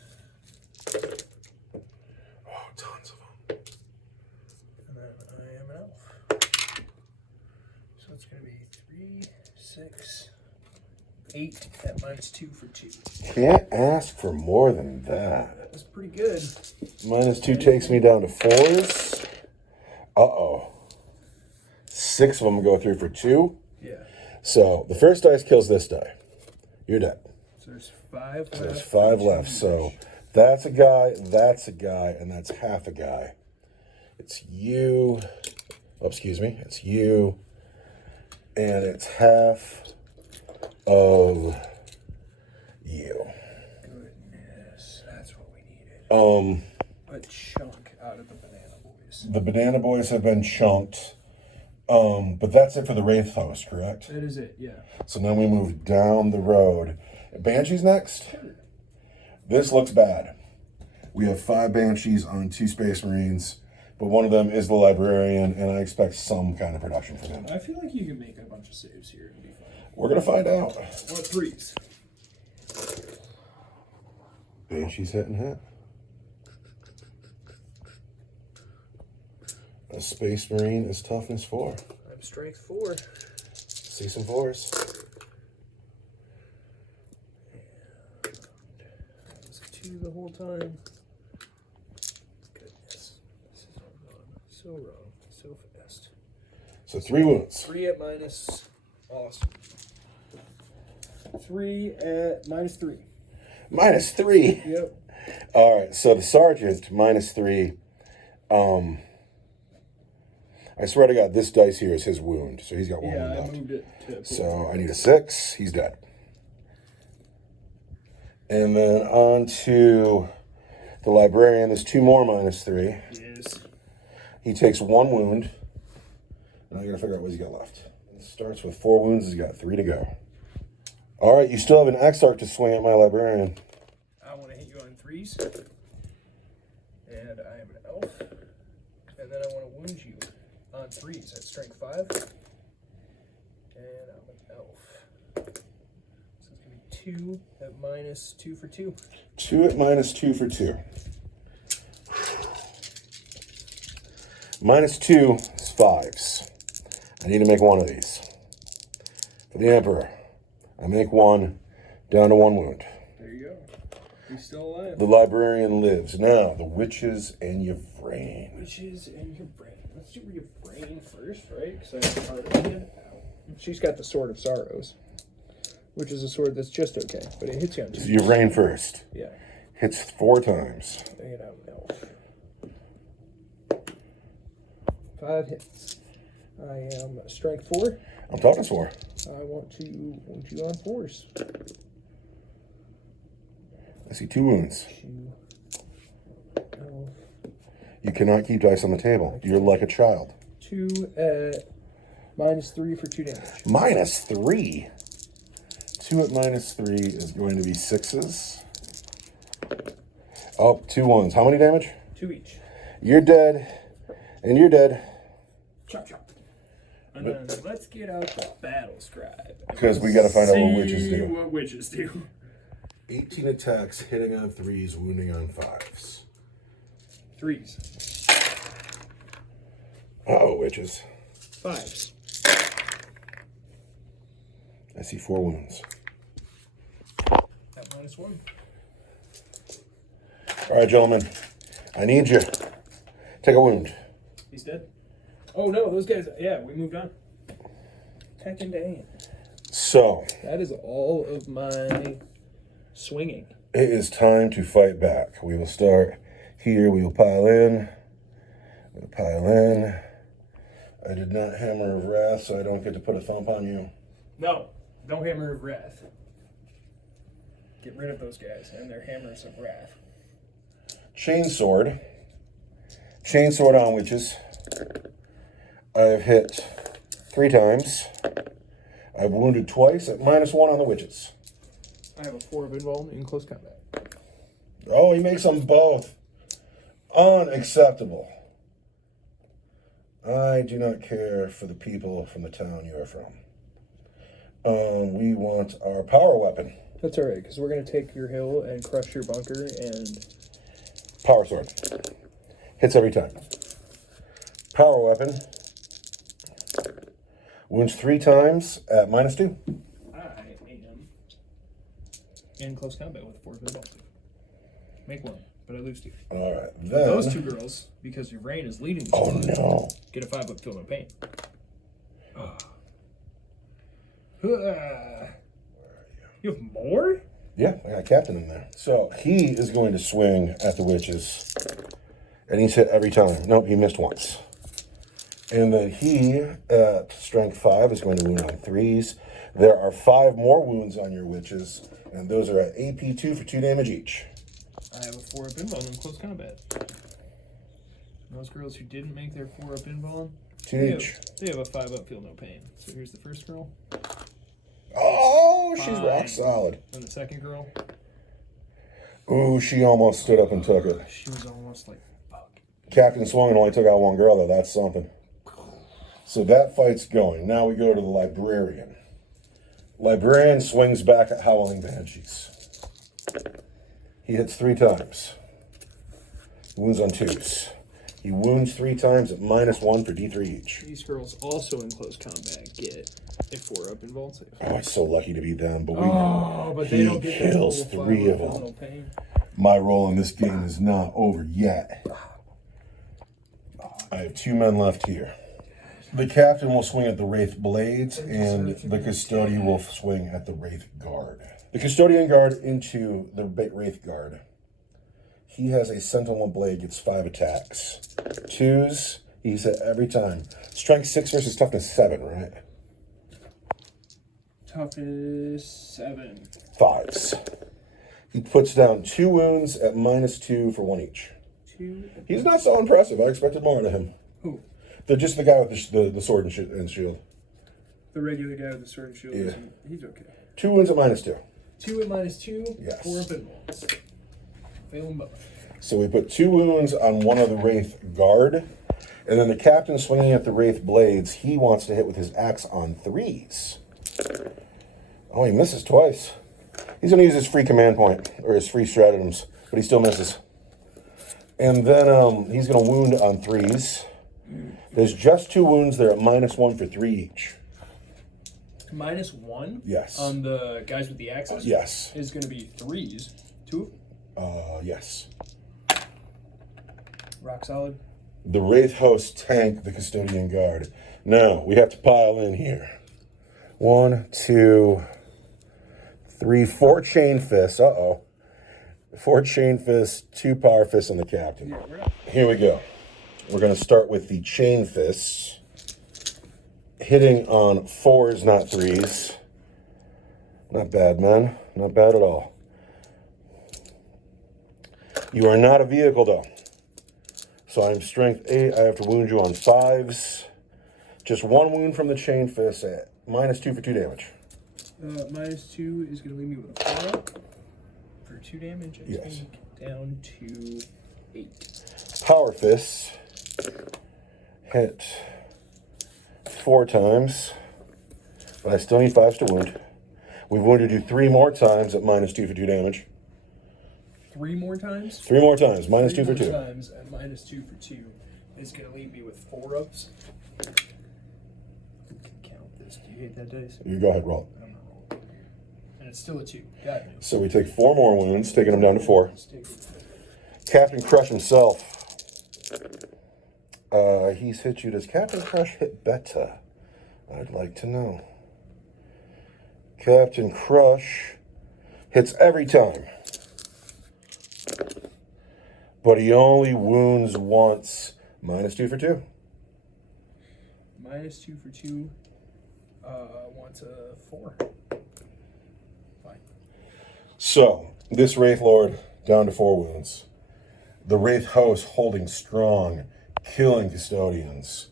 Oh, tons of them. And then I am an elf. So it's going to be 3, 6, 8 at minus 2 for 2. Can't ask for more than that. That's pretty good. Minus 2 takes me down to 4s. Uh-oh. 6 of them go through for 2. Yeah. So the first dice kills this die. You're dead. So there's 5 left. There's 5 left. So that's a guy, and that's half a guy. It's you. Oh, excuse me. It's you. And it's half of you. Goodness. That's what we needed. A chunk out of the Banana Boys. The Banana Boys have been chunked. But that's it for the Wraith host, correct? That is it, yeah. So now we move down the road. Banshees next? This looks bad. We have 5 Banshees on 2 Space Marines, but one of them is the Librarian, and I expect some kind of production from him. I feel like you can make a bunch of saves here and be fine. We're going to find out. What 3s? Banshees hit and hit. A Space Marine is toughness 4. I'm strength 4. See some 4s. That was a 2 the whole time. Goodness. This is all gone so wrong, so fast. So 3 wounds. 3 at minus. Awesome. 3 at minus 3. Minus 3. Yep. All right, so the Sergeant, minus 3. I swear to God, this dice here is his wound, so he's got 1 wound Yeah, I left. moved it to. So I need a 6. He's dead. And then on to the Librarian. There's 2 more minus 3. Yes. He takes 1 wound. And I got to figure out what he's got left. It starts with 4 wounds. He's got 3 to go. All right, you still have an Exarch to swing at my Librarian. I want to hit you on 3s. and I am an elf. And then I want to wound you on 3s at strength 5. And I'm an elf. So it's going to be 2 at -2 for 2. 2 at -2 for 2. -2 is 5s. I need to make one of these. For the Emperor, I make one down to 1 wound. There you go. He's still alive. The Librarian lives. Now, the Witches and your brain. Witches and your brain. Let's do your brain first, right? Because I have part of it. She's got the Sword of Sorrows, which is a sword that's just okay, but it hits you on 2. So your brain first. Yeah. Hits 4 times. And I'm an elf. 5 hits. I am strength 4. I'm talking 4. I want to wound you on 4s. I see 2 wounds. 2. Elf. You cannot keep dice on the table. You're like a child. 2 at -3 for 2 damage. -3. 2 at -3 is going to be 6s. Oh, 2 ones. How many damage? 2 each. You're dead. And you're dead. Chop, chop. And then let's get out the battle scribe. Because we got to find out what witches See do. what witches do. 18 attacks, hitting on 3s, wounding on 5s. 3s. Uh-oh, witches. 5s. I see 4 wounds. At -1. All right, gentlemen. I need you. Take a wound. He's dead. Oh no, those guys. Yeah, we moved on. Attacking to aim. So, That is all of my swinging. it is time to fight back. We will start here. We will pile in. We'll pile in. I did not Hammer of Wrath, so I don't get to put a thump on you. No, no hammer of wrath. Get rid of those guys and their hammers of wrath. Chainsword. Chainsword on witches. I've hit 3 times. I've wounded twice at -1 on the witches. I have a 4 of involvement in close combat. Oh, he makes them both. Unacceptable. I do not care for the people from the town you are from. We want our power weapon. That's alright, because we're going to take your hill and crush your bunker and... Power sword. Hits every time. Power weapon. Wounds 3 times at -2. I am in close combat with a 4 of involvement. Make 1, but I lose 2. All right, then. Those 2 girls, because your brain is leading Oh no! get a 5 up, feel no pain. You have more? Yeah, I got a captain in there. So he is going to swing at the witches, and he's hit every time. Nope, he missed once. And then he, at strength 5, is going to wound on 3s. There are 5 more wounds on your witches, and those are at AP 2 for 2 damage each. I have a 4 up involvement in close combat. Those girls who didn't make their 4 up involvement, 2 each. they have a 5 up, feel no pain. So here's the first girl. Oh, she's rock Fine. solid. And the second girl. Ooh, she almost stood up and took it. She was almost like, fuck. Captain swung and only took out 1 girl, though. That's something. So that fight's going. Now we go to the Librarian. Librarian swings back at Howling Banshees. He hits 3 times. Wounds on 2s. He wounds 3 times at -1 for D3 each. These girls also in close combat get a 4 up involved save. Oh, it's so lucky to beat them, but But they don't get kills 3 of them. Pain. My role in this game is not over yet. I have 2 men left here. The captain will swing at the Wraith Blades, and the custodian will swing at the Wraith Guard. The custodian guard into the Wraith Guard. He has a Sentinel Blade, gets 5 attacks. 2s, he's hit every time. Strength 6 versus toughness 7, right? Toughness 7. 5s. He puts down 2 wounds at -2 for 1 each. 2. He's not so impressive. I expected more out of him. Who? They're just the guy with the sword and shield. The regular guy with the sword and shield. Yeah. He's okay. 2 wounds at -2. 2 at -2. Yes. 4 up involved. Fail them both. So we put 2 wounds on one of the Wraith Guard. And then the captain swinging at the Wraith Blades, he wants to hit with his axe on 3s. Oh, he misses twice. He's going to use his free command point, or his free stratagems, but he still misses. And then he's going to wound on 3s. There's just 2 wounds there at -1 for 3 each. -1? Yes. On the guys with the axes? Yes. Is going to be 3s. 2? Yes. Rock solid. The Wraith host tank the Custodian Guard. Now, we have to pile in here. 1, 2, 3, 4 chain fists. 4 chain fists, 2 power fists on the captain. Here we go. We're going to start with the chain fists. Hitting on 4s, not 3s. Not bad, man. Not bad at all. You are not a vehicle, though. So I'm strength 8. I have to wound you on 5s. Just 1 wound from the chain fist at -2 for 2 damage. -2 is going to leave me with a 4 up for 2 damage. Yes. Down to 8. Power fists. Hit 4 times. But I still need 5s to wound. We've wounded you 3 more times at -2 for 2 damage. 3 more times? 3 more times, -2 for 2. 3 more times at -2 for 2 is going to leave me with 4 ups. Count this. Do you hate that dice? You go ahead, roll. I'm not rolling. And it's still a 2. Got it. So we take 4 more wounds, taking them down to 4. Captain Crush himself. He's hit you. Does Captain Crush hit better? I'd like to know. Captain Crush hits every time. But he only wounds once. -2 for 2. -2 for 2. Wants a 4. Fine. So, this Wraith Lord down to 4 wounds. The Wraith host holding strong, killing custodians.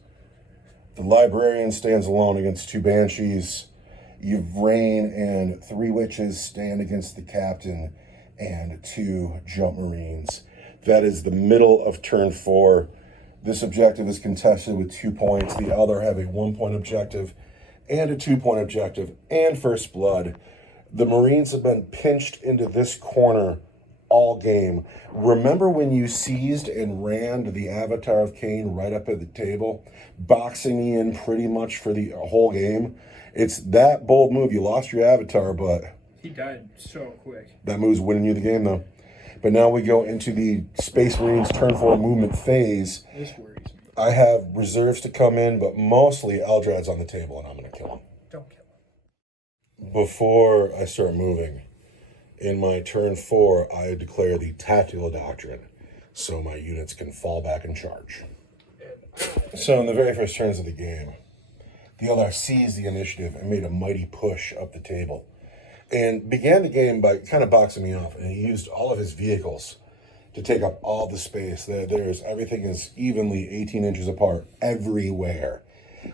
The Librarian stands alone against 2 Banshees. Yvrain and 3 Witches stand against the Captain and 2 Jump Marines. That is the middle of turn 4. This objective is contested with 2 points. The Eldar have a 1-point objective and a 2-point objective and first blood. The Marines have been pinched into this corner all game. Remember when you seized and ran to the Avatar of Cain right up at the table, boxing me in pretty much for the whole game? It's that bold move. You lost your Avatar, but He died so quick. that move's winning you the game, though. But now we go into the Space Marines turn 4 movement phase. This worries me. I have reserves to come in, but mostly Eldrad's on the table, and I'm going to kill him. Don't kill him. Before I start moving, in my turn 4, I declare the Tactical Doctrine, so my units can fall back and charge. So in the very first turns of the game, the Eldar seized the initiative and made a mighty push up the table, and began the game by kind of boxing me off, and he used all of his vehicles to take up all the space. Everything is evenly 18 inches apart everywhere.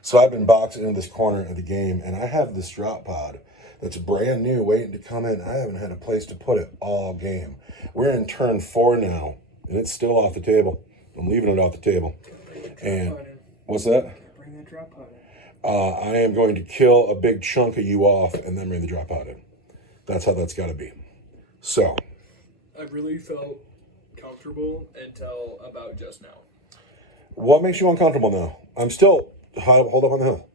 So I've been boxing into this corner of the game, and I have this drop pod that's brand new waiting to come in. I haven't had a place to put it all game. We're in turn 4 now, and it's still off the table. I'm leaving it off the table. And what's that? Bring that drop pod in. I am going to kill a big chunk of you off and then bring the drop pod in. That's how that's got to be. So. I really felt comfortable until about just now. What makes you uncomfortable now? I'm still hold up on the hill.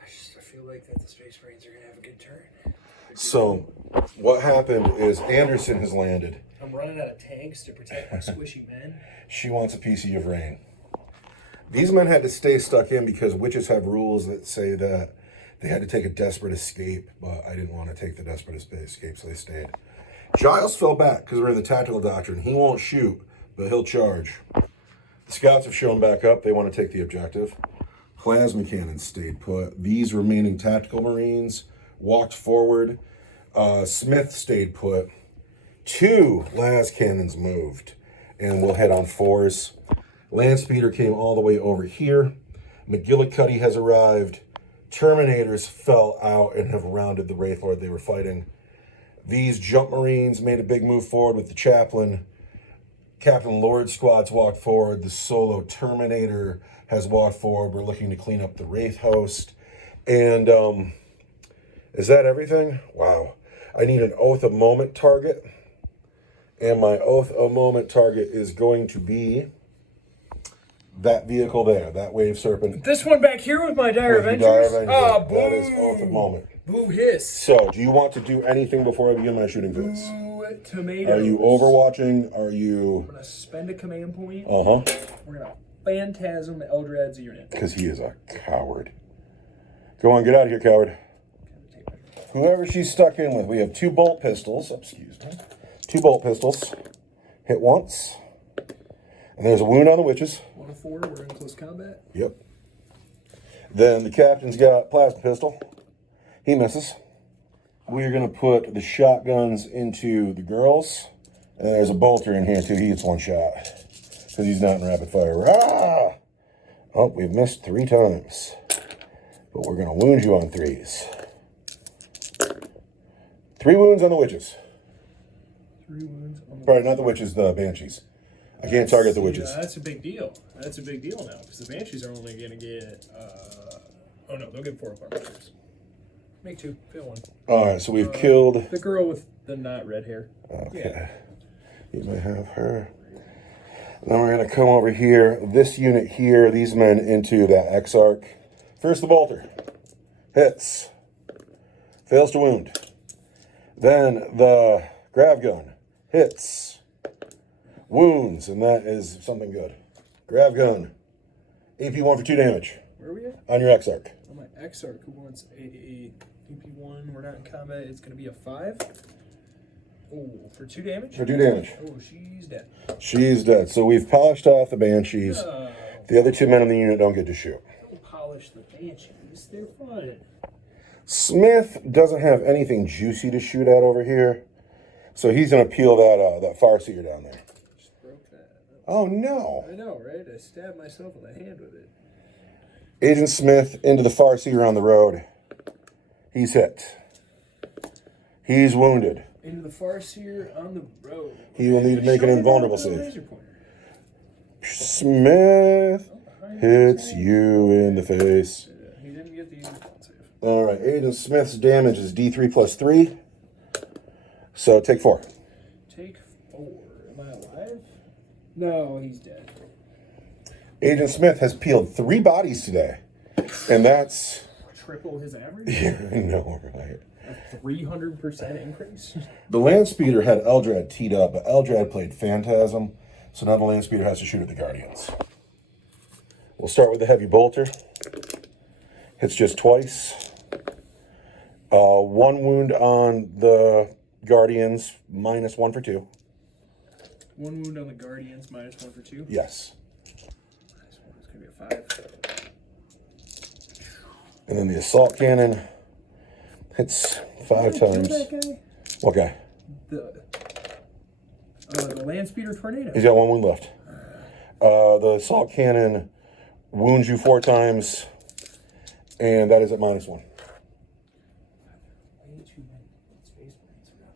I feel like that the Space Marines are going to have a good turn. So, what happened is Anderson has landed. I'm running out of tanks to protect my squishy men. She wants a piece of your brain. These men had to stay stuck in because witches have rules that say that they had to take a desperate escape, but I didn't want to take the desperate escape, so they stayed. Giles fell back because we're in the Tactical Doctrine. He won't shoot, but he'll charge. The scouts have shown back up. They want to take the objective. Plasma cannons stayed put. These remaining Tactical Marines walked forward. Smith stayed put. 2 las cannons moved, and we'll head on 4s. Landspeeder came all the way over here. McGillicuddy has arrived. Terminators fell out and have rounded the Wraith Lord they were fighting. These Jump Marines made a big move forward with the Chaplain. Captain Lord squad's walked forward. The solo Terminator has walked forward. We're looking to clean up the Wraith host. And is that everything? Wow. I need an Oath of Moment target. And my Oath of Moment target is going to be that vehicle there, that Wave Serpent. This one back here with my Dire Avengers? Oh, boo! That is Oath of Moment. Boo hiss. So, do you want to do anything before I begin my shooting phase? Boo tomatoes. Are you overwatching? Are you... I'm going to spend a command point. Uh-huh. We're going to Phantasm Eldrad's unit. Because he is a coward. Go on, get out of here, coward. Whoever she's stuck in with, we have 2 bolt pistols. Excuse me. 2 bolt pistols. Hit once. And there's a wound on the witches. 1 of 4, we're in close combat. Yep. Then the captain's got plasma pistol. He misses. We're going to put the shotguns into the girls. And there's a bolter in here, too. He gets 1 shot. Because he's not in rapid fire. Ah! Oh, we've missed 3 times. But we're going to wound you on 3s. 3 wounds on the witches. 3 wounds on the Sorry, not the witches, the banshees. I can't target the witches. Yeah, that's a big deal. That's a big deal now, because the Banshees are only going to get, oh no, they'll get 4 apartments. Make 2, fail 1. Alright, so we've killed... The girl with the not red hair. Okay. Yeah. You may have her. Then we're going to come over here. This unit here, these men into that X-Arc. First the bolter. Hits. Fails to wound. Then the grav gun. Hits. Wounds, and that is something good. Grav gun. AP 1 for 2 damage. Where are we at? On your X-Arc. On my X-Arc, who wants a AP1, we're not in combat, it's going to be a 5. Oh, for 2 damage? For 2 damage. Oh, she's dead. She's dead. So we've polished off the Banshees. The other 2 men in the unit don't get to shoot. Don't polish the Banshees, they're fun. Smith doesn't have anything juicy to shoot at over here. So he's going to peel that Farseer down there. Just broke that. Oh, no. I know, right? I stabbed myself in the hand with it. Agent Smith into the Farseer on the road. He's hit. He's wounded. Into the Farseer on the road. He will need to make an invulnerable Show me save. laser pointer. Smith hits you in the face. He didn't get the easy con save. All right, Agent Smith's damage is D3 plus 3. So take 4. Take 4. Am I alive? No, he's dead. Agent Smith has peeled 3 bodies today. And that's... Triple his average? I know, right? A 300% increase? The Landspeeder had Eldrad teed up, but Eldrad played Phantasm. So now the Landspeeder has to shoot at the Guardians. We'll start with the Heavy Bolter. Hits just twice. 1 wound on the Guardians, -1 for 2. 1 wound on the Guardians, -1 for 2. Yes. It's going to be a 5. And then the Assault Cannon hits 5 times. Kill that guy? What guy? The Landspeeder Tornado. He's got 1 wound left. The Assault Cannon wounds you 4 times, and that is at -1.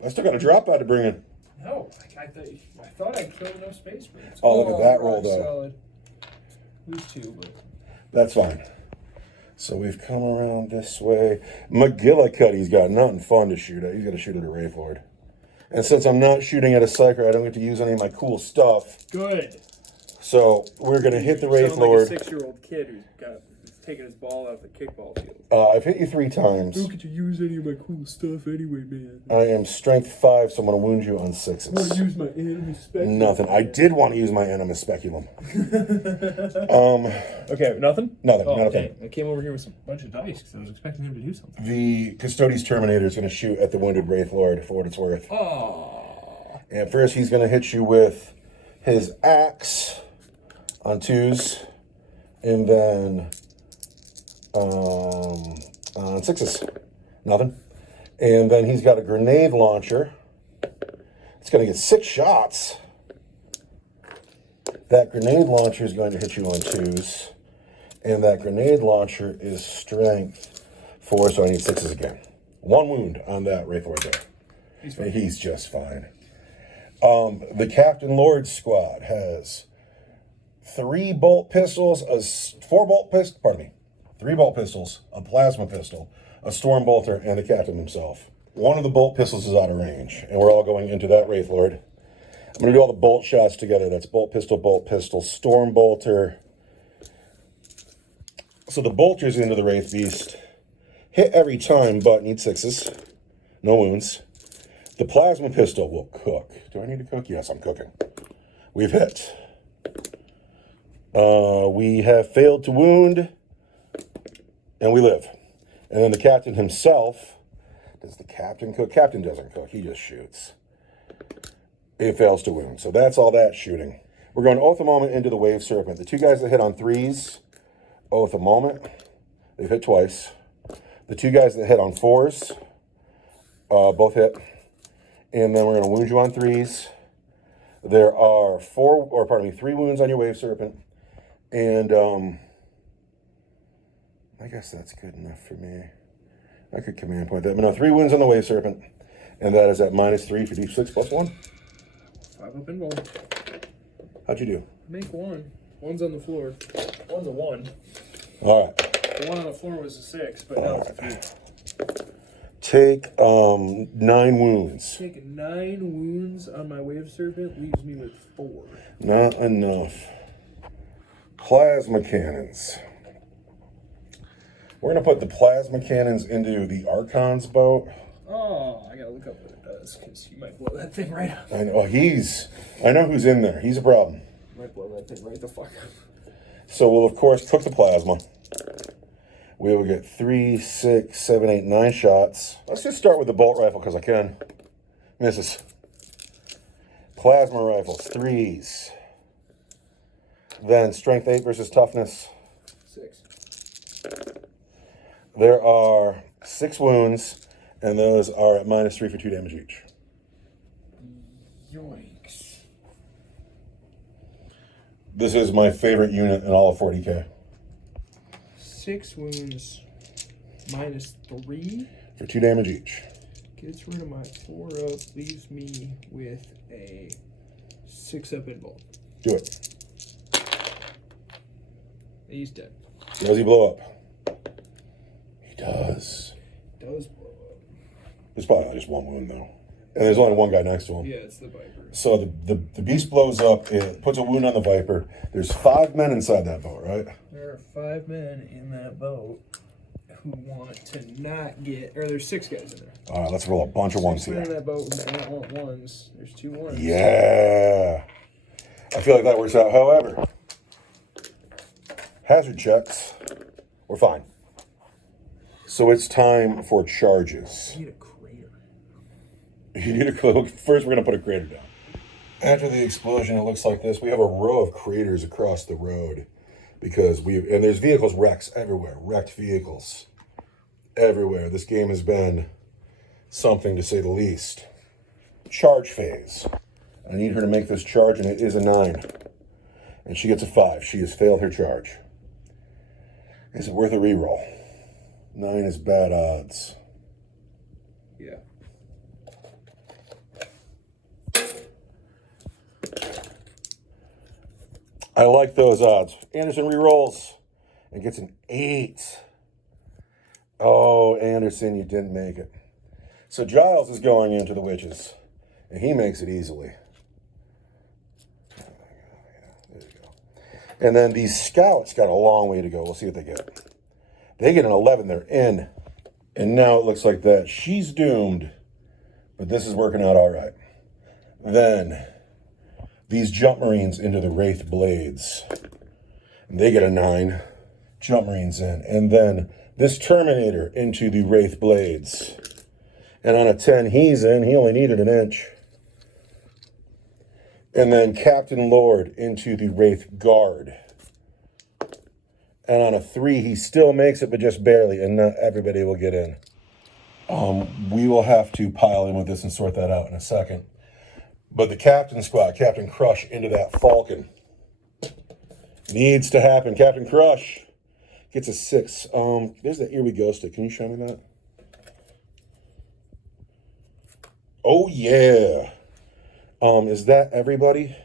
I still got a drop out to bring in. No, I thought I killed enough Space Marines. Oh, look at that roll, rock though. solid. Lose 2, but... That's fine. So we've come around this way. McGillicuddy's got nothing fun to shoot at. He's got to shoot at a Wraith Lord. And since I'm not shooting at a Psyker, I don't get to use any of my cool stuff. Good. So we're going to hit the Wraith Sound Lord. like a 6-year-old kid who's taking his ball out of the kickball field. I've hit you 3 times. Don't get to use any of my cool stuff anyway, man. I am strength 5, so I'm going to wound you on 6s. I want to use my enemy speculum. Nothing. I did want to use my Animus Speculum. Okay, nothing? Nothing. Oh, Not a okay. thing. I came over here with a bunch of dice because I was expecting him to do something. The Custodes Terminator is going to shoot at the wounded Wraith Lord for what it's worth. Oh. And first he's going to hit you with his axe on 2s. And then on 6s. Nothing. And then he's got a grenade launcher. It's going to get 6 shots. That grenade launcher is going to hit you on 2s. And that grenade launcher is strength 4, so I need 6s again. 1 wound on that Wraith Lord there. He's fine. And he's just fine. The Captain Lord squad has 3 bolt pistols, 3 bolt pistols, a plasma pistol, a storm bolter, and the captain himself. One of the bolt pistols is out of range, and we're all going into that Wraith Lord. I'm going to do all the bolt shots together. That's bolt pistol, storm bolter. So the bolter's into the Wraith Beast. Hit every time, but need 6s. No wounds. The plasma pistol will cook. Do I need to cook? Yes, I'm cooking. We've hit. We have failed to wound, and we live. And then the captain himself, does the captain cook? Captain doesn't cook, he just shoots. It fails to wound, so that's all that shooting. We're going Oath a Moment into the Wave Serpent. The 2 guys that hit on 3s, Oath a Moment. They've hit twice. The 2 guys that hit on 4s, both hit. And then we're going to wound you on 3s. There are 3 wounds on your Wave Serpent. And I guess that's good enough for me. I could command point that. But no, 3 wounds on the Wave Serpent. And that is at -3 for D6 +1. 5 up and roll. How'd you do? Make 1. 1's on the floor. 1's a 1. All right. The 1 on the floor was a 6, but now it's a 3. Take 9 wounds. Taking 9 wounds on my Wave Serpent leaves me with 4. Not enough. Plasma cannons. We're going to put the plasma cannons into the Archon's boat. Oh, I gotta look up what it does, because you might blow that thing right up. I know I know who's in there. He's a problem. You might blow that thing right the fuck up. So we'll, of course, cook the plasma. We will get 3, 6, 7, 8, 9 shots. Let's just start with the bolt rifle, because I can. Misses. Plasma rifles, 3s. Then strength 8 versus toughness. 6. There are 6 wounds, and those are at -3 for 2 damage each. Yoinks. This is my favorite unit in all of 40k. 6 wounds, -3. For 2 damage each. Gets rid of my 4 up, leaves me with a 6 up in bolt. Do it. He's dead. Does he blow up? He does. Does blow up. There's probably not just 1 wound, though. And there's only 1 guy next to him. Yeah, it's the Viper. So the beast blows up, it puts a wound on the Viper. There's 5 men inside that boat, right? There are 5 men in that boat who want to not get, or there's 6 guys in there. All right, let's roll a bunch of 1s 6 men in here. that boat who do not want 1s. There's 2 1s. Yeah. I feel like that works out. However, hazard checks, we're fine. So it's time for charges. I need a crater. You need a clue. First, we're going to put a crater down. After the explosion, it looks like this. We have a row of craters across the road because and there's vehicles wrecks everywhere, wrecked vehicles everywhere. This game has been something to say the least. Charge phase. I need her to make this charge, and it is a 9. And she gets a 5. She has failed her charge. Is it worth a reroll? 9 is bad odds. Yeah. I like those odds. Anderson rerolls and gets an 8. Oh, Anderson, you didn't make it. So Giles is going into the witches, and he makes it easily. There you go. And then these scouts got a long way to go. We'll see what they get. They get an 11. They're in. And now it looks like that. She's doomed, but this is working out all right. Then these jump marines into the Wraith Blades. And they get a 9. Jump marines in. And then this Terminator into the Wraith Blades. And on a 10, he's in. He only needed an inch. And then Captain Lord into the Wraith Guard. And on a 3, he still makes it, but just barely, and not everybody will get in. We will have to pile in with this and sort that out in a second. But the captain squad, Captain Crush into that Falcon. Needs to happen. Captain Crush gets a 6. There's that Here We Go stick. Can you show me that? Oh, yeah. Is that everybody?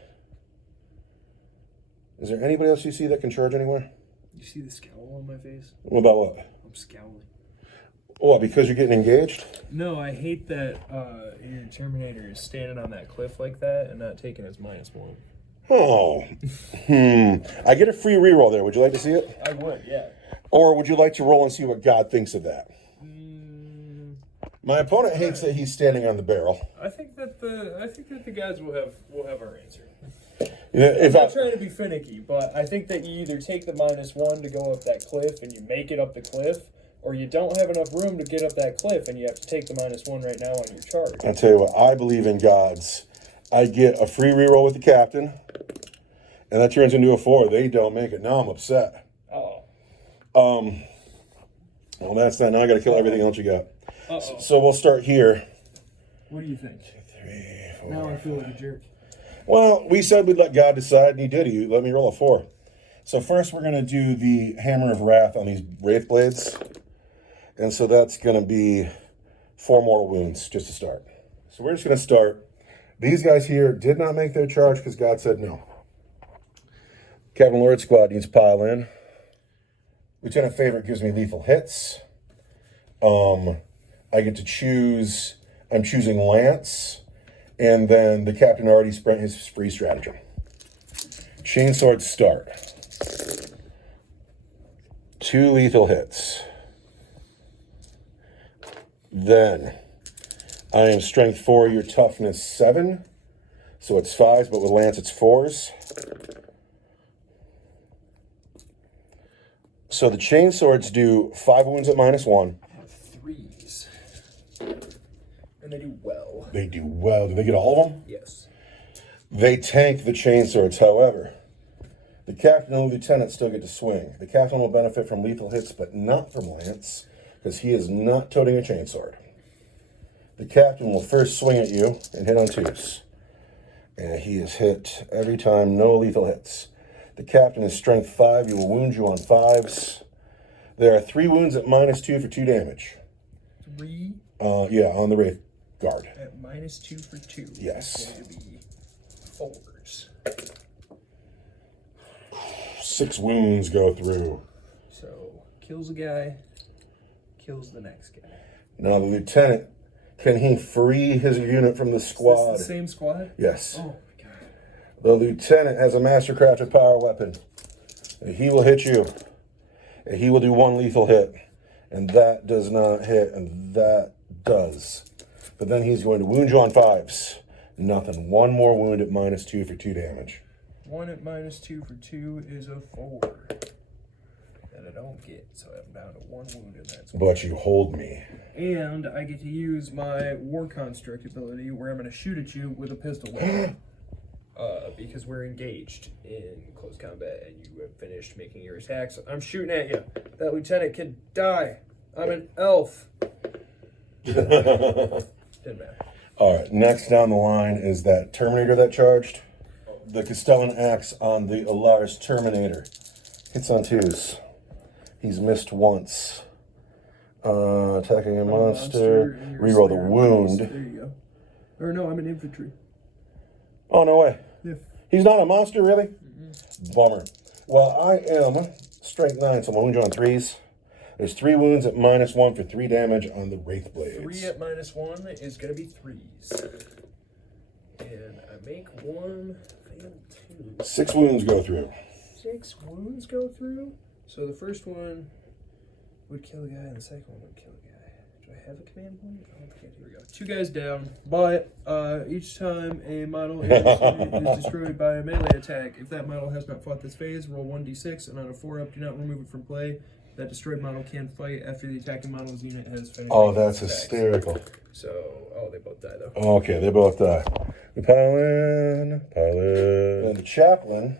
Is there anybody else you see that can charge anywhere? You see the scowl on my face? What about what? I'm scowling. What, because you're getting engaged? No, I hate that your Terminator is standing on that cliff like that and not taking his -1. Oh. I get a free reroll there. Would you like to see it? I would, yeah. Or would you like to roll and see what God thinks of that? My opponent hates that he's standing on the barrel. I think that the guys will have our answer. I'm not trying to be finicky, but I think that you either take the -1 to go up that cliff and you make it up the cliff, or you don't have enough room to get up that cliff and you have to take the -1 right now on your charge. I'll tell you what, I believe in gods. I get a free reroll with the captain, and that turns into a 4. They don't make it. Now I'm upset. Uh-oh. Well, that's that. Now I got to kill everything else you got. Uh-oh. So we'll start here. What do you think? 3, 4. Now I feel like a jerk. Well, we said we'd let God decide, and he did. He let me roll a 4. So first we're going to do the Hammer of Wrath on these Wraith Blades. And so that's going to be 4 mortal wounds just to start. So we're just going to start. These guys here did not make their charge because God said no. Captain Lord Squad needs to pile in. Lieutenant Favorite gives me lethal hits. I get to choose. I'm choosing Lance. And then the captain already spent his free stratagem. Chainsword start. 2 lethal hits. Then I am strength 4, your toughness 7. So it's 5s, but with Lance it's 4s. So the chainswords do 5 wounds at -1. I have 3s. And they do well. They do well. Do they get all of them? Yes. They tank the chainswords, however. The captain and the lieutenant still get to swing. The captain will benefit from lethal hits, but not from Lance, because he is not toting a chainsword. The captain will first swing at you and hit on 2s. And he is hit every time, no lethal hits. The captain is strength 5. He will wound you on 5s. There are 3 wounds at -2 for 2 damage. 3? Yeah, on the Wraith Guard. At -2 for 2. Yes. It's going to be 4s. 6 wounds go through. So, kills a guy, kills the next guy. Now the lieutenant, can he free his unit from the squad? Is this the same squad? Yes. Oh my god. The lieutenant has a mastercrafted power weapon. He will hit you. And he will do 1 lethal hit. And that does not hit, and that does. But then he's going to wound you on 5s. Nothing. 1 more wound at -2 for 2 damage. 1 at -2 for 2 is a 4. That I don't get, so I'm down to 1 wound in that. But you hold me. And I get to use my War Construct ability where I'm going to shoot at you with a pistol weapon. Because we're engaged in close combat and you have finished making your attacks. I'm shooting at you. That lieutenant can die. I'm an elf. Didn't matter. All right, next down the line is that Terminator that charged. The Castellan axe on the Eldar Terminator. Hits on 2s. He's missed once. Attacking a monster. Reroll the wound. There you go. Or no, I'm an infantry. Oh, no way. Yeah. He's not a monster, really? Bummer. Well, I am strength 9, so I'm going to wound you on 3s. There's 3 wounds at -1 for 3 damage on the Wraith Blades. 3 at -1 is going to be 3s. And I make 1, fail 2. 6 wounds go through. 6 wounds go through? So the first one would kill a guy, and the second one would kill a guy. Do I have a command point? Oh, okay, here we go. 2 guys down, but each time a model is destroyed by a melee attack, if that model has not fought this phase, roll 1d6, and on a 4-up, do not remove it from play. That destroyed model can fight after the attacking model's unit has finished. Oh, that's attacks. hysterical. So, oh, they both die, though. Okay, they both die. We pile in. And the chaplain,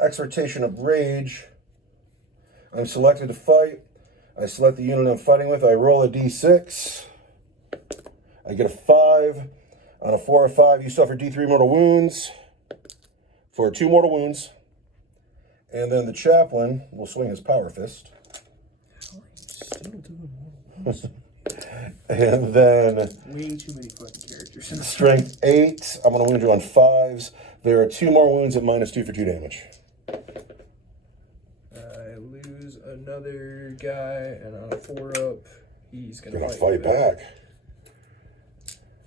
Exhortation of Rage. I'm selected to fight. I select the unit I'm fighting with. I roll a d6. I get a 5. On a 4 or 5, you suffer d3 mortal wounds for 2 mortal wounds. And then the chaplain will swing his power fist. How are you still doing mortal wounds? And then Way too many fucking characters. In the strength 8. I'm going to wound you on 5s. There are 2 more wounds at -2 for 2 damage. I lose another guy, and on a 4-up, he's going to Fight back.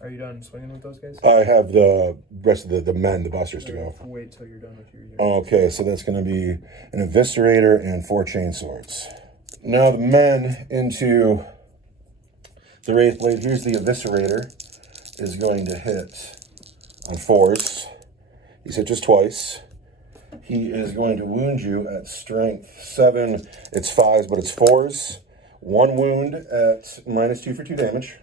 Are you done swinging with those guys? I have the rest of the men, the busters, to go. Wait till you're done with your unit. Okay, so that's going to be an Eviscerator and 4 chainswords. Now the men into the Wraithblade. Here's the Eviscerator. Is going to hit on 4s. He's hit just twice. He is going to wound you at strength 7. It's 5s, but it's 4s. 1 wound at -2 for 2 damage.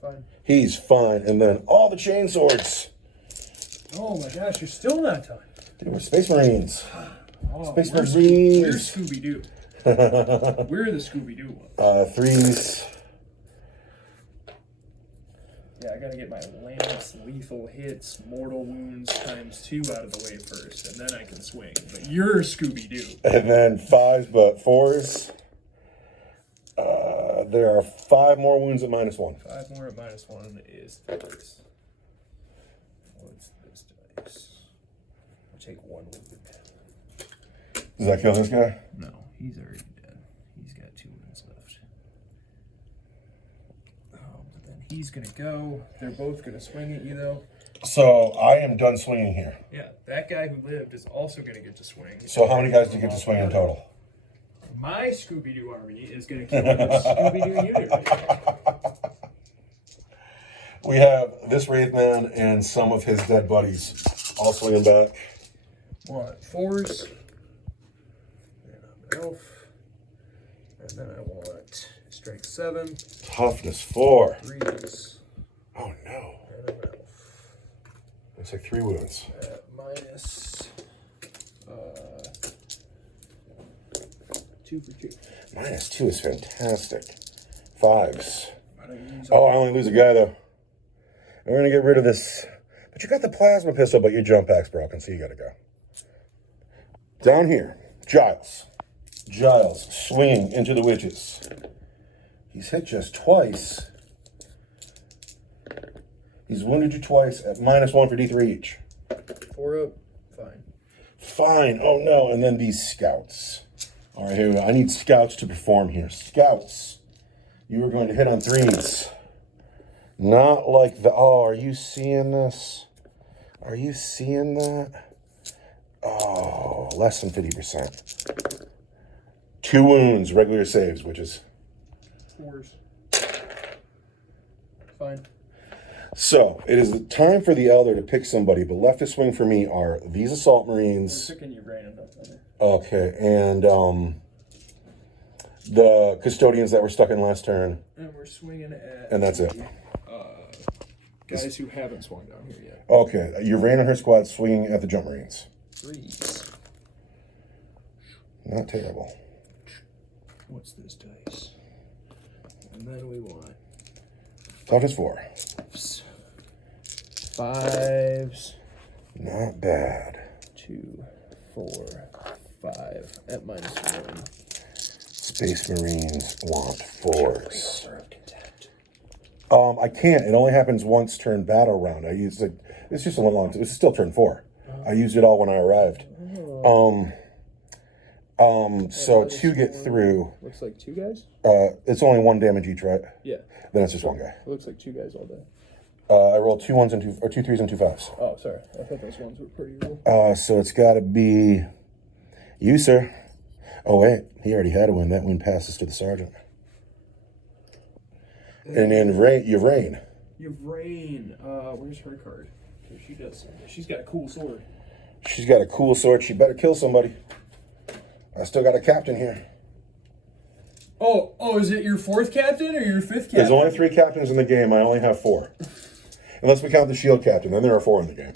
Fine. He's fine. And then all the chainswords. Oh my gosh, you're still not done. They were Space Marines. Oh, Space where's Marines. Scooby-Doo? We're the Scooby-Doo ones. 3s. Yeah, I gotta get my lance, lethal hits, mortal wounds ×2 out of the way first, and then I can swing. But you're Scooby-Doo. And then 5s, but 4s. There are 5 more wounds at -1. 5 more at -1 is dice. What's this dice? I'll take 1 wound. Does that kill this guy? No, he's already dead. He's got 2 wounds left. But then he's gonna go. They're both gonna swing at you though. So I am done swinging here. Yeah, that guy who lived is also gonna get to swing. So how many guys do you get to swing in total? My Scooby-Doo army is going to kill this Scooby-Doo unit right now. We have this Wraithman and some of his dead buddies all swinging back. Want 4s. And I'm an elf. And then I want strength 7. Toughness 4. 3s. Oh no. And I'm an elf. Looks like 3 wounds. Minus 2 for 2. -2 is fantastic. 5s. I don't use Oh, I only lose a guy though. We're gonna get rid of this. But you got the plasma pistol, but your jump pack's broken, so you gotta go. Down here, Giles. Giles swinging into the witches. He's hit just twice. He's wounded you twice at -1 for D3 each. 4 up. Fine. Fine. Oh no. And then these scouts. All right, here we go. I need scouts to perform here. Scouts. You are going to hit on 3s. Not like the... Oh, are you seeing this? Are you seeing that? Oh, less than 50%. 2 wounds, regular saves, which is... 4s. Fine. So, it is time for the Eldar to pick somebody, but left to swing for me are these Assault Marines. I'm picking you random. Okay, and the Custodians that were stuck in last turn. And we're swinging at... And that's it. Guys who haven't swung down here yet. Okay, Ynnari and her squad swinging at the Jump Marines. 3s. Not terrible. What's this dice? And then we want... Toughness 4. 5s. Not bad. 2, 4, 5 at -1. Space Marines want 4s. I can't. It only happens once turn battle round. I use like it's just a long. It's still turn 4. I used it all when I arrived. So 2 get through. Looks like 2 guys? It's only 1 damage each, right? Yeah. Then it's just 1 guy. It looks like 2 guys all day. I rolled 2 1s and 2 3s and 2 5s. Oh, sorry. I thought those ones were pretty real. So it's got to be you, sir. Oh wait, he already had a win. That win passes to the sergeant. And then Ynnari. Ynnari. Where's her card? She does something. She's got a cool sword. She's got a cool sword. She better kill somebody. I still got a captain here. Oh, is it your 4th captain or your 5th captain? There's only 3 captains in the game. I only have 4. Unless we count the shield captain, then there are 4 in the game.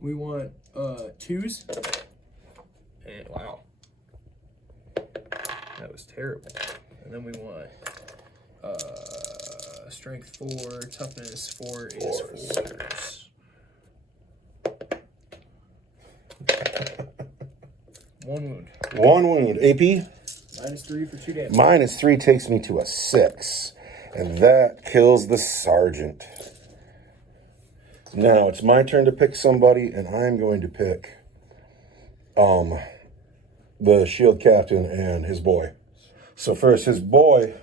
We want 2s. And wow. That was terrible. And then we want strength 4, toughness 4 is 4s. 1 wound. 1 wound. AP? -3 for 2 damage. -3 takes me to a 6. And that kills the sergeant. Now it's my turn to pick somebody, and I'm going to pick the shield captain and his boy. So first, his boy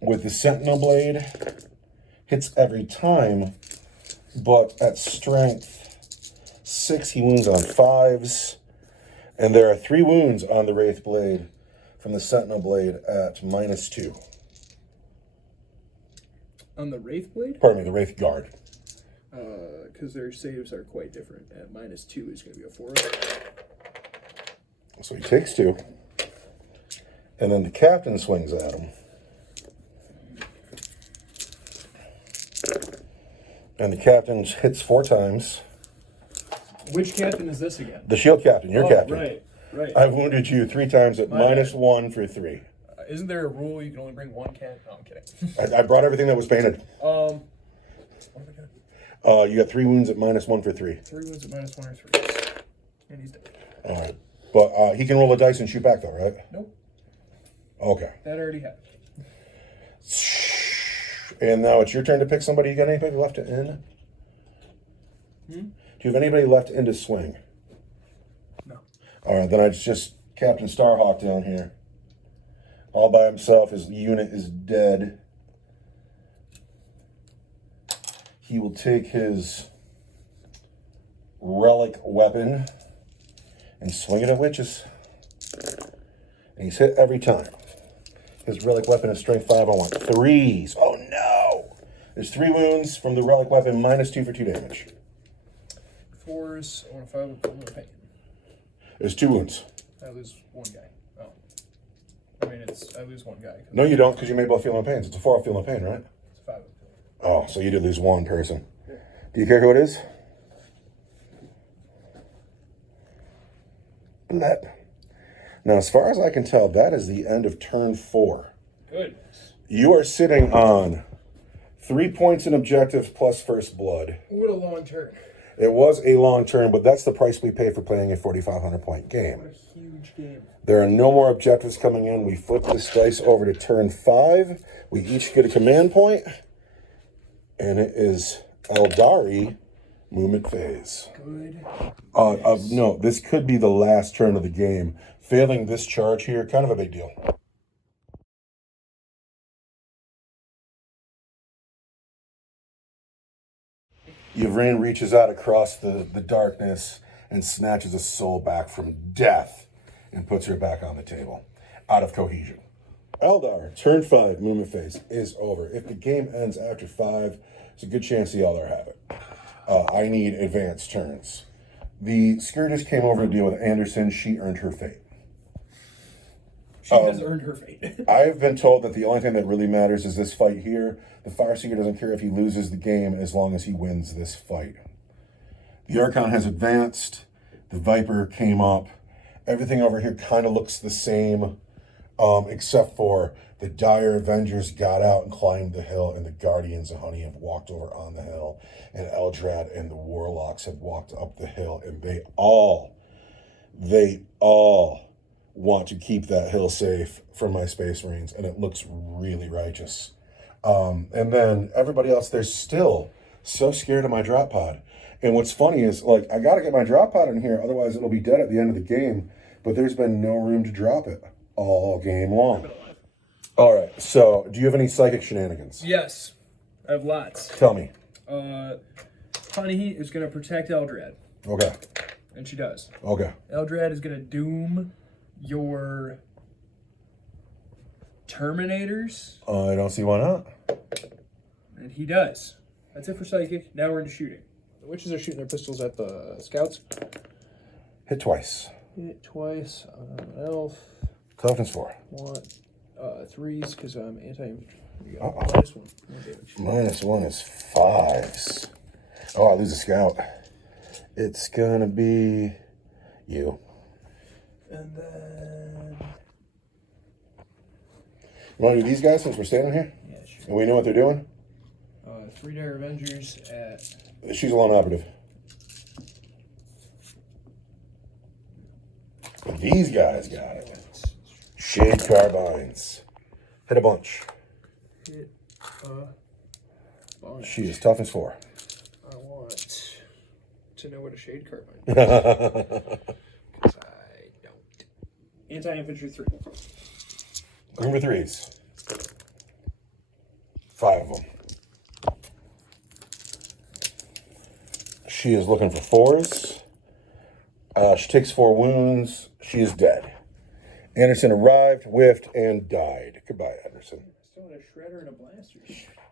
with the sentinel blade hits every time, but at strength 6, he wounds on 5s. And there are 3 wounds on the Wraith Blade from the Sentinel Blade at -2. On the Wraith Blade? Pardon me, the Wraith Guard. Because their saves are quite different. At -2 is going to be a 4. So he takes 2. And then the captain swings at him. And the captain hits 4 times. Which captain is this again? The shield captain, your captain. Right. I've wounded you 3 times at -1 for 3. Isn't there a rule you can only bring 1 cat? No, I'm kidding. I brought everything that was painted. What am I doing? You got 3 wounds at -1 for 3. 3 wounds at -1 or 3. And he's dead. All right. But he can roll a dice and shoot back, though, right? Nope. Okay. That already happened. And now it's your turn to pick somebody. You got anybody left to in? Do you have anybody left in to swing? No. All right, then I just Captain Starhawk down here. All by himself. His unit is dead. He will take his relic weapon and swing it at witches. And he's hit every time. His relic weapon is strength 5. I want 3s. Oh no! There's 3 wounds from the relic weapon, -2 for 2 damage. 4s. I want to 5 with a little pain. There's 2 wounds. I lose 1 guy. Oh. I mean, I lose 1 guy. No, you don't, because you made both feel no pains. It's a 4 feel no pain, right? It's 5 with pain. Oh, so you did lose 1 person. Yeah. Do you care who it is? Blep. Now, as far as I can tell, that is the end of turn 4. Good. You are sitting on 3 points in objectives plus first blood. What a long turn. It was a long turn, but that's the price we pay for playing a 4,500 point game. What a huge game. There are no more objectives coming in. We flip this dice over to turn 5. We each get a command point, and it is Eldari movement phase. Good. No, this could be the last turn of the game. Failing this charge here, kind of a big deal. Yvrain reaches out across the darkness and snatches a soul back from death and puts her back on the table, out of cohesion. Eldar, turn 5, movement phase, is over. If the game ends after 5, there's a good chance the Eldar have it. I need advanced turns. The Scourgers came over to deal with Anderson. She earned her fate. She has earned her fate. I've been told that the only thing that really matters is this fight here. The Fireseeker doesn't care if he loses the game as long as he wins this fight. The Archon has advanced. The Viper came up. Everything over here kind of looks the same, except for the Dire Avengers got out and climbed the hill, and the Guardians of Honey have walked over on the hill, and Eldrad and the Warlocks have walked up the hill, and they all want to keep that hill safe from my Space Marines, and it looks really righteous. And then everybody else, they're still so scared of my drop pod. And what's funny is, like, I got to get my drop pod in here, otherwise it'll be dead at the end of the game, but there's been no room to drop it all game long. All right, so do you have any psychic shenanigans? Yes, I have lots. Tell me. Honey is going to protect Eldrad. Okay. And she does. Okay. Eldrad is going to doom your Terminators. I don't see why not. And he does. That's it for psychic. Now we're into shooting. The witches are shooting their pistols at the scouts. Hit twice. Hit twice. Elf. Toughness 4. Want 3s because I'm anti-infantry. -1. -1 is 5s. Oh, I lose a scout. It's gonna be you. And then... You want to do these guys since we're standing here? Yeah, sure. And we know what they're doing? 3 Dire Avengers at... She's a lone operative. But these guys got it. Shade Carbines. Hit a bunch. Hit a bunch. She is toughness 4. I want to know what a shade carbine is. Because I don't. Anti-infantry 3. Number 3s. 5 of them. She is looking for 4s. She takes 4 wounds. She is dead. Anderson arrived, whiffed, and died. Goodbye, Anderson. Still in a shredder and a blaster.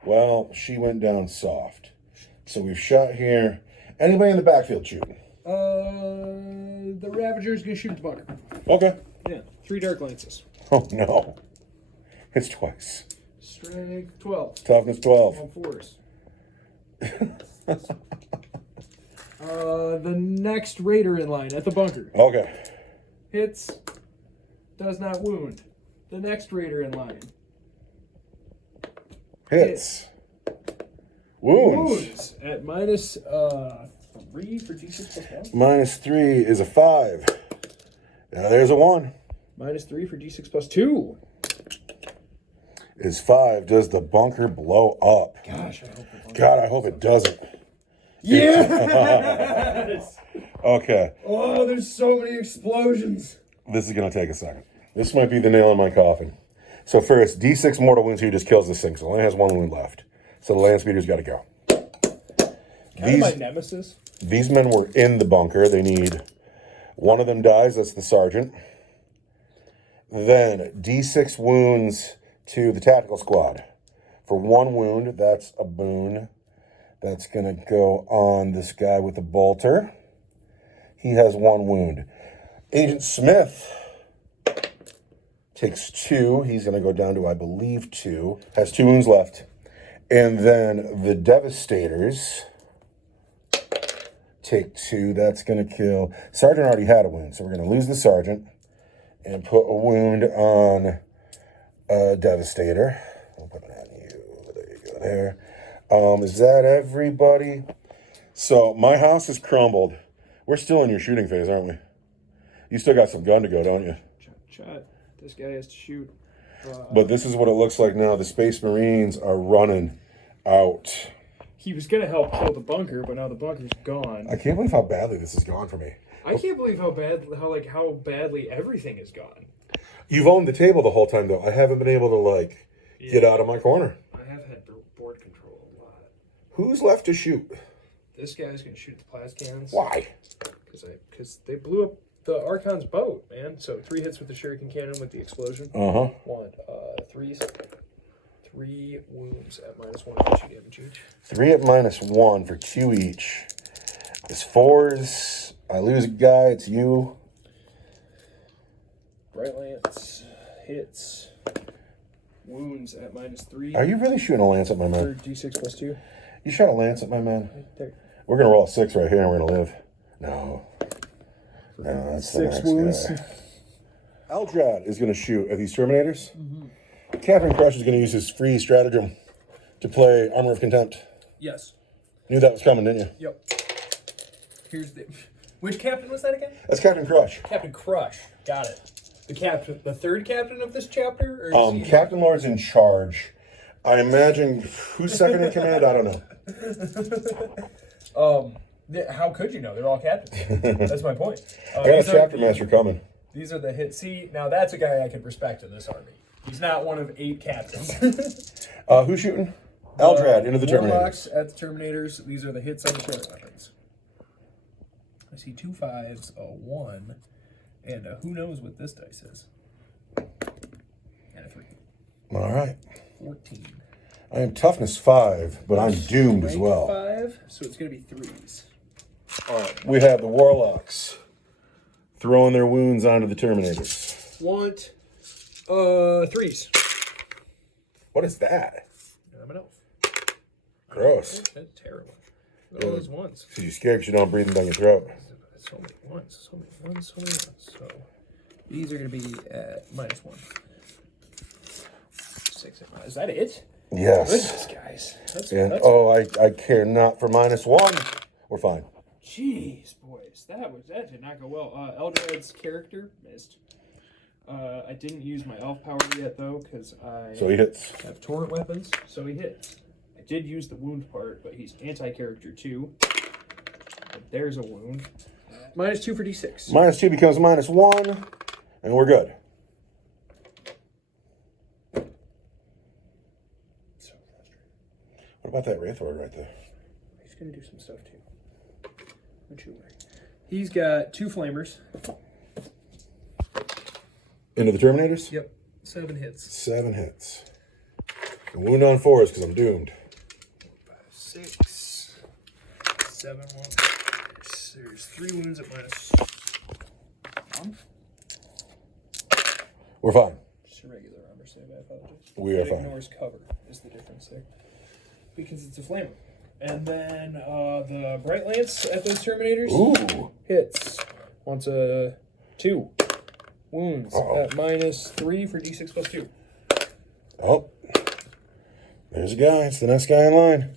Well, she went down soft. So we've shot here. Anybody in the backfield shooting? The Ravager's gonna shoot at the bunker. Okay. Yeah, 3 dark lances. Oh, no. Hits twice. Strength 12. Toughness 12. On 4s. The next Raider in line at the bunker. Okay. Hits. Does not wound. The next Raider in line. Hits. Wounds. Wounds at minus 3 for D6 plus 1. Minus 3 is a 5. Now there's a 1. Minus 3 for D6 plus 2. Is 5. Does the bunker blow up? Gosh, I hope the bunker. God, I hope it doesn't. Yes! Okay. Oh, there's so many explosions. This is going to take a second. This might be the nail in my coffin. So first, D6 mortal wounds here just kills this thing. So it only has 1 wound left. So the land speeder's got to go. Kind of my nemesis. These men were in the bunker. They need... One of them dies. That's the sergeant. Then D6 wounds to the tactical squad. For 1 wound, that's a boon. That's going to go on this guy with the bolter. He has 1 wound. Agent Smith takes 2. He's going to go down to, I believe, 2. Has 2 wounds left. And then the Devastators take 2. That's going to kill. Sergeant already had a wound, so we're going to lose the sergeant and put a wound on a Devastator. I'll put it on you. There you go. There. Is that everybody? So my house is crumbled. We're still in your shooting phase, aren't we? You still got some gun to go, don't you? Shot. This guy has to shoot. But this is what it looks like now. The Space Marines are running out. He was gonna help kill the bunker, but now the bunker's gone. I can't believe how badly this has gone for me. I can't believe how badly everything is gone. You've owned the table the whole time, though. I haven't been able to, get out of my corner. I have had board control a lot. Who's left to shoot? This guy's gonna shoot the plas cannons. Why? Because they blew up the Archon's boat, man. So 3 hits with the shuriken cannon with the explosion. Uh-huh. 3s. 3 wounds at minus 1 for 2 damage each. 3 at minus 1 for 2 each. It's 4s. I lose a guy. It's you. Bright Lance hits. Wounds at minus 3. Are you really shooting a lance at my man? For D6 plus 2. You shot a lance at my man? Right there. We're going to roll a 6 right here and we're going to live. No. No, that's the 6 next wounds. guy. Eldrad is going to shoot at these Terminators. Mm-hmm. Captain Crush is going to use his free stratagem to play Armor of Contempt. Yes. Knew that was coming, didn't you? Yep. Here's the... Which captain was that again? That's Captain Crush. Captain Crush. Got it. The third captain of this chapter? Or is he... Captain Lord's in charge. I imagine who's second in command? I don't know. How could you know? They're all captains. That's my point. I got a chapter master coming. These are the hits. See, now that's a guy I could respect in this army. He's not one of 8 captains. Who's shooting? Eldrad into the Terminators. Warlocks at the Terminators. These are the hits on the turret weapons. I see 2 5s, a 1, and who knows what this dice is. And a 3. All right. 14. I am toughness 5, but I'm doomed as well. 5, so it's going to be 3s. All right. We have the Warlocks throwing their wounds onto the Terminators. Want 3s. What is that? I'm an elf. Gross. That's terrible. Look at all those ones. So you're scared because you don't breathe them down your throat. So many ones. So many ones. So many ones. So these are going to be at minus 1. 6 at minus. Is that it? Yes. Goodness, guys. That's I care not for minus 1. We're fine. Jeez, boys. That did not go well. Eldred's character missed. I didn't use my elf power yet though, because I So he hits. have torrent weapons, so he hits. I did use the wound part, but he's anti-character 2. But there's a wound. -2 for D6. -2 becomes -1, and we're good. So frustrating. What about that Wraithward right there? He's gonna do some stuff too. Don't you worry. He's got 2 flamers. Into the Terminators? Yep. 7 hits. 7 hits. And wound on 4s because I'm doomed. 5, 6, 7, 1. There's 3 wounds at -1. We're fine. Just a regular armor save, I apologize. We are It fine. ignores cover is the difference there. Because it's a flamer. And then the Bright Lance at those Terminators Ooh. hits. Wants a 2. Wounds Uh-oh. at -3 for D6 + 2. Oh. There's a guy. It's the next guy in line.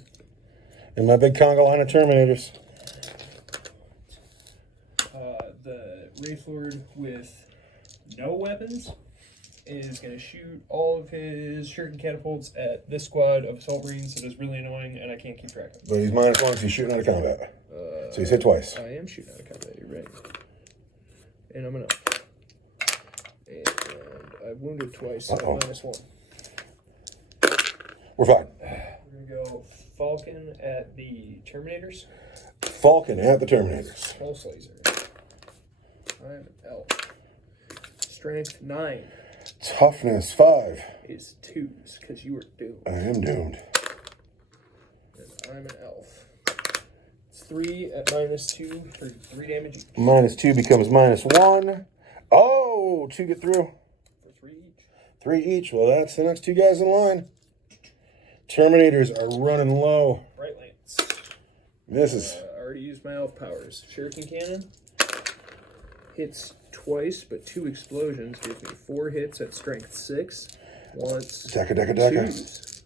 In my big conga line of Terminators. The Wraithlord with no weapons is going to shoot all of his shuriken catapults at this squad of assault marines that is really annoying and I can't keep track of. But he's -1 because he's shooting out of combat. So he's hit twice. I am shooting out of combat, you're right. And I'm going to... And I wounded twice, so Uh-oh. -1. We're fine. We're going to go Falcon at the Terminators. Falcon at the Terminators. Pulse Laser. I'm an elf. Strength 9 Toughness 5. is 2s, because you were doomed. I am doomed. And I'm an elf. It's 3 at -2 for 3 damage each. -2 becomes -1. Oh, 2 get through. For 3 each. 3 each. Well, that's the next 2 guys in line. Terminators are running low. Bright Lance. Misses. I already used my elf powers. Shuriken Cannon hits twice, but 2 explosions gives me 4 hits at strength 6. Once. Deca. 2s.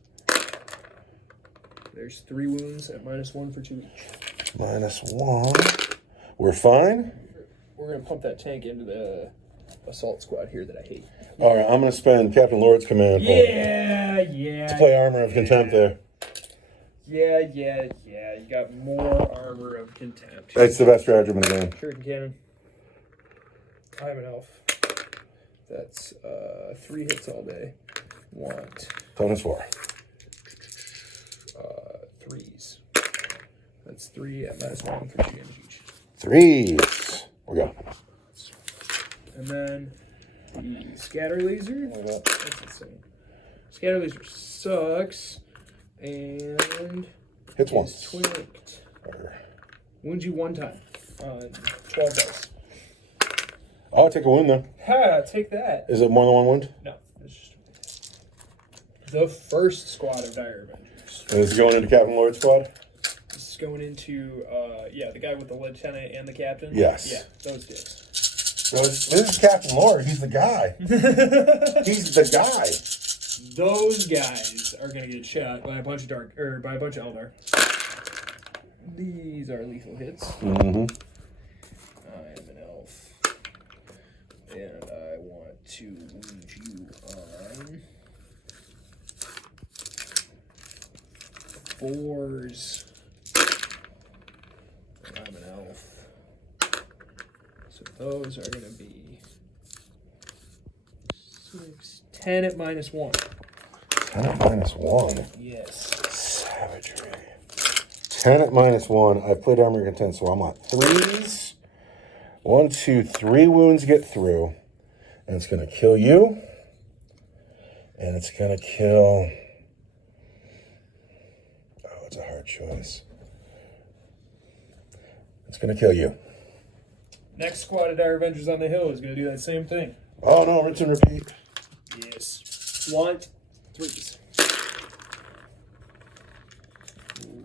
There's 3 wounds at -1 for 2 each. -1. We're fine. We're gonna pump that tank into the assault squad here that I hate. All right, I'm going to spend Captain Lord's command point Yeah. to play Armor of Contempt there. Yeah. You got more armor of contempt. It's the best stratagem in the game. Shuriken Cannon. I'm an elf. That's 3 hits all day. Want Toughness 4. 3s. That's 3 at -1 for 2 damage each. 3s. We go. And then the scatter laser. That's insane. Scatter laser sucks. And Hits once. is twinked. Wounds you 1 time on 12 dice. I'll take a wound though. Ha! Take that. Is it more than 1 wound? No, it's just the first squad of Dire Avengers. Is it going into Captain Lord's squad? This is going into the guy with the lieutenant and the captain. Yes. Yeah, those dicks. So this is Captain Lord. He's the guy. He's the guy. Those guys are gonna get shot by a bunch of Eldar. These are lethal hits. Mm-hmm. I am an elf. And I want to wound you on 4s. And I'm an elf. So those are going to be 6, 10 at -1. 10 at -1. Yes. Savagery. 10 at -1. I've played Armor of Contempt, so I'm on 3s. 1, 2, 3 wounds get through. And it's going to kill you. And it's going to kill... Oh, it's a hard choice. It's going to kill you. Next squad of Dire Avengers on the hill is going to do that same thing. Oh, no, rinse and repeat. Yes. Want 3s.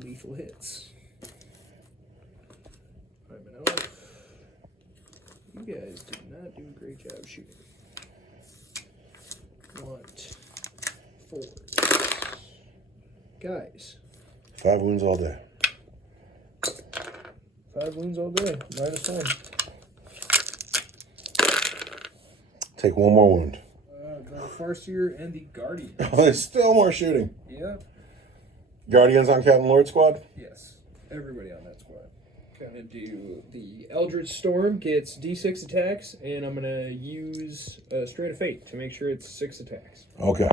Lethal hits. I'm an elf. You guys did not do a great job shooting. Want 4s. Guys. 5 wounds all day. 5 wounds all day. -1. Take one more wound. The Farseer and the Guardian. There's still more shooting. Yep. Guardians on Captain Lord squad? Yes. Everybody on that squad. Gonna do the Eldritch Storm, gets D6 attacks, and I'm gonna use Strand of Fate to make sure it's 6 attacks. Okay.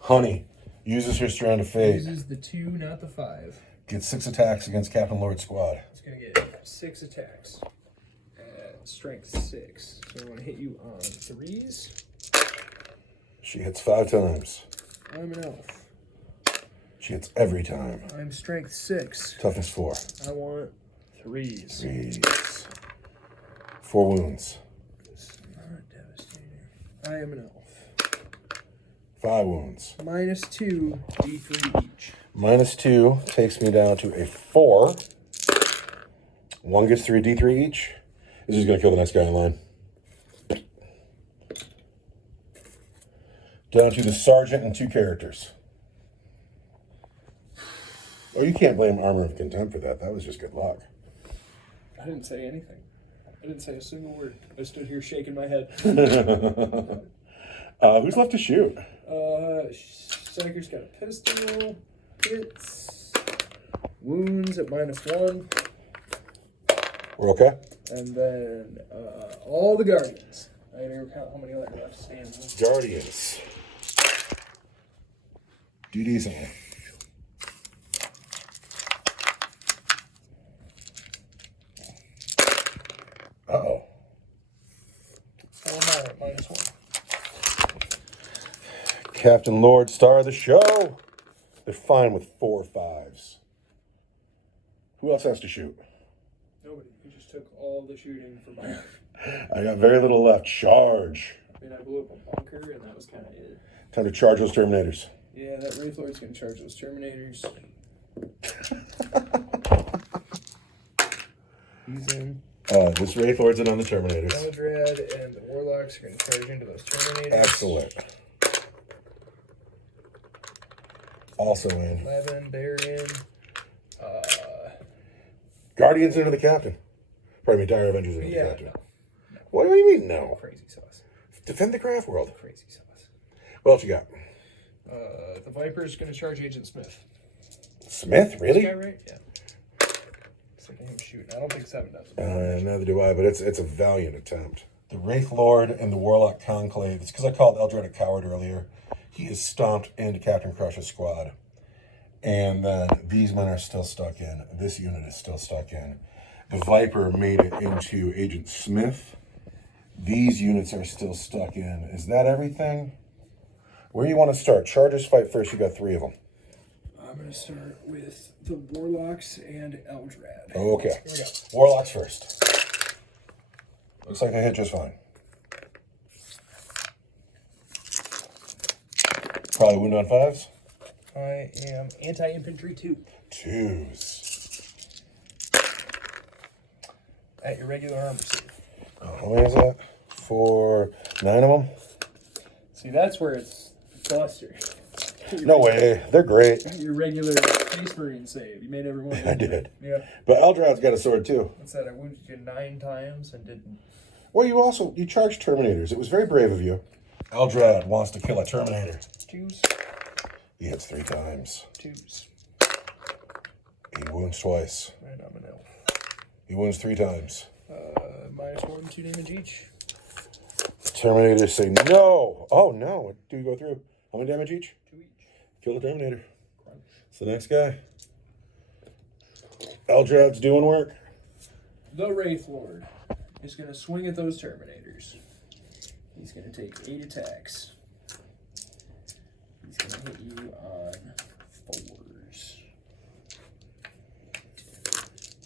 Honey uses her Strand of Fate. Uses the 2, not the 5. Gets 6 attacks against Captain Lord squad. It's gonna get 6 attacks. Strength 6. So I'm gonna hit you on 3s. She hits 5 times. I'm an elf. She hits every time. I'm strength 6. Toughness 4. I want 3s. 3s. 4 wounds. It's not devastating. I am an elf. 5 wounds. -2, D3 each. -2 takes me down to a 4. 1 gets 3 D3 each. This is going to kill the next guy in line. Down to the sergeant and 2 characters. Oh, you can't blame Armor of Contempt for that. That was just good luck. I didn't say anything. I didn't say a single word. I stood here shaking my head. Who's left to shoot? Psyker's got a pistol. Hits. Wounds at -1. We're okay? And then all the Guardians. I gotta go count how many are left standing. Guardians. Do decently. Uh-oh. How am I at -1? Captain Lord, star of the show. They're fine with 4 5s. Who else has to shoot? Nobody. You just took all the shooting from my... I got very little left. Charge. I mean, I blew up a bunker, and that was kind of it. Time to charge those Terminators. Yeah, that Wraith Lord's going to charge those Terminators. He's in. This Wraith Lord's in on the Terminators. Eldrad and the Warlocks are going to charge into those Terminators. Excellent. Also in. 11, they're in. Guardians into the Captain. Pardon me, Dire Avengers into the Yeah, Captain. no. What do you mean, no? Crazy sauce. Defend the craft world. Crazy sauce. What else you got? The Viper's going to charge Agent Smith. Smith, really? This guy, right? Yeah. Sick of him shooting. I don't think 7 does. Neither do I, but it's a valiant attempt. The Wraith Lord and the Warlock Conclave. It's because I called Eldred a coward earlier. He is stomped into Captain Crush's squad. And then these men are still stuck in. This unit is still stuck in. The Viper made it into Agent Smith. These units are still stuck in. Is that everything? Where do you want to start? Chargers fight first. You got 3 of them. I'm going to start with the Warlocks and Eldrad. Okay. Here we go. Warlocks first. Looks like they hit just fine. Probably wound on 5s. I am anti-infantry 2. 2s. At your regular armor save. How many is that? 4, 9 of them? See, that's where it's cluster. No way. They're great. Your regular Space Marine save. You made everyone. I did. Yeah. But Eldrad's got a sword too. What's that? I wounded you 9 times and didn't. Well, you charged Terminators. It was very brave of you. Eldrad wants to kill a Terminator. 2s. He hits 3 times. 2s. He wounds twice. And I'm an elf. He wounds 3 times. -1, 2 damage each. Terminators say no. Oh no. What do you go through? How many damage each? 2 each. Kill the Terminator. Crunch. It's the next guy. Eldrad's doing work. The Wraith Lord is going to swing at those Terminators. He's going to take 8 attacks. He's going to hit you on 4s.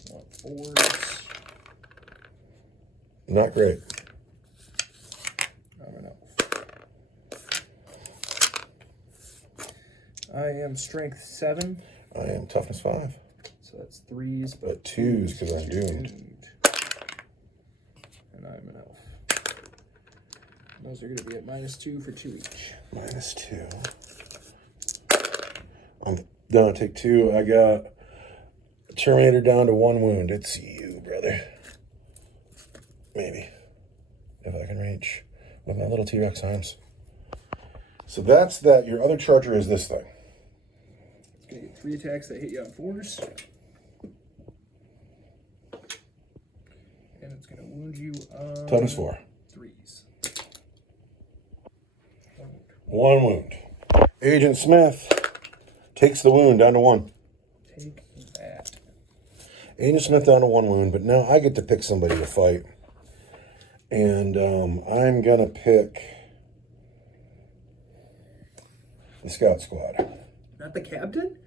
Want 4s. Not great. I'm an elf. I am strength 7. I am toughness 5. So that's 3s, But 2s because I'm doomed. And I'm an elf. And those are going to be at -2 for 2 each. -2. I'm down to take 2. I got Terminator down to 1 wound. It's you, brother. Maybe. If I can reach. with my little T-Rex arms. So that's that. Your other charger is this thing. It's going to get 3 attacks that hit you on 4s. And it's going to wound you on... Totem's 4. 3s. 1 wound. Agent Smith takes the wound down to 1. Take that. Agent Smith down to 1 wound, but now I get to pick somebody to fight. And I'm going to pick the Scout Squad. Not the captain?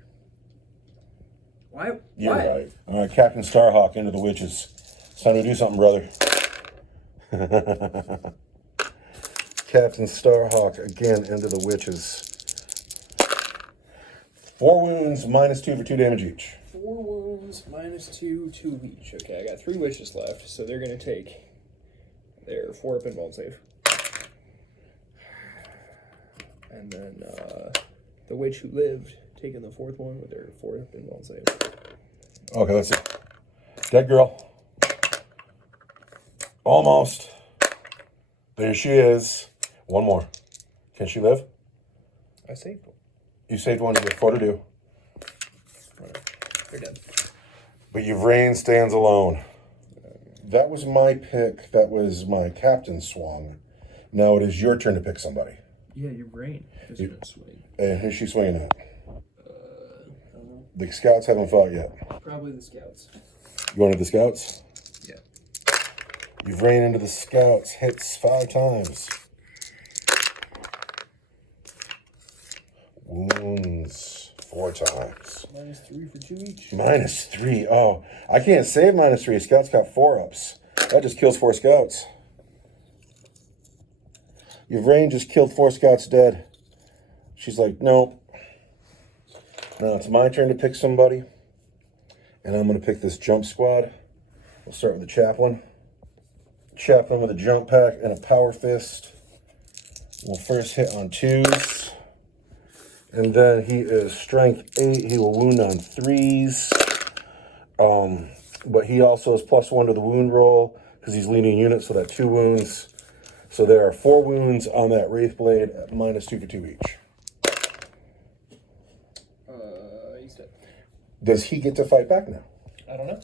Why? You're Why? right. All right, Captain Starhawk into the witches. It's time to do something, brother. Captain Starhawk again into the witches. 4 wounds, -2 for 2 damage each. 4 wounds, -2, 2 each. Okay, I got 3 witches left, so they're going to take their 4 up invuln save. And then the witch who lived taking the 4th one with their 4 up invuln save. Okay, let's see. Dead girl. Almost. There she is. 1 more. Can she live? I saved one. You saved 1. You have 4 to do. Whatever. They're dead. But Yvrain stands alone. That was my pick. That was my captain swung. Now it is your turn to pick somebody. Yeah, your brain is going to swing. And who's she swinging at? I don't know. The scouts haven't fought yet. Probably the scouts. You going to the scouts? Yeah. You've ran into the scouts. Hits 5 times. Wounds 4 times. -3 for 2 each. -3. Oh, I can't save -3. Scouts got 4-ups. That just kills 4 scouts. Yvrain just killed 4 scouts dead. She's like, nope. Now it's my turn to pick somebody. And I'm going to pick this jump squad. We'll start with the chaplain. Chaplain with a jump pack and a power fist. Will first hit on 2s. And then he is strength 8. He will wound on 3s. But he also is +1 to the wound roll because he's leading unit, so that 2 wounds. So there are 4 wounds on that Wraith Blade at -2 for 2 each. He's dead. Does he get to fight back now? I don't know.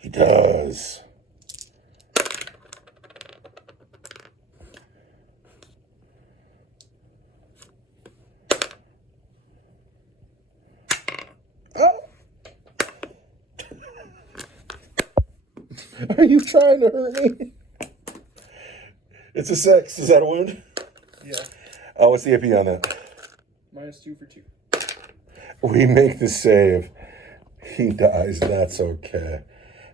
He does. Oh. Are you trying to hurt me? It's a 6. Is that a wound? Yeah. Oh, what's the AP on that? -2 for 2. We make the save. He dies. That's okay.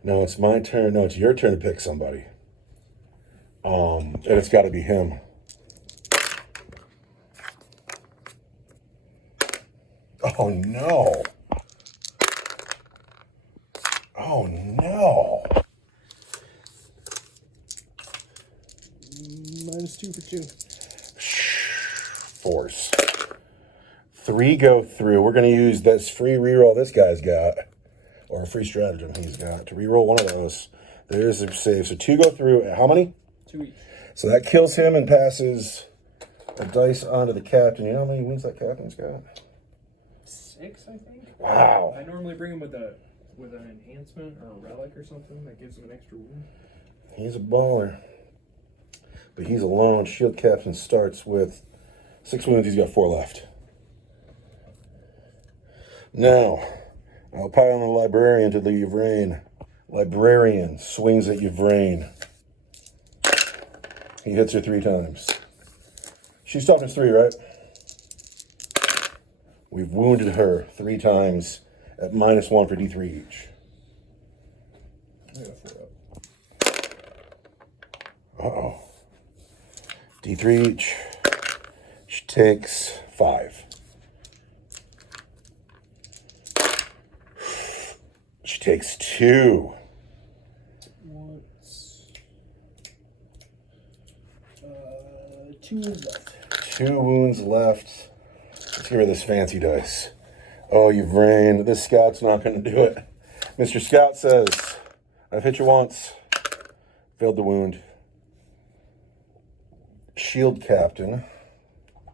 Now it's my turn. No, it's your turn to pick somebody. And it's got to be him. Oh, no. Oh, no. -2 for 2. Force. 3 go through. We're going to use this free reroll this guy's got, or a free stratagem he's got, to reroll one of those. There's a save. So 2 go through. How many? 2 each. So that kills him and passes a dice onto the captain. You know how many wounds that captain's got? 6, I think. Wow. I normally bring him with an enhancement or a relic or something that gives him an extra wound. He's a baller. But he's alone. Shield captain starts with 6 wounds. He's got 4 left. Now, I'll pile on the librarian to the Yvrain. Librarian swings at Yvrain. He hits her 3 times. She's toughness 3, right? We've wounded her 3 times at -1 for D3 each. I got 4 up. Uh-oh. D3 each. She takes 5. She takes 2. Once. 2 left. 2 wounds left. Let's give her this fancy dice. Oh, you've rained. This scout's not going to do it. Mr. Scout says, I've hit you once. Failed to wound. Shield Captain.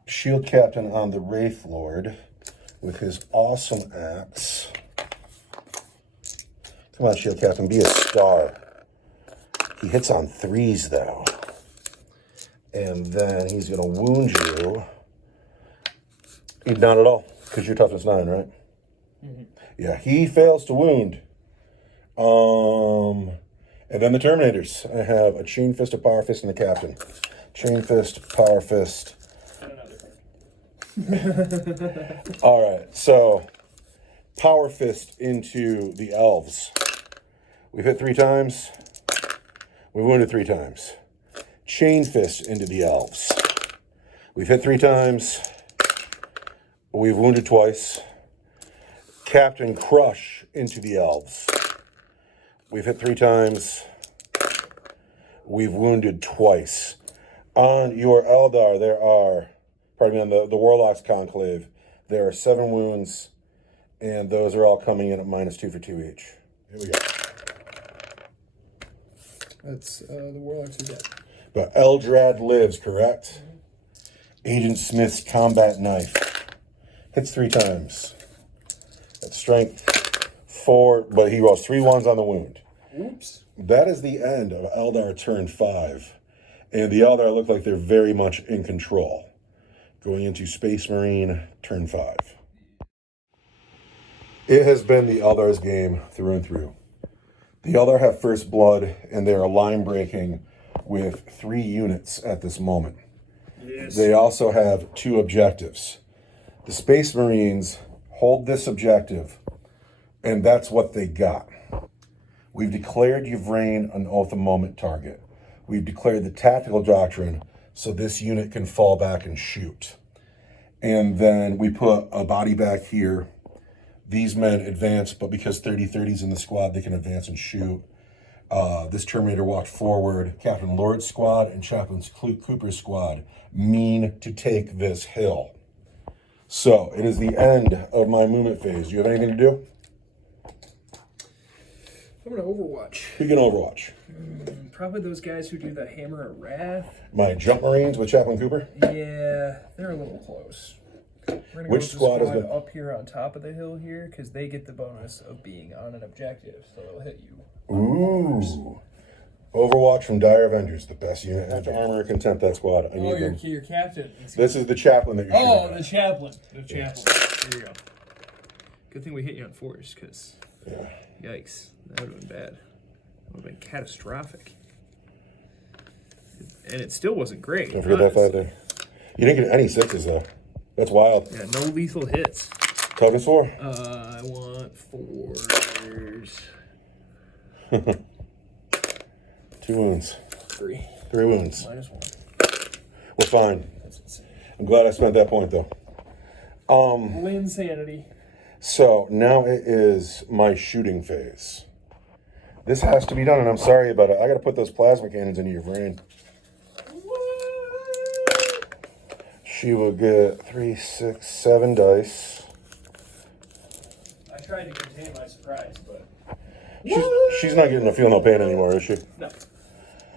Shield Captain on the Wraith Lord with his awesome axe. Come on, Shield Captain, be a star. He hits on 3s, though. And then he's going to wound you. Not at all, because you're toughness 9, right? Mm-hmm. Yeah, he fails to wound. And then the Terminators. I have a Chain Fist, a Power Fist, and a Captain. Chain Fist, Power Fist. All right, so Power Fist into the Elves. We've hit 3 times. We've wounded 3 times. Chain Fist into the Elves. We've hit 3 times. We've wounded twice. Captain Crush into the Elves. We've hit 3 times. We've wounded twice. On your Eldar, there are, pardon me, on the Warlock's Conclave, there are 7 wounds, and those are all coming in at -2 for 2 each. Here we go. That's the Warlocks are dead. But Eldrad lives, correct? Agent Smith's Combat Knife. Hits 3 times. That's strength 4, but he rolls 3 1s on the wound. Oops. That is the end of Eldar turn 5. And the Eldar look like they're very much in control. Going into Space Marine turn 5. It has been the Eldar's game through and through. The Eldar have first blood, and they are line breaking with 3 units at this moment. Yes. They also have 2 objectives. The Space Marines hold this objective, and that's what they got. We've declared Yvrain an Oath of Moment target. We've declared the tactical doctrine so this unit can fall back and shoot. And then we put a body back here. These men advance, but because 30-30's in the squad, they can advance and shoot. This Terminator walked forward. Captain Lord's squad and Chaplain Cooper's squad mean to take this hill. So it is the end of my movement phase. Do you have anything to do? I'm going to Overwatch. Who can Overwatch? Probably those guys who do the Hammer of Wrath. My Jump Marines with Chaplain Cooper? Yeah, they're a little close. We're gonna Which go with squad the is the... up here on top of the hill here, because they get the bonus of being on an objective, so it'll hit you. Ooh. Overwatch from Dire Avengers, the best unit. After Armor of Contempt, that squad. I need them. your captain. This is the Chaplain that you're shooting at. The chaplain. The chaplain. There you go. Good thing we hit you on force, because yikes, that would have been bad. That would have been catastrophic. And it still wasn't great. Don't forget that 5 there. You didn't get any 6s, though. That's wild. Yeah, no lethal hits. Toughness 4? I want 4s. 2 wounds. 3. 3 wounds. -1. We're fine. That's insane. I'm glad I spent that point, though. Insanity. So now it is my shooting phase. This has to be done, and I'm sorry about it. I got to put those plasma cannons into your brain. She will get 3, 6, 7 dice. I tried to contain my surprise, but She's not getting a feel no pain anymore, is she? no.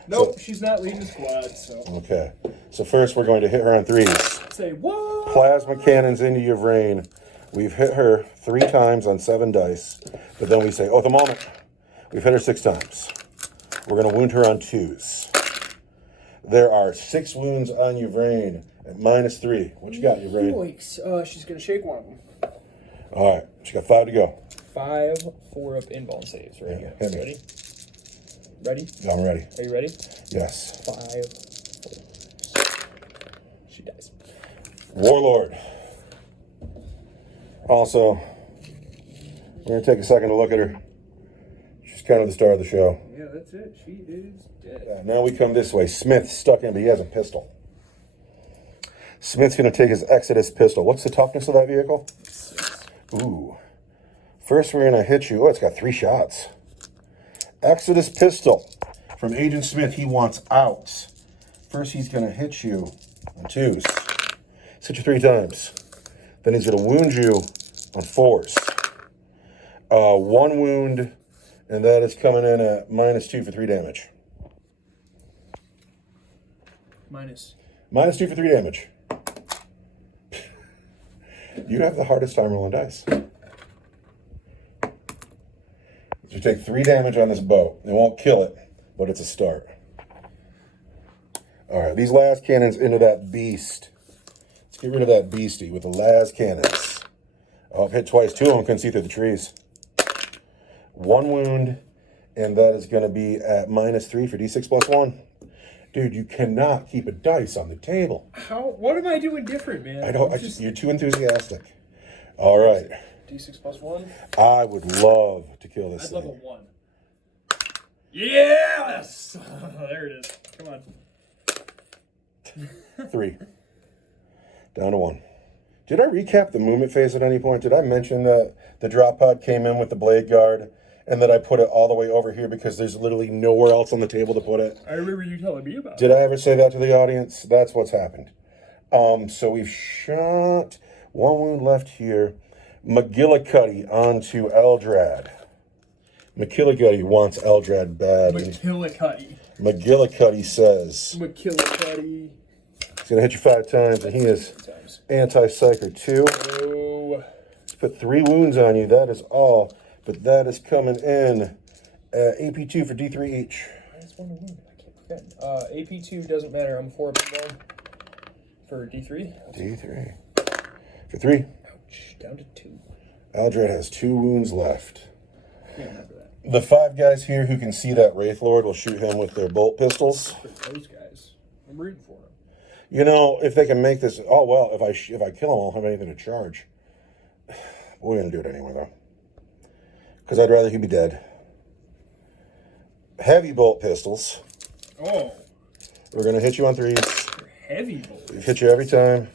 Nope, she's not leading the squad, so. Okay. So first we're going to hit her on 3s. Say what? Plasma cannons into your brain. We've hit her 3 times on 7 dice, but then we say, oh, at the moment, we've hit her 6 times. We're going to wound her on 2s. There are 6 wounds on your brain at -3. What you got, your brain? Yikes. She's going to shake one of them. All right. She got 5 to go. 5 4-up inbound saves. Right here. hit me. Ready? Ready? Yeah, I'm ready. Are you ready? Yes. 5 4. She dies. Warlord. Also, we're going to take a second to look at her. She's kind of the star of the show. Yeah, that's it. She is dead. Yeah, now we come this way. Smith stuck in, but he has a pistol. Smith's going to take his Exodus pistol. What's the toughness of that vehicle? 6. Ooh. First, we're going to hit you. Oh, it's got 3 shots. Exodus pistol. From Agent Smith, he wants outs. First, he's going to hit you on 2s. Hit you 3 times. Then he's going to wound you on 4s. 1 wound, and that is coming in at -2 for 3 damage. Minus. -2 for 3 damage. You have the hardest time rolling dice. You take 3 damage on this bow. It won't kill it, but it's a start. All right, these las cannons into that beast. Let's get rid of that beastie with the las cannons. Oh, I've hit twice. 2 of them couldn't see through the trees. 1 wound, and that is going to be at -3 for d6 + 1. Dude, you cannot keep a dice on the table. How? What am I doing different, man? I don't. You're too enthusiastic. All right. D6 + 1. I would love to kill this I'd thing. level 1. Yes! There it is. Come on. 3. Down to 1. Did I recap the movement phase at any point? Did I mention that the drop pod came in with the blade guard and that I put it all the way over here because there's literally nowhere else on the table to put it? I remember you telling me about it. Did I ever say that to the audience? That's what's happened. So we've shot 1 wound left here. McGillicuddy onto Eldrad. McGillicuddy wants Eldrad bad. McGillicuddy. McGillicuddy says McGillicuddy. he's going to hit you 5 times, and he is anti-psyker 2. Oh. Let's put 3 wounds on you. That is all. But that is coming in AP2 for D3 each. That's 1 wound. I keep forgetting. AP2 doesn't matter. I'm 4 1 for D3. D3 for 3. Ouch. Down to 2. Eldrad has 2 wounds left. Can't remember that. The 5 guys here who can see that Wraith Lord will shoot him with their bolt pistols. For those guys. I'm rooting for them. You know, if they can make this... Oh, well, if I kill him, I won't have anything to charge. We're going to do it anyway, though. Because I'd rather he be dead. Heavy bolt pistols. Oh. We're going to hit you on 3s. For heavy bolt. We hit you every time.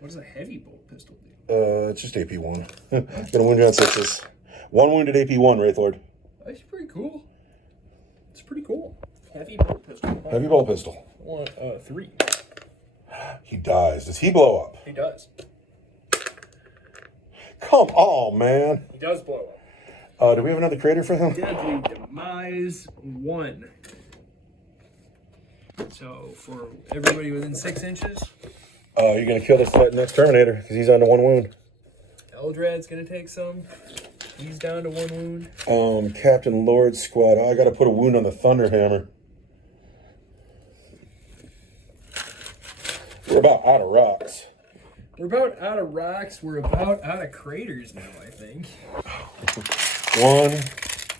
What does a heavy bolt pistol do? It's just AP1. Going to wound you on 6s. 1 wounded AP1, Wraith Lord. That's pretty cool. It's pretty cool. Heavy bolt pistol. Heavy bolt pistol. I want 3. He dies. Does he blow up? He does. Come on, man. He does blow up. Do we have another crater for him? Deadly Demise 1. So, for everybody within 6 inches, You're going to kill this next Terminator because he's on to 1 wound. Eldrad's going to take some. He's down to 1 wound. Captain Lord squad. Oh, I got to put a wound on the Thunderhammer. We're about out of rocks. We're about out of rocks. We're about out of craters now, I think. 1,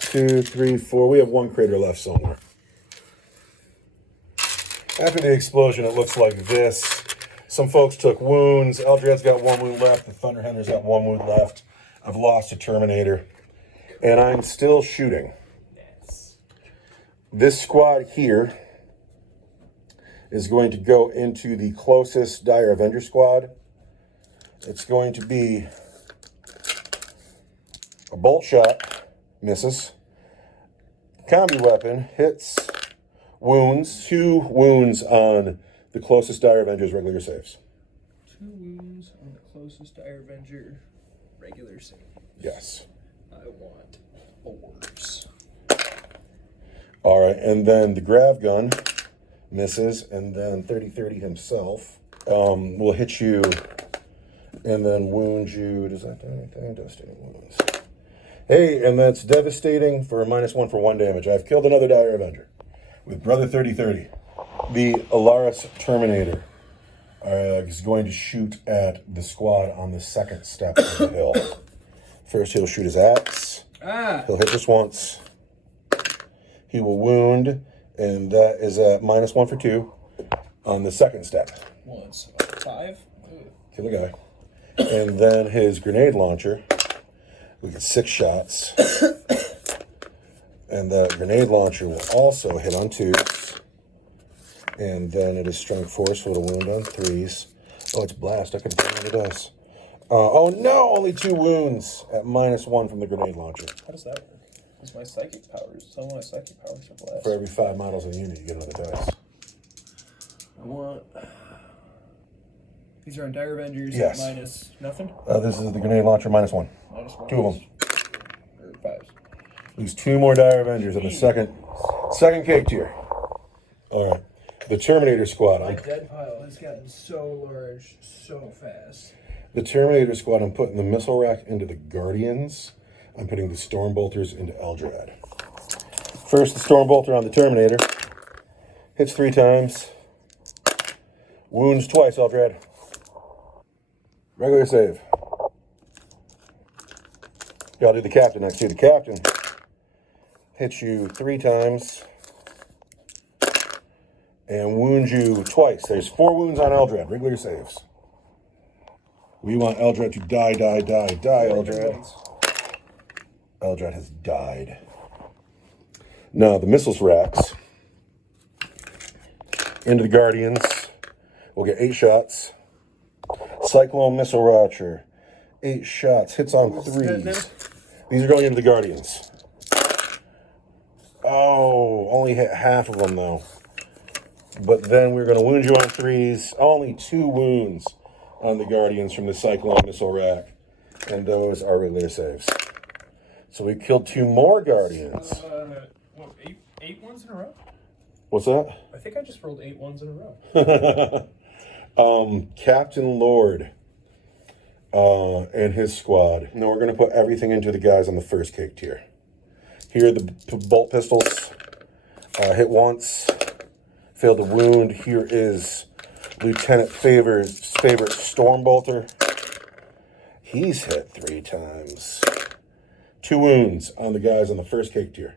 2, 3, 4. We have 1 crater left somewhere. After the explosion, it looks like this. Some folks took wounds. Eldrad's got 1 wound left. The Thunderhammer's got 1 wound left. I've lost a Terminator. And I'm still shooting. Yes. This squad here is going to go into the closest Dire Avenger squad. It's going to be a bolt shot, misses. Combi weapon, hits, wounds. 2 wounds on the closest Dire Avenger's regular saves. 2 wounds on the closest Dire Avenger regular save. Yes. I want orbs. All right, and then the grav gun misses, and then 30-30 himself will hit you and then wound you. Does that do anything? Devastating wounds. Hey, and that's devastating for a -1 for 1 damage. I've killed another Dire Avenger with Brother 30-30. The Alaris Terminator is going to shoot at the squad on the 2nd step of the hill. First, he'll shoot his axe. He'll hit just once. He will wound, and that is at -1 for 2 on the 2nd step. Once. 5. Kill the guy. And then his grenade launcher. We get 6 shots. And that grenade launcher will also hit on 2s. And then it is strength 4, so it'll wound on 3s. Oh, it's blast. I could have done what it does. Oh no, only 2 wounds at -1 from the grenade launcher. How does that work? Because my psychic powers, some of my psychic powers are blast. For every 5 models in the unit, you get another dice. I want... These are on Dire Avengers Yes. at minus nothing? This is the grenade launcher -1. -1. 2 of them. Or 5s. Lose 2 more Dire Avengers in the second cake tier. All right. The Terminator Squad. My dead pile has gotten so large so fast. The Terminator Squad, I'm putting the missile rack into the Guardians. I'm putting the Stormbolters into Eldrad. First, the Stormbolter on the Terminator. Hits 3 times. Wounds twice, Eldrad. Regular save. Y'all do the Captain next. See the Captain. Hits you 3 times. And wounds you twice. There's 4 wounds on Eldrad. Regular saves. We want Eldrad to die, Eldrad. Eldrad has died. Now, the missiles racks. Into the Guardians. We'll get 8 shots. Cyclone Missile Launcher. 8 shots. Hits on 3s. These are going into the Guardians. Oh, only hit half of them, though. But then we're going to wound you on 3s. Only 2 wounds on the Guardians from the Cyclone Missile Rack. And those are regular saves. So we killed 2 more Guardians. What, eight ones in a row? What's that? I think I just rolled 8 ones in a row. Captain Lord and his squad. Now we're going to put everything into the guys on the first cake tier. Here are the bolt pistols. Hit once. Failed to wound. Here is Lieutenant Favor's favorite Stormbolter. He's hit 3 times. 2 wounds on the guys on the first cake tier.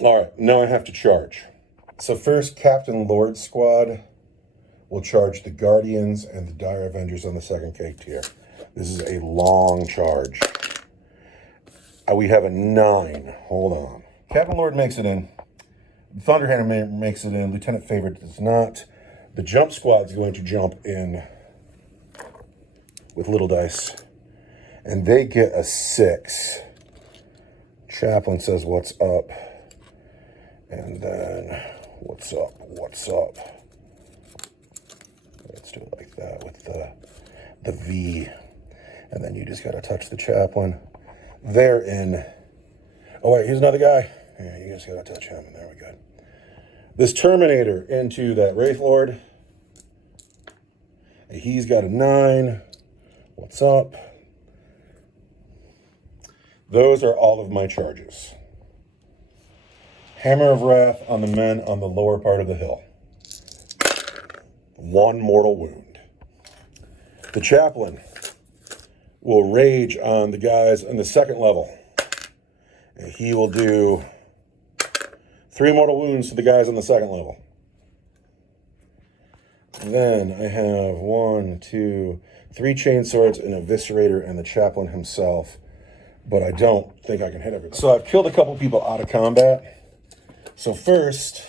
All right, now I have to charge. So first, Captain Lord squad will charge the Guardians and the Dire Avengers on the second cake tier. This is a long charge. We have a 9. Hold on. Captain Lord makes it in. Thunderhammer makes it in. Lieutenant Favorite does not. The jump squad's going to jump in with little dice. And they get a 6. Chaplain says, "What's up?" And then, what's up? What's up? Let's do it like that with the V. And then you just got to touch the chaplain. They're in. Oh, wait, here's another guy. Yeah, you just got to touch him, and there we go. This Terminator into that Wraith Lord. He's got a 9. What's up? Those are all of my charges. Hammer of Wrath on the men on the lower part of the hill. 1 mortal wound. The chaplain will rage on the guys on the second level. And he will do 3 mortal wounds to the guys on the second level. And then I have 1, 2, 3 chainswords, an eviscerator, and the chaplain himself. But I don't think I can hit everything. So I've killed a couple people out of combat. So first,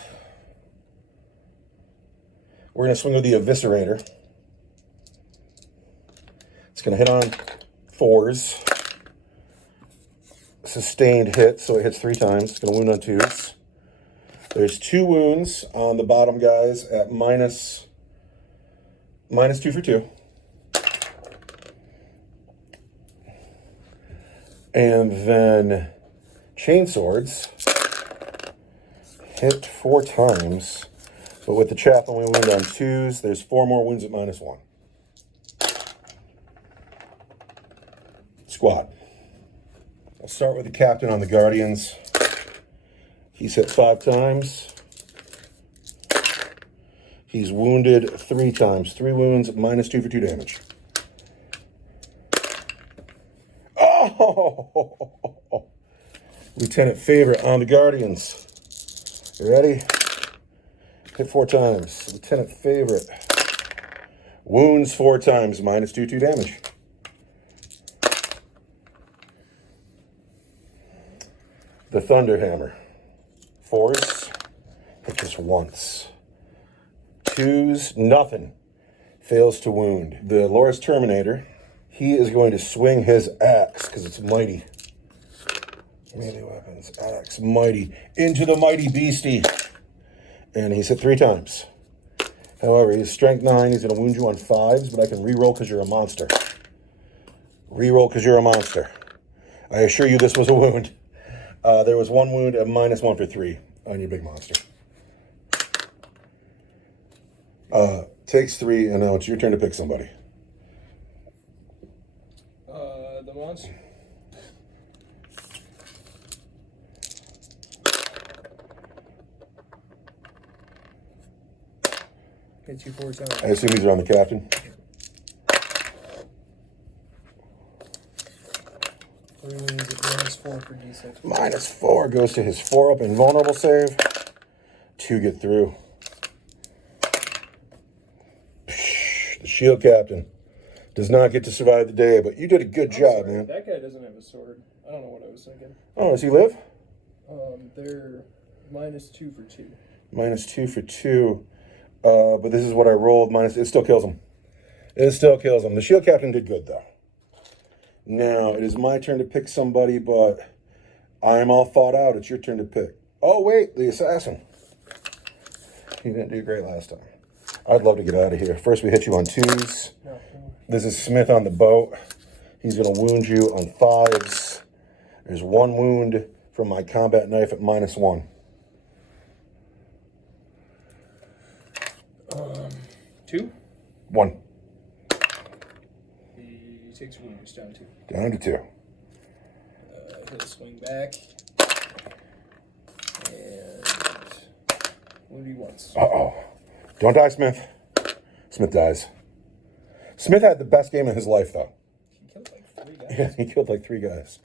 we're going to swing with the eviscerator. It's going to hit on 4s. Sustained hit, so it hits 3 times. It's going to wound on 2s. There's 2 wounds on the bottom guys at minus 2 for 2. And then chainswords hit 4 times, but with the chaplain we wound on 2s. There's 4 more wounds at -1. Squad. I'll start with the captain on the Guardians. He's hit 5 times. He's wounded 3 times. 3 wounds, -2 for 2 damage. Oh! Lieutenant Favorite on the Guardians. You ready? Hit 4 times. Lieutenant Favorite. Wounds 4 times, -2 damage. The Thunderhammer. 4s. Hit just once. 2s, nothing. Fails to wound. The Loris Terminator. He is going to swing his axe, because it's mighty. Melee weapons, axe, mighty. Into the mighty beastie. And he's hit 3 times. However, he's strength 9. He's going to wound you on 5s, but I can reroll because you're a monster. Reroll because you're a monster. I assure you this was a wound. There was one wound at -1 for 3 on your big monster. Takes 3, and now it's your turn to pick somebody. The monster. Hits you 4 times. I assume these are on the captain. -4 for D6. -4 goes to his 4-up invulnerable save. 2 get through. The shield captain does not get to survive the day, but you did a good job, man. That guy doesn't have a sword. I don't know what I was thinking. Oh, does he live? They're -2 for 2. -2 for 2. But this is what I rolled. It still kills him. It still kills him. The shield captain did good, though. Now, it is my turn to pick somebody, but I'm all thought out. It's your turn to pick. Oh, wait, the assassin. He didn't do great last time. I'd love to get out of here. First, we hit you on 2s. No. This is Smith on the boat. He's going to wound you on 5s. There's 1 wound from my combat knife at -1. 2. 1. He takes wounds down 2. Down to 2. He'll swing back. And wound you once. Uh-oh. Don't die, Smith. Smith dies. Smith had the best game of his life, though. He killed like 3 guys. Yeah, he killed like 3 guys.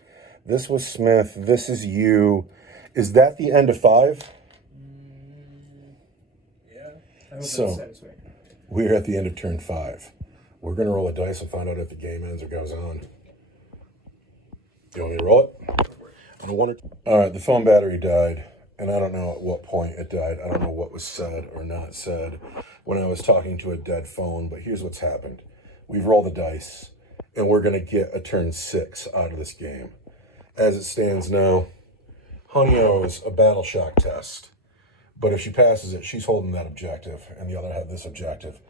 This was Smith. This is you. Is that the end of 5? Yeah. I hope So- that's satisfactory. We're at the end of turn 5. We're going to roll a dice and find out if the game ends or goes on. You want me to roll it? On a 1 or 2? All right, the phone battery died, and I don't know at what point it died. I don't know what was said or not said when I was talking to a dead phone, but here's what's happened. We've rolled the dice, and we're going to get a turn 6 out of this game. As it stands now, Honey owes a battle shock test. But if she passes it, she's holding that objective, and the other have this objective.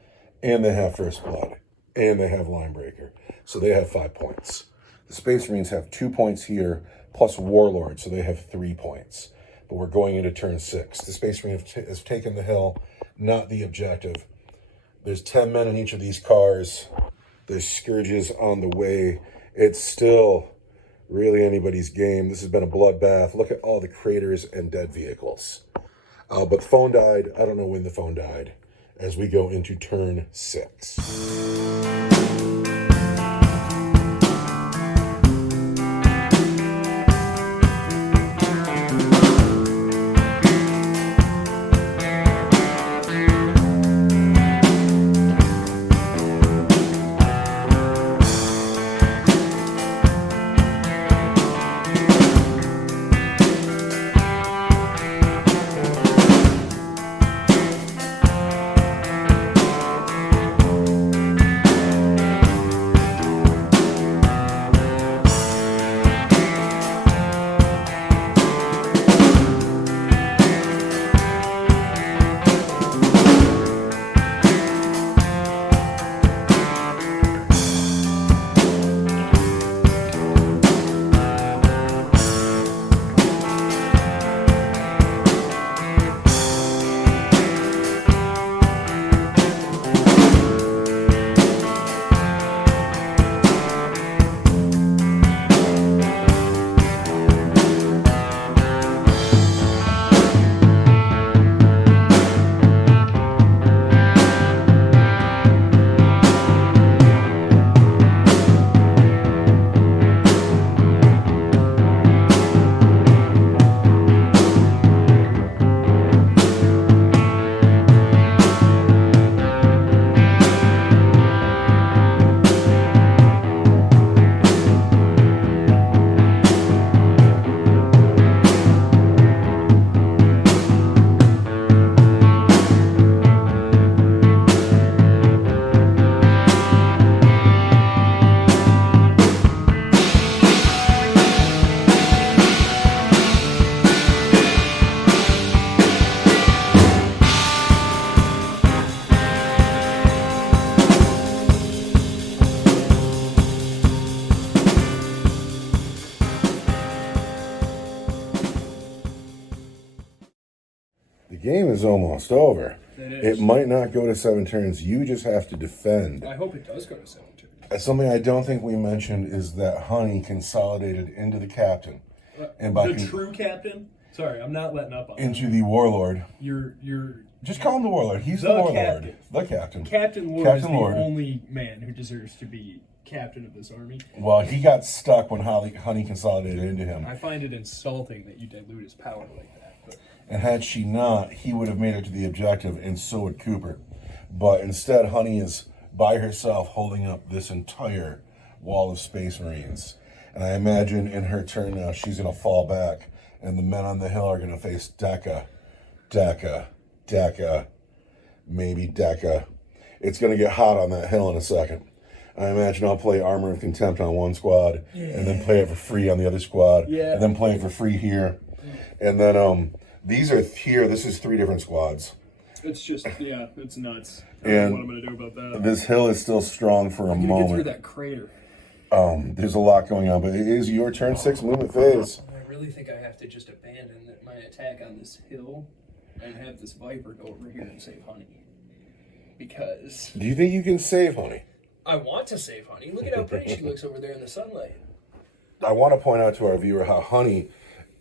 And they have First Blood, and they have Line Breaker. So they have 5 points. The Space Marines have 2 points here, plus Warlord, so they have 3 points. But we're going into turn 6. The Space Marine has taken the hill, not the objective. There's 10 men in each of these cars. There's Scourges on the way. It's still really anybody's game. This has been a bloodbath. Look at all the craters and dead vehicles. But the phone died. I don't know when the phone died. As we go into turn 6. game is almost over. It is. It might not go to 7 turns. You just have to defend. I hope it does go to 7 turns. Something I don't think we mentioned is that Honey consolidated into the captain. And by The true captain? Sorry, I'm not letting up on into the warlord. You're Just call him the warlord. He's the The warlord. captain. The captain. Captain Lord Captain is Lord. the only man who deserves to be captain of this army. Well, he got stuck when Honey consolidated into him. I find it insulting that you dilute his power like that. But And had she not, he would have made it to the objective, and so would Cooper. But instead, Honey is by herself holding up this entire wall of Space Marines. And I imagine in her turn now, she's going to fall back, and the men on the hill are going to face Deca, maybe Deca. It's going to get hot on that hill in a second. I imagine I'll play Armor of Contempt on one squad, and then play it for free on the other squad, and then play it for free here. And then these are here. This is 3 different squads. it's just, yeah, it's nuts. I don't know what I'm going to do about that. This hill is still strong for a Get through moment. that crater. There's a lot going on, but it is your turn 6 movement phase. I really think I have to just abandon my attack on this hill and have this Viper go over here and save Honey. Because Do you think you can save Honey? I want to save Honey. Look at how pretty she looks over there in the sunlight. I want to point out to our viewer how Honey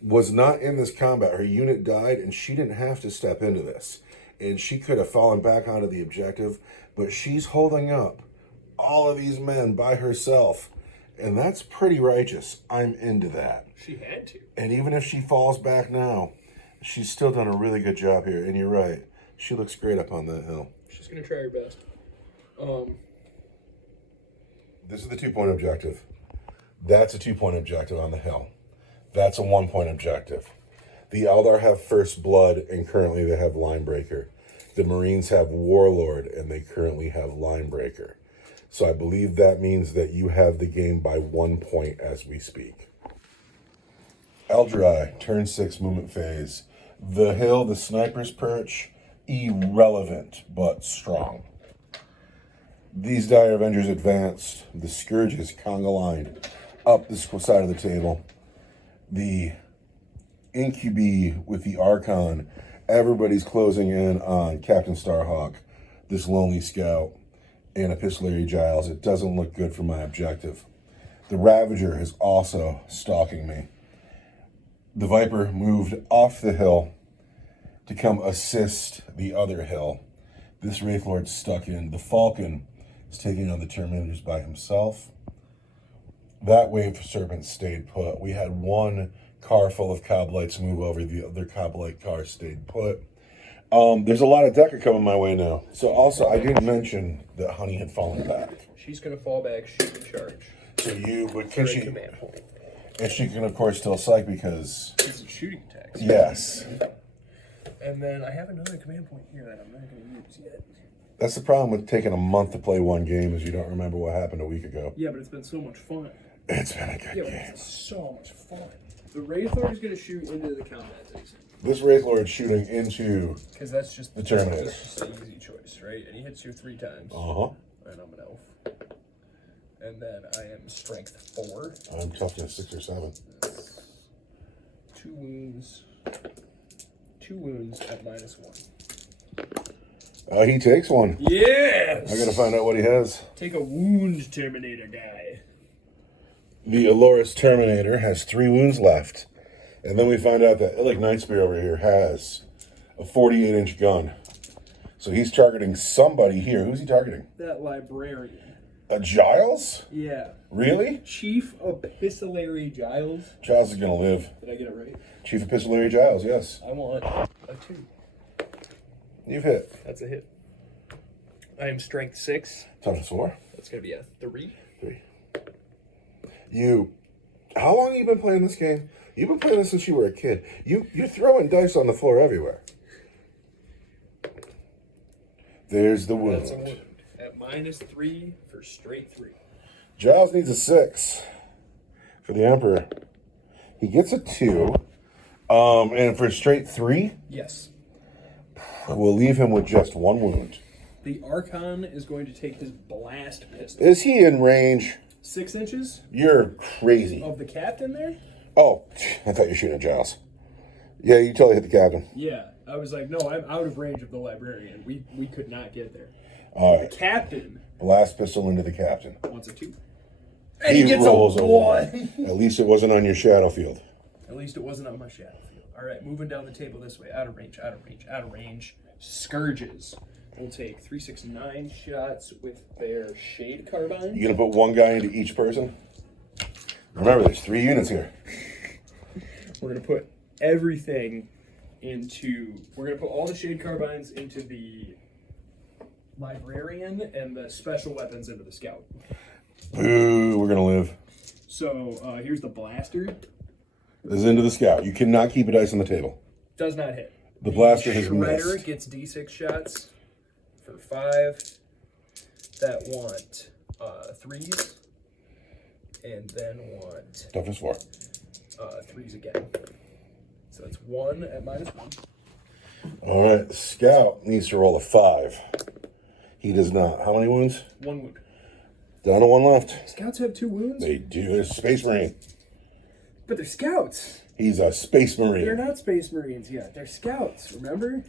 was not in this combat. Her unit died, and she didn't have to step into this. And she could have fallen back onto the objective, but she's holding up all of these men by herself. And that's pretty righteous. I'm into that. She had to. And even if she falls back now, she's still done a really good job here. And you're right. She looks great up on that hill. She's going to try her best. This is the 2-point objective. That's a 2-point objective on the hill. That's a 1-point objective. The Eldar have First Blood, and currently they have Linebreaker. The Marines have Warlord, and they currently have Linebreaker. So I believe that means that you have the game by 1 point as we speak. Eldar, turn 6 movement phase. The hill, the sniper's perch, irrelevant but strong. These Dire Avengers advanced. The Scourges conga line up the side of the table. The Incubi with the Archon. Everybody's closing in on Captain Starhawk, this lonely scout, and Epistolary Giles. It doesn't look good for my objective. The Ravager is also stalking me. The Viper moved off the hill to come assist the other hill. This Wraith Lord's stuck in. The Falcon is taking on the Terminators by himself. That wave of Serpents stayed put. We had one car full of Coblites move over. The other Coblite car stayed put. There's a lot of Deca coming my way now. So also, I didn't mention that Honey had fallen back. She's going to fall back, shoot, and charge. So you, but For can a she, command point. and she can of course still psych because, It's a shooting attack. yes. And then I have another command point here that I'm not going to use yet. That's the problem with taking a month to play one game is you don't remember what happened a week ago. Yeah, but it's been so much fun. It's been a good Yeah, but game. it's so much fun. The Wraith Lord is going to shoot into the combat zone. This Wraith Lord shooting into, Because that's just The Terminator. That's just an easy choice, right? And he hits you 3 times. uh-huh. And I'm an elf. And then I am strength 4. I'm toughness 6 or 7. 2 wounds. 2 wounds at -1. He takes one. Yes! I gotta find out what he has. Take a wound, Terminator guy. The Aloris Terminator has 3 wounds left. And then we find out that Illic Nightspear over here has a 48-inch gun. So he's targeting somebody here. Who's he targeting? That librarian. A Giles? Yeah. Really? Chief Epistolary Giles. Giles is gonna live. Did I get it right? Chief Epistolary Giles, yes. I want a 2. You've hit. That's a hit. I am strength 6. Toughness 4. That's going to be a 3. 3. How long have you been playing this game? You've been playing this since you were a kid. You're throwing dice on the floor everywhere. There's the wound. That's a wound. At -3 for straight 3. Giles needs a 6 for the Emperor. He gets a 2. And for straight 3, Yes. we'll leave him with just 1 wound. The Archon is going to take his blast pistol. Is he in range? 6 inches You're crazy. of the captain there? Oh, I thought you were shooting at Giles. Yeah, you totally hit the captain. Yeah. I was like, no, I'm out of range of the librarian. We could not get there. All The right. captain Blast pistol into the captain. wants a 2. And he gets rolls a 1. At least it wasn't on your shadow field. At least it wasn't on my shadow field. All right, moving down the table this way. Out of range, out of range, out of range. Scourges will take 3, 6, 9 shots with their shade carbine. You gonna put one guy into each person? Remember, there's 3 units here. We're going to put everything into... We're going to put all the shade carbines into the librarian and the special weapons into the scout. Boo, we're gonna live. So here's the blaster. This is into the scout. You cannot keep a dice on the table. Does not hit. The blaster has Shredder missed. gets D6 shots for 5 that want 3s, and then want Toughness 4. 3s again. So it's 1 at -1. All right, the scout needs to roll a 5. He does not. How many wounds? 1 wound. Down to 1 left. Scouts have 2 wounds? They do. There's a Space Marine. But they're scouts. He's a Space Marine. They're not Space Marines yet. They're scouts, remember?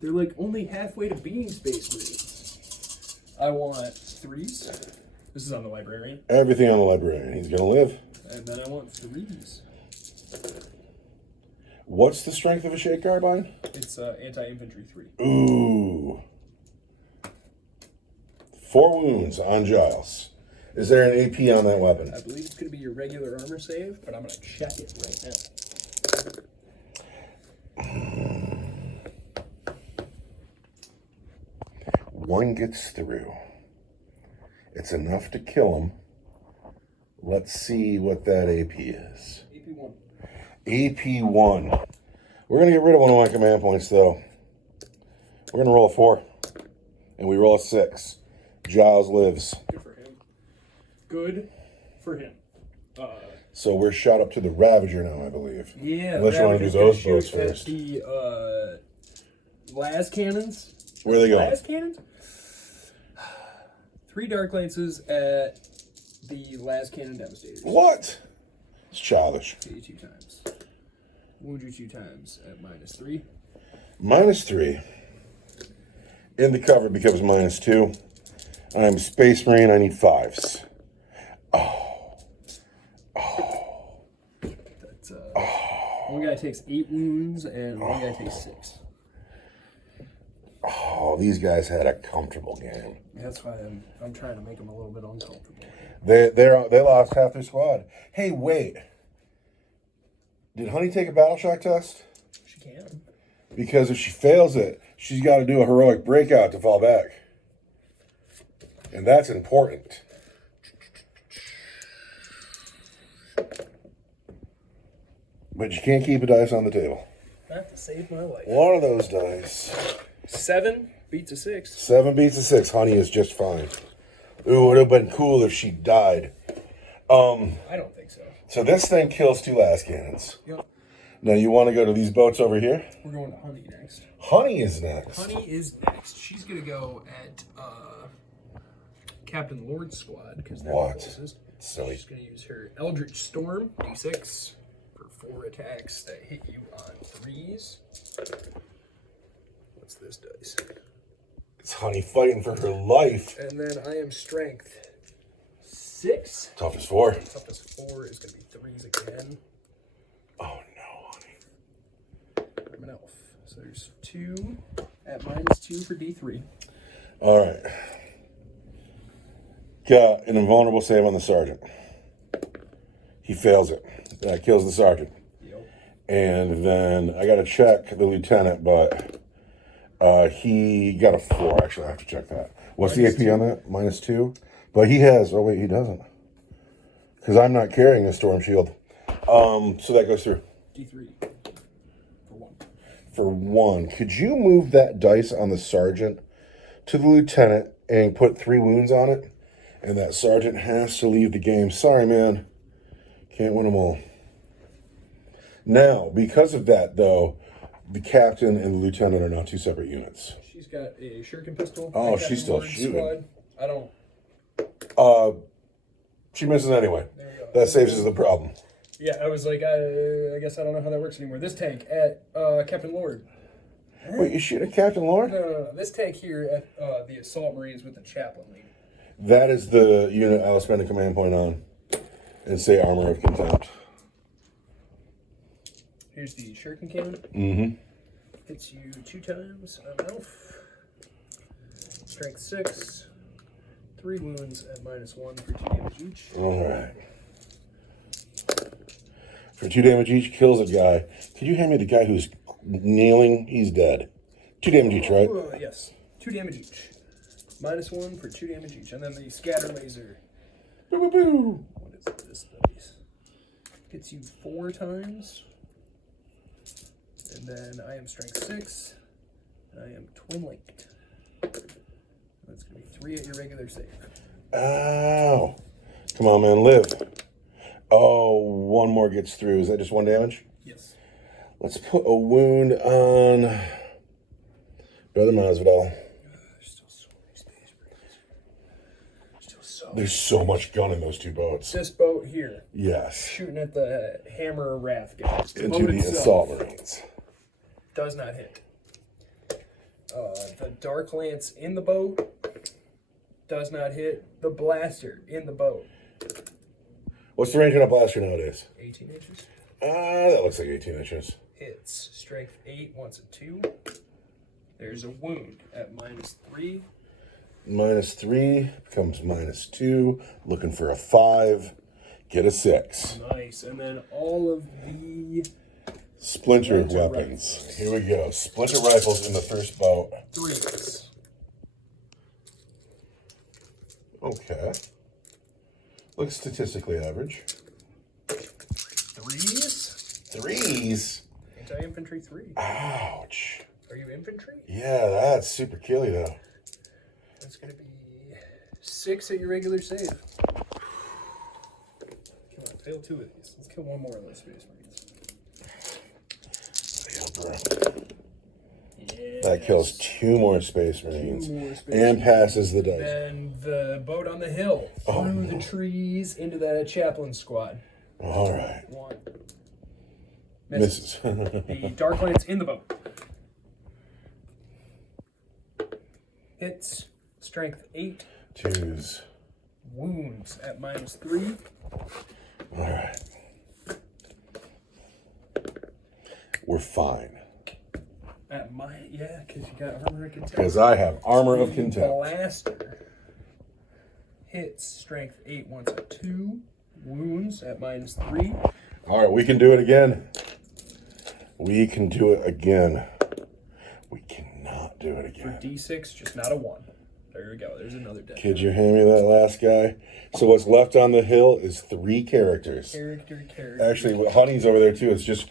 They're like only halfway to being Space Marines. I want 3s. This is on the librarian. Everything on the librarian. He's gonna live. And then I want 3s. What's the strength of a shade carbine? It's anti-infantry 3. Ooh. 4 wounds on Giles. Is there an AP on that weapon? I believe it's going to be your regular armor save, but I'm going to check it right now. 1 gets through. It's enough to kill him. Let's see what that AP is. AP1. AP1. We're going to get rid of one of my command points, though. We're going to roll a 4. And we roll a 6. Giles lives. Good for him. Good for him. So we're shot up to the Ravager now, I believe. Yeah. Unless you want to do those boats first. The las cannons. Where are they going? Las cannons? 3 dark lances at the las cannon devastators. What? It's childish. Hit you 2 times. Wound you 2 times at -3. -3. In the cover becomes -2. I'm Space Marine. I need 5s. That's one guy takes 8 wounds and one guy takes 6. Oh, these guys had a comfortable game. That's why I'm trying to make them a little bit uncomfortable. They lost half their squad. Hey, wait. Did Honey take a battle shock test? She can. Because if she fails it, she's got to do a heroic breakout to fall back. And that's important. But you can't keep a dice on the table. I have to save my life. One of those dice. 7 beats a 6. 7 beats a 6. Honey is just fine. Ooh, it would have been cool if she died. I don't think so. So this thing kills 2 las cannons. Yep. Now you want to go to these boats over here? We're going to Honey next. Honey is next. Honey is next. She's going to go at Captain Lord's squad because they're What? the closest. Silly. She's going to use her Eldritch Storm, D6, for 4 attacks that hit you on 3s. What's this dice? It's Honey fighting for her life. And then I am Strength 6. Toughness 4. Toughness 4 is going to be 3s again. Oh no, Honey. I'm an elf. So there's 2 at -2 for D3. All right. Got an invulnerable save on the sergeant. He fails it. That kills the sergeant. Yep. And then I got to check the lieutenant, but he got a 4. Actually, I have to check that. What's the AP on that? -2. But he has. Oh wait, he doesn't. Because I'm not carrying a storm shield. So that goes through. D3 for 1. For 1, could you move that dice on the sergeant to the lieutenant and put 3 wounds on it? And that sergeant has to leave the game. Sorry, man. Can't win them all. Now, because of that, though, the captain and the lieutenant are now 2 separate units. She's got a shuriken pistol. Oh, I got she's still Lord's shooting. Squad. I don't. She misses anyway. There you go. That saves us the problem. Yeah, I was like, I guess I don't know how that works anymore. This tank at Captain Lord. Wait, you shoot at Captain Lord? No. This tank here at the Assault Marines with the chaplain lead. That is the unit I'll spend a command point on. And say Armor of Contempt. Here's the Shuriken Cannon. Mm-hmm. Hits you 2 times. I'm elf. Strength 6. 3 wounds at -1 for 2 damage each. Alright. For 2 damage each, kills a guy. Could you hand me the guy who's kneeling? He's dead. 2 damage each, right? Yes. 2 damage each. -1 for 2 damage each. And then the scatter laser. Boo, boo, boo. What is this, buddies? Hits you 4 times. And then I am strength 6. And I am twin linked. That's going to be 3 at your regular save. Ow. Come on, man, live. Oh, 1 more gets through. Is that just 1 damage? Yes. Let's put a wound on Brother Masvidal. There's still so many space marines. Still so. There's so much gun in those 2 boats. This boat here, Yes. shooting at the hammer wrath guys. The Into boat the itself Assault Marines. does not hit. The Dark Lance in the boat does not hit. The blaster in the boat. What's the range on a blaster nowadays? 18 inches. That looks like 18 inches. Hits. Strength 8, once a 2. There's a wound at -3. -3 becomes -2. Looking for a 5. Get a 6. Nice. And then all of the Splinter Splinter weapons. rifles. Here we go. Splinter rifles in the first boat. 3s. Okay. Looks statistically average. 3s. 3s? Anti-infantry 3. Ouch. Are you infantry? Yeah, that's super killy though. That's going to be 6 at your regular save. Come on, fail 2 of these. Let's kill 1 more of those Space Marines. Yeah. That kills 2 more Space Marines. 2 more Space And passes the dice. Then the boat on the hill. Through the trees into the chaplain squad. Alright. 1. Misses. The Dark Lance in the boat. Hits. Strength 8. 2s. Wounds at -3. Alright. We're fine. At because you got armor of contempt. Because I have Armor of Contempt. Blaster. Hits. Strength 8, once a 2. Wounds at -3. Alright, we can do it again. We can do it again. We cannot do it For again. D6, just not a 1. There we go. There's another death. Could you hand me that last guy? So what's left on the hill is 3 characters. Character. Actually, Honey's over there too. It's just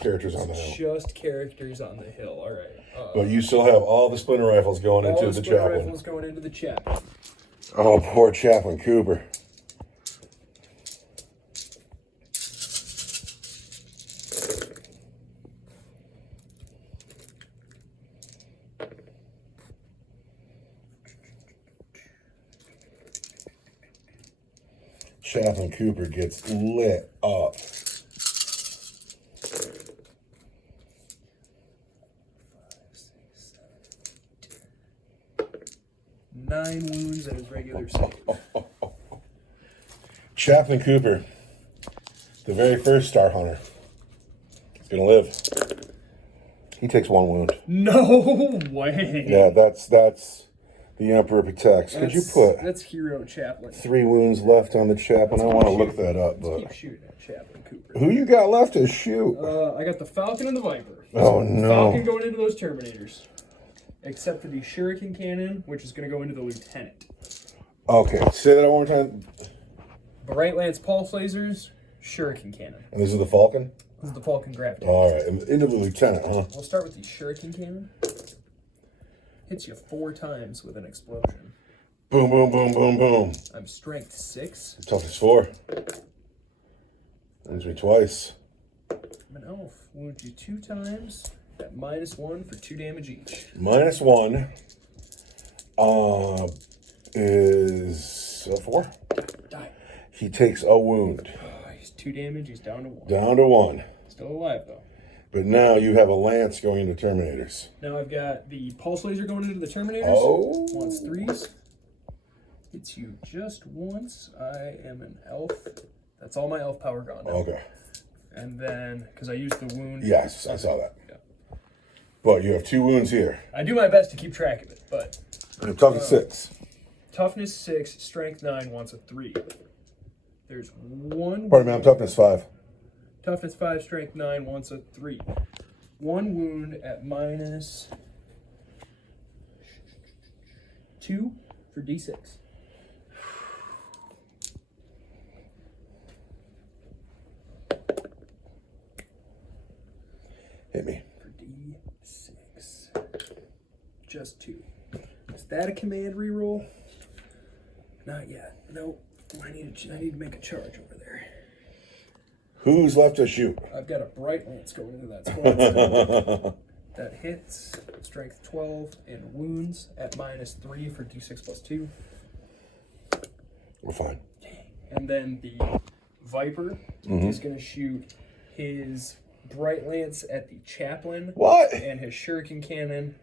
characters on the hill. Just characters on the hill. All right. But you still have all the splinter rifles going All into the the splinter chaplain. rifles going into the chaplain. Oh, poor Chaplain Cooper. Chaplain Cooper gets lit up. 9 wounds at his regular save. Chaplain Cooper, the very first Star Hunter, is gonna live. He takes 1 wound. No way. Yeah, that's the Emperor protects. Could you put That's hero chaplain. 3 wounds left on the chaplain? I want to look that up, Let's but keep shooting at Chaplain Cooper. who you got left to shoot? I got the Falcon and the Viper. Oh no! Falcon going into those Terminators. Except for the Shuriken Cannon, which is going to go into the Lieutenant. Okay, say that one more time. Bright Lance Pulse Lasers, Shuriken Cannon. And this is the Falcon. This is the Falcon Gravity. All right, and into the Lieutenant, huh? We'll start with the Shuriken Cannon. Hits you 4 times with an explosion. Boom, boom, boom, boom, boom. I'm strength 6. Toughest 4. Wounds me twice. I'm an elf. Wound you 2 times at -1 for 2 damage each. -1 is 4. Die. He takes a wound. Oh, He's 2 damage. He's down to 1. Down to 1. Still alive, though. But now you have a lance going into Terminators. Now I've got the pulse laser going into the Terminators. Oh. Once 3s. Hits you just once. I am an elf. That's all my elf power gone now. Okay. And then, because I used the wound. Yes, I saw that. Yeah. But you have 2 wounds here. I do my best to keep track of it, but. You have toughness 6. Toughness 6, strength 9, wants a 3. There's 1. Pardon me, I'm toughness 5. Toughness 5, strength 9, wants a 3. 1 wound at minus 2 for D6. Hit me. For D6. Just 2. Is that a command reroll? Not yet. Nope. I need to make a charge over there. Who's left to shoot? I've got a bright lance going into that squad. That hits. Strength 12 and wounds at minus 3 for D6 plus 2. We're fine. And then the Viper is going to shoot his bright lance at the chaplain. What? And his shuriken cannon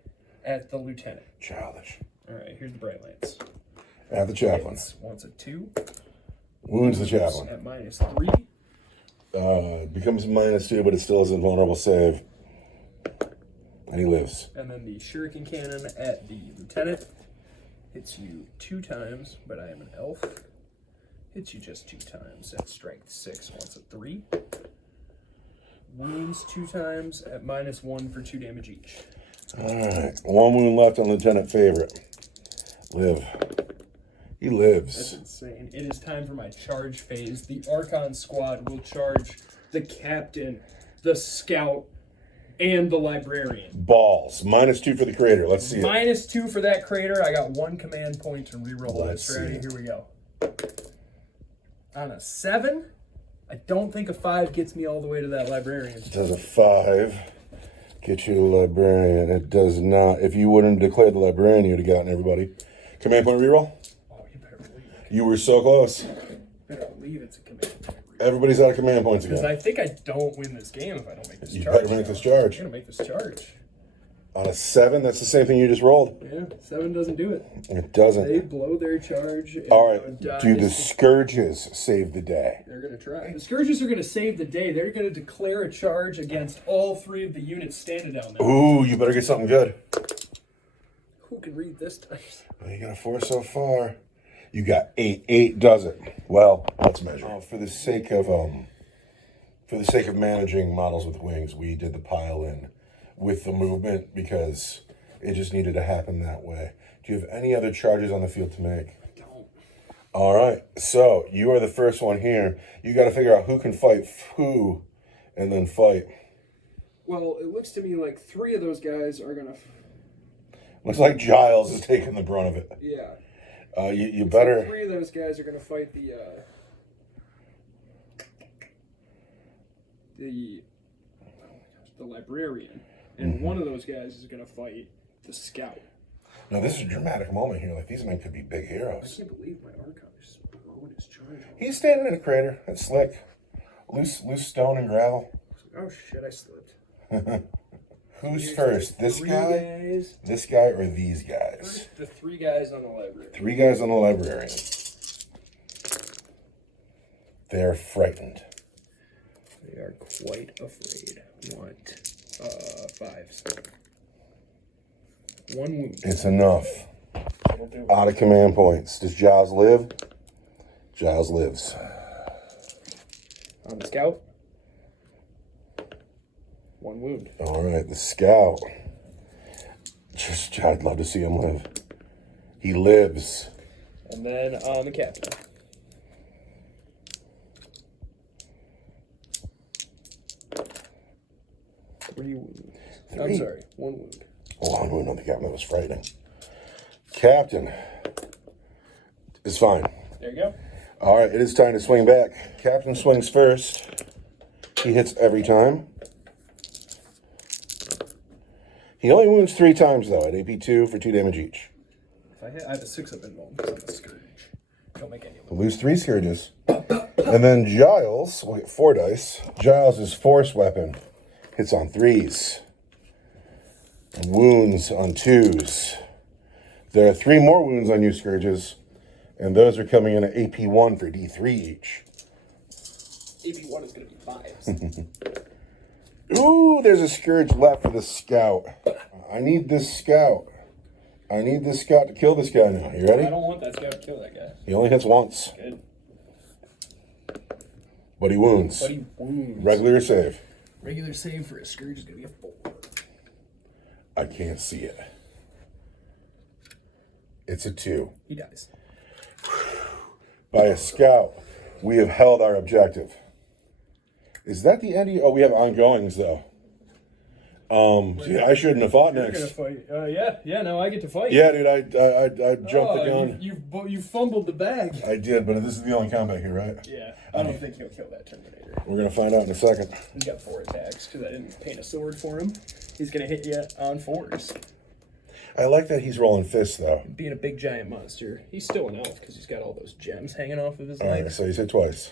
at the lieutenant. Childish. All right, here's the bright lance. At the chaplain. Wants a 2. Wounds the chaplain. At minus 3. Becomes minus 2, but it still is a vulnerable save. And he lives. And then the shuriken cannon at the lieutenant hits you 2 times, but I am an elf. Hits you just 2 times at strength 6, wants a 3. Wounds 2 times at minus 1 for 2 damage each. Alright. 1 wound left on Lieutenant Favorite. Live. He lives. That's insane. It is time for my charge phase. The Archon squad will charge the captain, the scout, and the librarian. Balls. Minus 2 for the creator. Let's see it. Minus 2 for that crater. I got 1 command point to reroll that Let's see strategy. it. Here we go. On a 7, I don't think a 5 gets me all the way to that librarian. It does a 5. Get you the librarian. It does not. If you wouldn't have declared the librarian, you'd have gotten everybody. Command point reroll. Oh, you better believe it. You were so close. Better believe it's a command point. Everybody's out of command points Because again. I think I don't win this game if I don't make this You charge. better make now. this charge. I'm going to make this charge. On a 7, that's the same thing you just rolled. Yeah, 7 doesn't do it. It doesn't. They blow their charge. And All right. die. Do the Scourges save the day? They're going to try. The Scourges are going to save the day. They're going to declare a charge against all 3 of the units standing down there. Ooh, you better get something good. Who can read this time? Well, you got a 4 so far. You got 8. 8 does it. Well, let's measure. For the sake of managing models with wings, we did the pile in with the movement because it just needed to happen that way. Do you have any other charges on the field to make? I don't. All right. So you are the first one here. You got to figure out who can fight who, and then fight. Well, it looks to me like 3 of those guys are going to... Looks like Giles is taking the brunt of it. Yeah. You better. 3 of those guys are going to fight the librarian, and one of those guys is going to fight the scout. No, this is a dramatic moment here. Like, these men could be big I heroes. can't believe my Archon is blowing his charge. He's standing in a crater. That's slick. Loose stone and gravel. Oh shit! I slipped. Who's first? This 3 guy, guys. this guy, or these guys? First, the 3 guys on the library. 3 guys on the librarian. They're frightened. They are quite afraid. 5s. 1 wound. It's enough. That'll do it. Out of command points. Does Giles live? Giles lives. On the scout. 1 wound. All right, the scout. I'd love to see him live. He lives. And then on the captain. 3 wounds. I'm 3. sorry, 1 wound. Oh, one wound on the captain. That was frightening. Captain is fine. There you go. All right, it is time to swing back. Captain swings first. He hits every time. He only wounds 3 times, though, at AP 2 for 2 damage each. If I have a 6 up in bone because I'm a scourge. Don't make any of them. Lose 3 scourges. And then Giles, we'll get 4 dice. Giles' force weapon hits on 3s. Wounds on 2s. There are 3 more wounds on you, Scourges, and those are coming in at AP1 for D3 each. AP1 is going to be 5s. Ooh, there's a Scourge left for the Scout. I need this Scout. I need this Scout to kill this guy now. You ready? I don't want that Scout to kill that guy. He only hits once. Good. But he wounds. But he wounds. Regular save. Regular save for a Scourge is going to be a 4. I can't see it. It's a 2. He dies. By a Scout, we have held our objective. Is that the end? Oh, we have ongoings, though. I shouldn't have fought You're next. gonna fight. Yeah, now I get to fight. Yeah, dude, I jumped the gun. You fumbled the bag. I did, but this is the only combat here, right? Yeah, I don't think he'll kill that Terminator. We're going to find out in a second. He's got 4 attacks because I didn't paint a sword for him. He's going to hit you on 4s. I like that he's rolling fists, though. Being a big giant monster, he's still an elf because he's got all those gems hanging off of his All right, legs. so he's hit twice.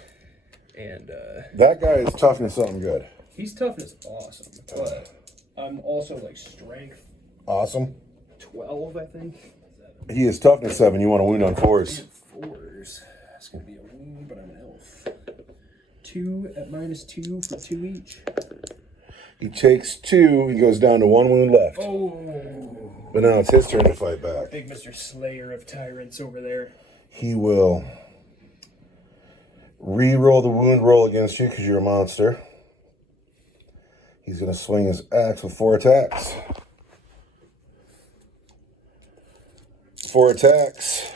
And That guy is toughness something good. he's toughness awesome, but I'm also like strength Awesome. 12, I think. He is toughness 7. You want to wound on 4s. 4s. That's going to be a wound, but I'm an elf. 2 at -2 for 2 each. He takes 2. He goes down to 1 wound left. Oh, But now it's his turn to fight back. big Mr. Slayer of Tyrants over there. He will re-roll the wound roll against you because you're a monster. He's going to swing his axe with 4 attacks. 4 attacks.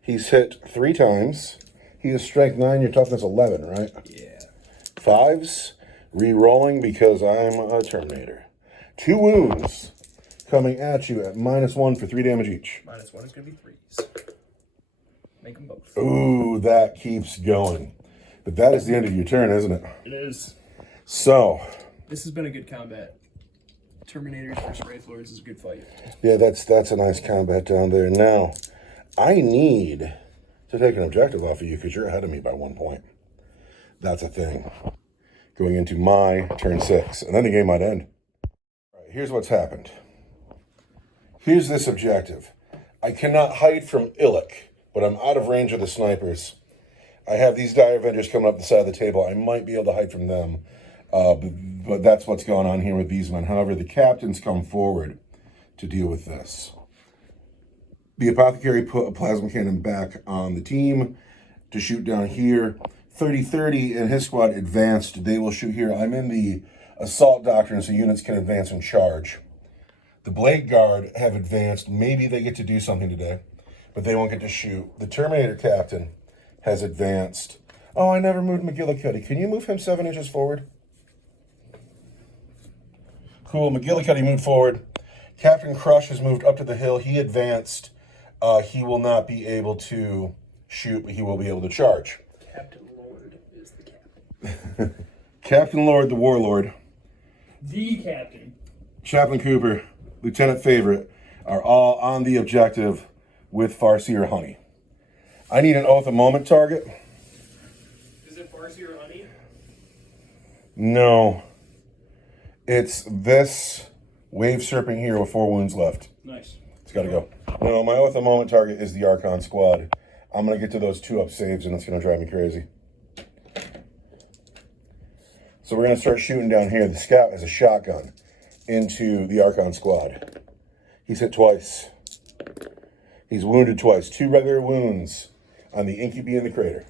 He's hit 3 times. He is strength 9, your toughness 11, right? Yeah. 5s. Re-rolling because I'm a Terminator. 2 wounds coming at you at -1 for 3 damage each. -1 is going to be 3s. Make them both. Ooh, that keeps going. But that is the end of your turn, isn't it? It is. So, This has been a good combat. Terminators versus Wraith Lords is a good fight. yeah, that's a nice combat down there. Now, I need to take an objective off of you because you're ahead of me by 1 point. That's a thing. Going into my turn 6, and then the game might end. All right, here's what's happened. Here's this objective. I cannot hide from Illic, but I'm out of range of the snipers. I have these Dire Avengers coming up the side of the table. I might be able to hide from them, but that's what's going on here with these men. However, the captains come forward to deal with this. The Apothecary put a plasma cannon back on the team to shoot down here. 30-30 and his squad advanced. They will shoot here. I'm in the assault doctrine, so units can advance and charge. The Blade Guard have advanced. Maybe they get to do something today, but they won't get to shoot. The Terminator captain has advanced. Oh, I never moved McGillicuddy. Can you move him 7 inches forward? Cool. McGillicuddy moved forward. Captain Crush has moved up to the hill. He advanced. He will not be able to shoot, but he will be able to charge. Captain Lord is the captain. Captain Lord, the Warlord, The captain. Chaplain Cooper, Lieutenant Favorite are all on the objective with Farseer Honey. I need an Oath of Moment target. Is it Farsi or Honey? No. It's this Wave Serpent here with 4 wounds left. Nice. It's got to go. No, my Oath of Moment target is the Archon squad. I'm going to get to those 2-up saves, and it's going to drive me crazy. So we're going to start shooting down here. The Scout has a shotgun into the Archon squad. He's hit twice. He's wounded twice. 2 regular wounds on the Incubi and the Crater.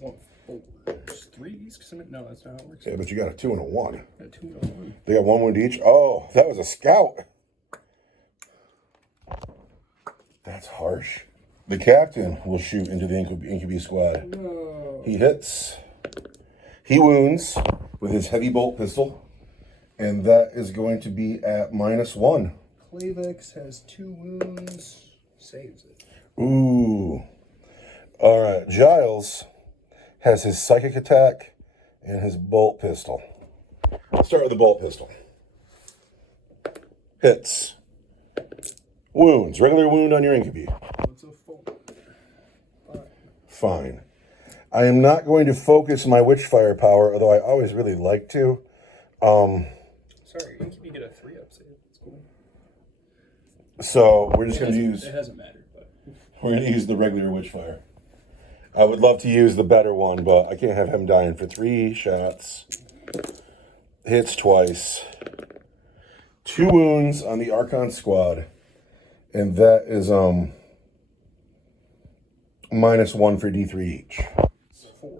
1, 4s, 3s. No, that's not how it works. Yeah, but you got a 2 and a 1. A 2 and a 1. They got 1 wound each. Oh, that was a Scout. That's harsh. The Captain will shoot into the Incubi squad. No. He hits. He wounds with his heavy bolt pistol. And that is going to be at -1. Clavex has 2 wounds. Saves it. Ooh. All right. Giles has his psychic attack and his bolt pistol. Let's start with the bolt pistol. Hits. Wounds. Regular wound on your Incubi. What's a 4? 5. Fine. I am not going to focus my Witchfire power, although I always really like to. Sorry, you can get a 3-up save. It's cool. So we're just going to use... It hasn't mattered, but... We're going to use the regular Witchfire. I would love to use the better one, but I can't have him dying for 3 shots. Hits twice. 2 wounds on the Archon squad. And that is -1 for D3 each. So 4.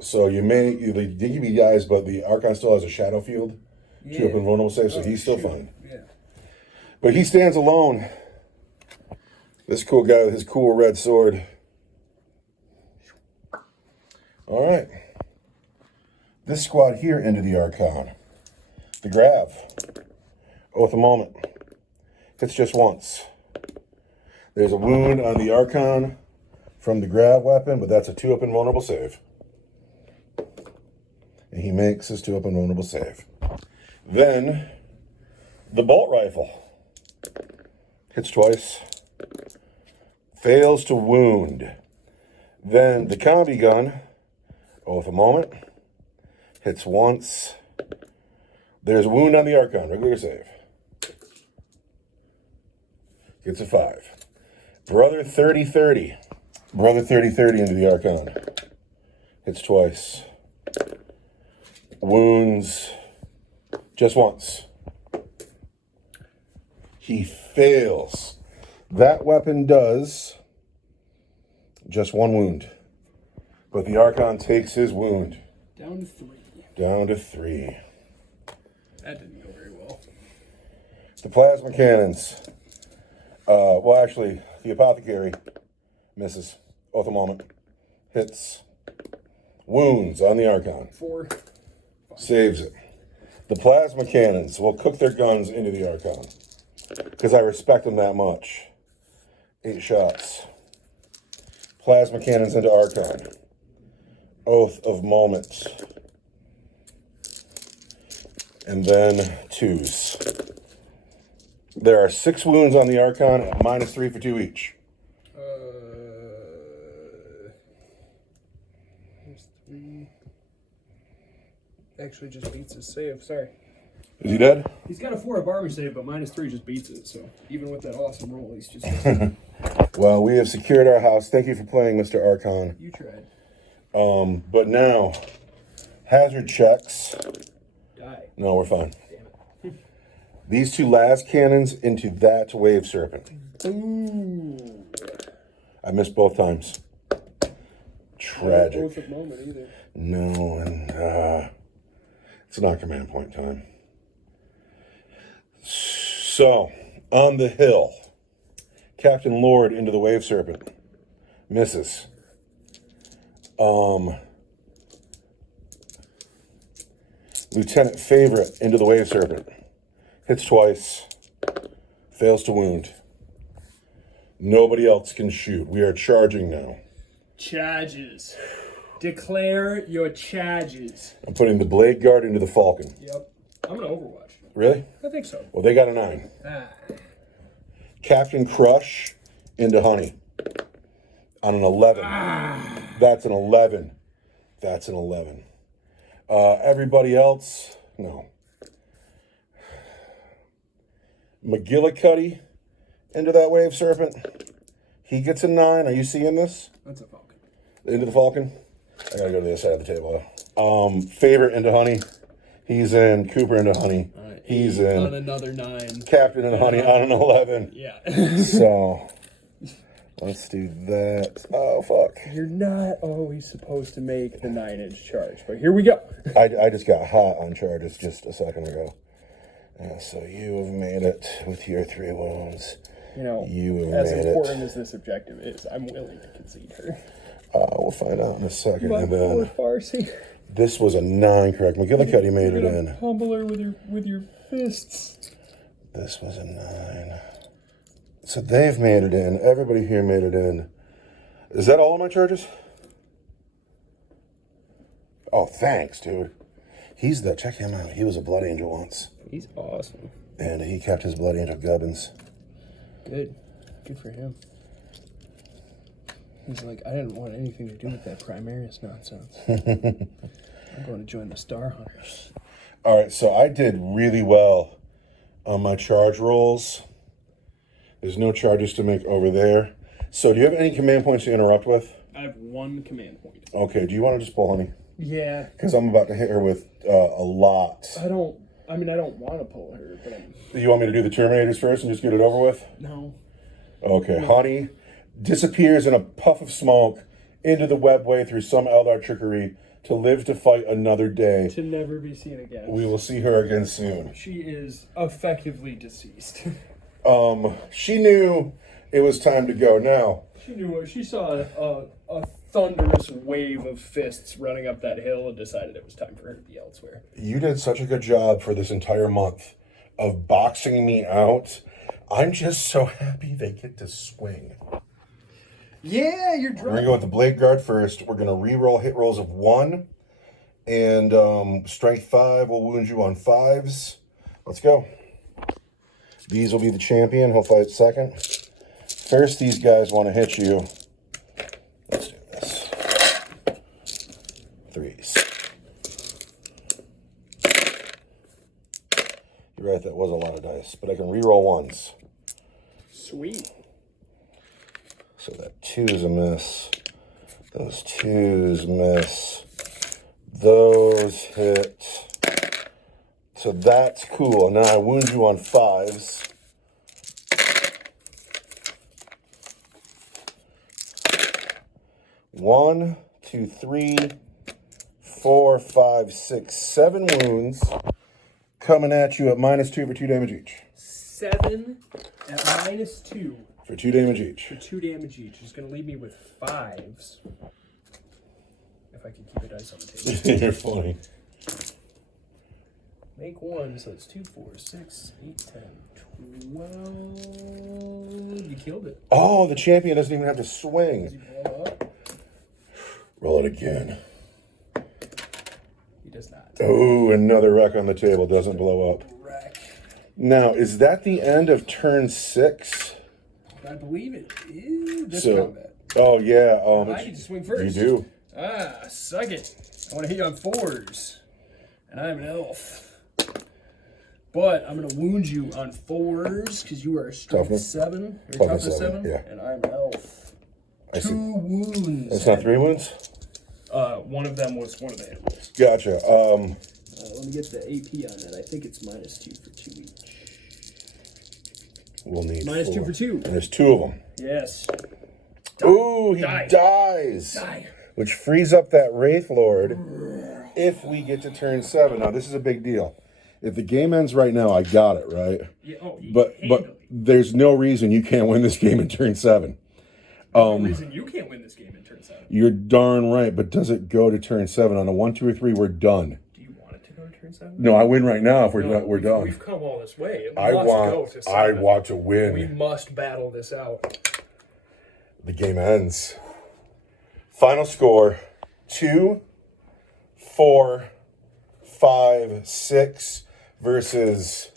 So they give me guys, but the Archon still has a shadow field. 2 up and vulnerable save, so he's still fine. Yeah. But he stands alone. This cool guy with his cool red sword. All right. This squad here into the Archon. The Grav. Oath of Moment. Hits just once. There's a wound on the Archon from the Grav weapon, but that's a 2-up and vulnerable save. And he makes his 2-up and vulnerable save. Then, the Bolt Rifle. Hits twice. Fails to wound. Then the Combi Gun, Oath of Moment, hits once. There's a wound on the Archon, regular save. Gets a 5. Brother 30-30. Brother 30-30 into the Archon. Hits twice. Wounds just once. He fails. That weapon does just 1 wound. But the Archon takes his wound. Down to 3. Down to 3. That didn't go very well. The Plasma Cannons. Well, actually, the Apothecary misses. Oath of Moment. Hits. Wounds on the Archon. 4. Saves it. The Plasma Cannons will cook their guns into the Archon. Because I respect them that much. 8 shots. Plasma Cannons into Archon. Oath of Moment. And then 2s. There are 6 wounds on the Archon at -3 for 2 each. There's 3. Actually just beats his save, sorry. Is he dead? He's got a 4-up army save, but -3 just beats it, so even with that awesome roll, he's just... Well, we have secured our house. Thank you for playing, Mr. Archon. You tried. But now, hazard checks. Die. No, we're fine. Damn it. These 2 last cannons into that Wave Serpent. Ooh. I missed both times. Tragic. Not both at moment either. No, and it's not command point time. So, on the hill, Captain Lord into the Wave Serpent. Misses. Lieutenant Favorite into the Wave Serpent. Hits twice. Fails to wound. Nobody else can shoot. We are charging now. Charges. Declare your charges. I'm putting the Blade Guard into the Falcon. Yep. I'm going to Overwatch. Really? I think so. Well, they got a 9. Captain Crush into Honey. On an 11. That's an 11. That's an 11. Everybody else, no. McGillicuddy into that Wave Serpent. He gets a 9. Are you seeing this? That's a Falcon. Into the Falcon? I gotta go to the other side of the table. Favorite into Honey. He's in. Cooper into Honey. Right, He's in. On another 9. Captain into Honey on an 11. Yeah. So, let's do that. Oh, fuck. You're not always supposed to make the 9-inch charge, but here we go. I just got hot on charges just a second ago. So you have made it with your 3 wounds. You know, You have as made important it. as this objective is, I'm willing to concede her. We'll find out in a second. My And poor then Farsi. this was a 9, correct? McGillicuddy made it You're gonna in. humble her with your fists. This was a 9. So they've made it in. Everybody here made it in. Is that all of my charges? Oh, thanks, dude. Check him out. He was a Blood Angel once. He's awesome. And he kept his Blood Angel gubbins. Good. Good for him. He's like, I didn't want anything to do with that Primaris nonsense. I'm going to join the Star Hunters. All right, so I did really well on my charge rolls. There's no charges to make over there. So do you have any command points to interrupt with? I have 1 command point. Okay, do you want to just pull Honey? Yeah. Because I'm about to hit her with a lot. I don't want to pull her, but You want me to do the Terminators first and just get it over with? no. Okay, Honey disappears in a puff of smoke into the webway through some Eldar trickery to live to fight another day. To never be seen again. We will see her again soon. She is effectively deceased. She knew it was time to go. Now, She knew she saw a thunderous wave of fists running up that hill and decided it was time for her to be elsewhere. you did such a good job for this entire month of boxing me out. I'm just so happy they get to swing. Yeah, you're We're drunk. going to go with the Blade Guard first. We're going to re-roll hit rolls of 1. And Strength 5 will wound you on 5s. Let's go. These will be the champion. He'll fight second. First, these guys want to hit you. Let's do this. 3s. You're right, that was a lot of dice. But I can re-roll 1s. Sweet. So that 2 is a miss. Those 2s miss. Those hit. So that's cool. Now I wound you on 5s. One, 2, 3, 4, 5, 6, 7 wounds. Coming at you at -2 for 2 damage each. 7 at -2 For 2 damage each. for 2 damage each. It's going to leave me with 5s. If I can keep a dice on the table. You're funny. Make 1, so it's 2, 4, 6, 8, 10, 12. You killed it. Oh, the champion doesn't even have to swing. Does he blow up? Roll it again. He does not. Oh, another wreck on the table. Doesn't blow up. Wreck. Now, is that the end of turn 6? I believe it is. This So, combat. oh yeah. I get to swing first. You do. Suck it. I want to hit you on 4s. And I'm an elf. But I'm going to wound you on 4s because you are a strength Toughness? 7. Or Toughness toughness 7, 7. yeah. And I'm an elf. I see. 2 wounds. It's not 3 wounds? One of them was one of the hit rolls. Gotcha. Let me get the AP on that. I think it's -2 for 2 each. We'll need -2 4. for 2. And there's 2 of them. Yes. Ooh, he Die. dies. Die. Which frees up that Wraith Lord if we get to turn 7. Now, this is a big deal. If the game ends right now, I got it, right? Yeah, But there's no reason you can't win this game in turn 7. the reason you can't win this game in turn 7. You're darn right, but does it go to turn 7? On a 1, 2, or 3, we're done. Do you want it to go to turn 7? No, I win right now if we're done. We've come all this way. It I must go to 7. want to We win. must battle this out. The game ends. Final score 2, 4, 5, 6 versus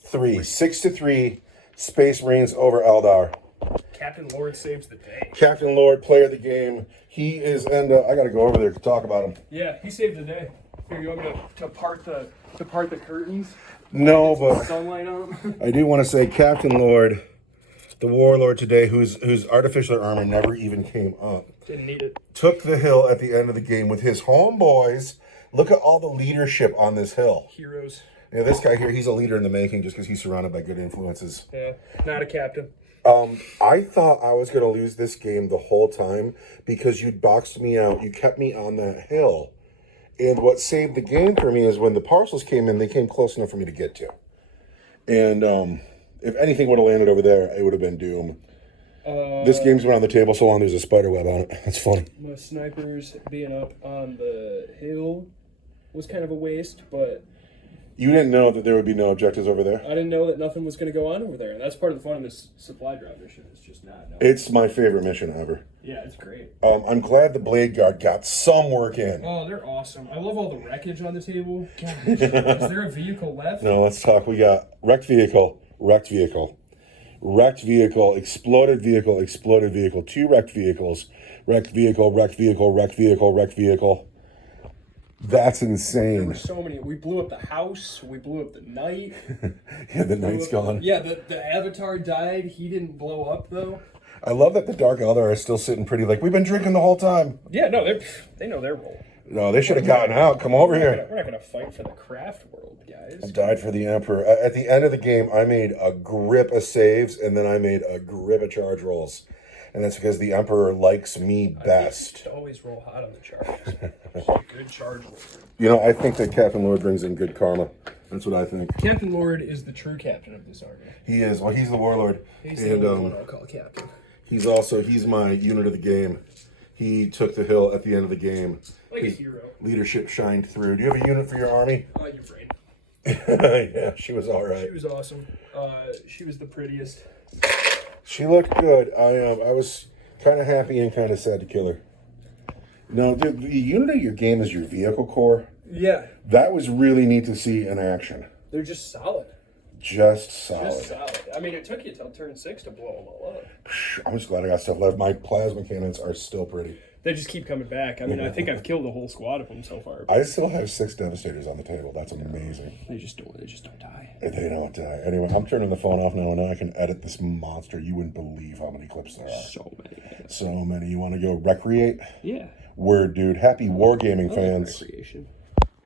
3. 6-3. Space reigns over Eldar. Captain Lord saves the day. Captain Lord, player of the game. He is, and I got to go over there to talk about him. Yeah, he saved the day. Here, you want me to part the curtains? No, Get but some sunlight on. I do want to say Captain Lord, the warlord today, whose artificial armor never even came up, Didn't need it. took the hill at the end of the game with his homeboys. Look at all the leadership on this hill. Heroes. Yeah, this guy here, he's a leader in the making just because he's surrounded by good influences. Yeah, not a captain. I thought I was going to lose this game the whole time because you boxed me out. You kept me on that hill. And what saved the game for me is when the parcels came in, they came close enough for me to get to. And if anything would have landed over there, it would have been doom. This game's been on the table so long there's a spider web on it. That's funny. My snipers being up on the hill was kind of a waste, but You didn't know that there would be no objectives over there? I didn't know that nothing was going to go on over there. And that's part of the fun of this supply drop mission. It's just not knowing. It's my favorite mission ever. Yeah, it's great. I'm glad the Blade Guard got some work in. Oh, they're awesome. I love all the wreckage on the table. Gosh, is there a vehicle left? No, let's talk. We got wrecked vehicle, wrecked vehicle, exploded vehicle, exploded vehicle, 2 wrecked vehicles, wrecked vehicle, wrecked vehicle, wrecked vehicle, wrecked vehicle. That's There insane. were so many. We blew up the house. We blew up the knight. Yeah, the knight's gone. Yeah, the avatar died. He didn't blow up though. I love that the Dark Eldar are still sitting pretty like, we've been drinking the whole time. Yeah, no, they know their role. No, they should have gotten out. Come over here. We're not gonna fight for the craft world, guys. Died for the Emperor. At the end of the game, I made a grip of saves, and then I made a grip of charge rolls. And that's because the Emperor likes me best. Always roll hot on the charges. Good charge roll. You know, I think that Captain Lord brings in good karma. That's what I think. Captain Lord is the true captain of this army. He is. Well, he's the warlord. He's And the only one I'll call captain. he's my unit of the game. He took the hill at the end of the game. Like His a hero. leadership shined through. Do you have a unit for your army? Ukraine. Yeah, she was all right. She was awesome. She was the prettiest. She looked good. I was kind of happy and kind of sad to kill her. No, the unit of your game is your vehicle core. Yeah, That was really neat to see in action. they're just solid. Just solid. Just solid. I mean, it took you till turn 6 to blow them all up. I'm just glad I got stuff left. My plasma cannons are still pretty. They just keep coming back. I mean, I think I've killed a whole squad of them so far. I still have 6 Devastators on the table. That's amazing. They just don't die. They don't die. Anyway, I'm turning the phone off now, and now I can edit this monster. You wouldn't believe how many clips there are. So many. So many. You want to go recreate? Yeah. Word, dude. Happy wargaming fans. Recreation.